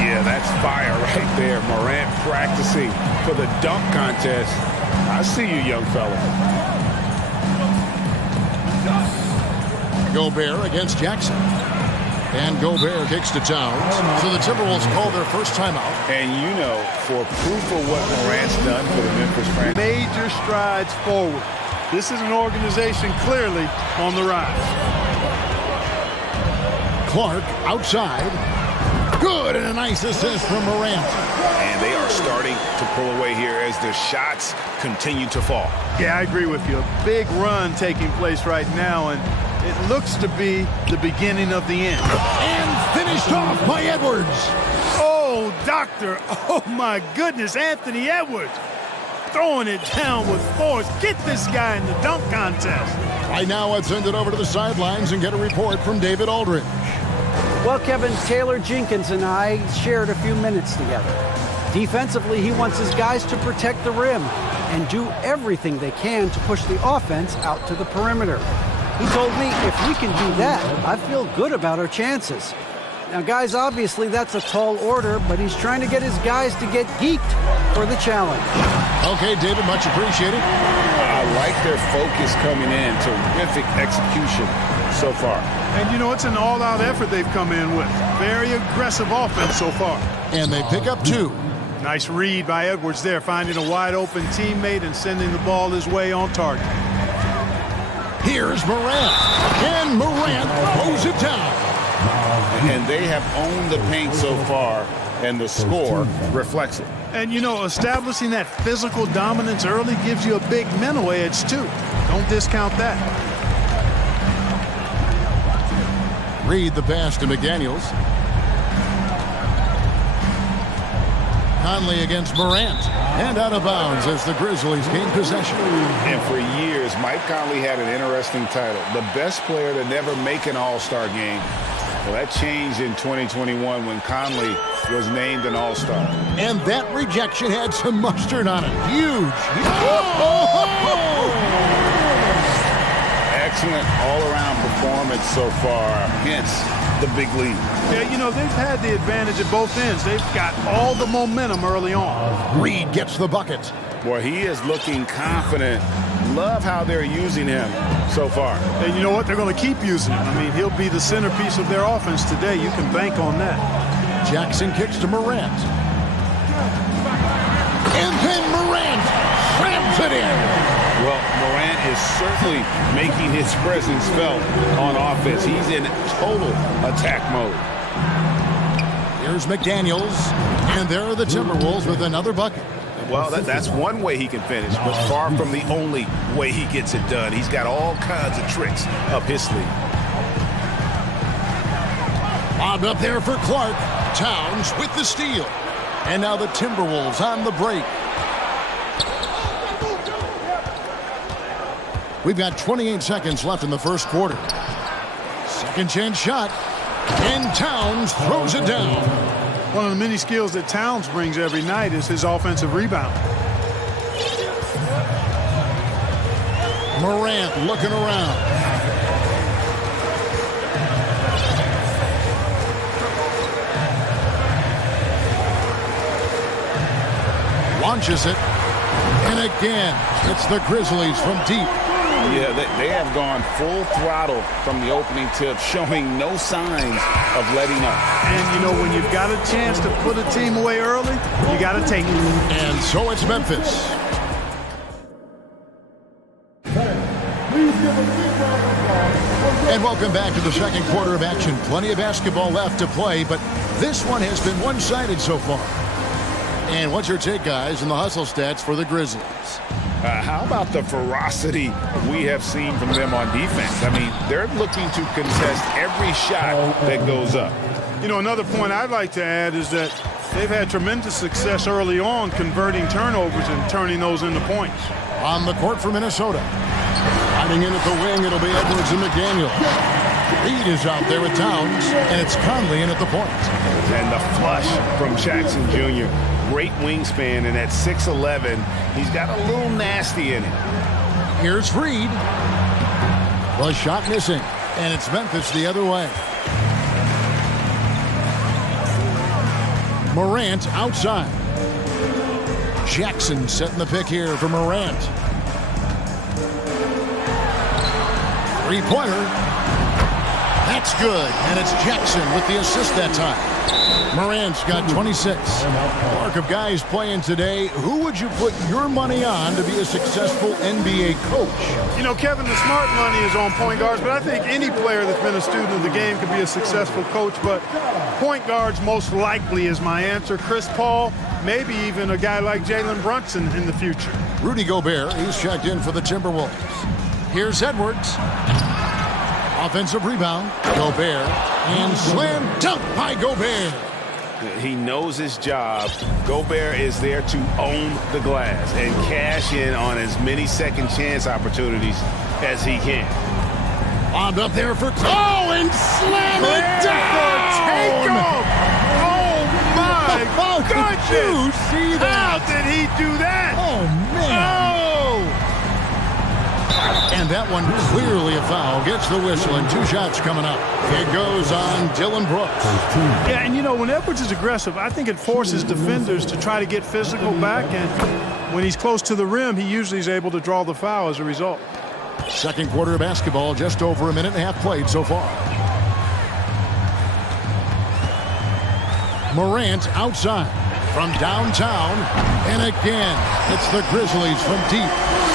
Yeah, that's fire right there. Morant practicing for the dunk contest. I see you, young fella. Gobert against Jackson. And Gobert kicks to Towns. So the Timberwolves call their first timeout. And you know, for proof of what Morant's done for the Memphis franchise. Major strides forward. This is an organization clearly on the rise. Clark outside. Good, and a nice assist from Morant. And they are starting to pull away here as the shots continue to fall. Yeah, I agree with you. A big run taking place right now, and it looks to be the beginning of the end. And finished off by Edwards. Oh, doctor. Oh, my goodness. Anthony Edwards throwing it down with force. Get this guy in the dunk contest. Right now, let's send it over to the sidelines and get a report from David Aldridge. Well, Kevin, Taylor Jenkins and I shared a few minutes together. Defensively, he wants his guys to protect the rim and do everything they can to push the offense out to the perimeter. He told me if we can do that, I feel good about our chances. Now, guys, obviously that's a tall order, but he's trying to get his guys to get geeked for the challenge. Okay, David, much appreciated. I like their focus coming in. Terrific execution so far. And, you know, it's an all-out effort they've come in with. Very aggressive offense so far. And they pick up 2. Nice read by Edwards there, finding a wide-open teammate and sending the ball his way on target. Here's Morant. And Morant throws it down. And they have owned the paint so far, and the score reflects it. And, you know, establishing that physical dominance early gives you a big mental edge, too. Don't discount that. Read the pass to McDaniels. Conley against Morant. And out of bounds as the Grizzlies gain possession. And for years, Mike Conley had an interesting title. The best player to never make an All-Star game. Well, that changed in 2021 when Conley was named an All-Star. And that rejection had some mustard on it. Huge. Oh! Excellent all-around performance so far, hence the big lead. Yeah, you know, they've had the advantage at both ends. They've got all the momentum early on. Reed gets the bucket. Boy, he is looking confident. Love how they're using him so far. And you know what? They're going to keep using him. I mean, he'll be the centerpiece of their offense today. You can bank on that. Jackson kicks to Morant. And then Morant slams it in. Well, Morant is certainly making his presence felt on offense. He's in total attack mode. Here's McDaniels, and there are the Timberwolves with another bucket. Well, that's one way he can finish, but far from the only way he gets it done. He's got all kinds of tricks up his sleeve. Lobbed up there for Clark. Towns with the steal. And now the Timberwolves on the break. We've got 28 seconds left in the first quarter. Second chance shot. And Towns throws it down. One of the many skills that Towns brings every night is his offensive rebound. Morant looking around. Launches it. And again, it's the Grizzlies from deep. Yeah, they have gone full throttle from the opening tip, showing no signs of letting up. And, you know, when you've got a chance to put a team away early, you got to take it. And so it's Memphis. And welcome back to the second quarter of action. Plenty of basketball left to play, but this one has been one-sided so far. And what's your take, guys, in the hustle stats for the Grizzlies? How about the ferocity we have seen from them on defense? I mean, they're looking to contest every shot that goes up. You know, another point I'd like to add is that they've had tremendous success early on converting turnovers and turning those into points. On the court for Minnesota. Hiding in at the wing, it'll be Edwards and McDaniel. Reed is out there with Towns, and it's Conley in at the point. And the flush from Jackson Jr. Great wingspan, and at 6'11", he's got a little nasty in it. Here's Reed. The shot missing, and it's Memphis the other way. Morant outside. Jackson setting the pick here for Morant. Three-pointer. That's good, and it's Jackson with the assist that time. Morant's got 26. Mark of guys playing today, who would you put your money on to be a successful NBA coach? You know, Kevin, the smart money is on point guards, but I think any player that's been a student of the game could be a successful coach, but point guards most likely is my answer. Chris Paul, maybe even a guy like Jalen Brunson in the future. Rudy Gobert, he's checked in for the Timberwolves. Here's Edwards. Offensive rebound, Gobert, and slam dunk by Gobert. He knows his job. Gobert is there to own the glass and cash in on as many second chance opportunities as he can. Bombed up there for and slam it down! Take off! Oh my goodness! Did you see that? How did he do that? Oh man! Oh! And that one clearly a foul. Gets the whistle, and 2 shots coming up. It goes on Dillon Brooks. Yeah, and you know, when Edwards is aggressive, I think it forces defenders to try to get physical back, and when he's close to the rim, he usually is able to draw the foul as a result. Second quarter of basketball, just over a minute and a half played so far. Morant outside from downtown, and again, it's the Grizzlies from deep.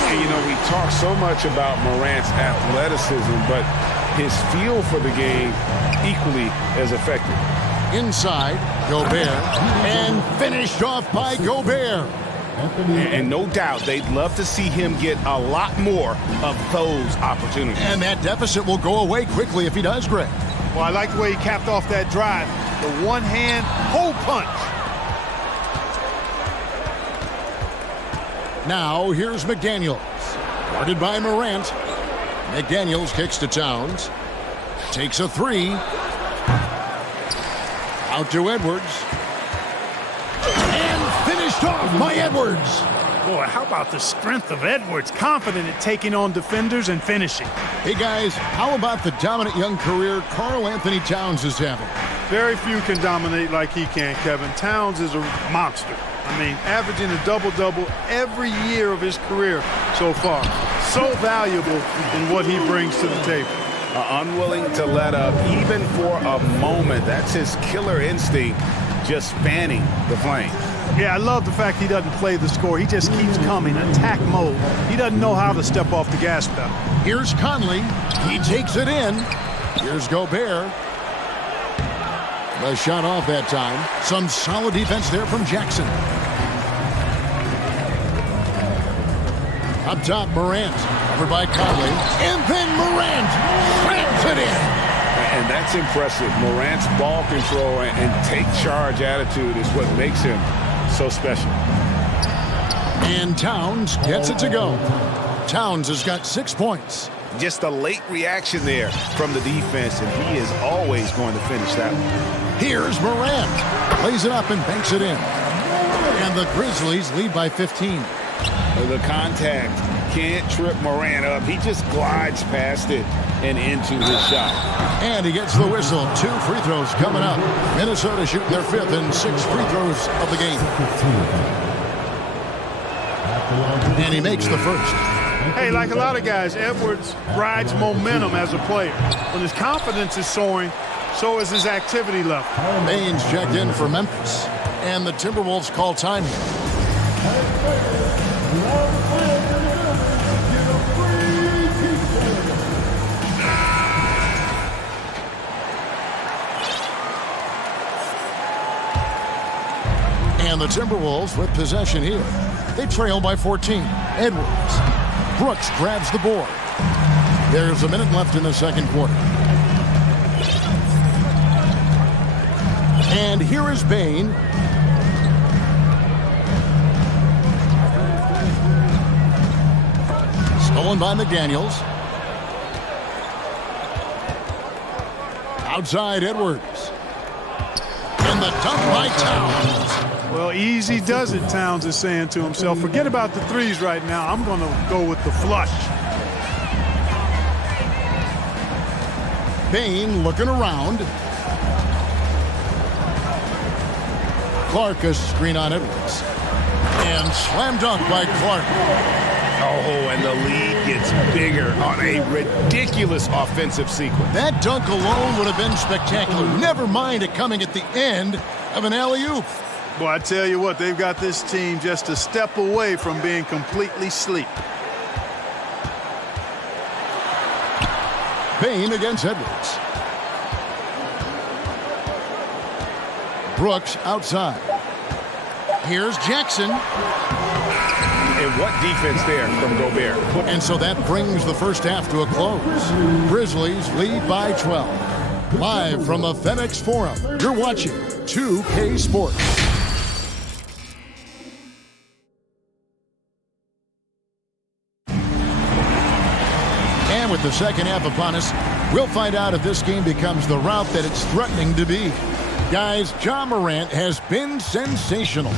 And, you know, we talk so much about Morant's athleticism, but his feel for the game equally as effective. Inside, Gobert, and finished off by Gobert. And no doubt they'd love to see him get a lot more of those opportunities. And that deficit will go away quickly if he does, Greg. Well, I like the way he capped off that drive. The one-hand hole punch. Now, here's McDaniels. Guarded by Morant. McDaniels kicks to Towns. Takes a 3. Out to Edwards. And finished off by Edwards. Boy, how about the strength of Edwards? Confident at taking on defenders and finishing. Hey, guys, how about the dominant young career Karl Anthony Towns is having? Very few can dominate like he can, Kevin. Towns is a monster. I mean, averaging a double-double every year of his career so far. So valuable in what he brings to the table. Unwilling to let up even for a moment. That's his killer instinct, just fanning the flame. Yeah, I love the fact he doesn't play the score. He just keeps coming, attack mode. He doesn't know how to step off the gas pedal. Here's Conley. He takes it in. Here's Gobert. The shot off that time. Some solid defense there from Jackson. Up top, Morant. Covered by Conley. And then Morant slams it in. And that's impressive. Morant's ball control and take charge attitude is what makes him so special. And Towns gets it to go. Towns has got 6 points. Just a late reaction there from the defense, and he is always going to finish that one. Here's Morant. Plays it up and banks it in. And the Grizzlies lead by 15. The contact can't trip Morant up. He just glides past it and into his shot. And he gets the whistle. 2 free throws coming up. Minnesota shooting their 5th and 6 free throws of the game. And he makes the first. Hey, like a lot of guys, Edwards rides momentum as a player. When his confidence is soaring, so is his activity level. Baines checked in for Memphis. And the Timberwolves call time here. And And the Timberwolves with possession here. They trail by 14. Edwards. Brooks grabs the board. There's a minute left in the second quarter. And here is Bain. Stolen by McDaniels. Outside Edwards. And the dunk by Towns. Well, easy does it, Towns is saying to himself. Forget about the threes right now. I'm going to go with the flush. Bain looking around. Clark a screen on Edwards. And slam dunk by Clark. Oh, and the lead gets bigger on a ridiculous offensive sequence. That dunk alone would have been spectacular. Never mind it coming at the end of an alley-oop. Boy, I tell you what, they've got this team just a step away from being completely asleep. Bain against Edwards. Brooks outside. Here's Jackson. And what defense there from Gobert. And so that brings the first half to a close. Grizzlies lead by 12. Live from the FedEx Forum, you're watching 2K Sports. And with the second half upon us, we'll find out if this game becomes the route that it's threatening to be. Guys, Ja Morant has been sensational.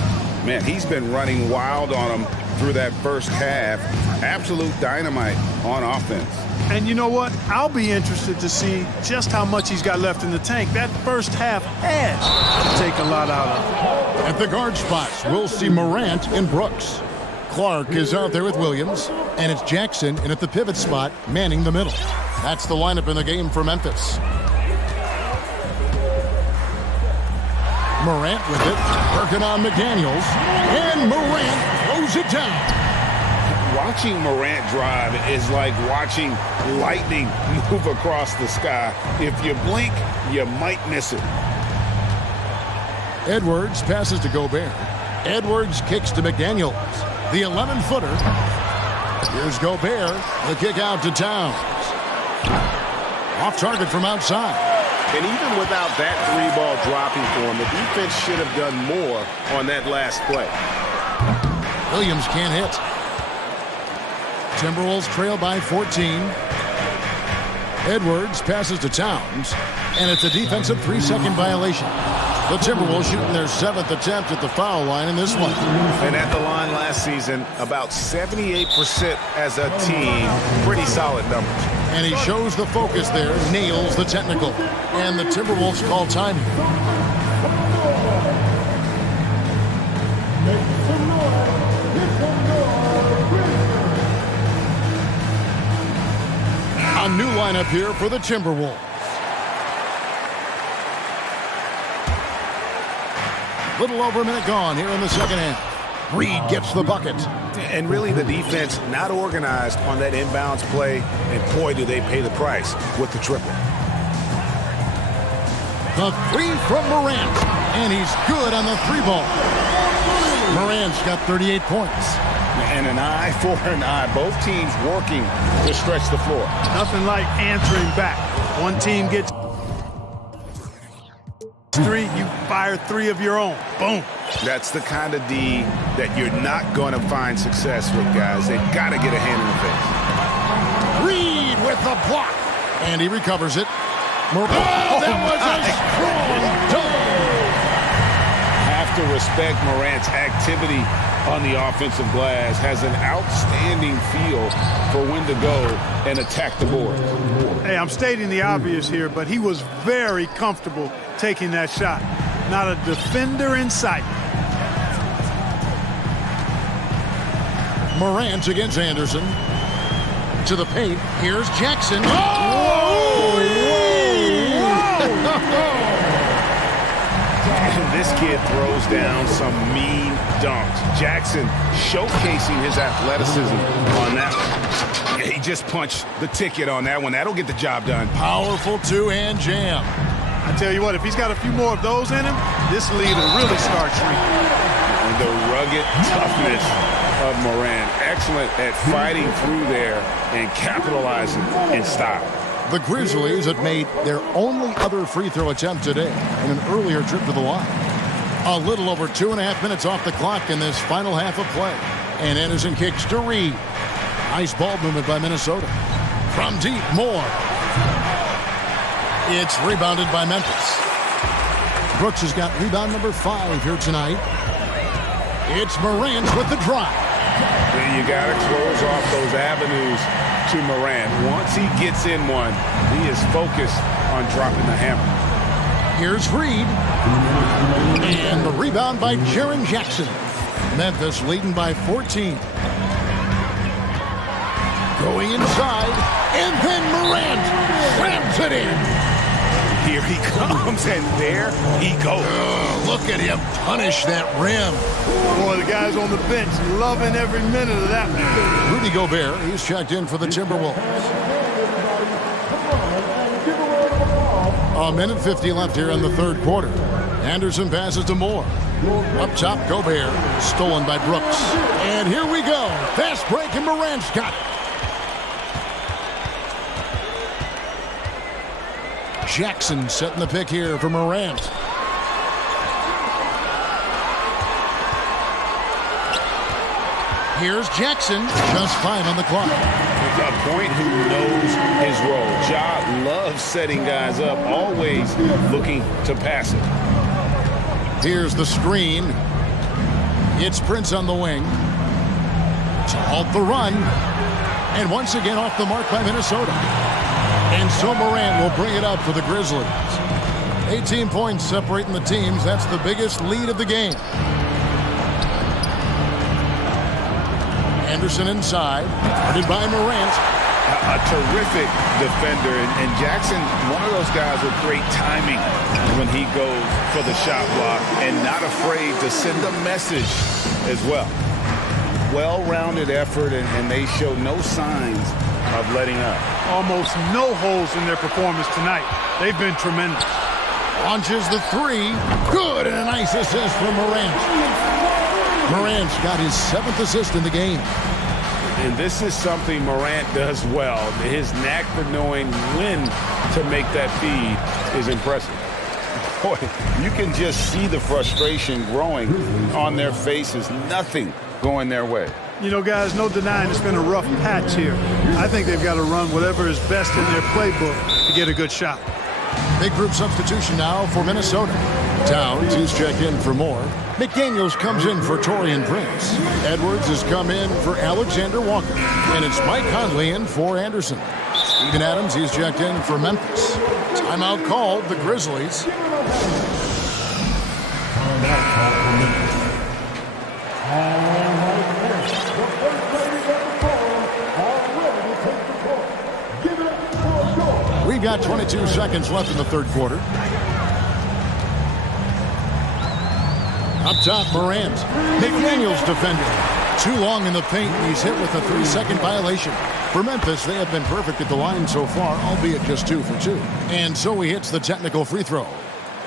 Man, he's been running wild on them through that first half. Absolute dynamite on offense. And you know what? I'll be interested to see just how much he's got left in the tank. That first half has to take a lot out of him. At the guard spots, we'll see Morant and Brooks. Clark is out there with Williams, and it's Jackson in at the pivot spot, manning the middle. That's the lineup in the game for Memphis. Morant with it, working on McDaniels, and Morant throws it down. Watching Morant drive is like watching lightning move across the sky. If you blink, you might miss it. Edwards passes to Gobert. Edwards kicks to McDaniels. The 11-footer. Here's Gobert. The kick out to Towns. Off target from outside. And even without that three-ball dropping for him, the defense should have done more on that last play. Williams can't hit. Timberwolves trail by 14. Edwards passes to Towns, and it's a defensive 3-second violation. The Timberwolves shooting their 7th attempt at the foul line in this one. And at the line last season, about 78% as a team. Pretty solid numbers. And he shows the focus there, nails the technical. And the Timberwolves call time. A new lineup here for the Timberwolves. Little over a minute gone here in the second half. Reed gets the bucket. And really the defense not organized on that inbounds play, and boy, do they pay the price with the triple. The three from Morant, and he's good on the three ball. Morant's got 38 points. And an eye for an eye. Both teams working to stretch the floor. Nothing like answering back. One team gets three, you fire three of your own. Boom. That's the kind of D that you're not going to find success with, guys. They've got to get a hand in the face. Reed with the block. And he recovers it. That was a strong dunk. Have to respect Morant's activity on the offensive glass. Has an outstanding feel for when to go and attack the board. Hey, I'm stating the obvious here, but he was very comfortable taking that shot. Not a defender in sight. Morant against Anderson. To the paint. Here's Jackson. Oh! This kid throws down some mean dunks. Jackson showcasing his athleticism on that one. He just punched the ticket on that one. That'll get the job done. Powerful two-hand jam. I tell you what, if he's got a few more of those in him, this lead will really start shrinking. And the rugged toughness of Moran. Excellent at fighting through there and capitalizing in style. The Grizzlies had made their only other free throw attempt today in an earlier trip to the line. A little over 2.5 minutes off the clock in this final half of play. And Anderson kicks to Reed. Nice ball movement by Minnesota. From deep, Moore. It's rebounded by Memphis. Brooks has got rebound number 5 here tonight. It's Morant with the drive. You got to close off those avenues to Morant. Once he gets in one, he is focused on dropping the hammer. Here's Reed. And the rebound by Jaren Jackson. Memphis leading by 14. Going inside, and then Morant slams it in. Here he comes, and there he goes. Oh, look at him punish that rim. Boy, the guys on the bench loving every minute of that one. Rudy Gobert, he's checked in for the Timberwolves. A minute 50 left here in the third quarter. Anderson passes to Moore. Up top, Gobert, stolen by Brooks. And here we go. Fast break, and Morant's got it. Jackson setting the pick here for Morant. Here's Jackson, just 5 on the clock. A point who knows his role. Ja loves setting guys up, always looking to pass it. Here's the screen. It's Prince on the wing to halt the run. And once again off the mark by Minnesota. And so Morant will bring it up for the Grizzlies. 18 points separating the teams. That's the biggest lead of the game. Anderson inside, guarded by Morant. A terrific defender. And Jackson, one of those guys with great timing when he goes for the shot block and not afraid to send a message as well. Well-rounded effort, and they show no signs of letting up. Almost no holes in their performance tonight. They've been tremendous. Launches the 3. Good, and a nice assist from Morant. Morant's got his 7th assist in the game. And this is something Morant does well. His knack for knowing when to make that feed is impressive. Boy, you can just see the frustration growing on their faces. Nothing going their way. You know, guys, no denying it's been a rough patch here. I think they've got to run whatever is best in their playbook to get a good shot. Big group substitution now for Minnesota. Towns, who's checked in for Moore. McDaniels comes in for Taurean Prince. Edwards has come in for Alexander Walker. And it's Mike Conley in for Anderson. Steven Adams, he's checked in for Memphis. Timeout called, the Grizzlies. We got 22 seconds left in the third quarter. Up top, Morant. McDaniels defending. Too long in the paint, and he's hit with a 3-second violation. For Memphis, they have been perfect at the line so far, albeit just 2 for 2. And so he hits the technical free throw.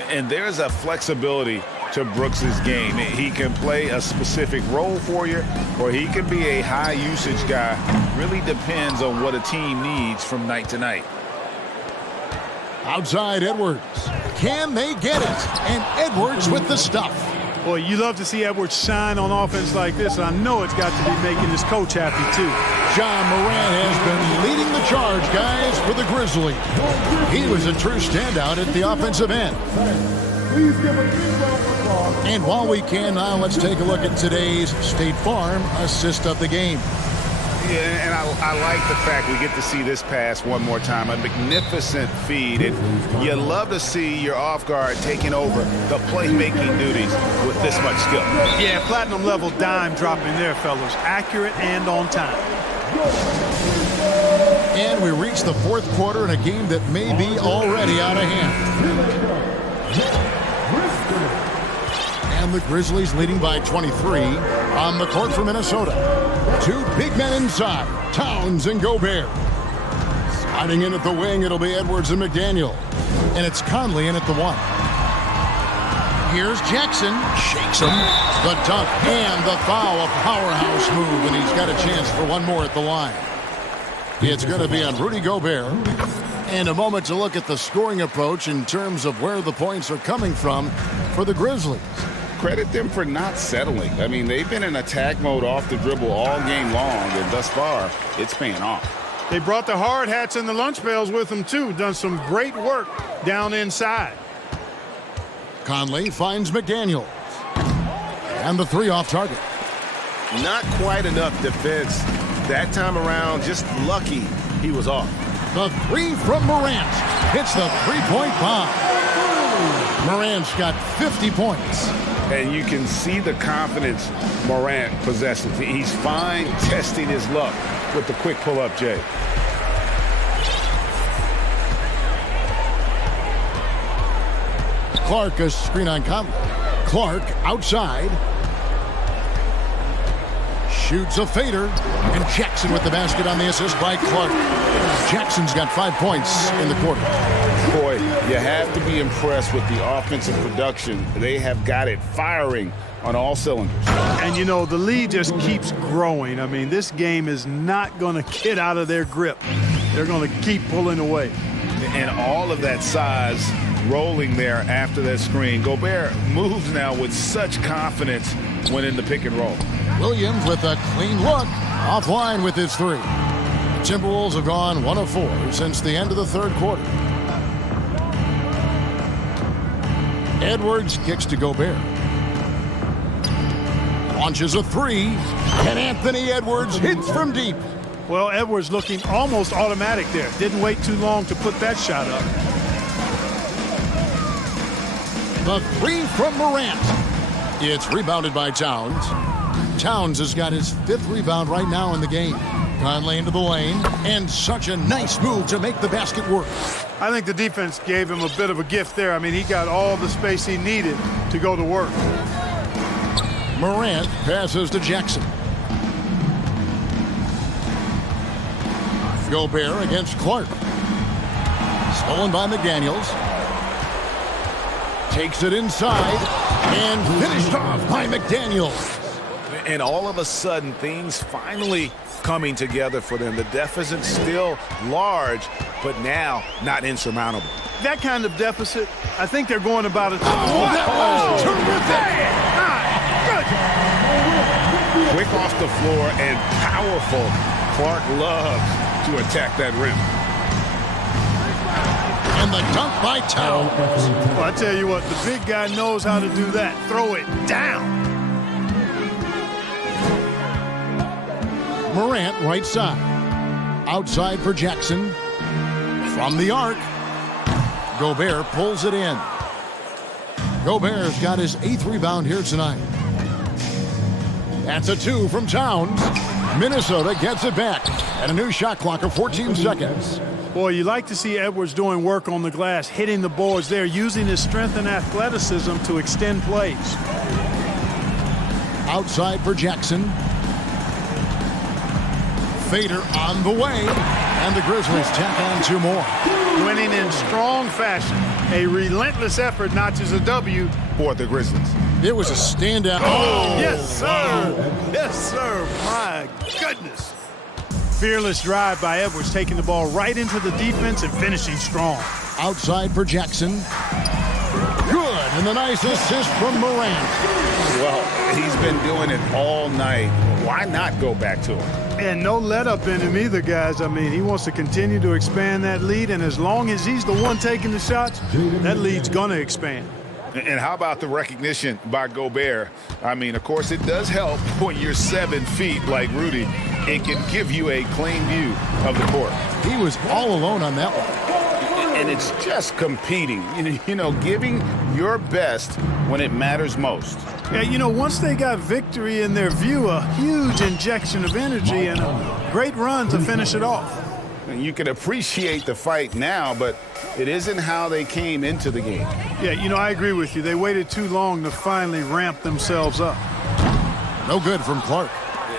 And there's a flexibility to Brooks's game. He can play a specific role for you, or he can be a high-usage guy. Really depends on what a team needs from night to night. Outside Edwards. Can they get it? And Edwards with the stuff. Boy, you love to see Edwards shine on offense like this. I know it's got to be making his coach happy, too. John Morant has been leading the charge, guys, for the Grizzlies. He was a true standout at the offensive end. And while we can now, let's take a look at today's State Farm assist of the game. Yeah, and I like the fact we get to see this pass one more time. A magnificent feed. And you love to see your off guard taking over the playmaking duties with this much skill. Yeah, platinum level dime dropping there, fellas. Accurate and on time. And we reach the fourth quarter in a game that may be already out of hand. And the Grizzlies leading by 23 on the court for Minnesota. 2 big men inside, Towns and Gobert. Sliding in at the wing, it'll be Edwards and McDaniel. And it's Conley in at the 1. Here's Jackson. Shakes him. The dunk and the foul. A powerhouse move, and he's got a chance for one more at the line. It's going to be on Rudy Gobert. And a moment to look at the scoring approach in terms of where the points are coming from for the Grizzlies. Credit them for not settling. I mean, they've been in attack mode off the dribble all game long, and thus far, it's paying off. They brought the hard hats and the lunch pails with them, too. Done some great work down inside. Conley finds McDaniels. And the 3 off target. Not quite enough defense that time around. Just lucky he was off. The 3 from Morant. Hits the 3-point bomb. Morant's got 50 points. And you can see the confidence Morant possesses. He's fine testing his luck with the quick pull-up, Jay. Clark, a screen on Conley. Clark outside. Shoots a fader. And Jackson with the basket on the assist by Clark. Jackson's got 5 points in the quarter. Boy, you have to be impressed with the offensive production. They have got it firing on all cylinders. And, you know, the lead just keeps growing. I mean, this game is not going to get out of their grip. They're going to keep pulling away. And all of that size rolling there after that screen. Gobert moves now with such confidence when in the pick and roll. Williams with a clean look. Offline with his 3. Timberwolves have gone 1 of 4 since the end of the third quarter. Edwards kicks to Gobert. Launches a 3. And Anthony Edwards hits from deep. Well, Edwards looking almost automatic there. Didn't wait too long to put that shot up. The 3 from Morant. It's rebounded by Towns. Towns has got his 5th rebound right now in the game. Conley into the lane, and such a nice move to make the basket work. I think the defense gave him a bit of a gift there. I mean, he got all the space he needed to go to work. Morant passes to Jackson. Gobert against Clark. Stolen by McDaniels. Takes it inside, and finished off by McDaniels. And all of a sudden, things finally coming together for them. The deficit's still large, but now not insurmountable. That kind of deficit, I think they're going about it. That was terrific! Quick off the floor and powerful. Clark loves to attack that rim. And the dunk by Towns. Well, I tell you what, the big guy knows how to do that. Throw it down. Morant right side. Outside for Jackson. From the arc. Gobert pulls it in. Gobert's got his 8th rebound here tonight. That's a 2 from Towns. Minnesota gets it back at a new shot clock of 14 seconds. Boy, you like to see Edwards doing work on the glass, hitting the boards there, using his strength and athleticism to extend plays. Outside for Jackson. Fader on the way, and the Grizzlies tack on 2 more. Winning in strong fashion. A relentless effort notches a W for the Grizzlies. It was a standout. Oh, yes, sir. Yes, sir. My goodness. Fearless drive by Edwards, taking the ball right into the defense and finishing strong. Outside for Jackson. Good, and the nice assist from Morant. Well, he's been doing it all night. Why not go back to him? And no let up in him either, guys. I mean, he wants to continue to expand that lead, and as long as he's the one taking the shots, that lead's going to expand. And how about the recognition by Gobert? I mean, of course, it does help when you're 7 feet like Rudy. It can give you a clean view of the court. He was all alone on that one. And it's just competing, you know, giving your best when it matters most. Yeah, you know, once they got victory in their view, a huge injection of energy and a great run to finish it off. And you can appreciate the fight now, but it isn't how they came into the game. Yeah, you know, I agree with you. They waited too long to finally ramp themselves up. No good from Clark.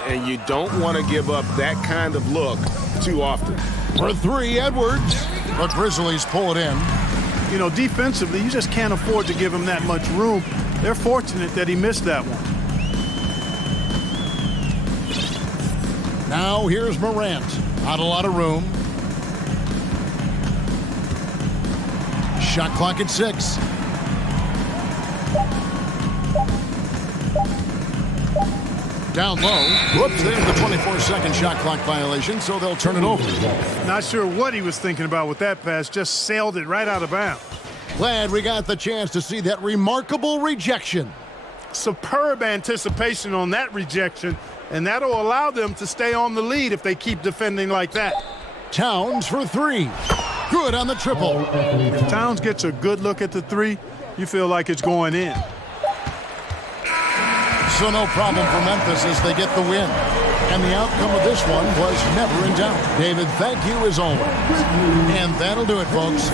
And you don't want to give up that kind of look too often. For 3, Edwards. The Grizzlies pull it in. You know, defensively, you just can't afford to give him that much room. They're fortunate that he missed that one. Now here's Morant. Not a lot of room. Shot clock at 6. Down low. Whoops, there's the 24-second shot clock violation, so they'll turn it over. Not sure what he was thinking about with that pass. Just sailed it right out of bounds. Glad we got the chance to see that remarkable rejection. Superb anticipation on that rejection, and that'll allow them to stay on the lead if they keep defending like that. Towns for 3. Good on the triple. If Towns gets a good look at the 3, you feel like it's going in. So no problem for Memphis as they get the win. And the outcome of this one was never in doubt. David, thank you as always. And that'll do it, folks.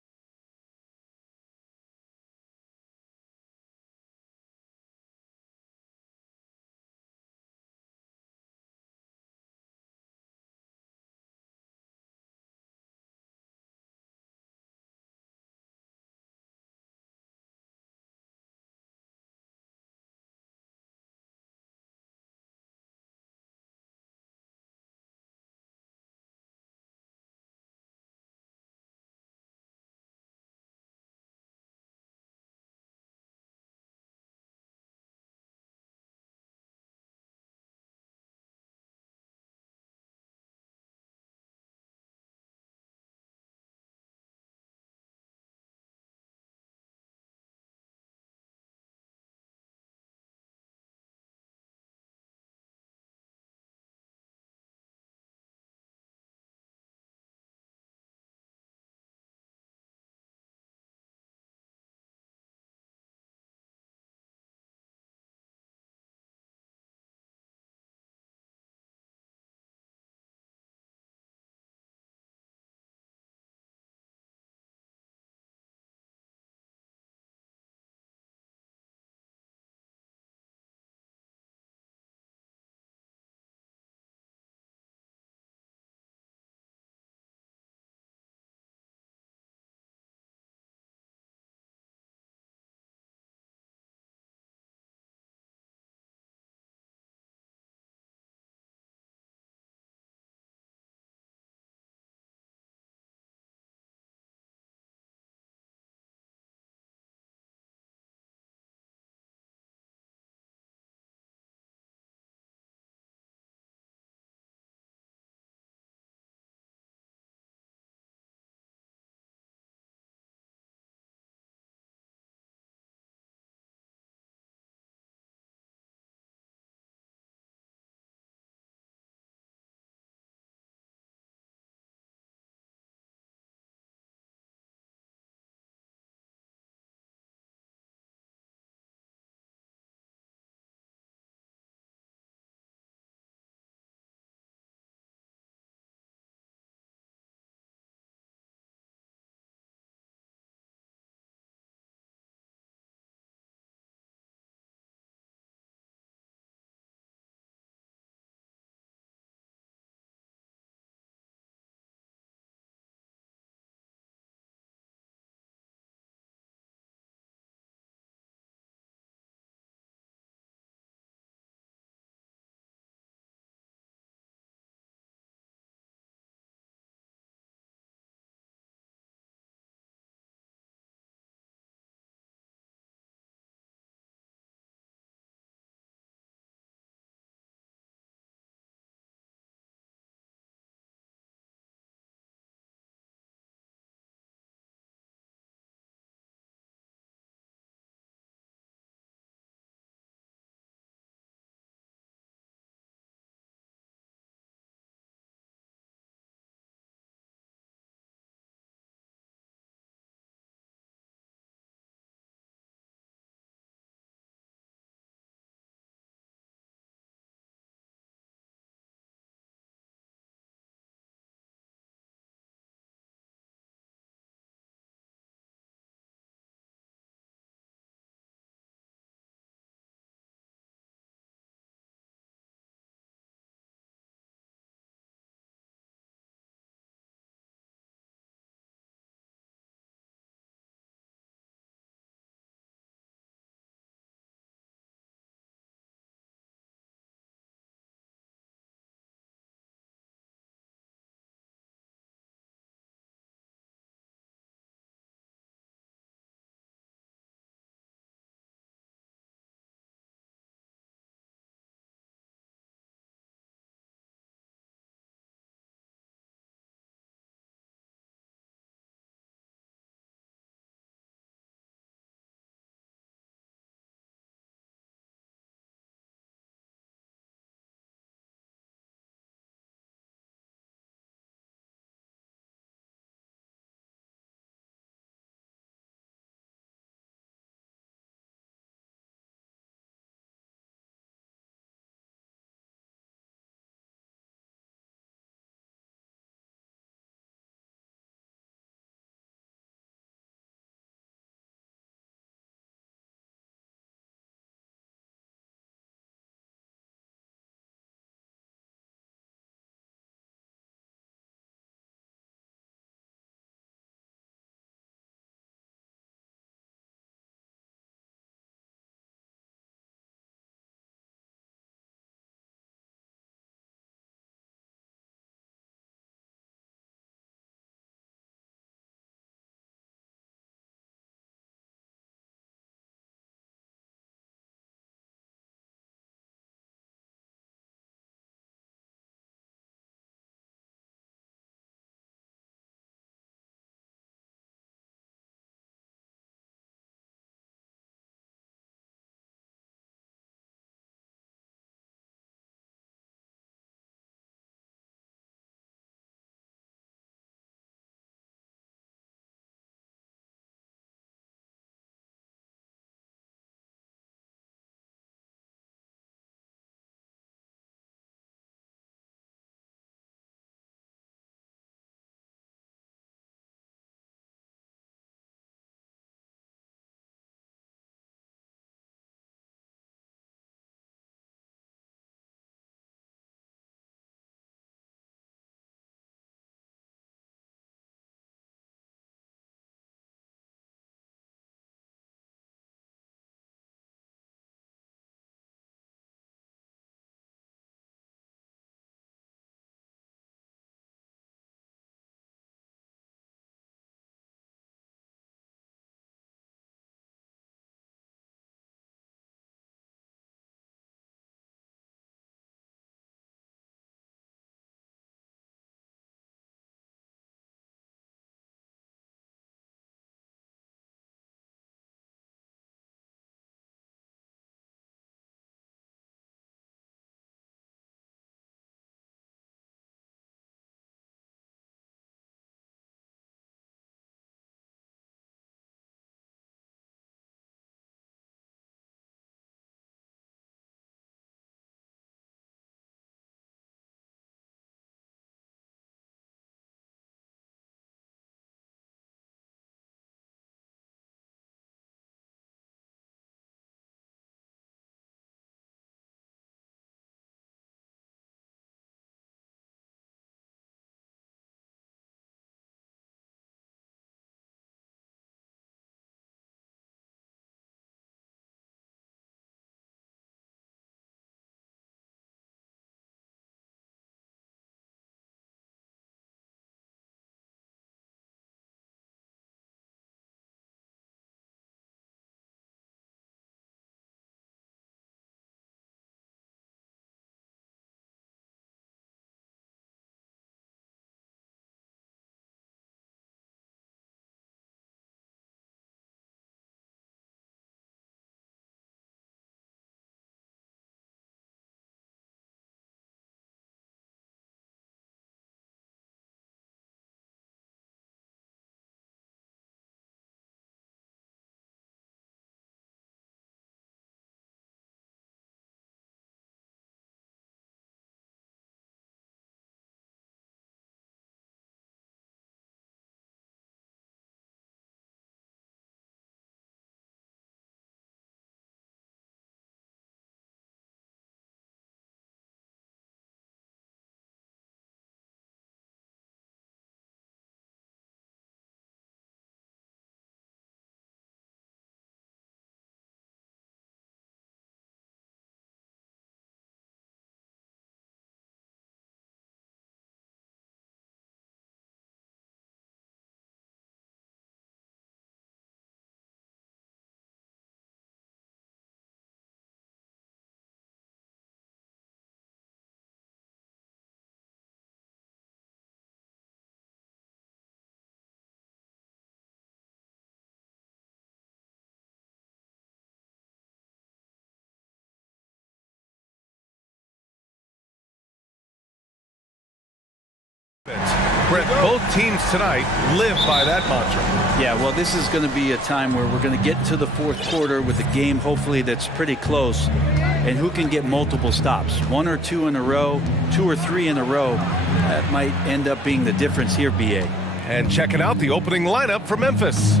Brett, both teams tonight live by that mantra. Yeah, well, this is going to be a time where we're going to get into the fourth quarter with a game, hopefully, that's pretty close. And who can get multiple stops? 1 or 2 in a row, 2 or 3 in a row. That might end up being the difference here, BA. And checking out the opening lineup for Memphis.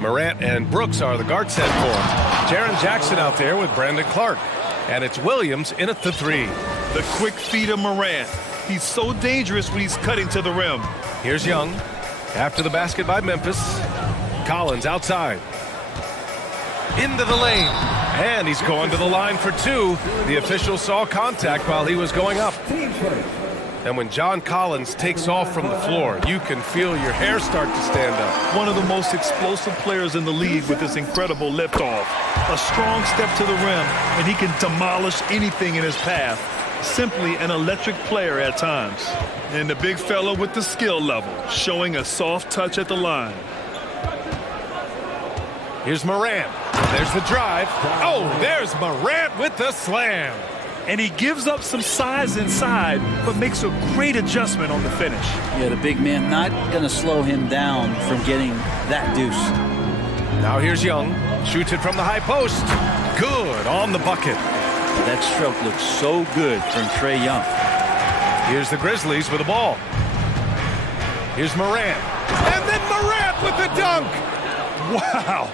Morant and Brooks are the guard set for him. Jaren Jackson out there with Brandon Clark. And it's Williams in at the 3. The quick feed of Morant. He's so dangerous when he's cutting to the rim. Here's Young. After the basket by Memphis. Collins outside. Into the lane. And he's going to the line for 2. The official saw contact while he was going up. And when John Collins takes off from the floor, you can feel your hair start to stand up. One of the most explosive players in the league with this incredible liftoff. A strong step to the rim, and he can demolish anything in his path. Simply an electric player at times. And the big fella with the skill level, showing a soft touch at the line. Here's Morant. There's the drive. Oh, there's Morant with the slam. And he gives up some size inside, but makes a great adjustment on the finish. Yeah, the big man not going to slow him down from getting that deuce. Now here's Young. Shoots it from the high post. Good on the bucket. That stroke looks so good from Trae Young. Here's the Grizzlies with the ball. Here's Morant. And then Morant with the dunk. Wow.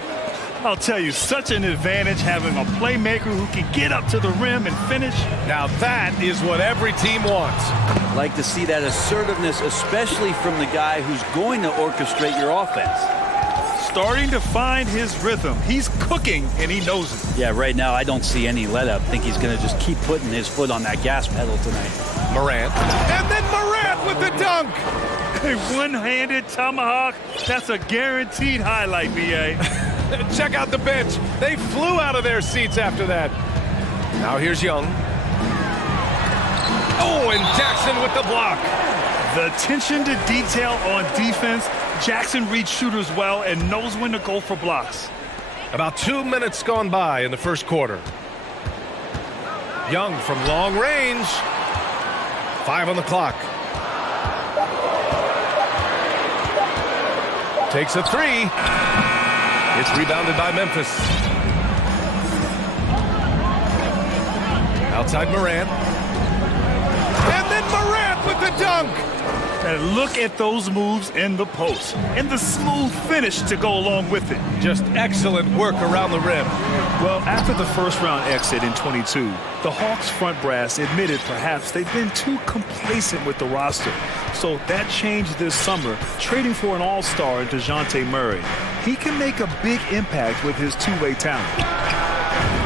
I'll tell you, such an advantage having a playmaker who can get up to the rim and finish. Now that is what every team wants. Like to see that assertiveness, especially from the guy who's going to orchestrate your offense. Starting to find his rhythm. He's cooking, and he knows it. Yeah, right now I don't see any let-up. I think he's going to just keep putting his foot on that gas pedal tonight. Morant. And then Morant with the dunk. A one-handed tomahawk. That's a guaranteed highlight, B.A. Check out the bench. They flew out of their seats after that. Now here's Young. Oh, and Jackson with the block. The attention to detail on defense. Jackson reads shooters well and knows when to go for blocks. About 2 minutes gone by in the first quarter. Young from long range. 5 on the clock. Takes a 3. It's rebounded by Memphis. Outside Morant. And then Morant with the dunk. And look at those moves in the post. And the smooth finish to go along with it. Just excellent work around the rim. Well, after the first round exit in 22, the Hawks front brass admitted perhaps they've been too complacent with the roster. So that changed this summer, trading for an all-star in DeJounte Murray. He can make a big impact with his two-way talent.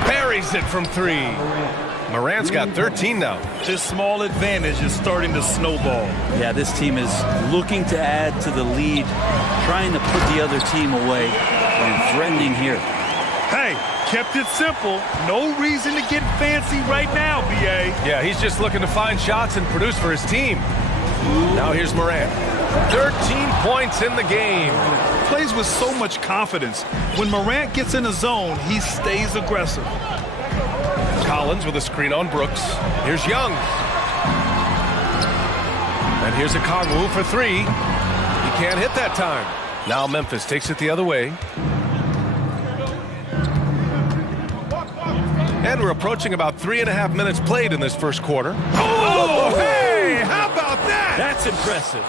Buries it from 3. Morant's got 13 now. This small advantage is starting to snowball. Yeah, this team is looking to add to the lead, trying to put the other team away, and threatening here. Hey, kept it simple. No reason to get fancy right now, B.A. Yeah, he's just looking to find shots and produce for his team. Now here's Morant. 13 points in the game. Plays with so much confidence. When Morant gets in a zone, he stays aggressive. Collins with a screen on Brooks. Here's Young. And here's a Kongwu for 3. He can't hit that time. Now Memphis takes it the other way. And we're approaching about 3.5 minutes played in this first quarter. Oh, hey! How about that? That's impressive.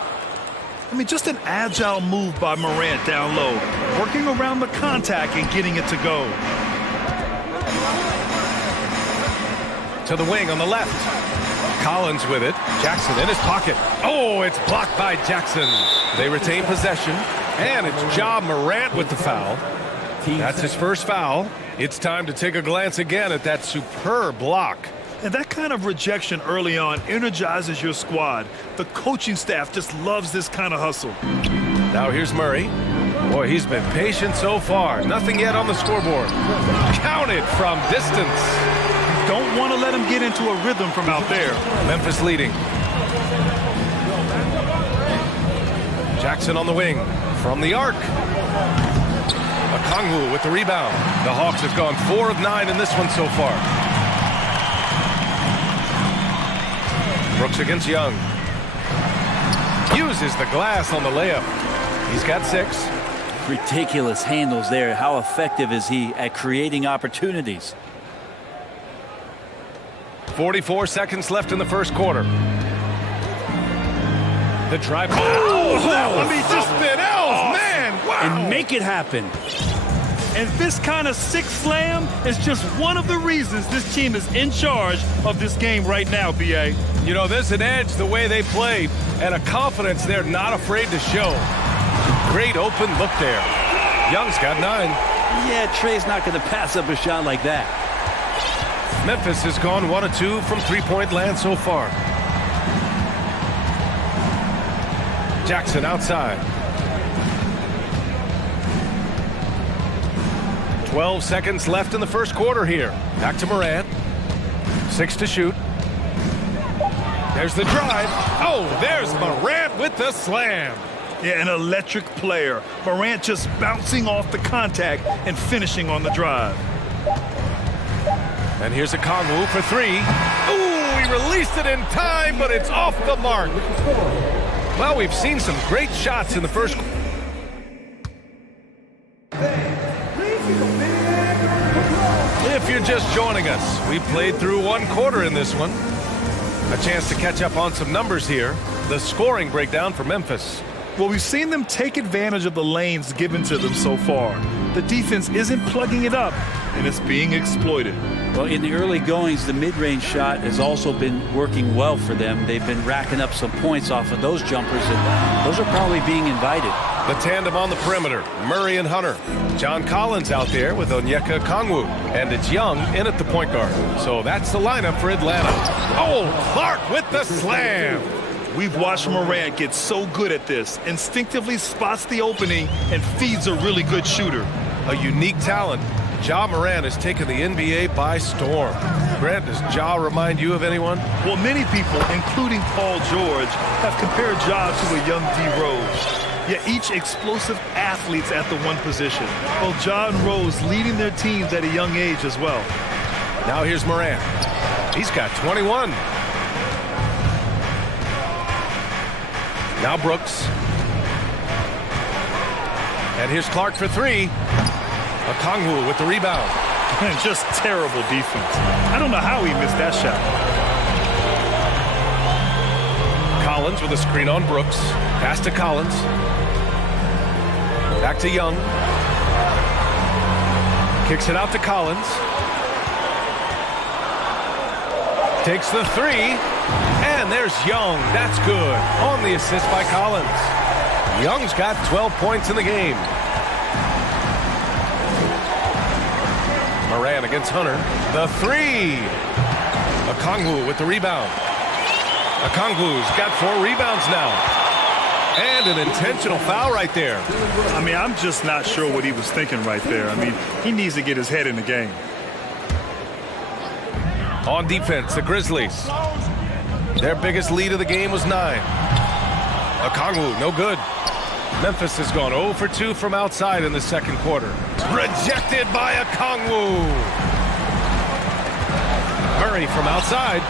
I mean, just an agile move by Morant down low, working around the contact and getting it to go. To the wing on the left. Collins with it. Jackson in his pocket. Oh, it's blocked by Jackson. They retain possession. And it's Ja Morant with the foul. That's his first foul. It's time to take a glance again at that superb block. And that kind of rejection early on energizes your squad. The coaching staff just loves this kind of hustle. Now here's Murray. Boy, he's been patient so far. Nothing yet on the scoreboard. Counted from distance. Don't want to let him get into a rhythm from out there. Memphis leading. Jackson on the wing. From the arc. Okongwu with the rebound. The Hawks have gone 4 of 9 in this one so far. Brooks against Young. uses the glass on the layup. He's got 6. Ridiculous handles there. How effective is he at creating opportunities? 44 seconds left in the first quarter. The drive. Something else, man. Wow. And make it happen. And this kind of sick slam is just one of the reasons this team is in charge of this game right now, B.A. You know, there's an edge the way they play and a confidence they're not afraid to show. Great open look there. Young's got 9. Yeah, Trey's not going to pass up a shot like that. Memphis has gone 1 of 2 from three-point land so far. Jackson outside. 12 seconds left in the first quarter here. Back to Morant. 6 to shoot. There's the drive. Oh, there's Morant with the slam. Yeah, an electric player. Morant just bouncing off the contact and finishing on the drive. And here's a Kongwu for 3. Ooh, he released it in time, but it's off the mark. Well, we've seen some great shots in the first. If you're just joining us, we played through 1 quarter in this one. A chance to catch up on some numbers here. The scoring breakdown for Memphis. Well, we've seen them take advantage of the lanes given to them so far. The defense isn't plugging it up, and it's being exploited. Well, in the early goings, the mid-range shot has also been working well for them. They've been racking up some points off of those jumpers, and those are probably being invited. The tandem on the perimeter, Murray and Hunter. John Collins out there with Onyeka Kongwu, and it's Young in at the point guard. So that's the lineup for Atlanta. Oh, Clark with the slam. We've watched Morant get so good at this, instinctively spots the opening and feeds a really good shooter. A unique talent. Ja Morant has taken the NBA by storm. Grant, does Ja remind you of anyone? Well, many people, including Paul George, have compared Ja to a young D. Rose. Yet each explosive athletes at the one position. Both Ja and Rose leading their teams at a young age as well. Now here's Morant. He's got 21. Now Brooks. And here's Clark for 3. Okongwu with the rebound. And just terrible defense. I don't know how he missed that shot. Collins with a screen on Brooks. Pass to Collins. Back to Young. Kicks it out to Collins. Takes the 3. And there's Young. That's good. On the assist by Collins. Young's got 12 points in the game. Morant against Hunter. The 3. Okongwu with the rebound. Okongwu's got 4 rebounds now. And an intentional foul right there. I mean, I'm just not sure what he was thinking right there. I mean, he needs to get his head in the game. On defense, the Grizzlies. Their biggest lead of the game was 9. Okongwu, no good. Memphis has gone 0 for 2 from outside in the second quarter. Rejected by Okongwu. Murray from outside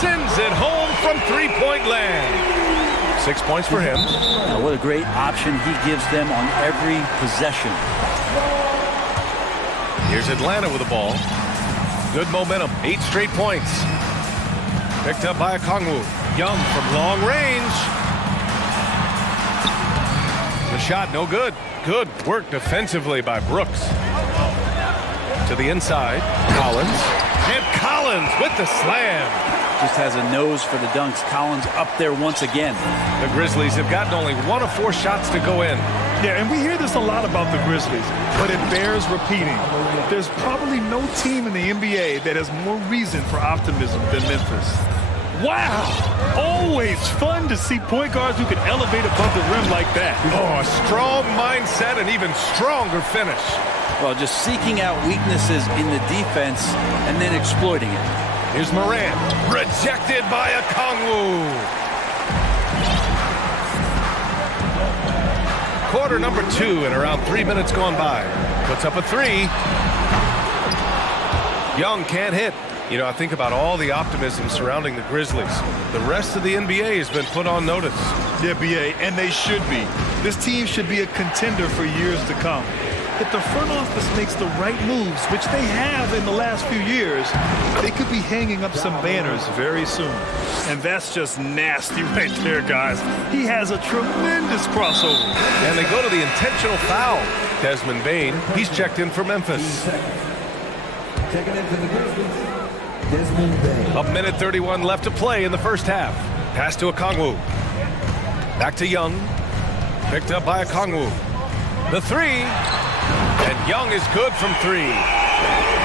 sends it home from three-point land. 6 points for him. Now, what a great option he gives them on every possession. Here's Atlanta with the ball. Good momentum, 8 straight points. Picked up by Okongwu. Young from long range. The shot no good. Good work defensively by Brooks. To the inside, Collins. And Collins with the slam. Just has a nose for the dunks. Collins up there once again. The Grizzlies have gotten only 1 of 4 shots to go in. Yeah, and we hear this a lot about the Grizzlies, but it bears repeating. There's probably no team in the NBA that has more reason for optimism than Memphis. Wow! Always fun to see point guards who can elevate above the rim like that. Oh, a strong mindset and even stronger finish. Well, just seeking out weaknesses in the defense and then exploiting it. Here's Morant. Rejected by Okongwu. Quarter number 2 and around 3 minutes gone by. Puts up a 3. Young can't hit. You know, I think about all the optimism surrounding the Grizzlies. The rest of the NBA has been put on notice. The NBA, and they should be. This team should be a contender for years to come. If the front office makes the right moves, which they have in the last few years, they could be hanging up some banners very soon. And that's just nasty right there, guys. He has a tremendous crossover. And they go to the intentional foul. Desmond Bane, he's checked in for Memphis. Checking in for the Grizzlies, Desmond Bane. A minute 31 left to play in the first half. Pass to Okongwu. Back to Young. Picked up by Okongwu. The three. And Young is good from three.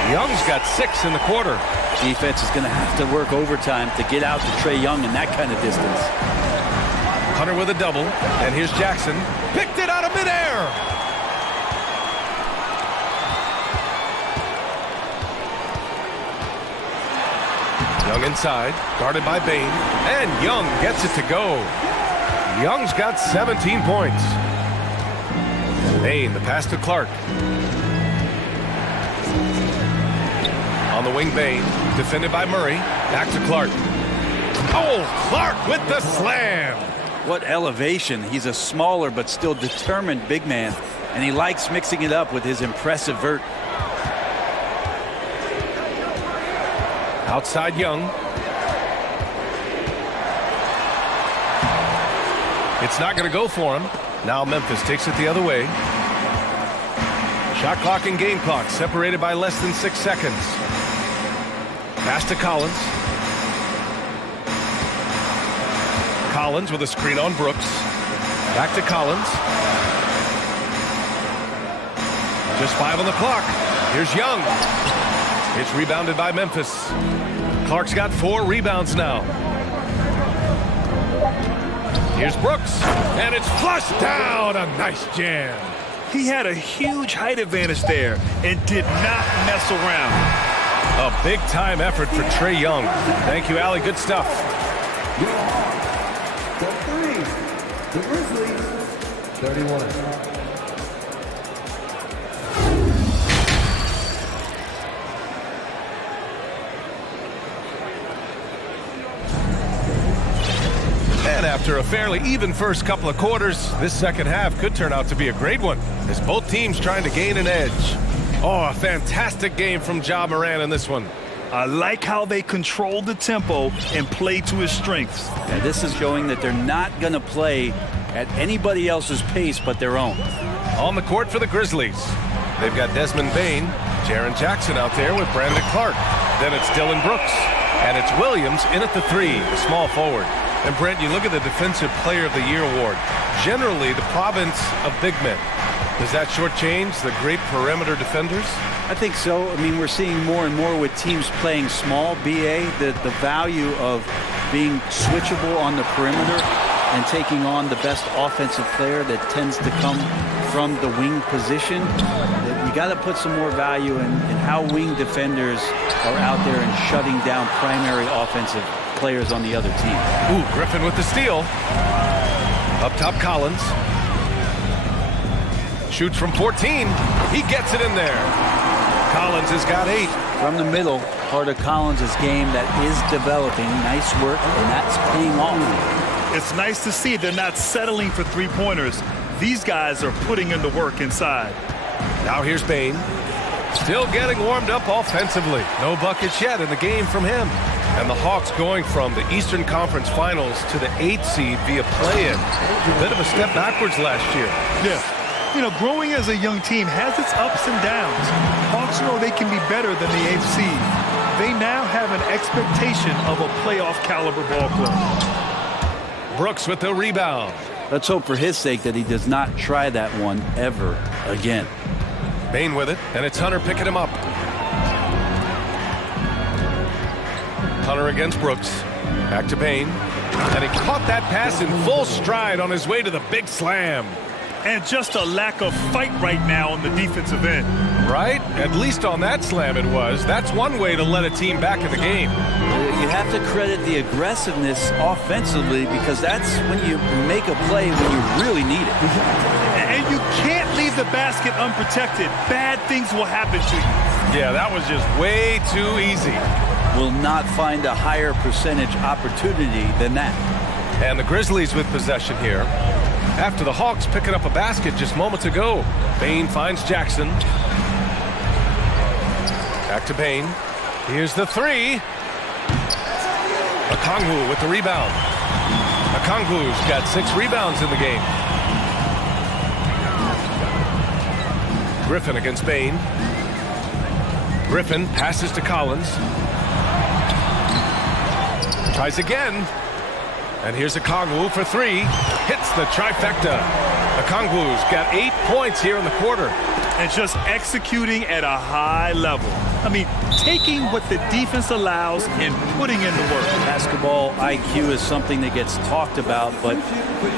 Young's got 6 in the quarter. Defense is going to have to work overtime to get out to Trae Young in that kind of distance. Hunter with a double. And here's Jackson. Picked it out of midair. Young inside, guarded by Bane, and Young gets it to go. Young's got 17 points. Bane, the pass to Clark. On the wing, Bane, defended by Murray. Back to Clark. Oh, Clark with the slam. What elevation. He's a smaller but still determined big man, and he likes mixing it up with his impressive vert. Outside Young. It's not going to go for him. Now Memphis takes it the other way. Shot clock and game clock separated by less than 6 seconds. Pass to Collins. Collins with a screen on Brooks. Back to Collins. Just 5 on the clock. Here's Young. It's rebounded by Memphis. Clark's got 4 rebounds now. Here's Brooks, and it's flushed down. A nice jam. He had a huge height advantage there and did not mess around. A big-time effort for Trae Young. Thank you, Allie. Good stuff. The Grizzlies, 31. And after a fairly even first couple of quarters, this second half could turn out to be a great one, as both teams trying to gain an edge. Oh, a fantastic game from Ja Morant in this one. I like how they control the tempo and play to his strengths. Yeah, this is showing that they're not going to play at anybody else's pace but their own. On the court for the Grizzlies, they've got Desmond Bane, Jaren Jackson out there with Brandon Clark. Then it's Dylan Brooks, and it's Williams in at the 3, the small forward. And Brent, you look at the Defensive Player of the Year award. Generally, the province of big men. Does that shortchange the great perimeter defenders? I think so. I mean, we're seeing more and more with teams playing small, BA, the value of being switchable on the perimeter and taking on the best offensive player that tends to come from the wing position. You got to put some more value in how wing defenders are out there and shutting down primary offensive players on the other team. Ooh, Griffin with the steal. Up top, Collins. Shoots from 14. He gets it in there. Collins has got 8. From the middle, part of Collins' game that is developing. Nice work, and that's paying off. It's nice to see they're not settling for three-pointers. These guys are putting in the work inside. Now here's Bane. Still getting warmed up offensively. No buckets yet in the game from him. And the Hawks going from the Eastern Conference Finals to the 8th seed via play-in. A bit of a step backwards last year. Yeah. You know, growing as a young team has its ups and downs. Hawks know they can be better than the 8th seed. They now have an expectation of a playoff caliber ball club. Brooks with the rebound. Let's hope for his sake that he does not try that one ever again. Bane with it, and it's Hunter picking him up. Hunter against Brooks. Back to Bane. And he caught that pass in full stride on his way to the big slam. And just a lack of fight right now on the defensive end. Right? At least on that slam it was. That's one way to let a team back in the game. You have to credit the aggressiveness offensively, because that's when you make a play when you really need it. And you can't leave the basket unprotected. Bad things will happen to you. Yeah, that was just way too easy. will not find a higher percentage opportunity than that. And the Grizzlies with possession here. After the Hawks picking up a basket just moments ago. Bain finds Jackson. Back to Bain. Here's the three. Okongwu with the rebound. Okongwu's got 6 rebounds in the game. Griffin against Bain. Griffin passes to Collins. Tries again. And here's Okongwu for 3. Hits the trifecta. Okongwu's got 8 points here in the quarter. And just executing at a high level. I mean, taking what the defense allows and putting in the work. Basketball IQ is something that gets talked about, but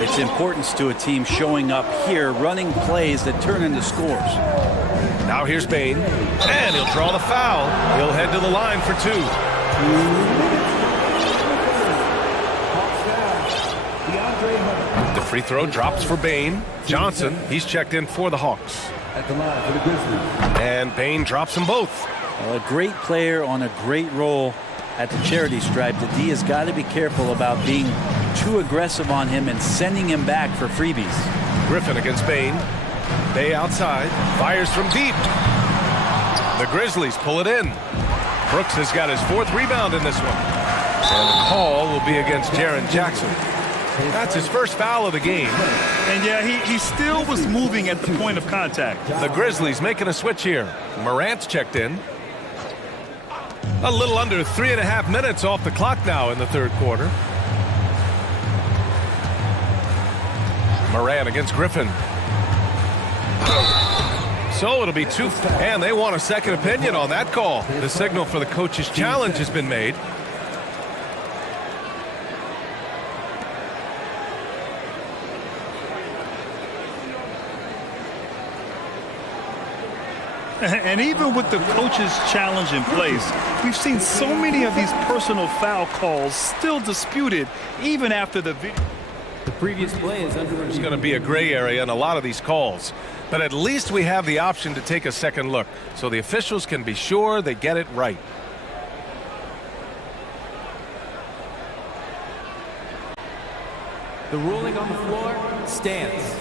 its importance to a team showing up here, running plays that turn into scores. Now here's Bain, and he'll draw the foul. He'll head to the line for 2. The free throw drops for Bain. Johnson, he's checked in for the Hawks. At the line for the Grizzlies. And Bain drops them both. Well, a great player on a great role at the charity stripe. The D has got to be careful about being too aggressive on him and sending him back for freebies. Griffin against Bain. Bay outside, fires from deep. The Grizzlies pull it in. Brooks has got his 4th rebound in this one. And the call will be against Jaren Jackson. That's his first foul of the game. And yeah, he still was moving at the point of contact. The Grizzlies making a switch here. Morant's checked in. A little under 3.5 minutes off the clock now in the 3rd quarter. Morant against Griffin. So it'll be 2, and they want a second opinion on that call. The signal for the coach's challenge has been made. And even with the coach's challenge in place, we've seen so many of these personal foul calls still disputed even after the video. The previous play is under review. There's going to be a gray area in a lot of these calls, but at least we have the option to take a second look so the officials can be sure they get it right. The ruling on the floor stands.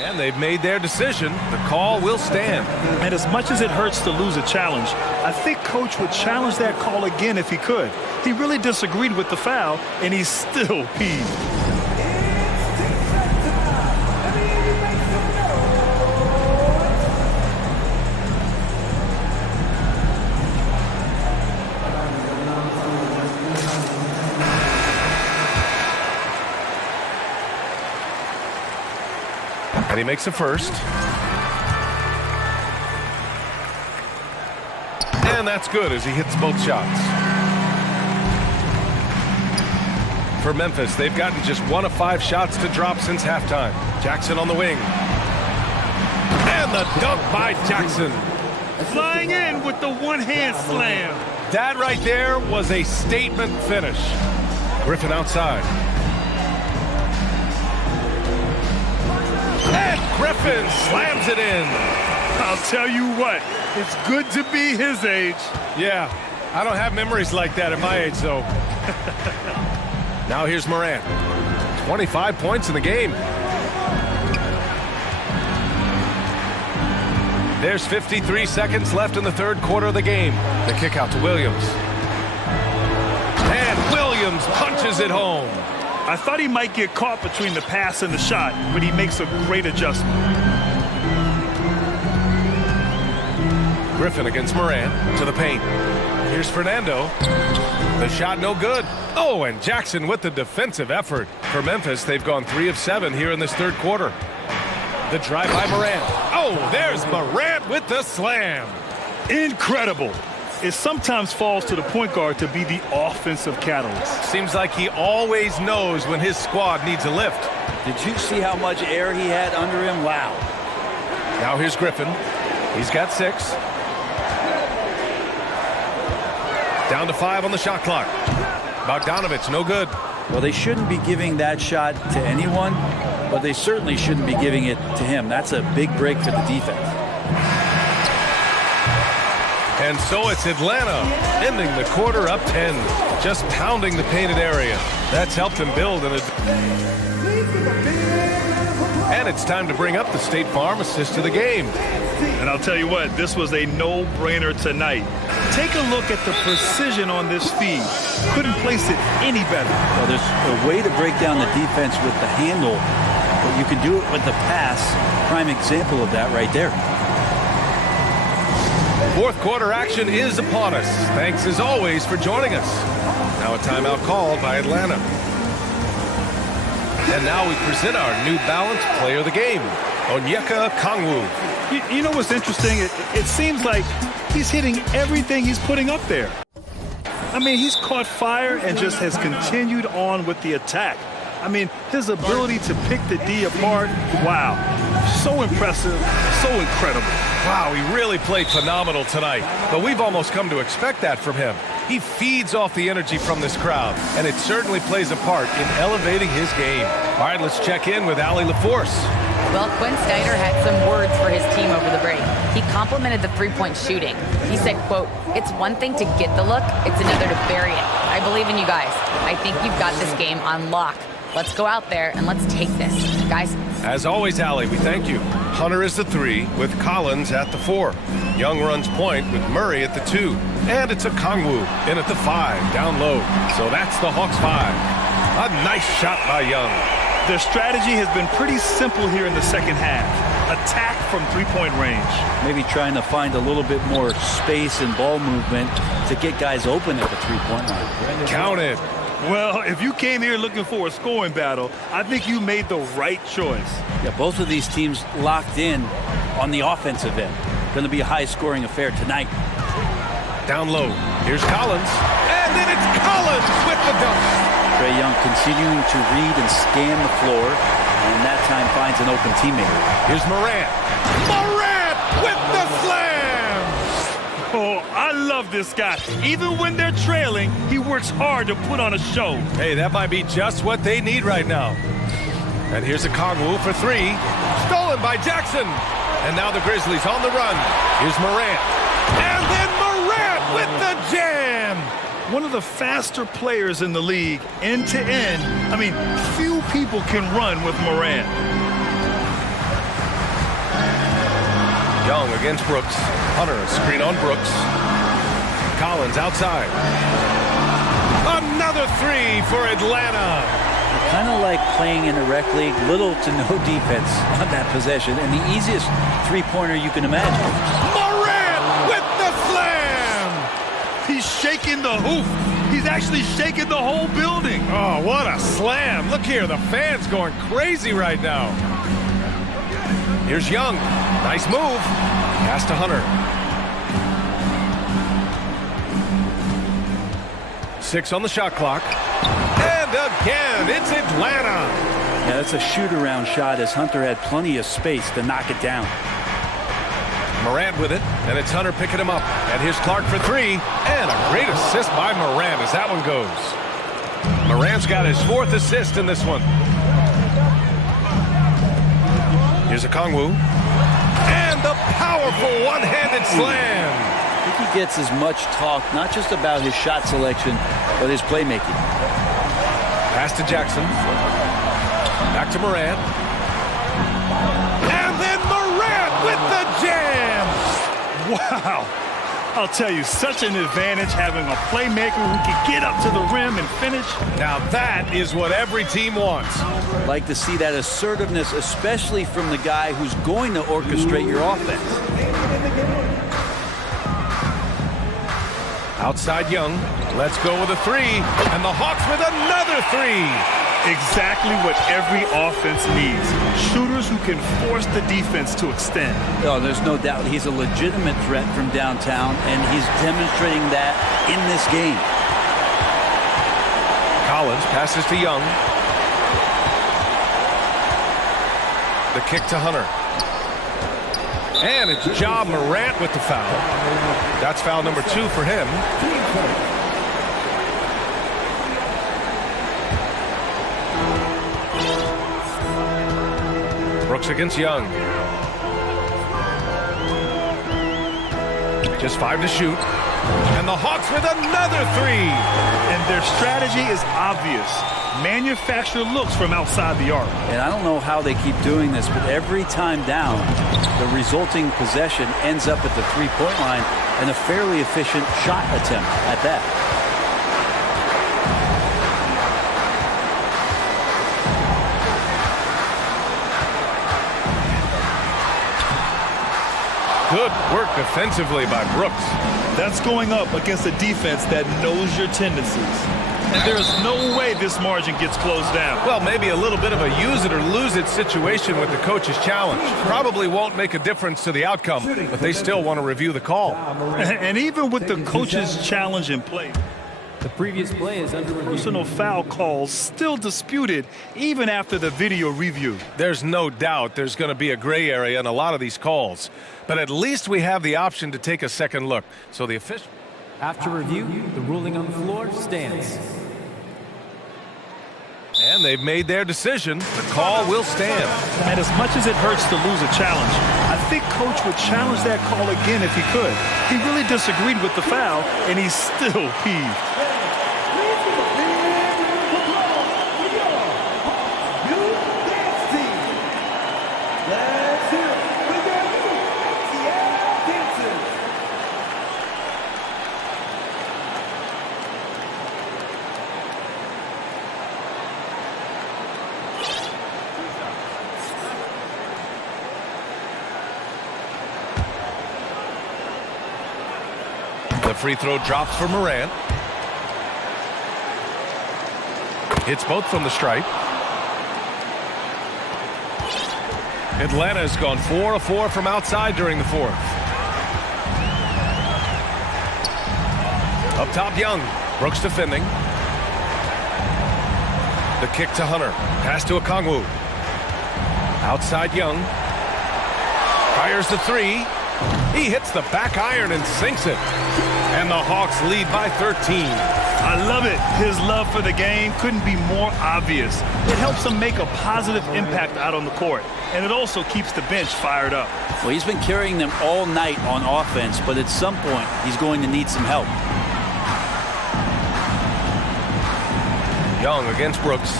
And they've made their decision. The call will stand. And as much as it hurts to lose a challenge, I think Coach would challenge that call again if he could. He really disagreed with the foul, and he's still peeved. And he makes a first. And that's good as he hits both shots. For Memphis, they've gotten just 1 of 5 shots to drop since halftime. Jackson on the wing. And the dunk by Jackson. Flying in with the one-hand slam. That right there was a statement finish. Griffin outside. And Griffin slams it in. I'll tell you what, it's good to be his age. Yeah, I don't have memories like that at my age, though. Now here's Morant. 25 points in the game. There's 53 seconds left in the 3rd quarter of the game. The kick out to Williams. And Williams punches it home. I thought he might get caught between the pass and the shot, but he makes a great adjustment. Griffin against Morant to the paint. Here's Fernando. The shot no good. Oh, and Jackson with the defensive effort. For Memphis, they've gone 3 of 7 here in this 3rd quarter. The drive by Morant. Oh, there's Morant with the slam. Incredible. It sometimes falls to the point guard to be the offensive catalyst. Seems like he always knows when his squad needs a lift. Did you see how much air he had under him? Wow. Now here's Griffin. He's got 6. Down to 5 on the shot clock. Bogdanovich, no good. Well, they shouldn't be giving that shot to anyone, but they certainly shouldn't be giving it to him. That's a big break for the defense. And so it's Atlanta ending the quarter up 10, just pounding the painted area. That's helped him build an And it's time to bring up the State Farm assist to the game. And I'll tell you what, this was a no-brainer tonight. Take a look at the precision on this feed. Couldn't place it any better. Well, there's a way to break down the defense with the handle, but you can do it with the pass. Prime example of that right there. Fourth quarter action is upon us. Thanks as always for joining us. Now a timeout called by Atlanta. And now we present our New Balance player of the game, Onyeka Okongwu. You know what's interesting? It seems like he's hitting everything he's putting up there. I mean, he's caught fire and just has continued on with the attack. I mean, his ability to pick the D apart, wow. So impressive, so incredible. Wow, he really played phenomenal tonight. But we've almost come to expect that from him. He feeds off the energy from this crowd, and it certainly plays a part in elevating his game. All right, let's check in with Allie LaForce. Well, Quinn Snyder had some words for his team over the break. He complimented the three-point shooting. He said, quote, "It's one thing to get the look, it's another to bury it. I believe in you guys. I think you've got this game on lock. Let's go out there and let's take this. Guys." As always, Allie, we thank you. Hunter is the 3 with Collins at the 4. Young runs point with Murray at the 2. And it's Okongwu in at the 5, down low. So that's the Hawks 5. A nice shot by Young. Their strategy has been pretty simple here in the second half. Attack from three-point range. Maybe trying to find a little bit more space and ball movement to get guys open at the three-point line. Count it. Well, if you came here looking for a scoring battle, I think you made the right choice. Yeah, both of these teams locked in on the offensive end. Going to be a high-scoring affair tonight. Down low. Here's Collins. And then it's Collins with the dunk. Trae Young continuing to read and scan the floor, and that time finds an open teammate. Here's Morant. Morant with the slam! Oh, I love this guy. Even when they're trailing, he works hard to put on a show. Hey, that might be just what they need right now. And here's Okongwu for 3. Stolen by Jackson. And now the Grizzlies on the run. Here's Morant. And then Morant with the jam! One of the faster players in the league, end to end. I mean, few people can run with Morant. Young against Brooks. Hunter, a screen on Brooks. Collins outside. Another 3 for Atlanta. Kind of like playing in a rec league, little to no defense on that possession, and the easiest three-pointer you can imagine. Morant with the slam! He's shaking the hoop. He's actually shaking the whole building. Oh, what a slam. Look here, the fans going crazy right now. Here's Young. Nice move. Pass to Hunter. 6 on the shot clock. And again, it's Atlanta. Yeah, that's a shoot-around shot as Hunter had plenty of space to knock it down. Morant with it, and it's Hunter picking him up. And here's Clark for 3. And a great assist by Morant as that one goes. Morant's got his 4th assist in this one. Here's Okongwu. And the powerful one-handed slam. I think he gets as much talk, not just about his shot selection, but his playmaking. Pass to Jackson. Back to Morant. And then Morant with the jam. Wow. I'll tell you, such an advantage having a playmaker who can get up to the rim and finish. Now that is what every team wants. Like to see that assertiveness, especially from the guy who's going to orchestrate your offense. Outside Young. Let's go with a 3. And the Hawks with another 3. Exactly what every offense needs. Shooters who can force the defense to extend. Oh, there's no doubt he's a legitimate threat from downtown, and he's demonstrating that in this game. Collins passes to Young. The kick to Hunter. And it's Ja Morant with the foul. That's foul number 2 for him. Brooks against Young. Just 5 to shoot. And the Hawks with another 3. And their strategy is obvious. Manufacture looks from outside the arc. And I don't know how they keep doing this, but every time down, the resulting possession ends up at the three-point line and a fairly efficient shot attempt at that. Good work defensively by Brooks. That's going up against a defense that knows your tendencies. And there is no way this margin gets closed down. Well, maybe a little bit of a use it or lose it situation with the coach's challenge. Probably won't make a difference to the outcome, but they still want to review the call. And even with the coach's challenge in play, the previous play is under review. Personal foul calls still disputed even after the video review. There's no doubt there's going to be a gray area in a lot of these calls, but at least we have the option to take a second look. So the official... After review, the ruling on the floor stands. And they've made their decision. The call will stand. And as much as it hurts to lose a challenge, I think Coach would challenge that call again if he could. He really disagreed with the foul, and he's still peeved. The free throw drops for Morant. Hits both from the stripe. Atlanta has gone 4 of 4 from outside during the fourth. Up top, Young. Brooks defending. The kick to Hunter. Pass to Okongwu. Outside, Young. Fires the 3. He hits the back iron and sinks it. And the Hawks lead by 13. I love it. His love for the game couldn't be more obvious. It helps him make a positive impact out on the court. And it also keeps the bench fired up. Well, he's been carrying them all night on offense, but at some point, he's going to need some help. Young against Brooks.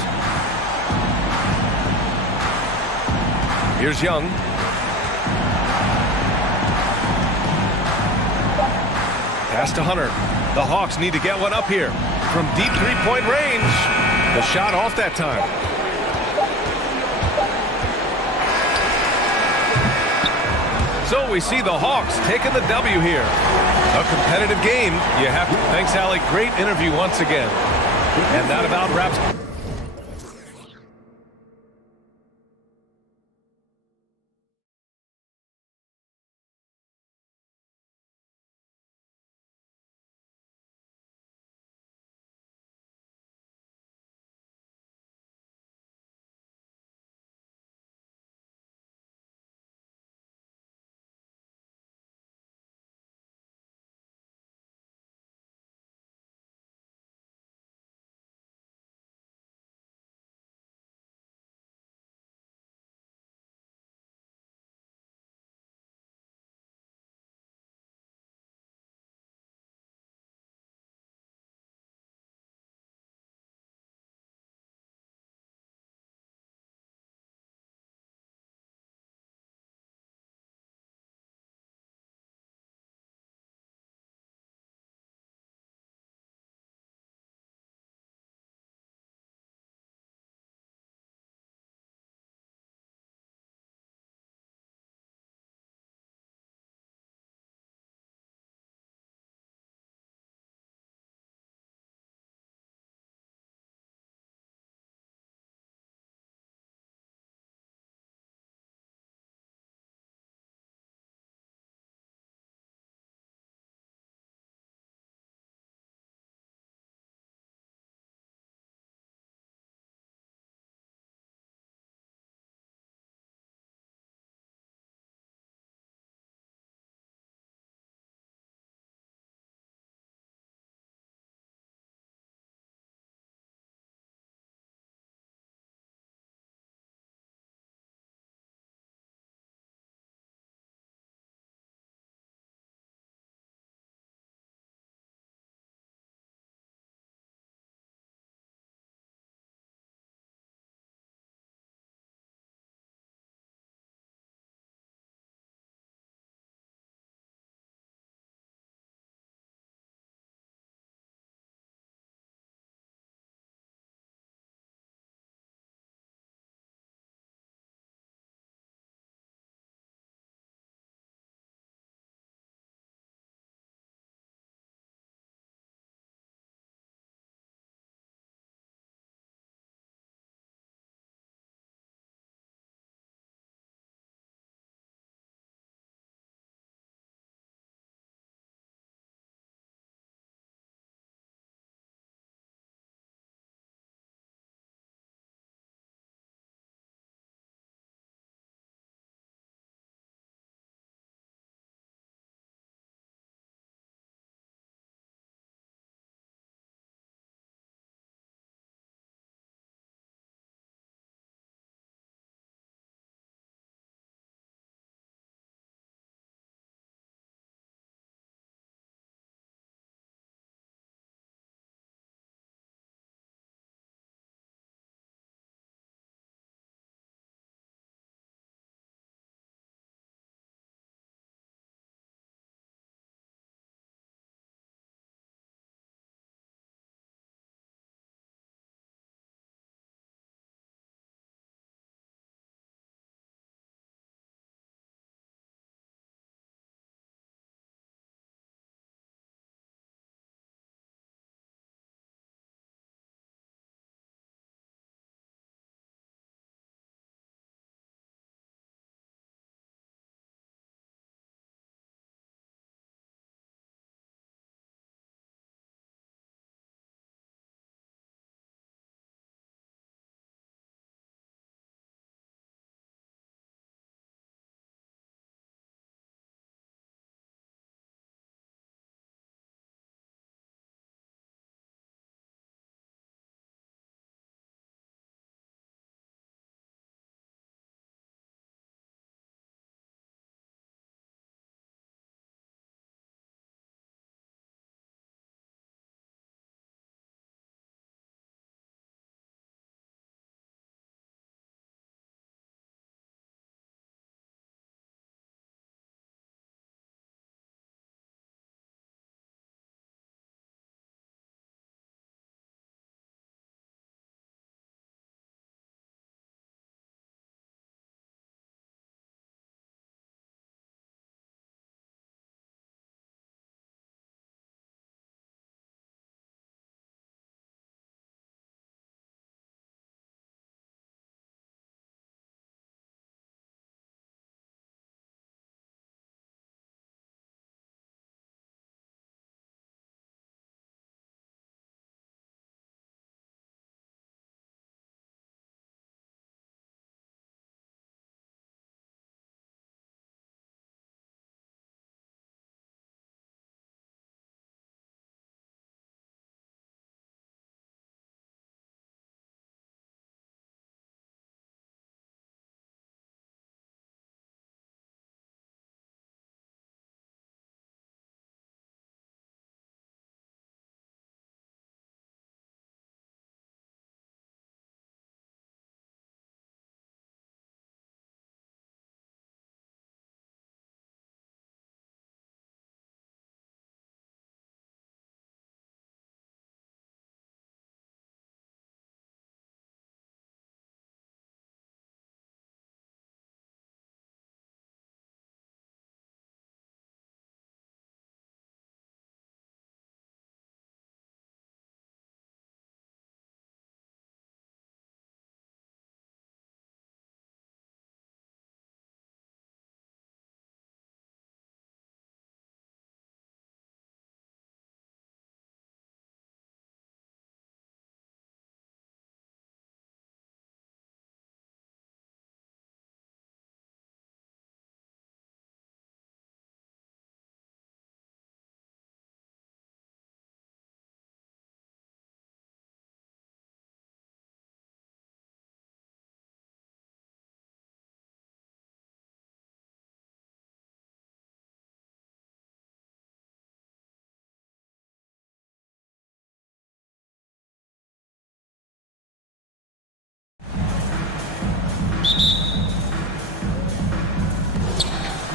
Here's Young. Pass to Hunter. The Hawks need to get one up here. From deep three-point range. The shot off that time. So we see the Hawks taking the W here. A competitive game. You have to. Thanks, Allie. Great interview once again. And that about wraps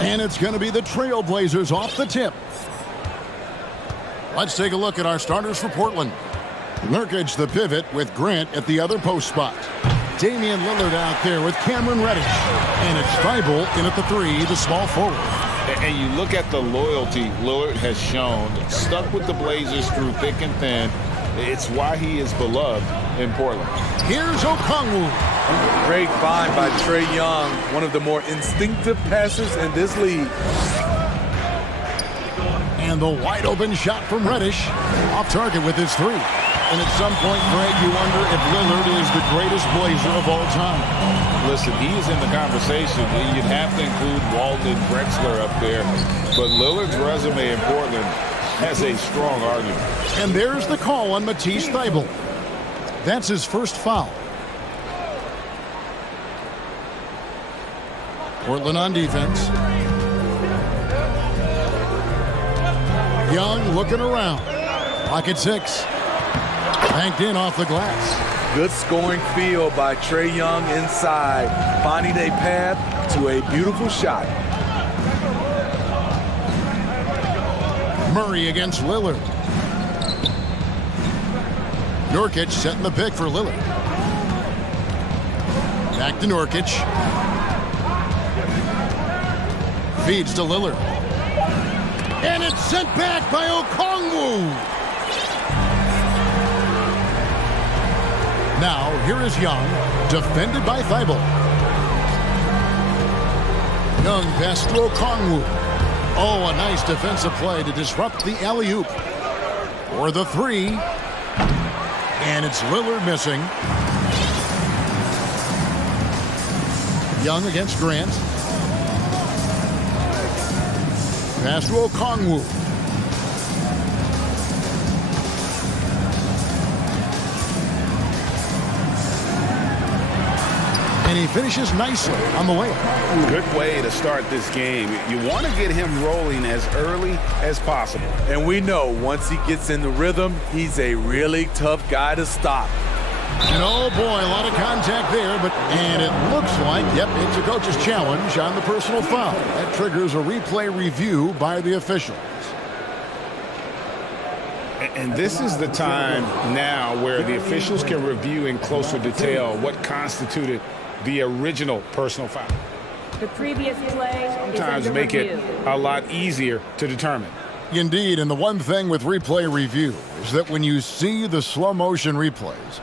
And it's going to be the Trailblazers off the tip. Let's take a look at our starters for Portland. Nurkic, the pivot, with Grant at the other post spot. Damian Lillard out there with Cameron Reddish. And it's Thibault in at the 3, the small forward. And you look at the loyalty Lillard has shown, stuck with the Blazers through thick and thin. It's why he is beloved in Portland. Here's Okongwu. Great find by Trae Young, one of the more instinctive passers in this league. And the wide open shot from Reddish. Off target with his 3. And at some point, Greg, you wonder if Lillard is the greatest Blazer of all time. Listen, he is in the conversation. You'd have to include Walton Drexler up there. But Lillard's resume in Portland has a strong argument. And there's the call on Matisse Thybulle. That's his first foul. Portland on defense. Young looking around. Clock at 6. Banked in off the glass. Good scoring field by Trae Young inside, finding a path to a beautiful shot. Murray against Lillard. Nurkic setting the pick for Lillard. Back to Nurkic. Feeds to Lillard. And it's sent back by Okongwu. Now, here is Young, defended by Thibault. Young pass to Okongwu. Oh, a nice defensive play to disrupt the alley-oop. For the 3. And it's Lillard missing. Young against Grant. Pass to Okongwu. And he finishes nicely on the way. Good way to start this game. You want to get him rolling as early as possible. And we know once he gets in the rhythm, he's a really tough guy to stop. And oh boy, a lot of contact there, and it looks like, yep, it's a coach's challenge on the personal foul. That triggers a replay review by the officials. And this is the time now where the officials can review in closer detail what constituted the original personal foul. The previous play sometimes make it a lot easier to determine. Indeed, and the one thing with replay review is that when you see the slow motion replays,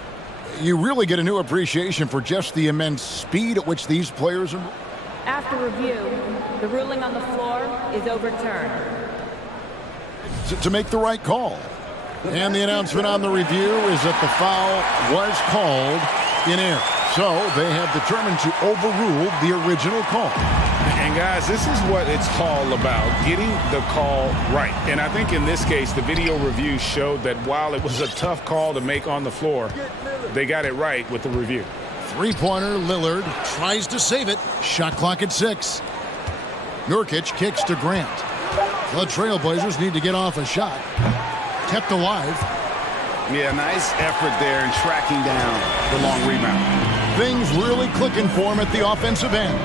you really get a new appreciation for just the immense speed at which these players are. After review, the ruling on the floor is overturned. To make the right call. And the announcement on the review is that the foul was called in error. So they have determined to overrule the original call. And guys, this is what it's all about, getting the call right. And I think in this case, the video review showed that while it was a tough call to make on the floor, they got it right with the review. Three-pointer, Lillard tries to save it. Shot clock at 6. Nurkic kicks to Grant. The Trailblazers need to get off a shot. Kept alive. Yeah, nice effort there in tracking down the long rebound. Things really clicking for him at the offensive end.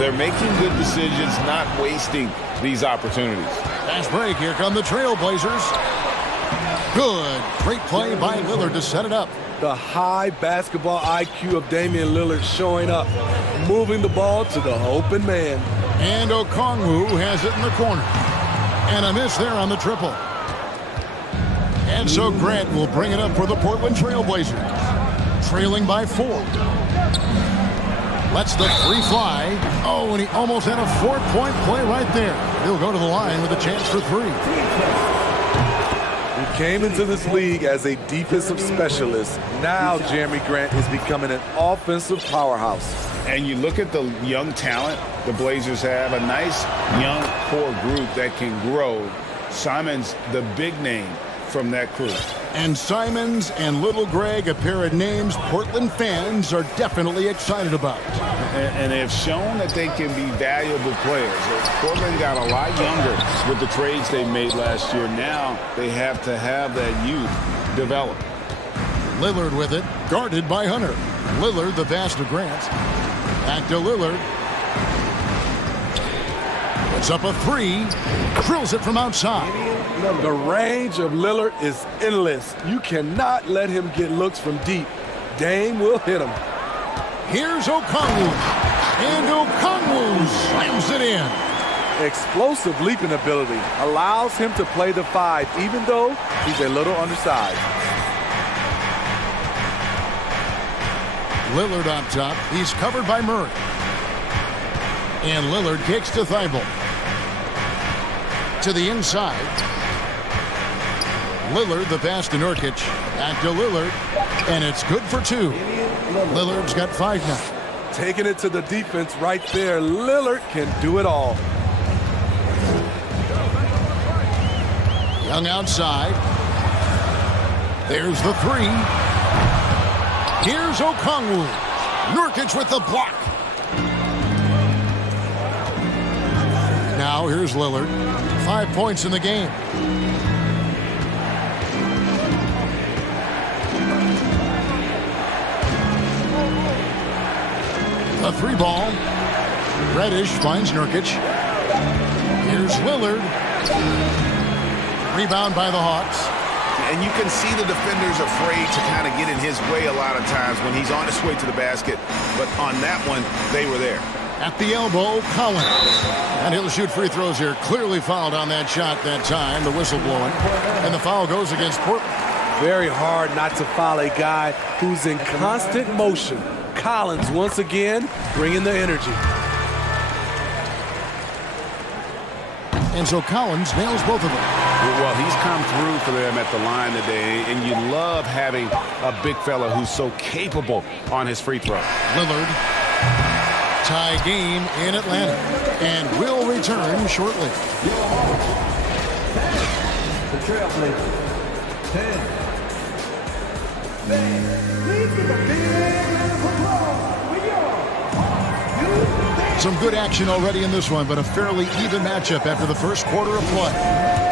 They're making good decisions, not wasting these opportunities. Fast break. Here come the Trailblazers. Good. Great play by Lillard to set it up. The high basketball IQ of Damian Lillard showing up, moving the ball to the open man. And Okongwu has it in the corner. And a miss there on the triple. And so Grant will bring it up for the Portland Trailblazers. Trailing by 4. Lets the 3 fly. Oh, and he almost had a 4-point play right there. He'll go to the line with a chance for 3. He came into this league as a defensive specialist. Now Jeremy Grant is becoming an offensive powerhouse. And you look at the young talent the Blazers have, a nice young core group that can grow. Simon's the big name from that crew. And Simons and Little Greg, a pair of names Portland fans are definitely excited about. And they've shown that they can be valuable players. Portland got a lot younger with the trades they made last year. Now they have to have that youth develop. Lillard with it, guarded by Hunter. Lillard, the pass to Grant. Back to Lillard. Puts up a three. Drills it from outside. The range of Lillard is endless. You cannot let him get looks from deep. Dame will hit him. Here's Okongwu. And Okongwu slams it in. Explosive leaping ability allows him to play the 5, even though he's a little undersized. Lillard on top. He's covered by Murray. And Lillard kicks to Thibault. To the inside. Lillard, the pass to Nurkic. Back to Lillard. And it's good for 2. Lillard's got 5 now. Taking it to the defense right there. Lillard can do it all. Young outside. There's the 3. Here's Okongwu. Nurkic with the block. Now here's Lillard. 5 points in the game. A 3 ball. Reddish finds Nurkic. Here's Lillard. Rebound by the Hawks. And you can see the defenders afraid to kind of get in his way a lot of times when he's on his way to the basket. But on that one, they were there. At the elbow, Collins. And he'll shoot free throws here. Clearly fouled on that shot that time. The whistle blowing. And the foul goes against Portland. Very hard not to foul a guy who's in constant motion. Collins once again bringing the energy. And so Collins nails both of them. Well, he's come through for them at the line today, and you love having a big fella who's so capable on his free throw. Lillard, tie game in Atlanta, and will return shortly. The Trailblazers, 10. Some good action already in this one, but a fairly even matchup after the first quarter of play.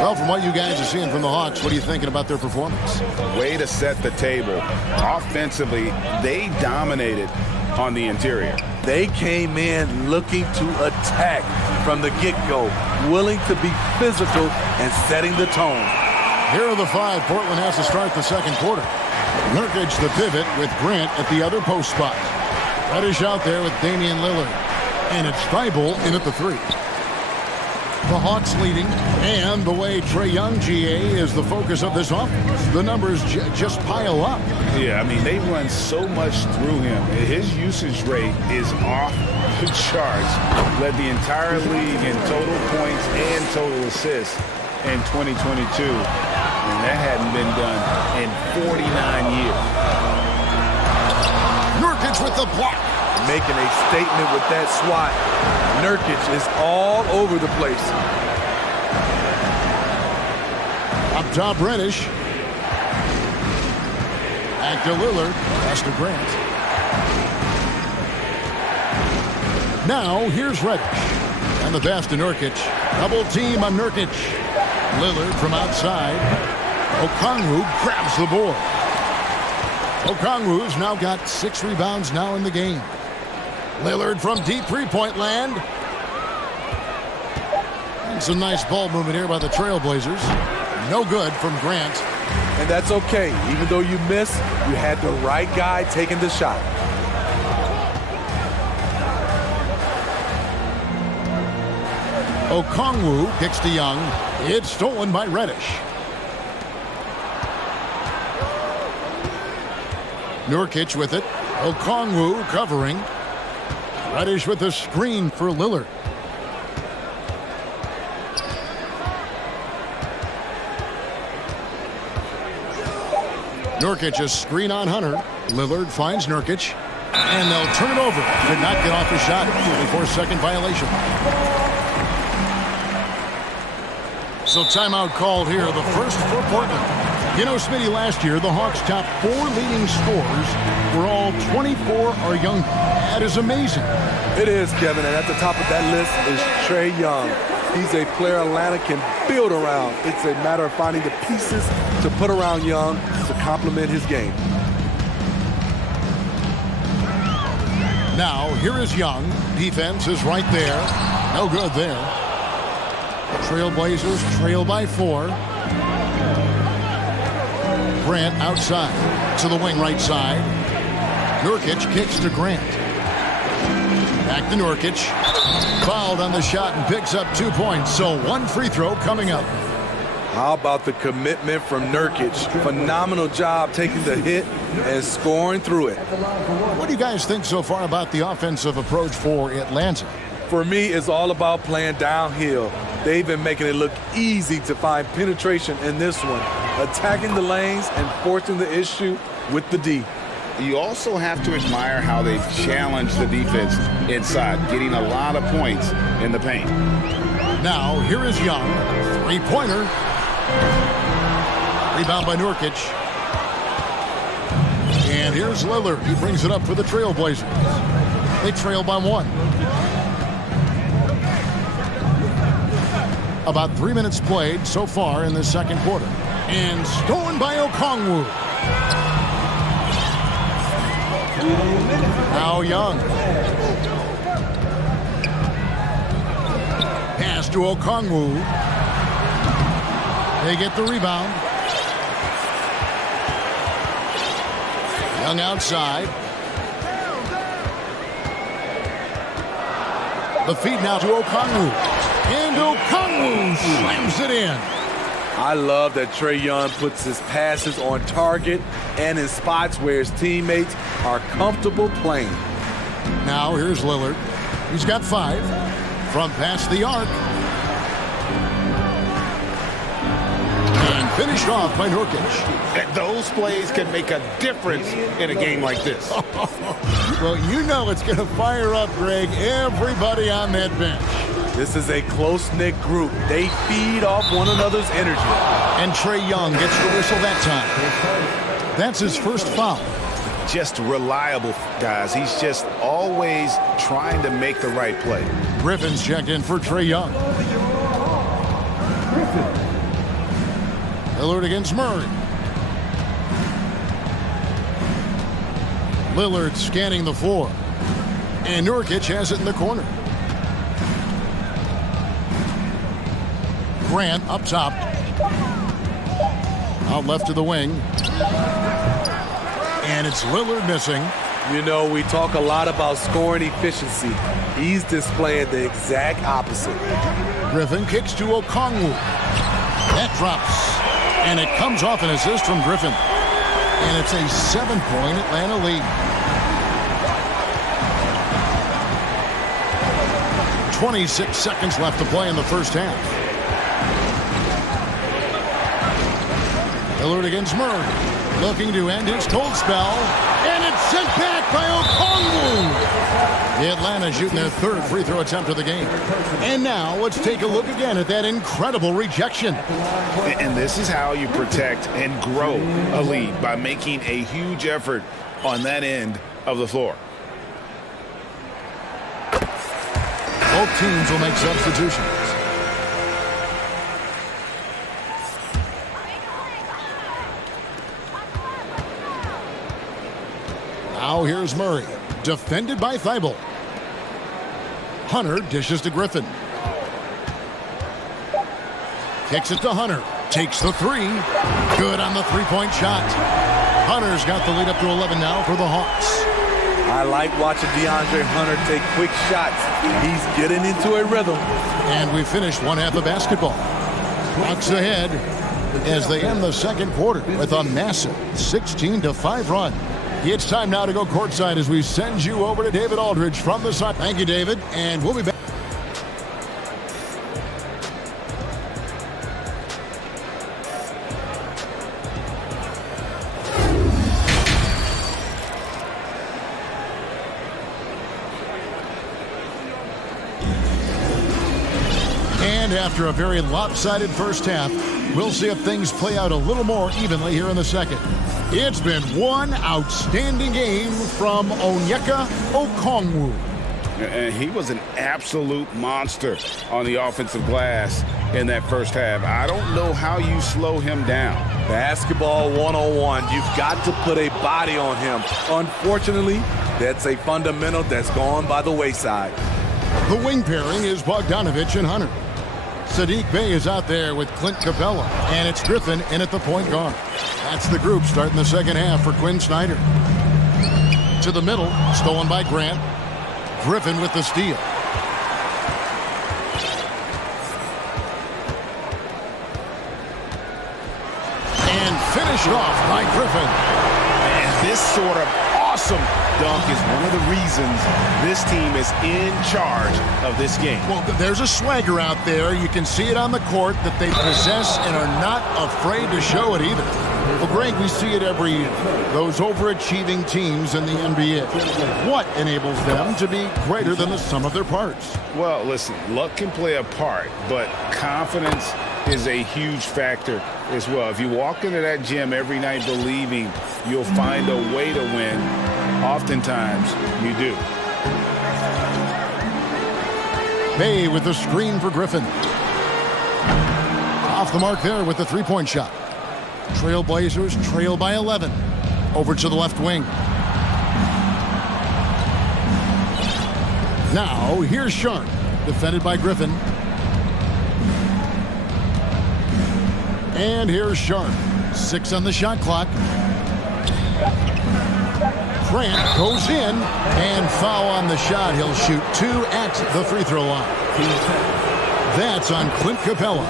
Well, from what you guys are seeing from the Hawks, what are you thinking about their performance? Way to set the table. Offensively, they dominated on the interior. They came in looking to attack from the get-go, willing to be physical and setting the tone. Here are the 5 Portland has to start the second quarter. Nurkic the pivot with Grant at the other post spot. Reddish out there with Damian Lillard. And it's Thibault in at the 3. The Hawks leading, and the way Trae Young, GA, is the focus of this offense. The numbers just pile up. Yeah, I mean, they run so much through him. His usage rate is off the charts. Led the entire league in total points and total assists in 2022. And that hadn't been done in 49 years. Nurkic with the block. Making a statement with that swat. Nurkic is all over the place. Up top, Reddish. Back to Lillard. Pass to Grant. Now, here's Reddish. And the pass to Nurkic. Double team on Nurkic. Lillard from outside. Okongwu grabs the board. Okongwu's now got 6 rebounds now in the game. Lillard from deep three-point land. And some nice ball movement here by the Trailblazers. No good from Grant. And that's okay. Even though you missed, you had the right guy taking the shot. Okongwu kicks to Young. It's stolen by Reddish. Nurkic with it. Okongwu covering. Reddish with the screen for Lillard. Nurkic a screen on Hunter. Lillard finds Nurkic. And they'll turn it over. Did not get off the shot. 24-second violation. So timeout called here. The first for Portland. You know, Smitty, last year, the Hawks' top 4 leading scorers were all 24 or younger. That is amazing. It is, Kevin, and at the top of that list is Trae Young. He's a player Atlanta can build around. It's a matter of finding the pieces to put around Young to complement his game. Now, here is Young. Defense is right there. No good there. Trailblazers trail by 4. Grant outside to the wing right side. Nurkic kicks to Grant. Back to Nurkic. Fouled on the shot and picks up 2 points. So 1 free throw coming up. How about the commitment from Nurkic? Phenomenal job taking the hit and scoring through it. What do you guys think so far about the offensive approach for Atlanta? For me, it's all about playing downhill. They've been making it look easy to find penetration in this one, attacking the lanes and forcing the issue with the D. You also have to admire how they've challenged the defense inside, getting a lot of points in the paint. Now, here is Young. Three-pointer. Rebound by Nurkic. And here's Lillard. He brings it up for the Trailblazers. They trail by 1. About 3 minutes played so far in the second quarter. And stolen by Okongwu. Now Young. Pass to Okongwu. They get the rebound. Young outside. The feed now to Okongwu. And Okongwu slams it in. I love that Trae Young puts his passes on target and in spots where his teammates are comfortable playing. Now here's Lillard. He's got 5 from past the arc. And finished off by Nurkic. Those plays can make a difference in a game like this. Well, you know it's going to fire up, Greg, everybody on that bench. This is a close-knit group. They feed off one another's energy. And Trae Young gets the whistle that time. That's his first foul. Just reliable, guys. He's just always trying to make the right play. Griffin's checked in for Trae Young. Lillard against Murray. Lillard scanning the floor. And Nurkic has it in the corner. Grant up top. Out left to the wing. And it's Lillard missing. You know, we talk a lot about scoring efficiency. He's displaying the exact opposite. Griffin kicks to Okongwu. That drops. And it comes off an assist from Griffin. And it's a 7-point Atlanta lead. 26 seconds left to play in the first half. Lillard against Murray. Looking to end his cold spell. And it's sent back by Okongwu. The Atlanta shooting their 3rd free throw attempt of the game. And now let's take a look again at that incredible rejection. And this is how you protect and grow a lead, by making a huge effort on that end of the floor. Both teams will make substitutions. Now here's Murray, defended by Thibault. Hunter dishes to Griffin. Kicks it to Hunter. Takes the 3. Good on the 3-point shot. Hunter's got the lead up to 11 now for the Hawks. I like watching DeAndre Hunter take quick shots. He's getting into a rhythm. And we finished one half of basketball. Hawks ahead as they end the second quarter with a massive 16-5 run. It's time now to go courtside as we send you over to David Aldridge from the side. Thank you, David, and we'll be back. And after a very lopsided first half, we'll see if things play out a little more evenly here in the second. It's been one outstanding game from Onyeka Okongwu. And he was an absolute monster on the offensive glass in that first half. I don't know how you slow him down. Basketball 101. You've got to put a body on him. Unfortunately, that's a fundamental that's gone by the wayside. The wing pairing is Bogdanovich and Hunter. Sadiq Bey is out there with Clint Capella, and it's Griffin in at the point guard. That's the group starting the second half for Quinn Snyder. To the middle, stolen by Grant. Griffin with the steal. And finished off by Griffin. And this sort of awesome dunk is one of the reasons this team is in charge of this game. Well, there's a swagger out there. You can see it on the court that they possess and are not afraid to show it either. Well, Greg, we see it every year. Those overachieving teams in the NBA. What enables them to be greater than the sum of their parts? Well, listen, luck can play a part, but confidence is a huge factor as well. If you walk into that gym every night believing you'll find a way to win, oftentimes you do. Bay with the screen for Griffin. Off the mark there with the three-point shot. Trailblazers trail by 11. Over to the left wing. Now, here's Sharp, defended by Griffin. And here's Sharp. 6 on the shot clock. Grant goes in, and foul on the shot. He'll shoot 2 at the free throw line. That's on Clint Capella.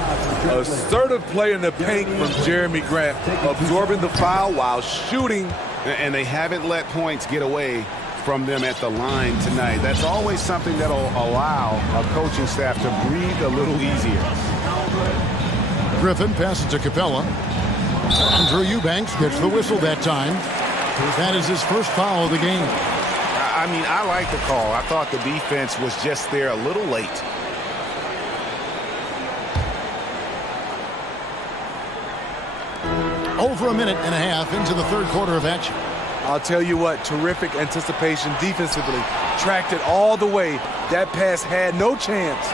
Assertive play in the paint from Jeremy Grant, absorbing the foul while shooting. And they haven't let points get away from them at the line tonight. That's always something that'll allow a coaching staff to breathe a little easier. Griffin passes to Capella. Andrew Eubanks gets the whistle that time. That is his first foul of the game. I mean, I like the call. I thought the defense was just there a little late. Over a minute and a half into the third quarter of action. I'll tell you what, terrific anticipation defensively. Tracked it all the way. That pass had no chance.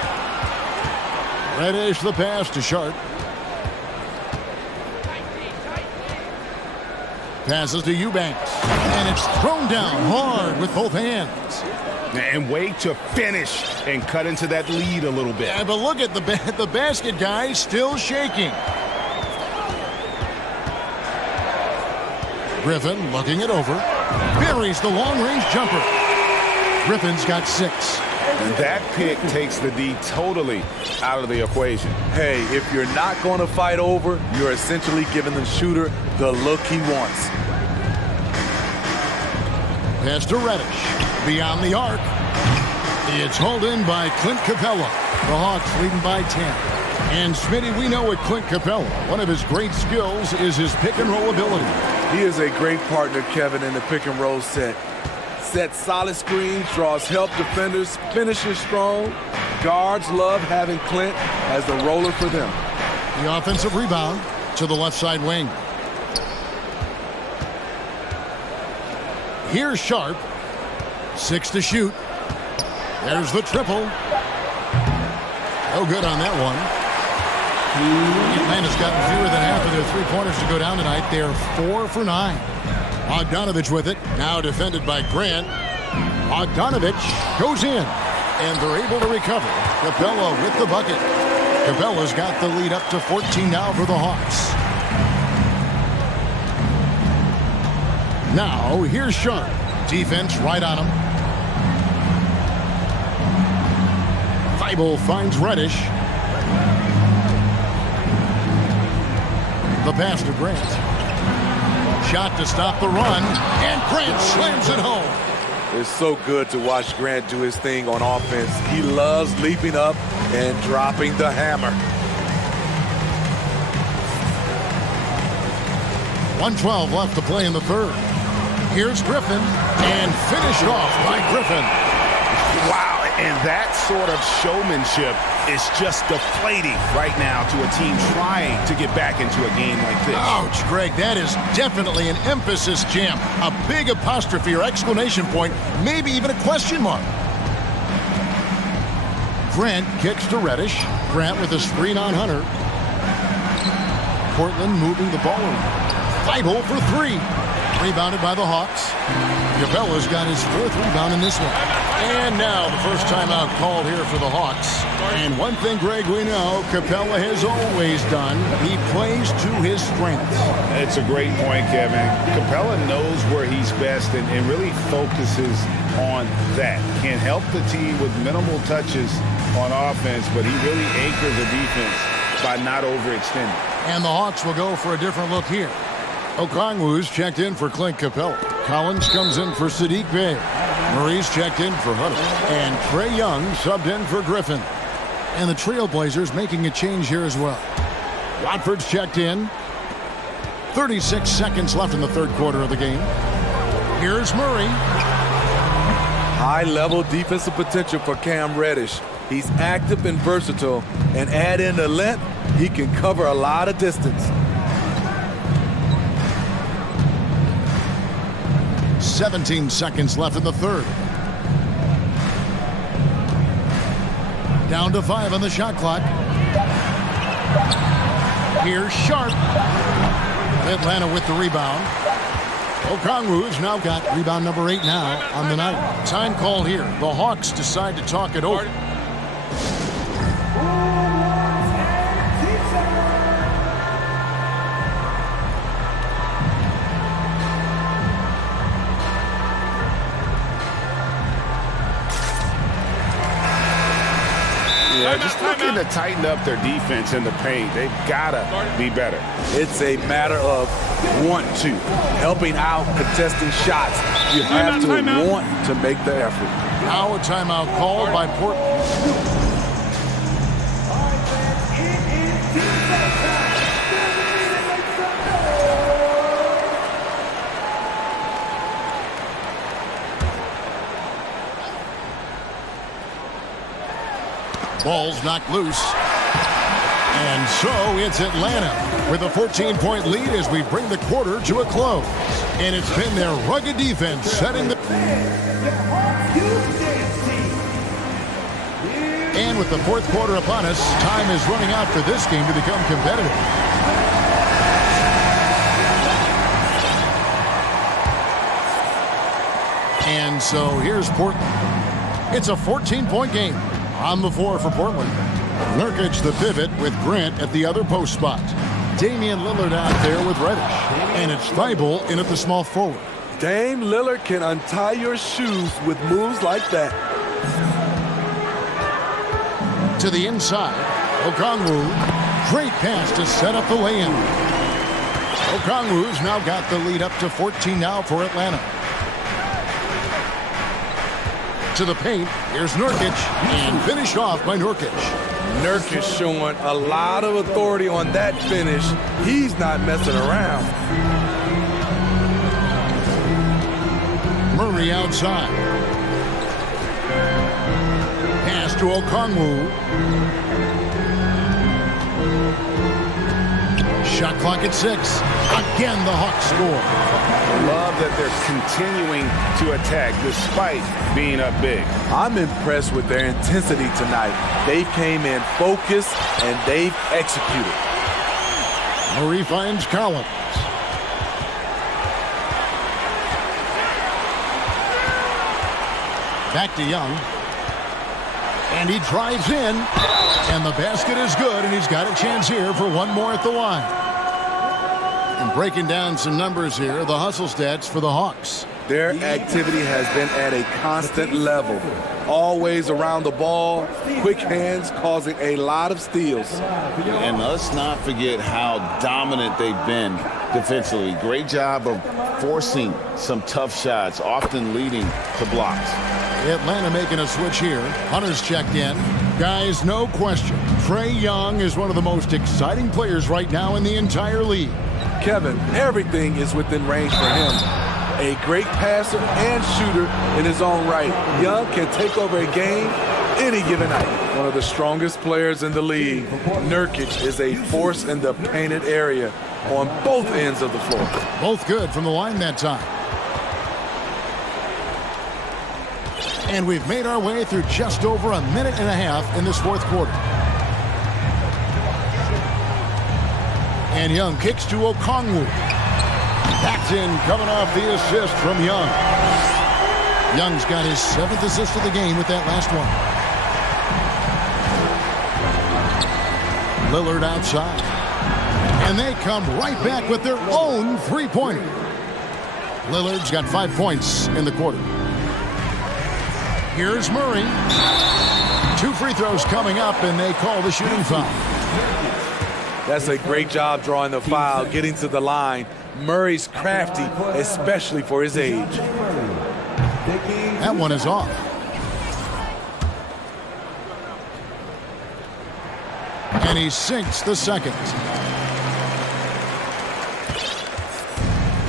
Reddish the pass to Sharp. Passes to Eubanks. And it's thrown down hard with both hands. And wait to finish and cut into that lead a little bit. Yeah, but look at the basket, guys, still shaking. Griffin looking it over. Buries the long-range jumper. Griffin's got 6. And that pick takes the D totally out of the equation. Hey, if you're not going to fight over, you're essentially giving the shooter the look he wants. Pass to Reddish. Beyond the arc. It's hauled in by Clint Capella. The Hawks leading by 10. And Smitty, we know with Clint Capella, one of his great skills is his pick-and-roll ability. He is a great partner, Kevin, in the pick-and-roll set. Sets solid screens, draws help defenders, finishes strong. Guards love having Clint as the roller for them. The offensive rebound to the left side wing. Here's Sharp. 6 to shoot. There's the triple. No good on that one. Atlanta's gotten fewer than half of their three-pointers to go down tonight. They're 4 for 9. Bogdanovich with it. Now defended by Grant. Bogdanovich goes in. And they're able to recover. Capella with the bucket. Capella's got the lead up to 14 now for the Hawks. Now, here's Sharp. Defense right on him. Thibault finds Reddish. The pass to Grant. Shot to stop the run, and Grant slams it home. It's so good to watch Grant do his thing on offense. He loves leaping up and dropping the hammer. 1:12 left to play in the third. Here's Griffin, and finished off by Griffin. Wow, and that sort of showmanship is just deflating right now to a team trying to get back into a game like this. Ouch, Greg, that is definitely an emphasis jam. A big apostrophe or exclamation point, maybe even a question mark. Grant kicks to Reddish. Grant with a screen on Hunter. Portland moving the ball around. Thibault for 3. Rebounded by the Hawks. Capella's got his 4th rebound in this one. And now the first timeout called here for the Hawks. And one thing, Greg, we know Capella has always done. He plays to his strengths. It's a great point, Kevin. Capella knows where he's best and really focuses on that. Can help the team with minimal touches on offense, but he really anchors the defense by not overextending. And the Hawks will go for a different look here. Okongwu's checked in for Clint Capella. Collins comes in for Sadiq Bey. Murray's checked in for Hunter. And Trae Young subbed in for Griffin. And the Trailblazers making a change here as well. Watford's checked in. 36 seconds left in the third quarter of the game. Here's Murray. High-level defensive potential for Cam Reddish. He's active and versatile, and add in the length, he can cover a lot of distance. 17 seconds left in the third. Down to 5 on the shot clock. Here's Sharp. Atlanta with the rebound. Okongwu's now got rebound number 8 now on the night. Time called here. The Hawks decide to talk it over. Yeah, just looking to tighten up their defense in the paint. They've got to be better. It's a matter of want to. Helping out, contesting shots. You have to want to make the effort. Now a timeout called by Portland. Ball's knocked loose. And so it's Atlanta with a 14-point lead as we bring the quarter to a close. And it's been their rugged defense setting the... And with the fourth quarter upon us, time is running out for this game to become competitive. And so here's Portland. It's a 14-point game. On the floor for Portland. Nurkic the pivot with Grant at the other post spot. Damian Lillard out there with Reddish. And it's Thibault in at the small forward. Dame Lillard can untie your shoes with moves like that. To the inside. Okongwu. Great pass to set up the lay-in. Okongwu's now got the lead up to 14 now for Atlanta. To the paint, here's Nurkic, and finished off by Nurkic. Nurkic showing a lot of authority on that finish. He's not messing around. Murray outside. Pass to Okongwu. Shot clock at 6. Again, the Hawks score. Love that they're continuing to attack despite being up big. I'm impressed with their intensity tonight. They came in focused and they've executed. Murray finds Collins. Back to Young. And he drives in. And the basket is good, and he's got a chance here for one more at the line. And breaking down some numbers here, the hustle stats for the Hawks. Their activity has been at a constant level. Always around the ball, quick hands causing a lot of steals. And let's not forget how dominant they've been defensively. Great job of forcing some tough shots, often leading to blocks. Atlanta making a switch here. Hunter's checked in. Guys, no question, Trae Young is one of the most exciting players right now in the entire league. Kevin, everything is within range for him. A great passer and shooter in his own right. Young can take over a game any given night. One of the strongest players in the league. Nurkic is a force in the painted area on both ends of the floor. Both good from the line that time. And we've made our way through just over a minute and a half in this fourth quarter. And Young kicks to Okongwu. That's in, coming off the assist from Young. Young's got his 7th assist of the game with that last one. Lillard outside. And they come right back with their own three-pointer. Lillard's got 5 points in the quarter. Here's Murray. 2 free throws coming up, and they call the shooting foul. That's a great job drawing the foul, getting to the line. Murray's crafty, especially for his age. That one is off. And he sinks the second.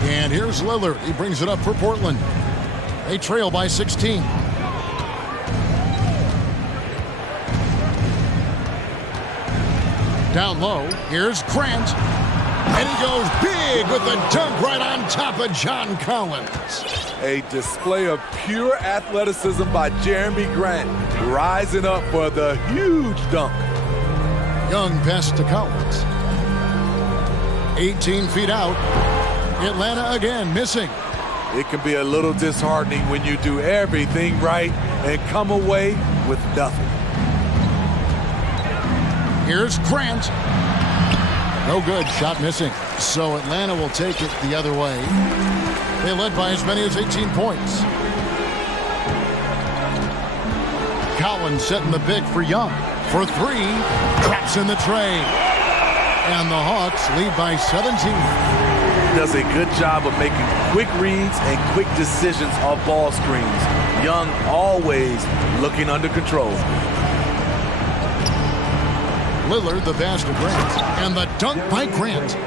And here's Lillard. He brings it up for Portland. They trail by 16. Down low, here's Grant. And he goes big with the dunk right on top of John Collins. A display of pure athleticism by Jeremy Grant, rising up for the huge dunk. Young pass to Collins. 18 feet out. Atlanta again missing. It can be a little disheartening when you do everything right and come away with nothing. Here's Grant. No good. Shot missing. So Atlanta will take it the other way. They led by as many as 18 points. Collins setting the pick for Young. For 3. Traps in the tray. And the Hawks lead by 17. He does a good job of making quick reads and quick decisions off ball screens. Young always looking under control. Lillard, the pass to Grant. And the dunk by Grant.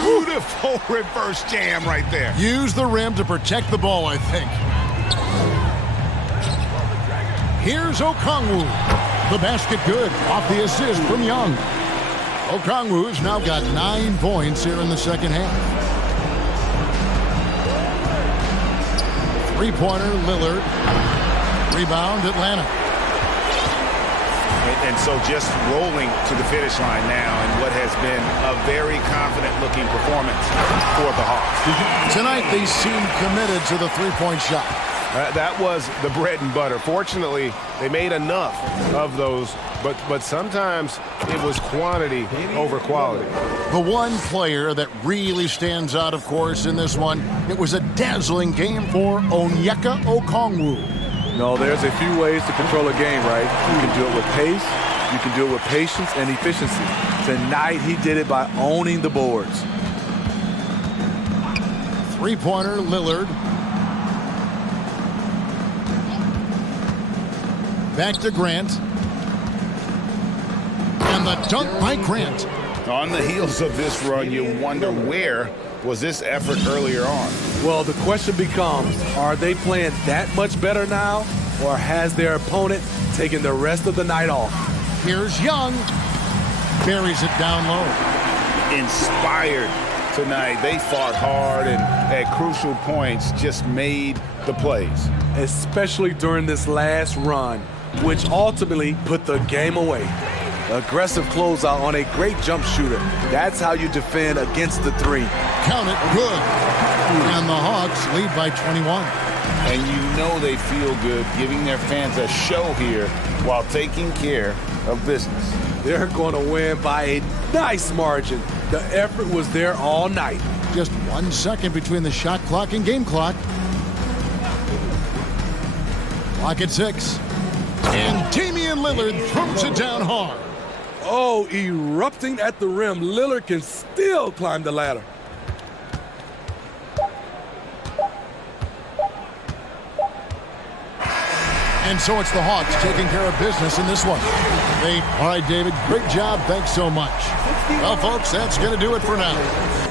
Beautiful reverse jam right there. Use the rim to protect the ball, I think. Here's Okongwu. The basket good off the assist from Young. Okongwu's now got 9 points here in the second half. Three-pointer, Lillard. Rebound, Atlanta. And so just rolling to the finish line now in what has been a very confident-looking performance for the Hawks. Tonight, they seem committed to the three-point shot. That was the bread and butter. Fortunately, they made enough of those, but sometimes it was quantity over quality. The one player that really stands out, of course, in this one, it was a dazzling game for Onyeka Okongwu. No, there's a few ways to control a game, right? You can do it with pace, you can do it with patience and efficiency. Tonight, he did it by owning the boards. Three-pointer, Lillard. Back to Grant. And the dunk by Grant. On the heels of this run, you wonder where was this effort earlier on? Well, the question becomes, are they playing that much better now, or has their opponent taken the rest of the night off? Here's Young. Buries it down low. Inspired tonight. They fought hard and at crucial points just made the plays. Especially during this last run, which ultimately put the game away. Aggressive closeout on a great jump shooter. That's how you defend against the three. Count it, good. And the Hawks lead by 21. And you know they feel good giving their fans a show here while taking care of business. They're going to win by a nice margin. The effort was there all night. Just 1 second between the shot clock and game clock. Clock at 6. And Damian Lillard throws it down hard. Oh, erupting at the rim. Lillard can still climb the ladder. And so it's the Hawks taking care of business in this one. All right, David, great job. Thanks so much. Well, folks, that's going to do it for now.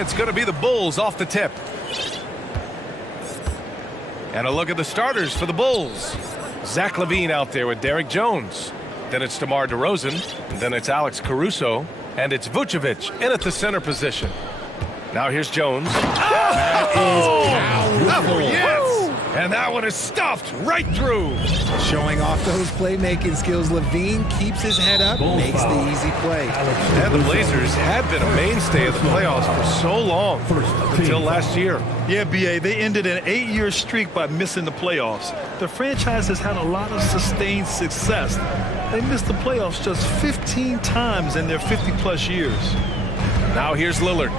it's going to be the Bulls off the tip. And a look at the starters for the Bulls. Zach LaVine out there with Derek Jones. Then it's DeMar DeRozan. Then it's Alex Caruso. And it's Vucevic in at the center position. Now here's Jones. That is powerful. Yes! And that one is stuffed right through. Showing off those playmaking skills, LaVine keeps his head up, makes the easy play. And the Blazers had been a mainstay of the playoffs for so long, until last year. Yeah, B.A., they ended an 8-year streak by missing the playoffs. The franchise has had a lot of sustained success. They missed the playoffs just 15 times in their 50-plus years. Now here's Lillard.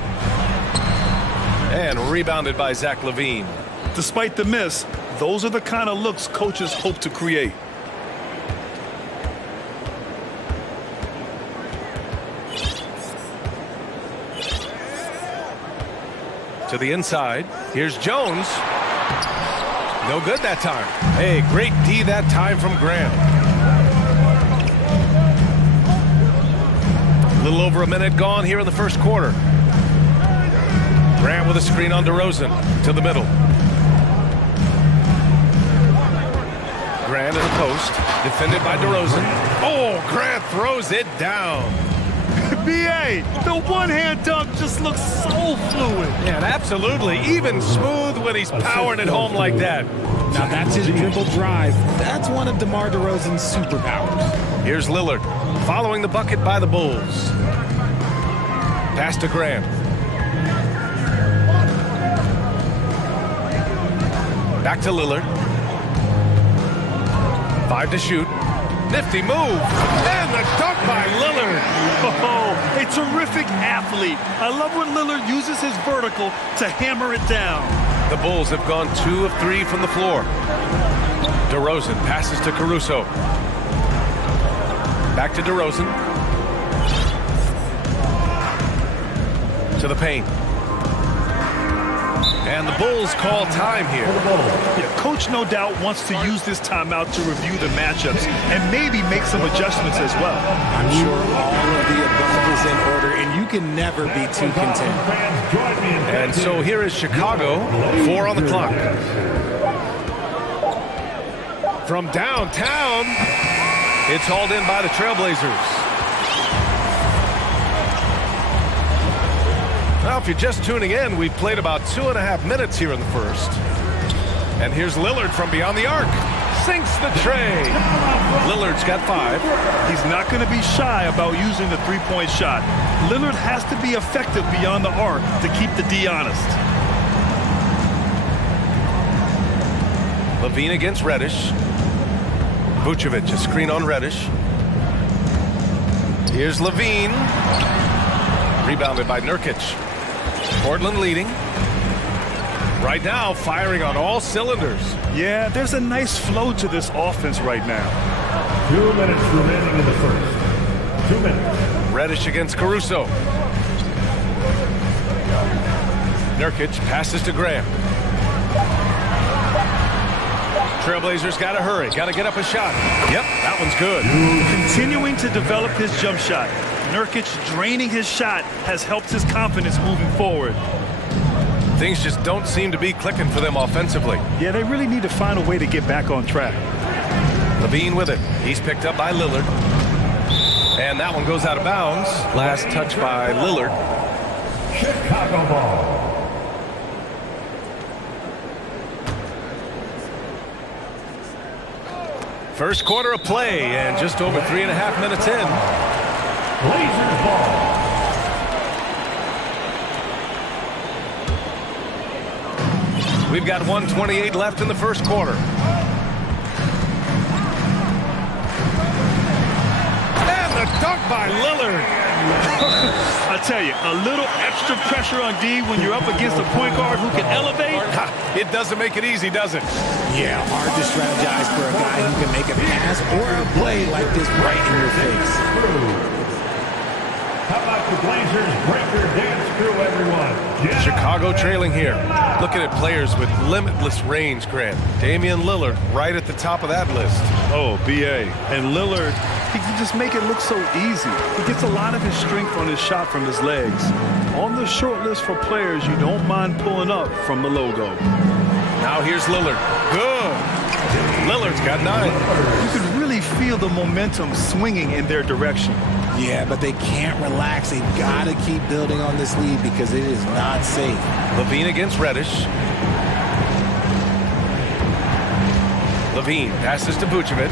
And rebounded by Zach LaVine. Despite the miss, those are the kind of looks coaches hope to create. To the inside. Here's Jones. No good that time. Hey, great D that time from Grant. A little over a minute gone here in the first quarter. Grant with a screen on DeRozan to the middle. Grant in the post, defended by DeRozan. Oh, Grant throws it down. B.A., the one-hand dunk just looks so fluid. Yeah, absolutely. Even smooth when he's powering it home like that. Now that's his dribble drive. That's one of DeMar DeRozan's superpowers. Here's Lillard, following the bucket by the Bulls. Pass to Grant. Back to Lillard. 5 to shoot. Nifty move. And the dunk by Lillard. Oh, a terrific athlete. I love when Lillard uses his vertical to hammer it down. The Bulls have gone 2 of 3 from the floor. DeRozan passes to Caruso. Back to DeRozan. To the paint. And the Bulls call time here. Yeah, coach no doubt wants to use this timeout to review the matchups and maybe make some adjustments as well. I'm sure all of the above is in order, and you can never be too content. And so here is Chicago, 4 on the clock. From downtown, it's hauled in by the Trailblazers. Now, if you're just tuning in, we've played about 2.5 minutes here in the first. And here's Lillard from beyond the arc. Sinks the tray. Lillard's got 5. He's not going to be shy about using the three-point shot. Lillard has to be effective beyond the arc to keep the D honest. LaVine against Reddish. Vucevic, a screen on Reddish. Here's LaVine. Rebounded by Nurkic. Portland leading. Right now, firing on all cylinders. Yeah, there's a nice flow to this offense right now. 2 minutes remaining in the first. 2 minutes. Reddish against Caruso. Nurkic passes to Graham. Trailblazers got to hurry. Got to get up a shot. Yep, that one's good. Continuing to develop his jump shot. Nurkic draining his shot has helped his confidence moving forward. Things just don't seem to be clicking for them offensively. Yeah, they really need to find a way to get back on track. LaVine with it. He's picked up by Lillard. And that one goes out of bounds. Last touch by Lillard. Chicago ball. First quarter of play and just over 3.5 minutes in. Blazers ball. We've got 1:28 left in the first quarter. And the dunk by Lillard. I tell you, a little extra pressure on D when you're up against a point guard who can elevate. It doesn't make it easy, does it? Yeah, hard to strategize for a guy who can make a pass or a play like this right in your face. How about the Blazers break their dance crew, everyone? Yeah. Chicago Chicago trailing here. Looking at players with limitless range, Grant. Damian Lillard right at the top of that list. Oh, B.A. And Lillard, he can just make it look so easy. He gets a lot of his strength on his shot from his legs. On the short list for players you don't mind pulling up from the logo. Now here's Lillard. Good. Lillard's got 9. You can really feel the momentum swinging in their direction. Yeah, but they can't relax. They've got to keep building on this lead because it is not safe. Levine against Reddish. Levine passes to Vucevic.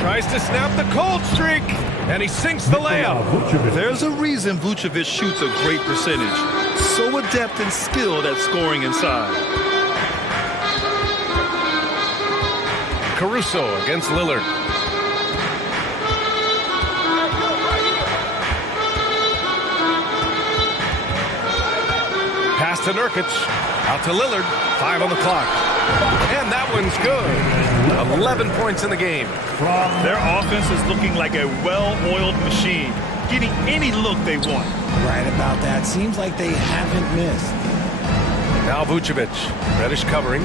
Tries to snap the cold streak, and he sinks the layup. There's a reason Vucevic shoots a great percentage. So adept and skilled at scoring inside. Caruso against Lillard. Pass to Nurkic. Out to Lillard. 5 on the clock. And that one's good. 11 points in the game. Their offense is looking like a well-oiled machine, getting any look they want. Right about that. Seems like they haven't missed. Now Vucevic. Reddish covering.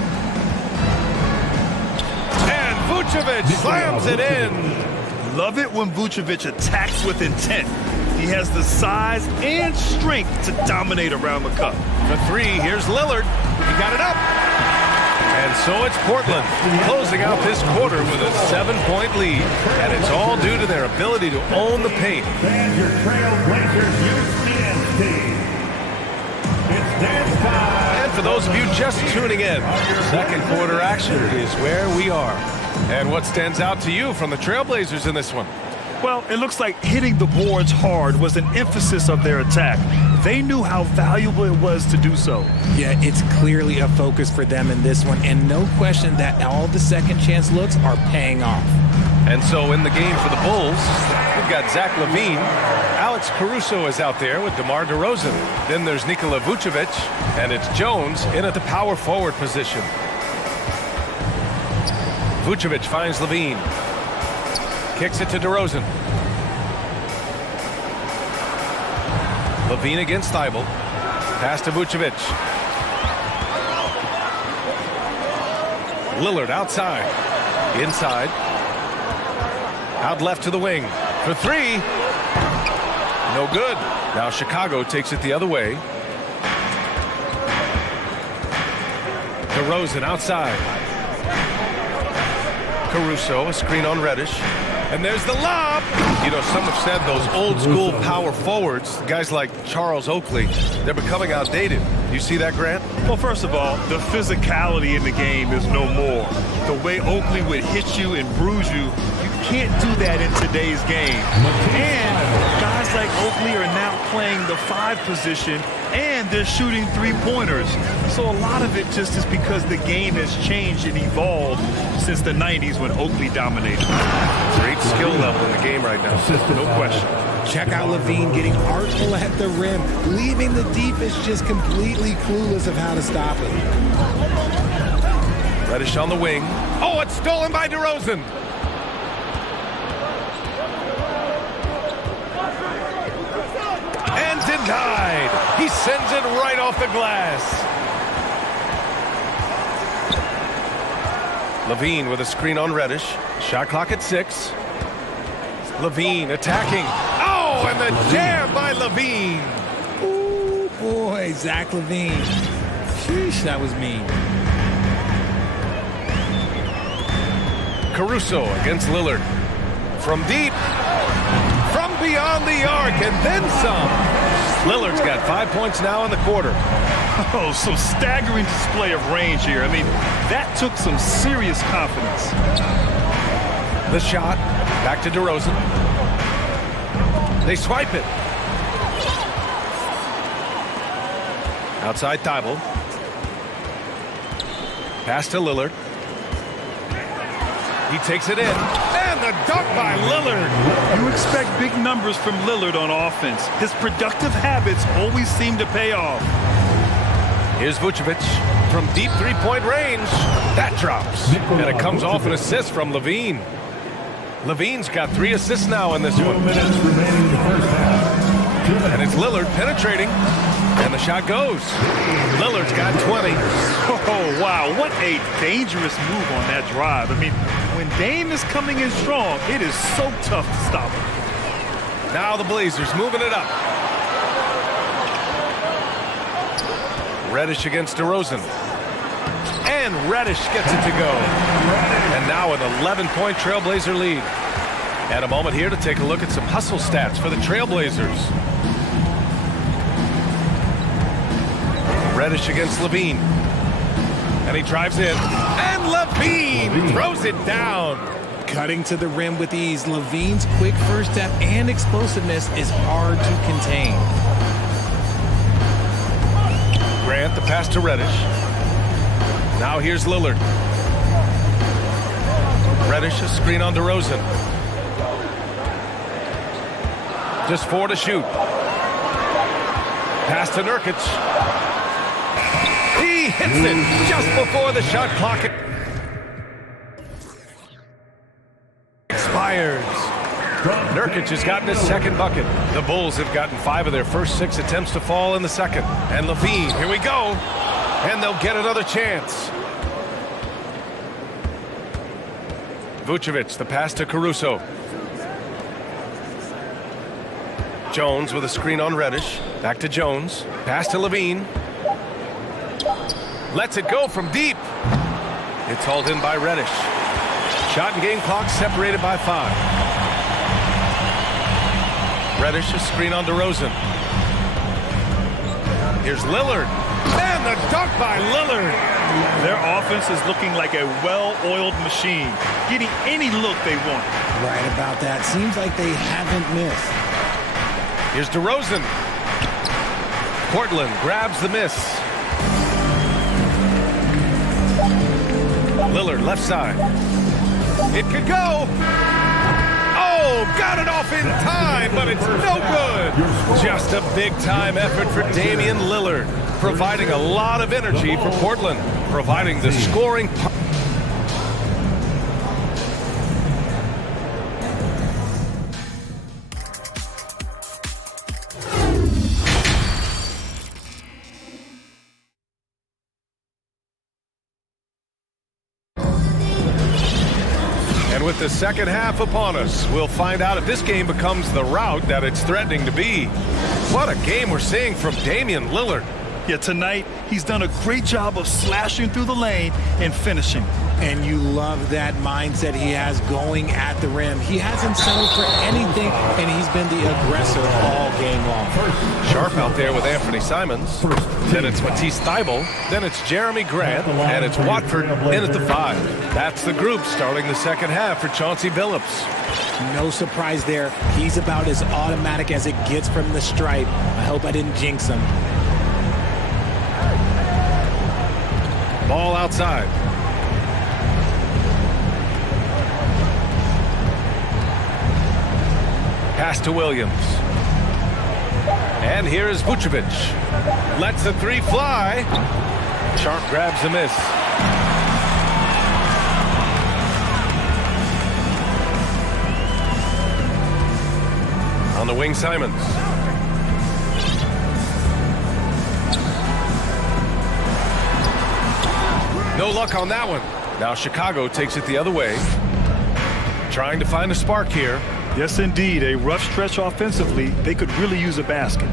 And Vucevic slams it in. Love it when Vucevic attacks with intent. He has the size and strength to dominate around the cup. For 3, here's Lillard. He got it up. And so it's Portland closing out this quarter with a 7-point lead. And it's all due to their ability to own the paint. And your Trailblazers youth dance team. It's dance time. And for those of you just tuning in, second quarter action is where we are. And what stands out to you from the Trailblazers in this one? Well, it looks like hitting the boards hard was an emphasis of their attack. They knew how valuable it was to do so. Yeah, it's clearly a focus for them in this one, and no question that all the second chance looks are paying off. And so in the game for the Bulls, we've got Zach LaVine. Alex Caruso is out there with DeMar DeRozan. Then there's Nikola Vucevic, and it's Jones in at the power forward position. Vucevic finds LaVine. Kicks it to DeRozan. LaVine against Thibault. Pass to Vucevic. Lillard outside. Inside. Out left to the wing. For 3. No good. Now Chicago takes it the other way. DeRozan outside. Caruso, a screen on Reddish. And there's the lob. You know, some have said those old school power forwards, guys like Charles Oakley, they're becoming outdated. You see that, Grant? Well, first of all, the physicality in the game is no more. The way Oakley would hit you and bruise you, you can't do that in today's game. And guys like Oakley are now playing the 5 position, and they're shooting 3-pointers. So a lot of it just is because the game has changed and evolved since the 90s when Oakley dominated. Great skill level in the game right now. No question. Check out LaVine getting artful at the rim, leaving the defense just completely clueless of how to stop it. Reddish on the wing. Oh, it's stolen by DeRozan. And denied. He sends it right off the glass. LaVine with a screen on Reddish. Shot clock at 6. LaVine attacking. Oh, and the jam by LaVine. Ooh, boy, Zach LaVine. Sheesh, that was mean. Caruso against Lillard. From deep. From beyond the arc, and then some. Lillard's got 5 points now in the quarter. Oh, so staggering display of range here. I mean, that took some serious confidence. The shot. Back to DeRozan. They swipe it. Outside Thibault. Pass to Lillard. He takes it in. And the dunk by Lillard. You expect big numbers from Lillard on offense. His productive habits always seem to pay off. Here's Vucevic from deep 3-point range. That drops. And it comes off an assist from LaVine. LaVine's got 3 assists now in this 2 one. minutes remaining in the first half. And it's Lillard penetrating. And the shot goes. Lillard's got 20. Oh, wow. What a dangerous move on that drive. I mean, when Dame is coming in strong, it is so tough to stop him. Now the Blazers moving it up. Reddish against DeRozan. And Reddish gets it to go. And now an 11-point Trailblazer lead. And a moment here to take a look at some hustle stats for the Trailblazers. Reddish against Levine. And he drives in. And Levine throws it down. Cutting to the rim with ease. Levine's quick first step and explosiveness is hard to contain. Grant, the pass to Reddish. Now here's Lillard. Reddish, a screen on DeRozan. Just 4 to shoot. Pass to Nurkic. He hits it just before the shot clock expires. Nurkic has gotten his second bucket. The Bulls have gotten 5 of their first 6 attempts to fall in the second. And Levine, here we go. And they'll get another chance. Vucevic, the pass to Caruso. Jones with a screen on Reddish. Back to Jones. Pass to Levine. Lets it go from deep. It's hauled in by Reddish. Shot and game clock separated by 5. Reddish, a screen on DeRozan. Here's Lillard. And the dunk by Lillard. Their offense is looking like a well-oiled machine, getting any look they want. Right about that. Seems like they haven't missed. Here's DeRozan. Portland grabs the miss. Lillard left side. It could go. Oh, got it off in time, but it's no good. Just a big-time effort for Damian Lillard, providing a lot of energy for Portland, providing the scoring. With the second half upon us, we'll find out if this game becomes the rout that it's threatening to be. What a game we're seeing from Damian Lillard. Yeah, tonight he's done a great job of slashing through the lane and finishing. And you love that mindset he has going at the rim. He hasn't settled for anything, and he's been the aggressor all game long. Sharp out there with Anthony Simons. Then it's Matisse Thybulle. Then it's Jeremy Grant. And it's Watford in at the 5. That's the group starting the second half for Chauncey Billups. No surprise there. He's about as automatic as it gets from the stripe. I hope I didn't jinx him. Ball outside. Pass to Williams. And here is Vucevic. Lets the 3 fly. Sharp grabs the miss. On the wing, Simons. No luck on that one. Now Chicago takes it the other way. Trying to find a spark here. Yes, indeed. A rough stretch offensively. They could really use a basket.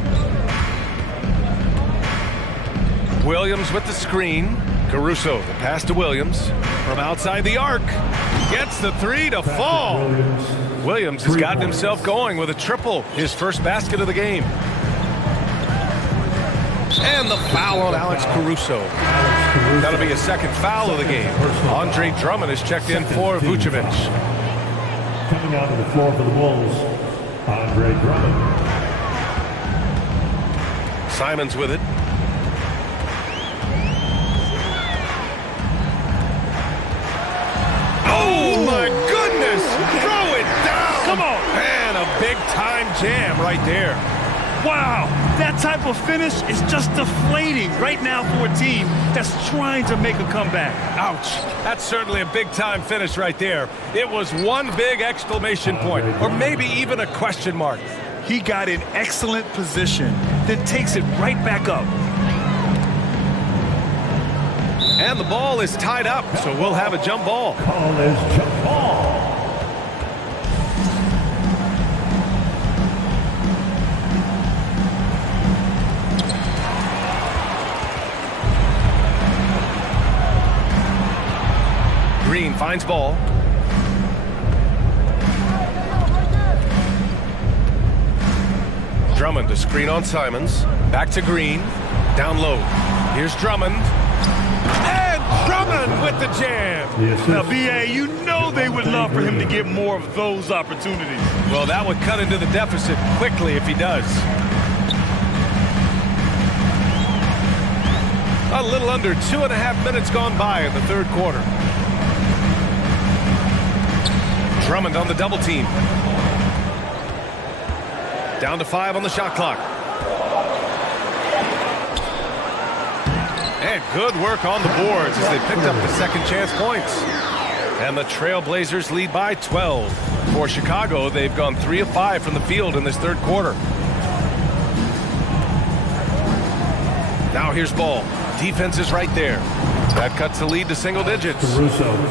Williams with the screen. Caruso, the pass to Williams. From outside the arc. Gets the 3 to fall. Williams has gotten himself going with a triple. His first basket of the game. And the foul on Alex Caruso. That'll be a second foul of the game. Andre Drummond is checked in for Vucevic. Coming out of the floor for the Bulls, Andre Drummond. Simons with it. Oh my goodness! Throw it down! Come on! And a big-time jam right there. Wow, that type of finish is just deflating right now for a team that's trying to make a comeback. Ouch. That's certainly a big-time finish right there. It was one big exclamation point, or maybe even a question mark. He got in excellent position, then takes it right back up. And the ball is tied up, so we'll have a jump ball. Call is jump ball. Green finds ball. Drummond to screen on Simons. Back to Green. Down low. Here's Drummond. And Drummond with the jam. Now, B.A., you know they would love for him to get more of those opportunities. Well, that would cut into the deficit quickly if he does. A little under 2.5 minutes gone by in the third quarter. Drummond on the double team. Down to 5 on the shot clock. And good work on the boards as they picked up the second chance points. And the Trailblazers lead by 12. For Chicago, they've gone 3 of 5 from the field in this third quarter. Now here's ball. Defense is right there. That cuts the lead to single digits.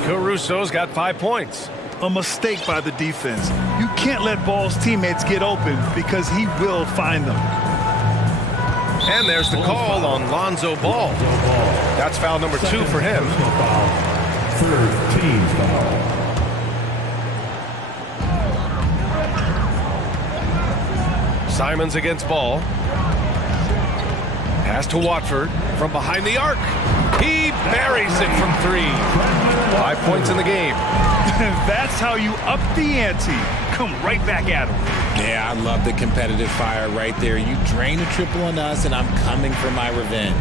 Caruso's got 5 points. A mistake by the defense. You can't let Ball's teammates get open because he will find them. And there's the call on Lonzo Ball. That's foul number 2 for him. Third team foul. Simons against Ball. Pass to Watford from behind the arc. He buries it from 3. 5 points in the game. That's how you up the ante. Come right back at him. Yeah, I love the competitive fire right there. You drain a triple on us, and I'm coming for my revenge.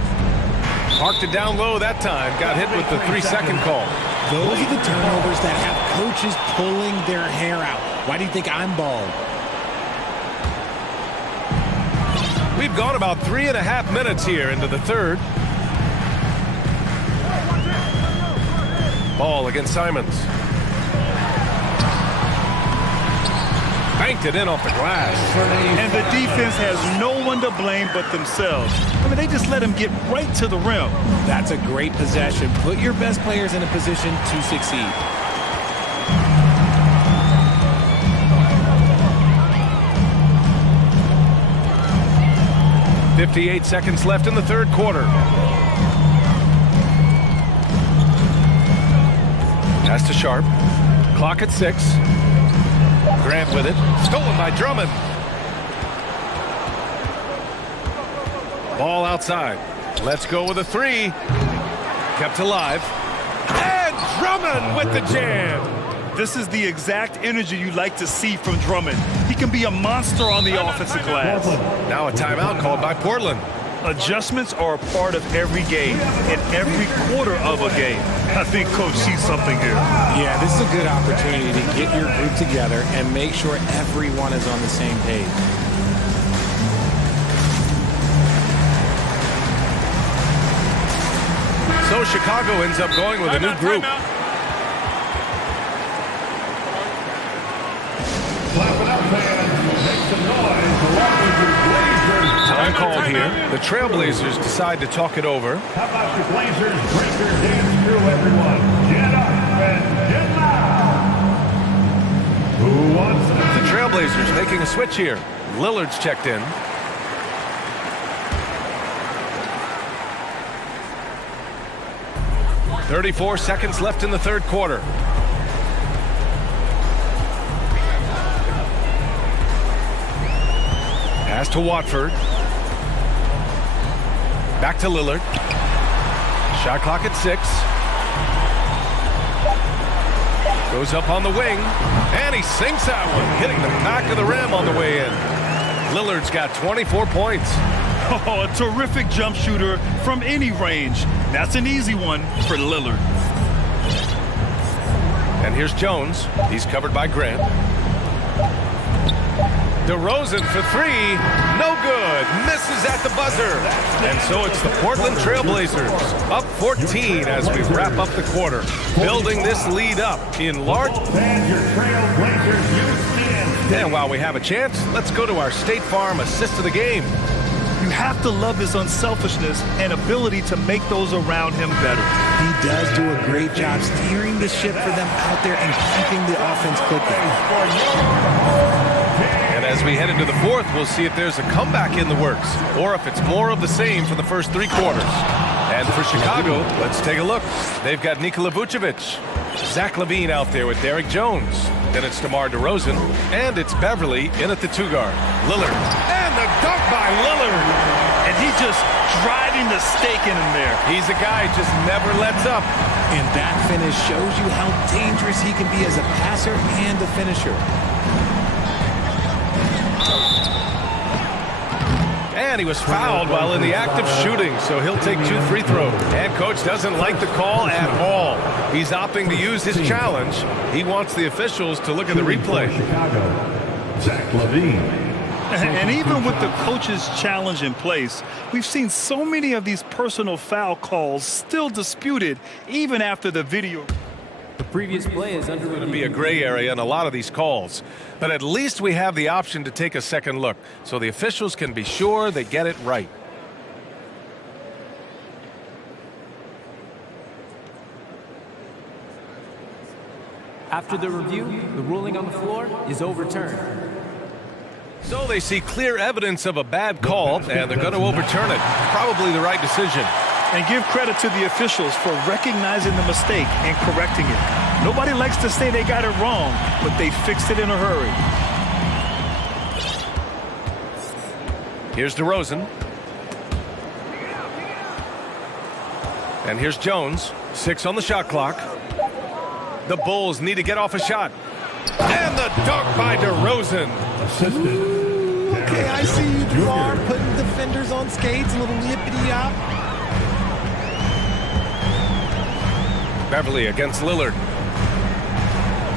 Parked it down low that time. Got hit with the 3-second call. Those are the turnovers that have coaches pulling their hair out. Why do you think I'm bald? We've gone about 3.5 minutes here into the third. Ball against Simons. Banked it in off the glass. And the defense has no one to blame but themselves. I mean, they just let him get right to the rim. That's a great possession. Put your best players in a position to succeed. .58 seconds left in the third quarter. Pass to Sharp. Clock at 6. Grant with it. Stolen by Drummond. Ball outside. Let's go with a 3. Kept alive. And Drummond with the jam. This is the exact energy you like to see from Drummond. He can be a monster on the offensive glass. Now a timeout called by Portland. Adjustments are a part of every game, in every quarter of a game. I think Coach sees something here. Yeah, this is a good opportunity to get your group together and make sure everyone is on the same page. So Chicago ends up going with a new group. Clap it up, fans. Make some noise along with your Blazers. Time called here. The Trailblazers decide to talk it over. How about your Blazers break their dance crew, everyone? Get up and get loud. Who wants The Trailblazers making a switch here. Lillard's checked in. .34 seconds left in the third quarter. Pass to Watford. Back to Lillard. Shot clock at 6. Goes up on the wing. And he sinks that one, hitting the back of the rim on the way in. Lillard's got 24 points. Oh, a terrific jump shooter from any range. That's an easy one for Lillard. And here's Jones. He's covered by Grant. DeRozan for 3. No good. Misses at the buzzer. And so it's the Portland Trailblazers up 14 as we wrap up the quarter. Building this lead up in large. Fans, your Trailblazers, you stand And while we have a chance, let's go to our State Farm assist of the game. You have to love his unselfishness and ability to make those around him better. He does do a great job steering the ship for them out there and keeping the offense clicking. And as we head into the fourth, we'll see if there's a comeback in the works or if it's more of the same for the first three quarters. And for Chicago, let's take a look. They've got Nikola Vucevic, Zach LaVine out there with Derek Jones. Then it's DeMar DeRozan, and it's Beverly in at the two-guard. Lillard, and the dunk by Lillard. And he just driving the stake in him there. He's a guy who just never lets up. And that finish shows you how dangerous he can be as a passer and a finisher. And he was fouled while in the act of shooting, so he'll take 2 free throws. And coach doesn't like the call at all. He's opting to use his challenge. He wants the officials to look at the replay. Zach LaVine. And even with the coach's challenge in place, we've seen so many of these personal foul calls still disputed even after the video. The previous play is under going to be a gray area in a lot of these calls. But at least we have the option to take a second look, so the officials can be sure they get it right. After the review, the ruling on the floor is overturned. So they see clear evidence of a bad call, and they're going to overturn it. Probably the right decision. And give credit to the officials for recognizing the mistake and correcting it. Nobody likes to say they got it wrong, but they fixed it in a hurry. Here's DeRozan. And here's Jones. 6 on the shot clock. The Bulls need to get off a shot. And the dunk by DeRozan. Assisted. Okay, I see you are putting defenders on skates, a little yippity-yop. Beverly against Lillard.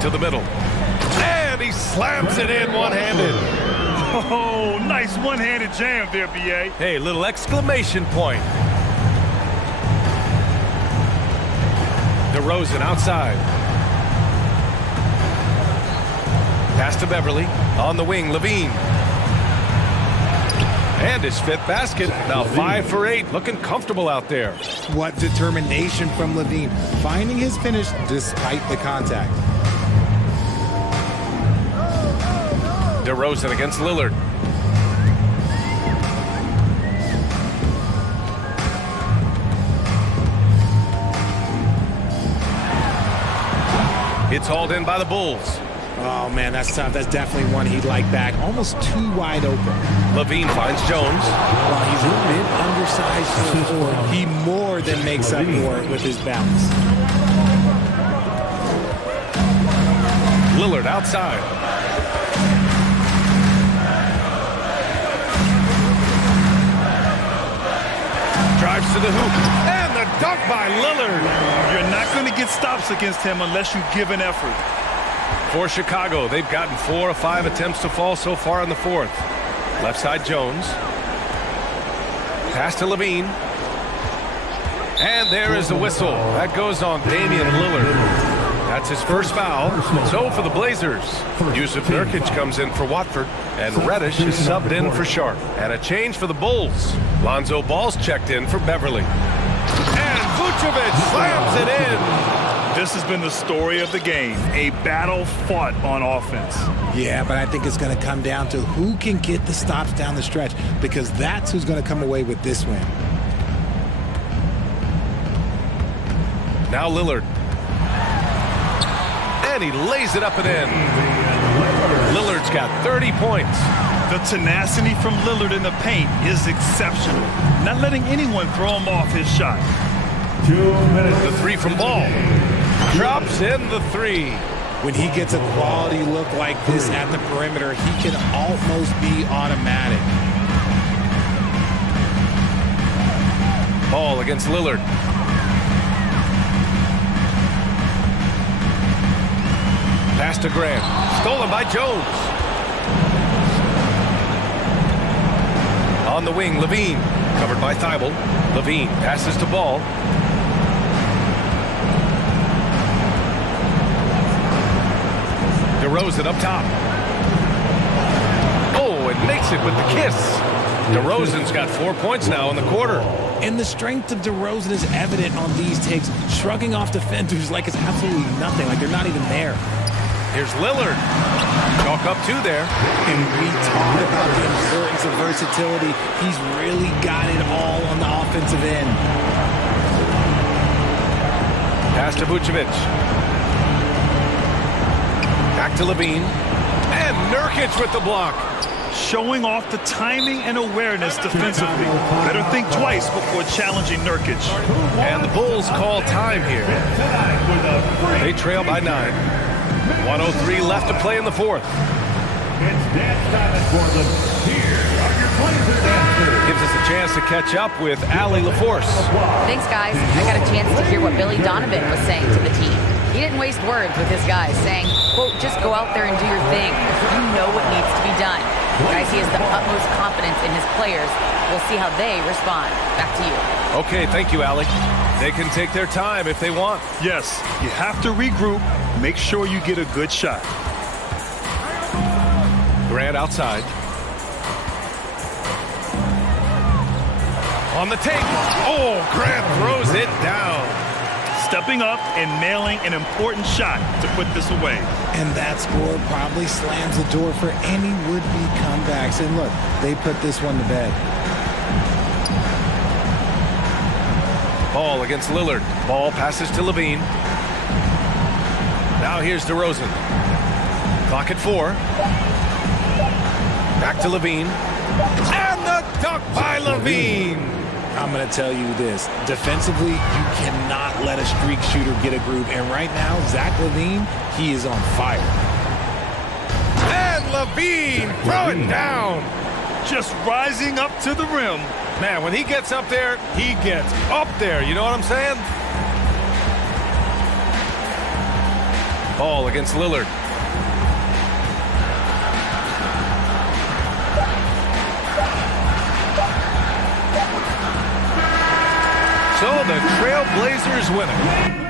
To the middle. And he slams it in one-handed. Oh, nice one-handed jam there, B.A. Hey, little exclamation point. DeRozan outside. Pass to Beverly. On the wing, LaVine. And his 5th basket. Now 5 for 8. Looking comfortable out there. What determination from LaVine. Finding his finish despite the contact. DeRozan against Lillard. It's hauled in by the Bulls. Oh, man, that's tough. That's definitely one he'd like back. Almost too wide open. LaVine finds Jones. While he's a bit undersized for the forward, he more than makes up for it with his balance. Lillard outside. Drives to the hoop. And the dunk by Lillard. You're not going to get stops against him unless you give an effort. For Chicago, they've gotten 4 of 5 attempts to fall so far in the fourth. Left side Jones. Pass to LaVine. And there is the whistle. That goes on Damian Lillard. That's his first foul. So for the Blazers, Yusuf Nurkic comes in for Watford, and Reddish is subbed in for Sharp. And a change for the Bulls. Lonzo Ball's checked in for Beverly. And Vucevic slams it in. This has been the story of the game, a battle fought on offense. Yeah, but I think it's going to come down to who can get the stops down the stretch, because that's who's going to come away with this win. Now Lillard. And he lays it up and in. Lillard's got 30 points. The tenacity from Lillard in the paint is exceptional. Not letting anyone throw him off his shot. 2 minutes. The 3 from Ball. Drops in the 3. When he gets a quality look like this at the perimeter, he can almost be automatic. Ball against Lillard. Pass to Grant. Stolen by Jones. On the wing, LaVine. Covered by Thibault. LaVine passes to Ball. DeRozan up top. makes it with the kiss. DeRozan's got 4 points now in the quarter. And the strength of DeRozan is evident on these takes, shrugging off defenders like it's absolutely nothing, like they're not even there. Here's Lillard. Chalk up 2 there. And we talk about the importance of versatility. He's really got it all on the offensive end. Pass to Vucevic. Back to Levine. And Nurkic with the block. Showing off the timing and awareness defensively. Better think twice before challenging Nurkic. And the Bulls call time here. They trail by 9. 1:03 left to play in the fourth. It's dance time for them. Here are your Blazer dancers. Gives us a chance to catch up with Allie LaForce. Thanks, guys. I got a chance to hear what Billy Donovan was saying to the team. He didn't waste words with his guys, saying, quote, just go out there and do your thing. You know what needs to be done. Guys, he has the utmost confidence in his players. We'll see how they respond. Back to you. Okay, thank you, Allie. They can take their time if they want. Yes, you have to regroup. Make sure you get a good shot. Grant outside. On the take. Oh, Grant throws it down. Stepping up and nailing an important shot to put this away. And that score probably slams the door for any would-be comebacks. And look, they put this one to bed. Ball against Lillard. Ball passes to Levine. Now here's DeRozan. Clock at 4. Back to Levine. And the dunk by Levine. I'm going to tell you this. Defensively, you cannot let a streak shooter get a groove. And right now, Zach LaVine, he is on fire. And Levine throw it down. Just rising up to the rim. Man, when he gets up there, he gets up there. You know what I'm saying? Ball against Lillard. So the Trailblazers win it.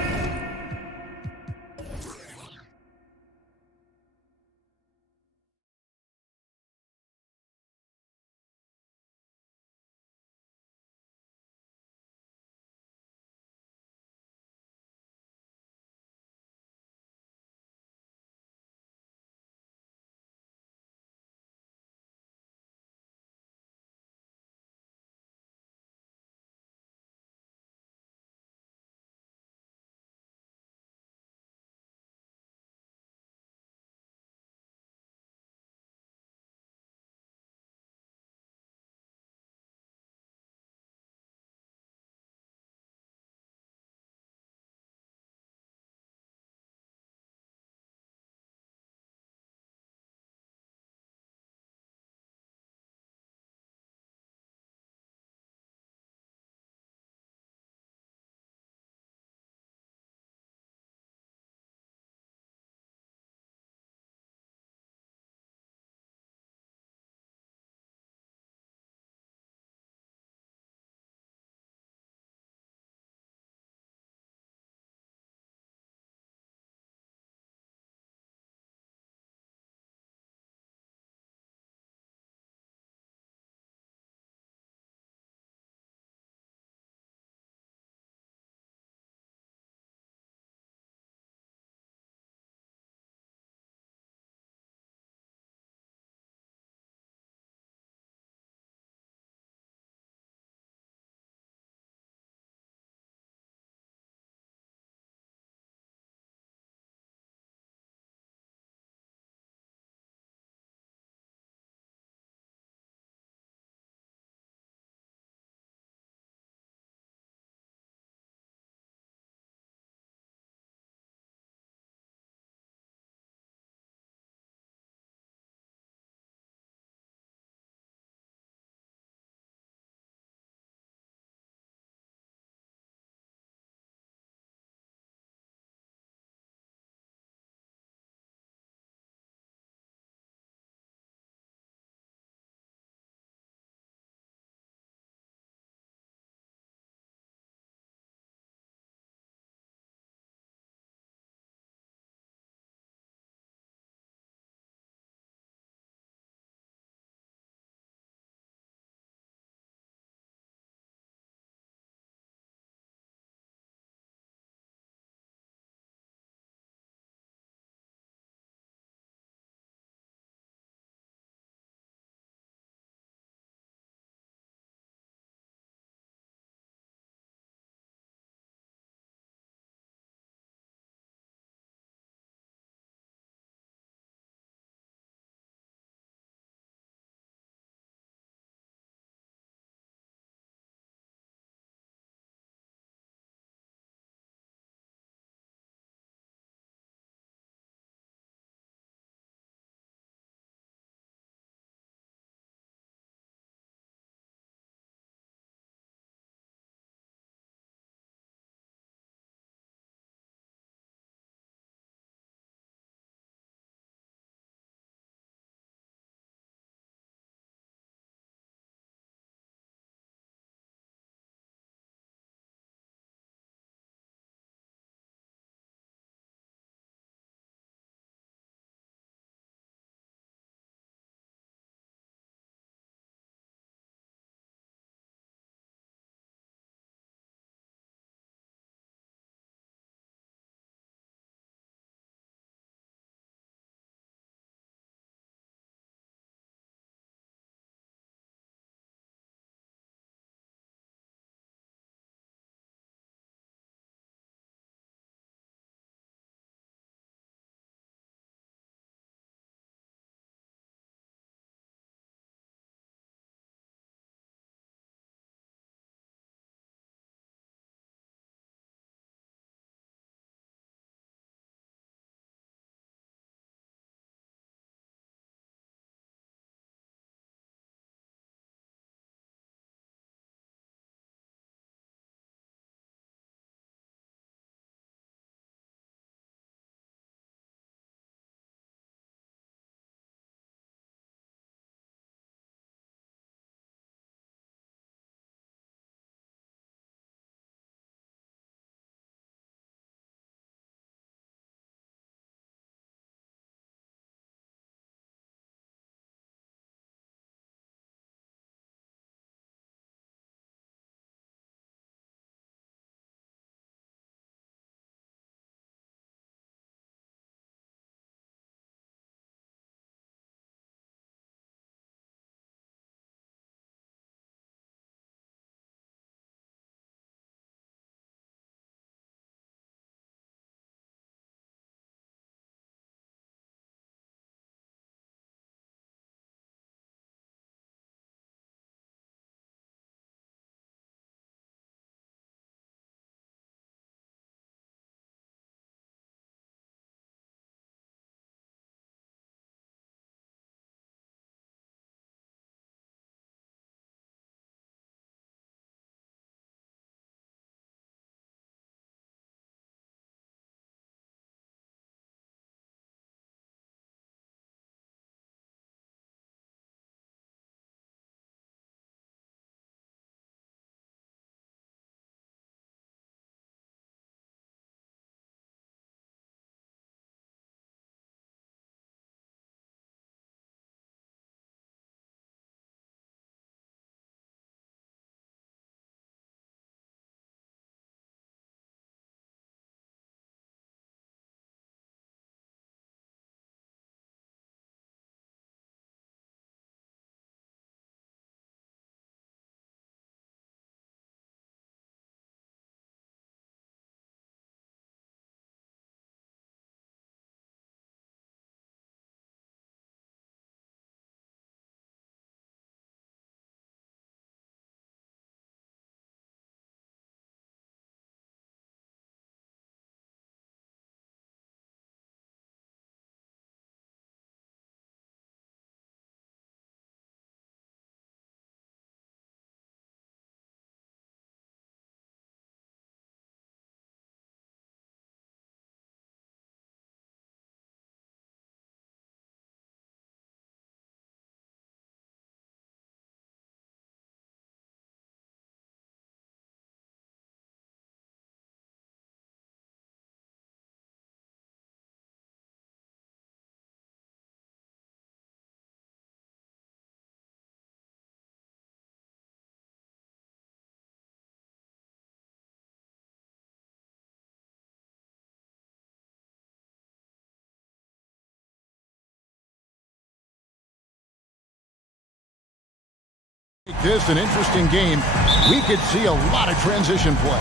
this an interesting game. We could see a lot of transition play.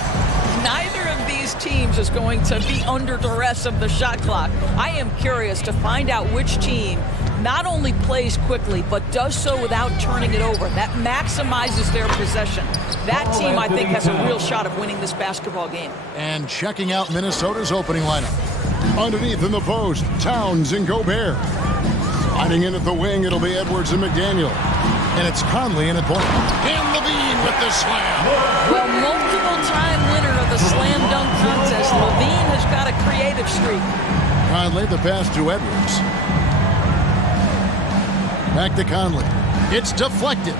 Neither of these teams is going to be under duress of the shot clock. I am curious to find out which team not only plays quickly, but does so without turning it over. That maximizes their possession. That team, I think, has a real shot of winning this basketball game. And checking out Minnesota's opening lineup. Underneath in the post, Towns and Gobert. Sliding in at the wing, it'll be Edwards and McDaniel. And it's Conley in at point. And Levine with the slam. Well, multiple-time winner of the slam dunk contest, Levine has got a creative streak. Conley, the pass to Edwards. Back to Conley. It's deflected.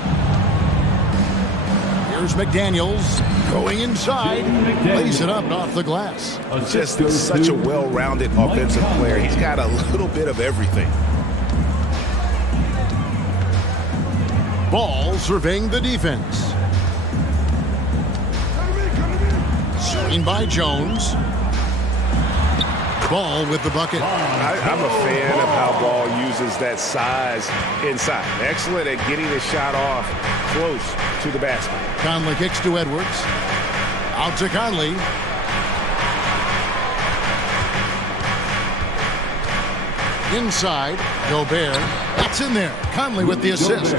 Here's McDaniels going inside. Lays it up off the glass. Just such a well-rounded offensive player. He's got a little bit of everything. Ball surveying the defense. Screen by Jones. Ball with the bucket. I'm a fan of how Ball uses that size inside. Excellent at getting the shot off close to the basket. Conley kicks to Edwards. Out to Conley. Inside, Gobert. That's in there. Conley with the assist.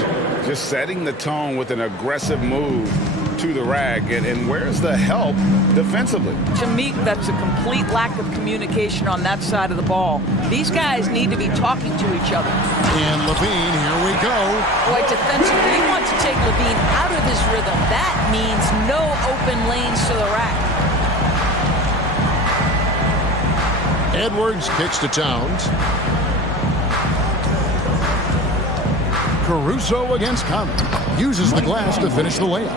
Just setting the tone with an aggressive move to the rack. And where's the help defensively? To me, that's a complete lack of communication on that side of the ball. These guys need to be talking to each other. And Levine, here we go. Boy, defensively, you want to take Levine out of his rhythm. That means no open lanes to the rack. Edwards kicks to Towns. Caruso against Conley. Uses the glass to finish the layup.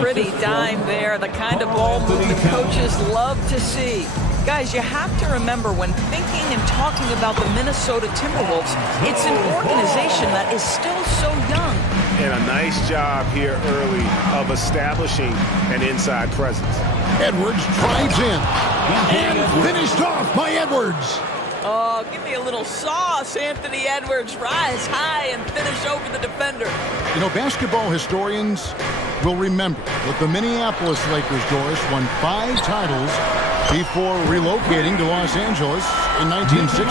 Pretty dime there, the kind of ball move the coaches love to see. Guys, you have to remember when thinking and talking about the Minnesota Timberwolves, it's an organization that is still so young. And a nice job here early of establishing an inside presence. Edwards drives in and finished off by Edwards. Oh, give me a little sauce, Anthony Edwards. Rise high and finish over the defender. You know, basketball historians will remember that the Minneapolis Lakers, Doris, won 5 titles before relocating to Los Angeles in 1960.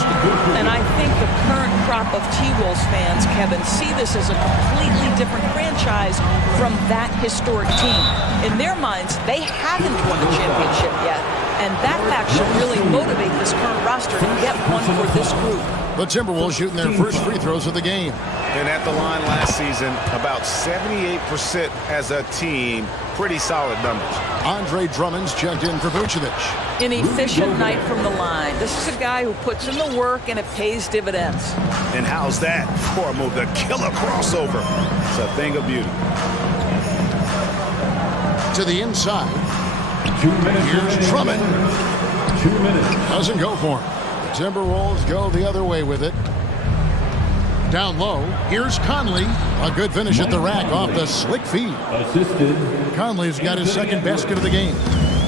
And I think the current crop of T-Wolves fans, Kevin, see this as a completely different franchise from that historic team. In their minds, they haven't won a championship yet. And that fact should really motivate this current roster to get one for this group. The Timberwolves shooting their first free throws of the game. And at the line last season, about 78% as a team. Pretty solid numbers. Andre Drummond's checked in for Vucevic. An efficient night from the line. This is a guy who puts in the work and it pays dividends. And how's that for a move? The killer crossover. It's a thing of beauty. To the inside. Here's Drummond. 2 minutes. Doesn't go for him. The Timberwolves go the other way with it. Down low, here's Conley. A good finish at the rack off the slick feed. Assisted. Conley's got his second basket of the game.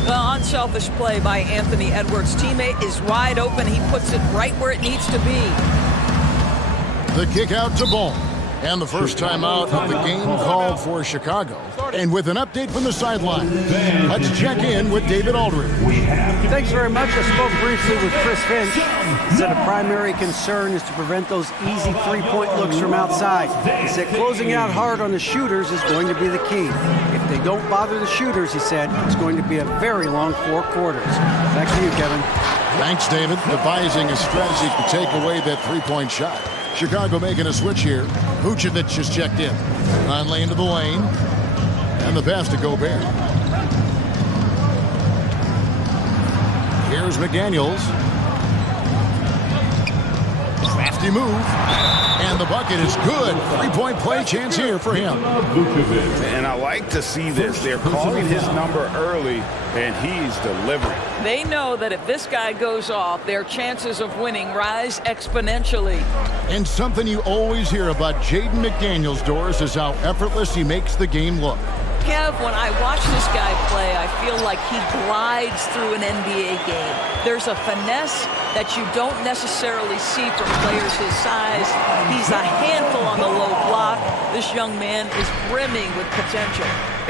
The unselfish play by Anthony Edwards' teammate is wide open. He puts it right where it needs to be. The kick out to Ball. And the first time out of the game called for Chicago. And with an update from the sideline, let's check in with David Aldridge. Thanks very much. I spoke briefly with Chris Finch. He said a primary concern is to prevent those easy three-point looks from outside. He said closing out hard on the shooters is going to be the key. If they don't bother the shooters, he said, it's going to be a very long 4 quarters. Back to you, Kevin. Thanks, David. Devising a strategy to take away that three-point shot. Chicago making a switch here. Vucevic just checked in. Conley into the lane. And the pass to Gobert. Here's McDaniels. Crafty move. And the bucket is good. Three-point play chance here for him. And I like to see this. They're calling his number early, and he's delivering. They know that if this guy goes off, their chances of winning rise exponentially. And something you always hear about Jaden McDaniels, Doris, is how effortless he makes the game look. Kev, when I watch this guy play, I feel like he glides through an NBA game. There's a finesse that you don't necessarily see from players his size. He's a handful on the low block. This young man is brimming with potential.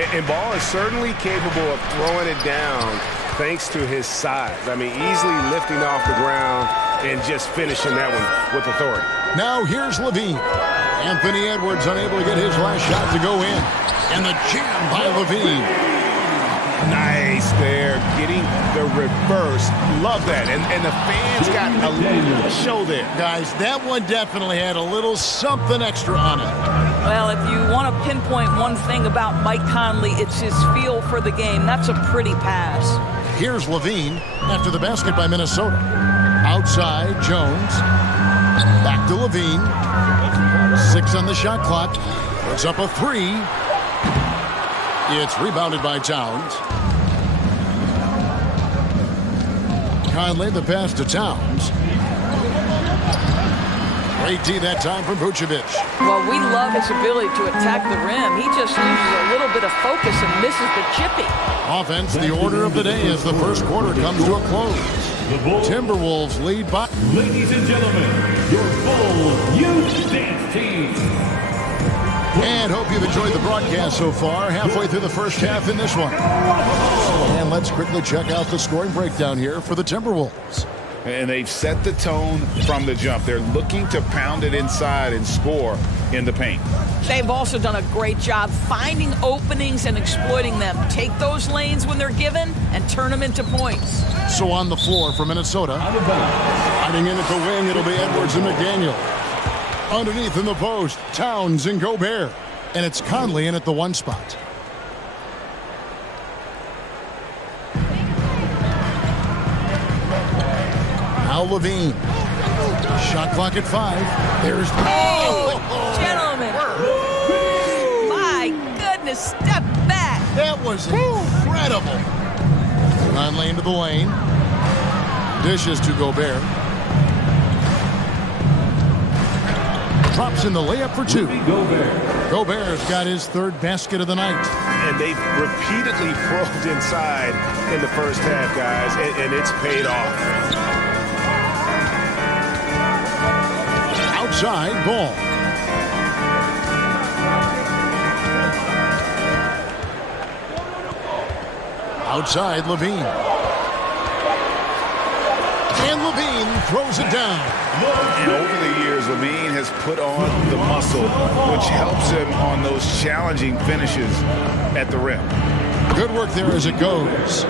And Ball is certainly capable of throwing it down thanks to his size. I mean, easily lifting off the ground and just finishing that one with authority. Now here's Levine. Anthony Edwards unable to get his last shot to go in. And the jam by Levine. Nice there, getting the reverse. Love that. And the fans got a little show there. Guys, that one definitely had a little something extra on it. Well, if you want to pinpoint one thing about Mike Conley, it's his feel for the game. That's a pretty pass. Here's Levine after the basket by Minnesota. Outside, Jones. Back to Levine. 6 on the shot clock. Puts up a 3. It's rebounded by Towns. Conley, the pass to Towns. Great D that time from Vucevic. Well, we love his ability to attack the rim. He just loses a little bit of focus and misses the chippy. Offense, the order of the day as the first quarter comes to a close. Timberwolves lead by... Ladies and gentlemen, your Bulls Youth Dance Team. And hope you've enjoyed the broadcast so far. Halfway through the first half in this one. And let's quickly check out the scoring breakdown here for the Timberwolves. And they've set the tone from the jump. They're looking to pound it inside and score in the paint. They've also done a great job finding openings and exploiting them. Take those lanes when they're given and turn them into points. So on the floor for Minnesota. Hiding in at the wing, it'll be Edwards and McDaniel. Underneath in the post, Towns and Gobert. And it's Conley in at the 1 spot. Now Levine. Shot clock at 5. There's... Oh, gentlemen. My goodness, step back. That was incredible. Conley into the lane. Dishes to Gobert. Drops in the layup for 2. Gobert's got his 3rd basket of the night. And they've repeatedly probed inside in the first half, guys, and it's paid off. Outside Ball. Outside Levine. And Levine throws it down. And over the years, Levine has put on the muscle, which helps him on those challenging finishes at the rim. Good work there as it goes.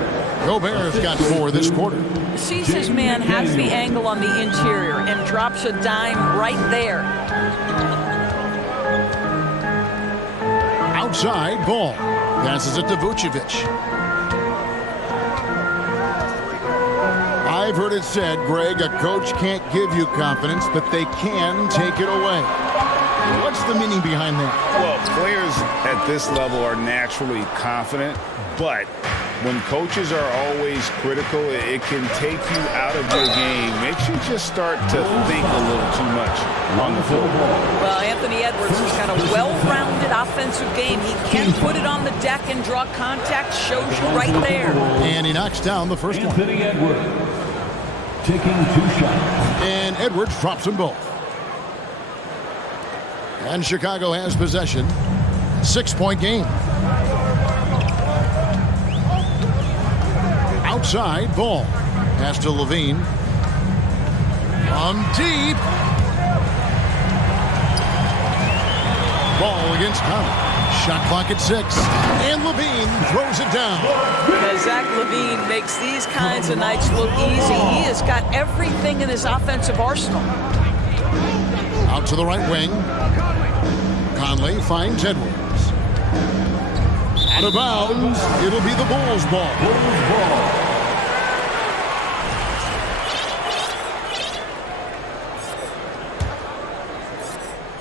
Gobert's got 4 this quarter. Sees his man, has the angle on the interior, and drops a dime right there. Outside Ball. Passes it to Vucevic. I've heard it said, Greg, a coach can't give you confidence, but they can take it away. What's the meaning behind that? Well, players at this level are naturally confident, but when coaches are always critical, it can take you out of your game. Makes you just start to think a little too much on the floor. Well, Anthony Edwards has got a well-rounded offensive game. He can put it on the deck and draw contact. Shows you right there. And he knocks down the first one. Anthony Edwards taking 2 shots. And Edwards drops them both. And Chicago has possession. 6-point game. Outside Ball. Pass to Levine. From deep. Ball against Conley. Shot clock at 6. And Levine throws it down. Because Zach Levine makes these kinds of nights look easy. He has got everything in his offensive arsenal. Out to the right wing. Conley finds Edwards. Out of bounds. It'll be the Bulls' ball.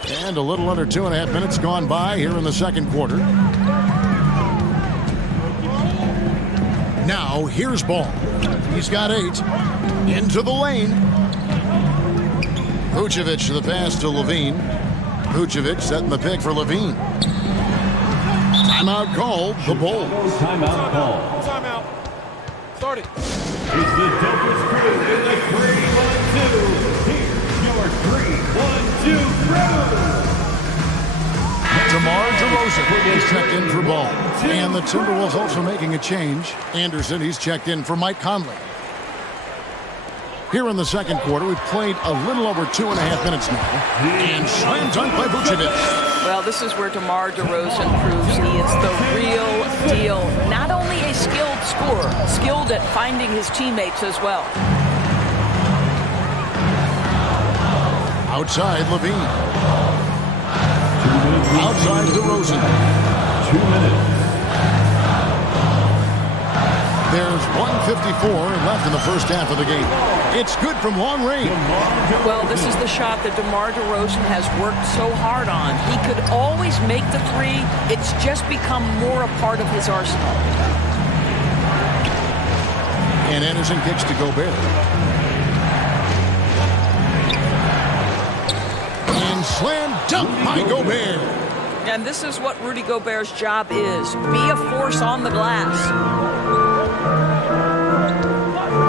And a little under 2.5 minutes gone by here in the second quarter. Now, here's Ball. He's got 8. Into the lane. Vucevic the pass to Levine. Vucevic setting the pick for Levine. Timeout called. The Bulls. Timeout call. Timeout. Start it. It's the Douglas crew in the 3 Here's your 3-1-2 crew. DeMar DeRozan is checked in for ball. And the Timberwolves also making a change. Anderson, he's checked in for Mike Conley. Here in the second quarter, we've played a little over 2.5 minutes now. And slam dunk by Vucevic. Well, this is where DeMar DeRozan proves he is the real deal. Not only a skilled scorer, skilled at finding his teammates as well. Outside, Levine. Outside, DeRozan. 2 minutes. There's 1:54 left in the first half of the game. It's good from long range. Well, this is the shot that DeMar DeRozan has worked so hard on. He could always make the three. It's just become more a part of his arsenal. And Anderson kicks to Gobert. And slam dunk by Gobert. And this is what Rudy Gobert's job is. Be a force on the glass.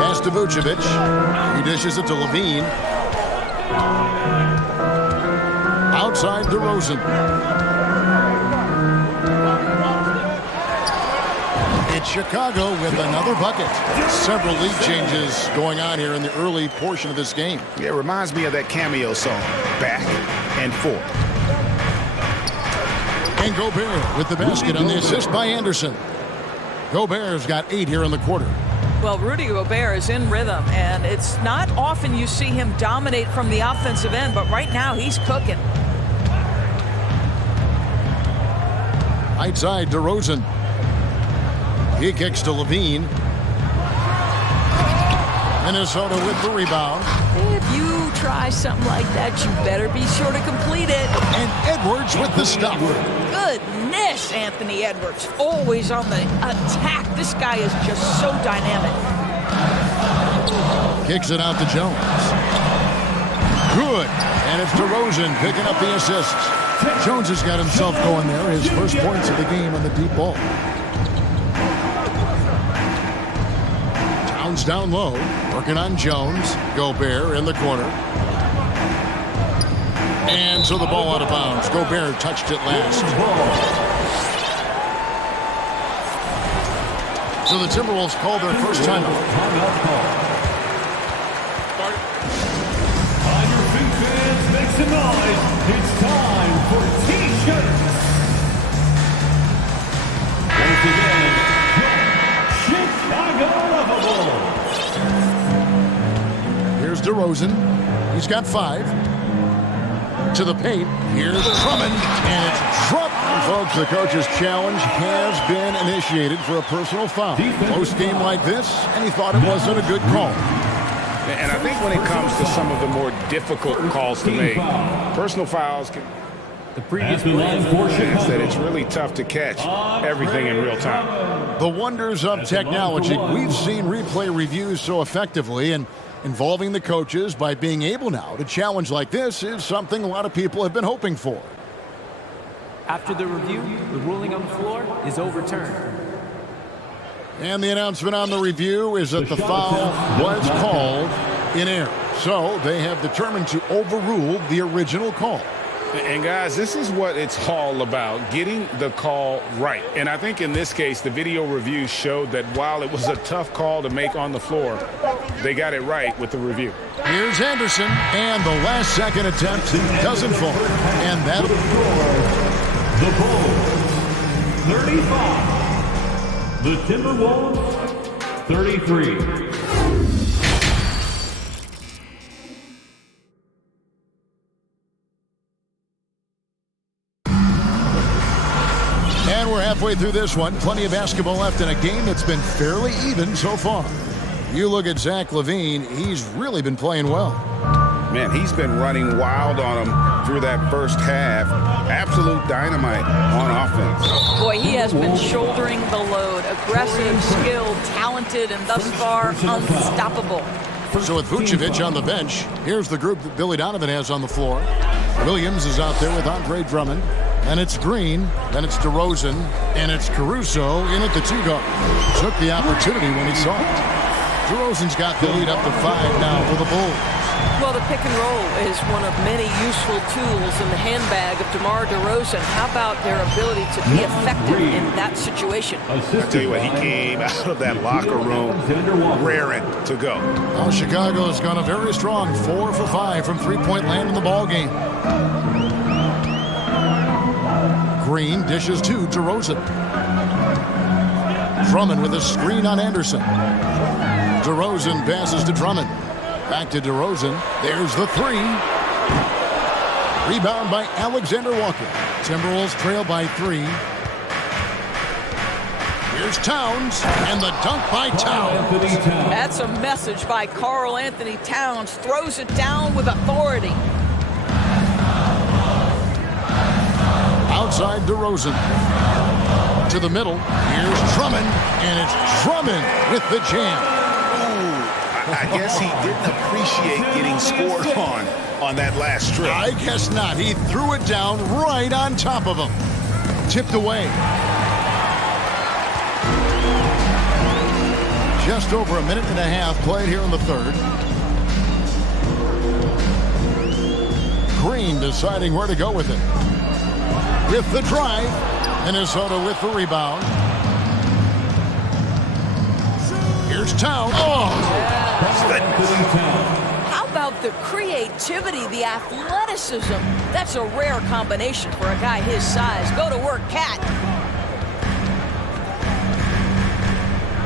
Pass to Vucevic. He dishes it to Levine. Outside DeRozan. It's Chicago with another bucket. Several lead changes going on here in the early portion of this game. Yeah, it reminds me of that cameo song, Back and Forth. And Gobert with the basket on the assist by Anderson. Gobert's got 8 here in the quarter. Well, Rudy Gobert is in rhythm, and it's not often you see him dominate from the offensive end, but right now he's cooking. Right side, DeRozan. He kicks to Levine. Minnesota with the rebound. If you try something like that, you better be sure to complete it. And Edwards with the stop. Goodness, Anthony Edwards, always on the attack. This guy is just so dynamic. Kicks it out to Jones. Good. And it's DeRozan picking up the assists. Jones has got himself going there. His first points of the game on the deep ball. Towns down low. Working on Jones. Gobert in the corner. And so the ball out of bounds. Gobert touched it last. So the Timberwolves called their first timeout. On your feet, fans, make some noise. It's time for T-shirts. Once again, Chicago Lovable. Here's DeRozan. He's got 5. To the paint. Here's Drummond. And it's dropped. Folks, the coach's challenge has been initiated for a personal foul. Close game like this, and he thought it wasn't a good call. And I think when it comes to some of the more difficult calls to make, personal fouls can... The previous portion that it's really tough to catch everything in real time. The wonders of technology. We've seen replay reviews so effectively, and involving the coaches by being able now to challenge like this is something a lot of people have been hoping for. After the review, the ruling on the floor is overturned. And the announcement on the review is that the foul was called in error. So they have determined to overrule the original call. And guys, this is what it's all about, getting the call right. And I think in this case, the video review showed that while it was a tough call to make on the floor, they got it right with the review. Here's Anderson, and the last second attempt doesn't fall. And that... The Bulls, 35. The Timberwolves, 33. And we're halfway through this one. Plenty of basketball left in a game that's been fairly even so far. You look at Zach LaVine, he's really been playing well. Man, he's been running wild on him through that first half. Absolute dynamite on offense. Boy, he has been shouldering the load. Aggressive, skilled, talented, and thus far unstoppable. So with Vucevic on the bench, here's the group that Billy Donovan has on the floor. Williams is out there with Andre Drummond. And it's Green, then it's DeRozan, and it's Caruso in at the 2-guard. Took the opportunity when he saw it. DeRozan's got the lead up to 5 now for the Bulls. Well, the pick and roll is one of many useful tools in the handbag of DeMar DeRozan. How about their ability to be effective in that situation? I tell you what, he came out of that locker room raring to go. Well, Chicago's gone a very strong 4 for 5 from three-point land in the ball game. Green dishes to DeRozan. Drummond with a screen on Anderson. DeRozan passes to Drummond. Back to DeRozan. There's the three. Rebound by Alexander Walker. Timberwolves trail by 3. Here's Towns, and the dunk by Towns. That's a message by Karl Anthony Towns. Throws it down with authority. Outside DeRozan. To the middle. Here's Drummond, and it's Drummond with the jam. I guess he didn't appreciate getting scored on that last trip. I guess not. He threw it down right on top of him. Tipped away. Just over a minute and a half played here in the third. Green deciding where to go with it. With the drive. Minnesota with the rebound. Here's Town. Oh! How about the creativity, the athleticism? That's a rare combination for a guy his size. Go to work, Cat.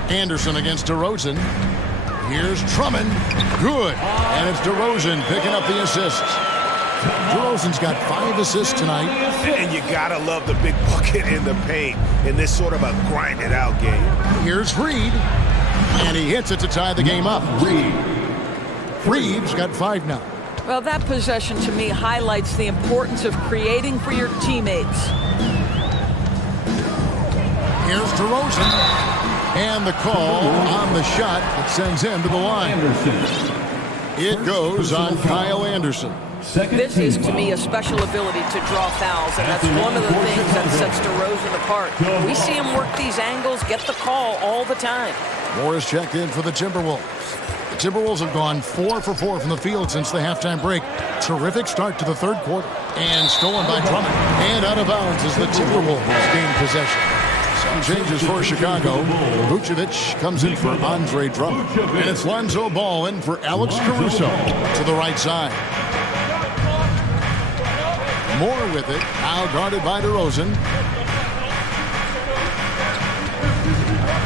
Anderson against DeRozan. Here's Drummond. Good. And it's DeRozan picking up the assists. DeRozan's got 5 assists tonight. And you gotta love the big bucket in the paint in this sort of a grinded-out game. Here's Reed. And he hits it to tie the game up. Reed's got 5 now. Well, that possession to me highlights the importance of creating for your teammates. Here's DeRozan. And the call on the shot that sends him to the line. It goes on Kyle Anderson. This is, to me, a special ability to draw fouls, and that's one of the things that sets DeRozan apart. We see him work these angles, get the call all the time. Morris checked in for the Timberwolves. The Timberwolves have gone 4 for 4 from the field since the halftime break. Terrific start to the third quarter. And stolen by Drummond. And out of bounds as the Timberwolves gain possession. Some changes for Chicago. Vucevic comes in for Andre Drummond. And it's Lonzo Ball in for Alex Caruso to the right side. Moore with it. Now guarded by DeRozan.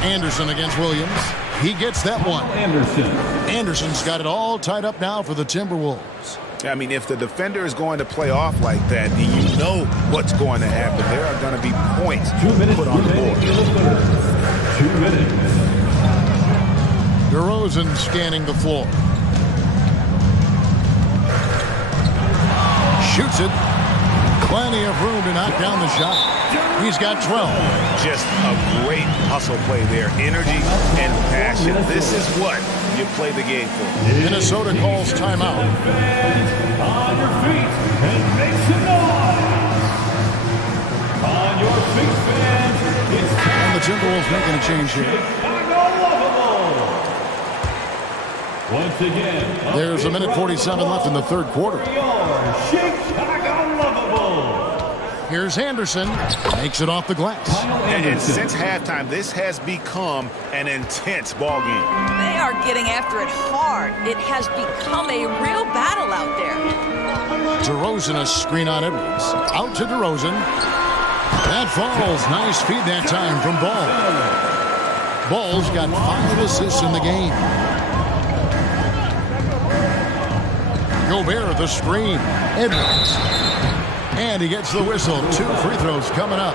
Anderson against Williams. He gets that one. Anderson's got it all tied up now for the Timberwolves. I mean, if the defender is going to play off like that, then you know what's going to happen. There are going to be points put on the board. 2 minutes. DeRozan scanning the floor. Shoots it. Plenty of room to knock down the shot. He's got 12. Just a great hustle play there. Energy and passion. This is what you play the game for. Minnesota calls timeout. On your feet and make some noise. On your feet, fans. It's time. And the Timberwolves making a change here. Once again, there's a minute 47 left in the third quarter. Here's Anderson. Makes it off the glass. And since halftime, this has become an intense ball game. They are getting after it hard. It has become a real battle out there. DeRozan, a screen on Edwards. Out to DeRozan. That falls. Nice feed that time from Ball. Ball's got 5 assists in the game. Gobert, the screen. Edwards. And he gets the whistle. 2 free throws coming up.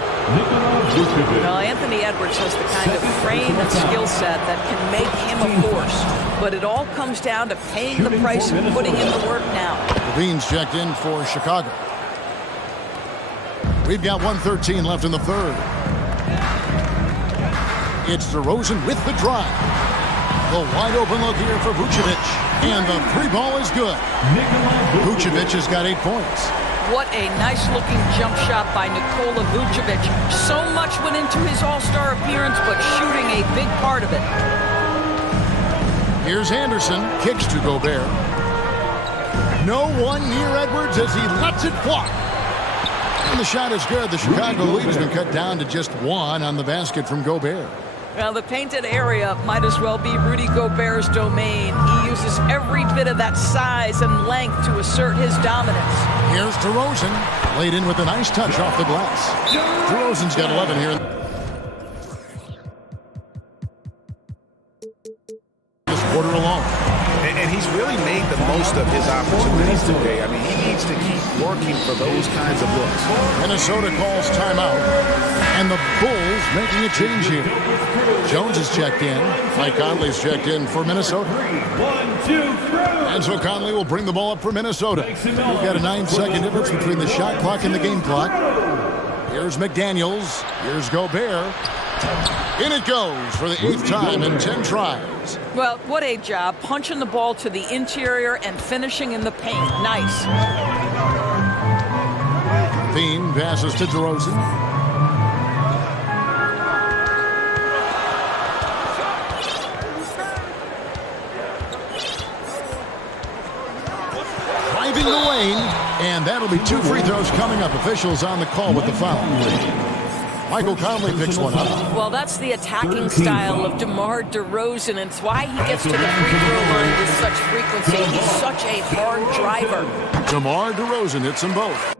Well, Anthony Edwards has the kind of frame and skill set that can make him a force. But it all comes down to paying the price and putting in the work now. Levine's checked in for Chicago. We've got 1:13 left in the third. It's DeRozan with the drive. The wide open look here for Vucevic. And the 3 ball is good. Vucevic has got 8 points. What a nice-looking jump shot by Nikola Vucevic. So much went into his all-star appearance, but shooting a big part of it. Here's Anderson. Kicks to Gobert. No one near Edwards as he lets it fly. And the shot is good. The Chicago lead has been cut down to just one on the basket from Gobert. Well, the painted area might as well be Rudy Gobert's domain. He uses every bit of that size and length to assert his dominance. Here's DeRozan, laid in with a nice touch off the glass. DeRozan's got 11 here. This quarter alone. And he's really made the most of his opportunities today. I mean, he needs to keep working for those kinds of looks. Minnesota calls timeout, and the Bulls making a change here. Jones is checked in. Mike Conley's checked in for Minnesota. And so Conley will bring the ball up for Minnesota. We've got a 9-second difference between the shot clock and the game clock. Here's McDaniels. Here's Gobert. In it goes for the 8th time in 10 tries. Well, what a job. Punching the ball to the interior and finishing in the paint. Nice. Thien passes to DeRozan. Driving the lane, and that'll be 2 free throws coming up. Officials on the call with the foul. Michael Conley picks one up. Well, that's the attacking style of DeMar DeRozan, and it's why he gets to the free throw line with such frequency. He's such a hard driver. DeMar DeRozan hits them both.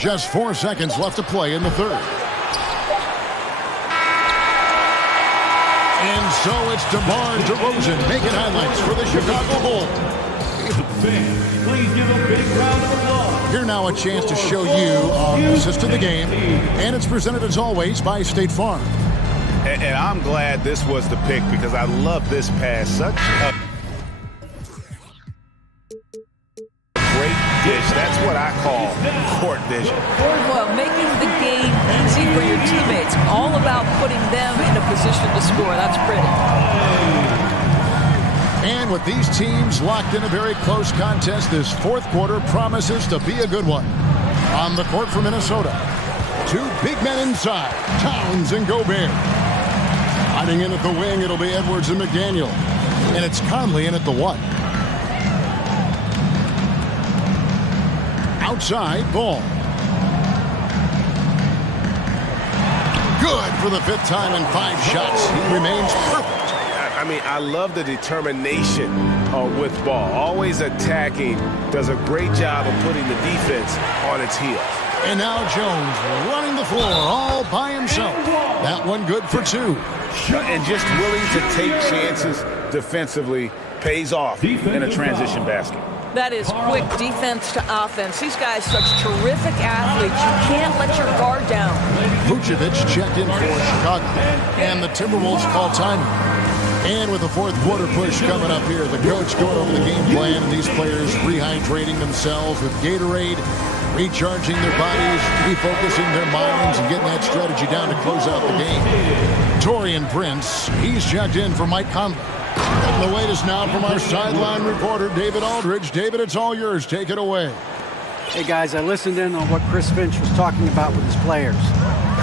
Just 4 seconds left to play in the third. And so it's DeMar DeRozan making highlights for the Chicago Bulls. Please give a big round of applause. Here now a chance to show you our assist to the game. And it's presented as always by State Farm. And I'm glad this was the pick because I love this pass. Such a great dish. That's what I call court vision. Well, making the game easy for your teammates. All about putting them in a position to score. That's pretty. And with these teams locked in a very close contest, this fourth quarter promises to be a good one. On the court for Minnesota, 2 big men inside, Towns and Gobert. Hiding in at the wing, it'll be Edwards and McDaniel. And it's Conley in at the 1. Outside, Ball. Good for the 5th time in 5 shots. He remains perfect. I mean, I love the determination with Ball. Always attacking. Does a great job of putting the defense on its heels. And now Jones running the floor all by himself. That one good for 2. And just willing to take chances defensively pays off in a transition basket. That is quick defense to offense. These guys such terrific athletes. You can't let your guard down. Vucevic checked in for Chicago. And the Timberwolves call time. And with the fourth quarter push coming up here, the coach going over the game plan and these players rehydrating themselves with Gatorade, recharging their bodies, refocusing their minds, and getting that strategy down to close out the game. Taurean Prince, he's checked in for Mike Conley. And the latest now from our sideline reporter, David Aldridge. David, it's all yours. Take it away. Hey, guys, I listened in on what Chris Finch was talking about with his players.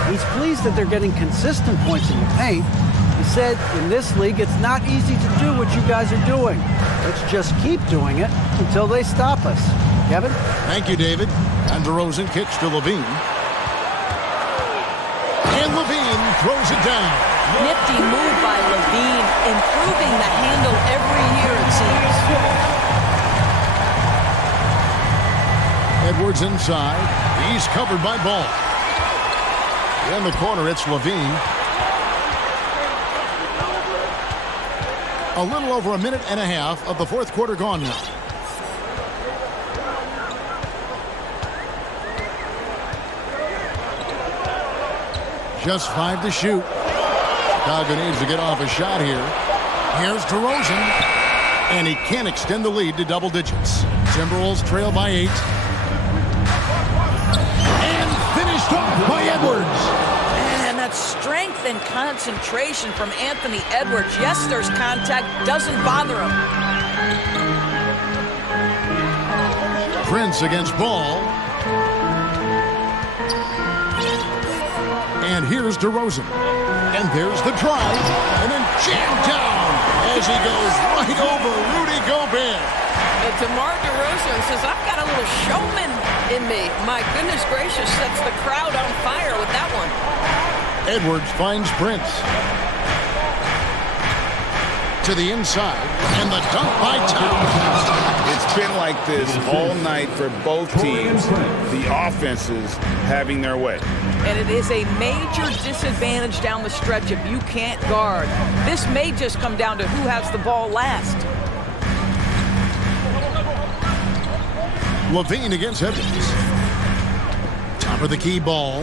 He's pleased that they're getting consistent points in the paint. He said, in this league, it's not easy to do what you guys are doing. Let's just keep doing it until they stop us. Kevin? Thank you, David. And DeRozan kicks to Levine. And Levine throws it down. Nifty move by Levine, improving the handle every year, it seems. Edwards inside. He's covered by Ball. In the corner, it's Levine. A little over a minute and a half of the fourth quarter gone now. Just 5 to shoot. Chicago needs to get off a shot here. Here's DeRozan. And he can't extend the lead to double digits. Timberwolves trail by 8. And finished off by Edwards. And that strength and concentration from Anthony Edwards. Yes, there's contact. Doesn't bother him. Prince against Ball. here's DeRozan. And there's the drive. And then jammed down as he goes right over Rudy Gobert. And DeMar DeRozan says, I've got a little showman in me. My goodness gracious, sets the crowd on fire with that one. Edwards finds Prince. To the inside, and the dunk by Towns. It's been like this all night for both teams. The offenses having their way. And it is a major disadvantage down the stretch if you can't guard. This may just come down to who has the ball last. Levine against Edwards. Top of the key ball.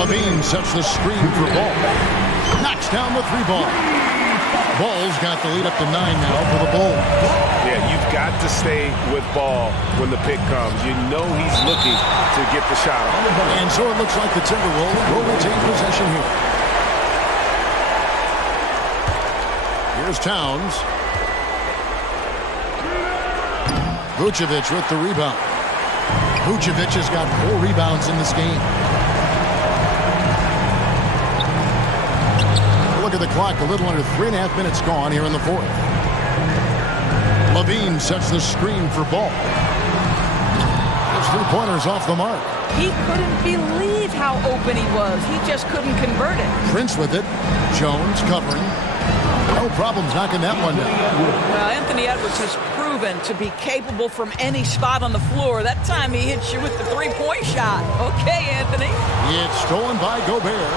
Levine sets the screen for Ball. Knocks down the three ball. Ball's got the lead up to 9 now for the Bulls. Yeah, you've got to stay with Ball when the pick comes. You know he's looking to get the shot off. And so it looks like the Timberwolves will retain possession here. Here's Towns. Vucevic with the rebound. Vucevic has got 4 rebounds in this game. Look at the clock, a little under 3.5 minutes gone here in the fourth. Levine sets the screen for Ball. Those 3-pointers off the mark. He couldn't believe how open he was. He just couldn't convert it. Prince with it. Jones covering. No problems knocking that one down. Well, Anthony Edwards has proven to be capable from any spot on the floor. That time he hits you with the three-point shot. Okay, Anthony. It's stolen by Gobert.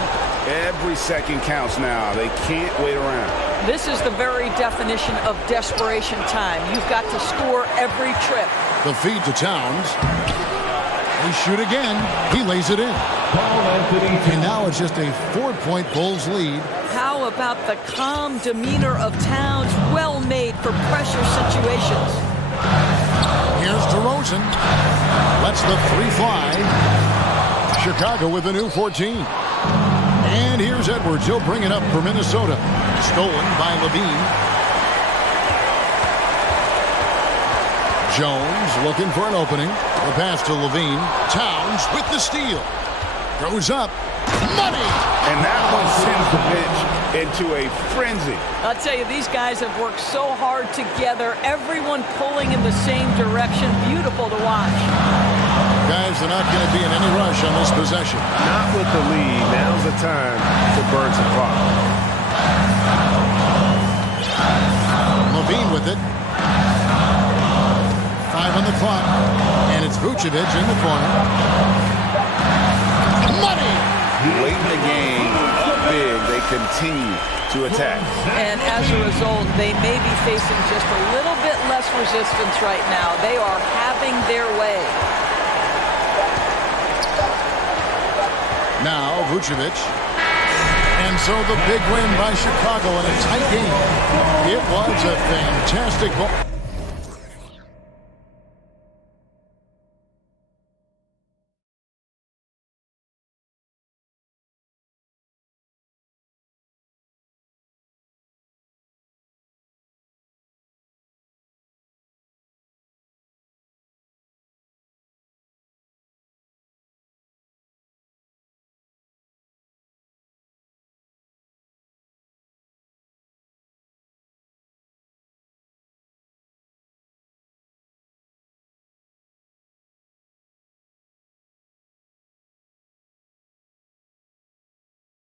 Every second counts now. They can't wait around. This is the very definition of desperation time. You've got to score every trip. The feed to Towns. They shoot again. He lays it in. And now it's just a 4-point Bulls lead. How about the calm demeanor of Towns? Well made for pressure situations. Here's DeRozan. Lets the 3 fly. Chicago with a new 14. And here's Edwards. He'll bring it up for Minnesota. Stolen by Levine. Jones looking for an opening. The pass to Levine. Towns with the steal. Goes up. Money! And that one sends the bench into a frenzy. I'll tell you, these guys have worked so hard together. Everyone pulling in the same direction. Beautiful to watch. Guys, they're not going to be in any rush on this possession. Not with the lead. Now's the time to burn some clock. Levine with it. 5 on the clock. And it's Vucevic in the corner. Money! Late in the game, up big, they continue to attack. And as a result, they may be facing just a little bit less resistance right now. They are having their way. Now, Vucevic. And so the big win by Chicago in a tight game. It was a fantastic ball.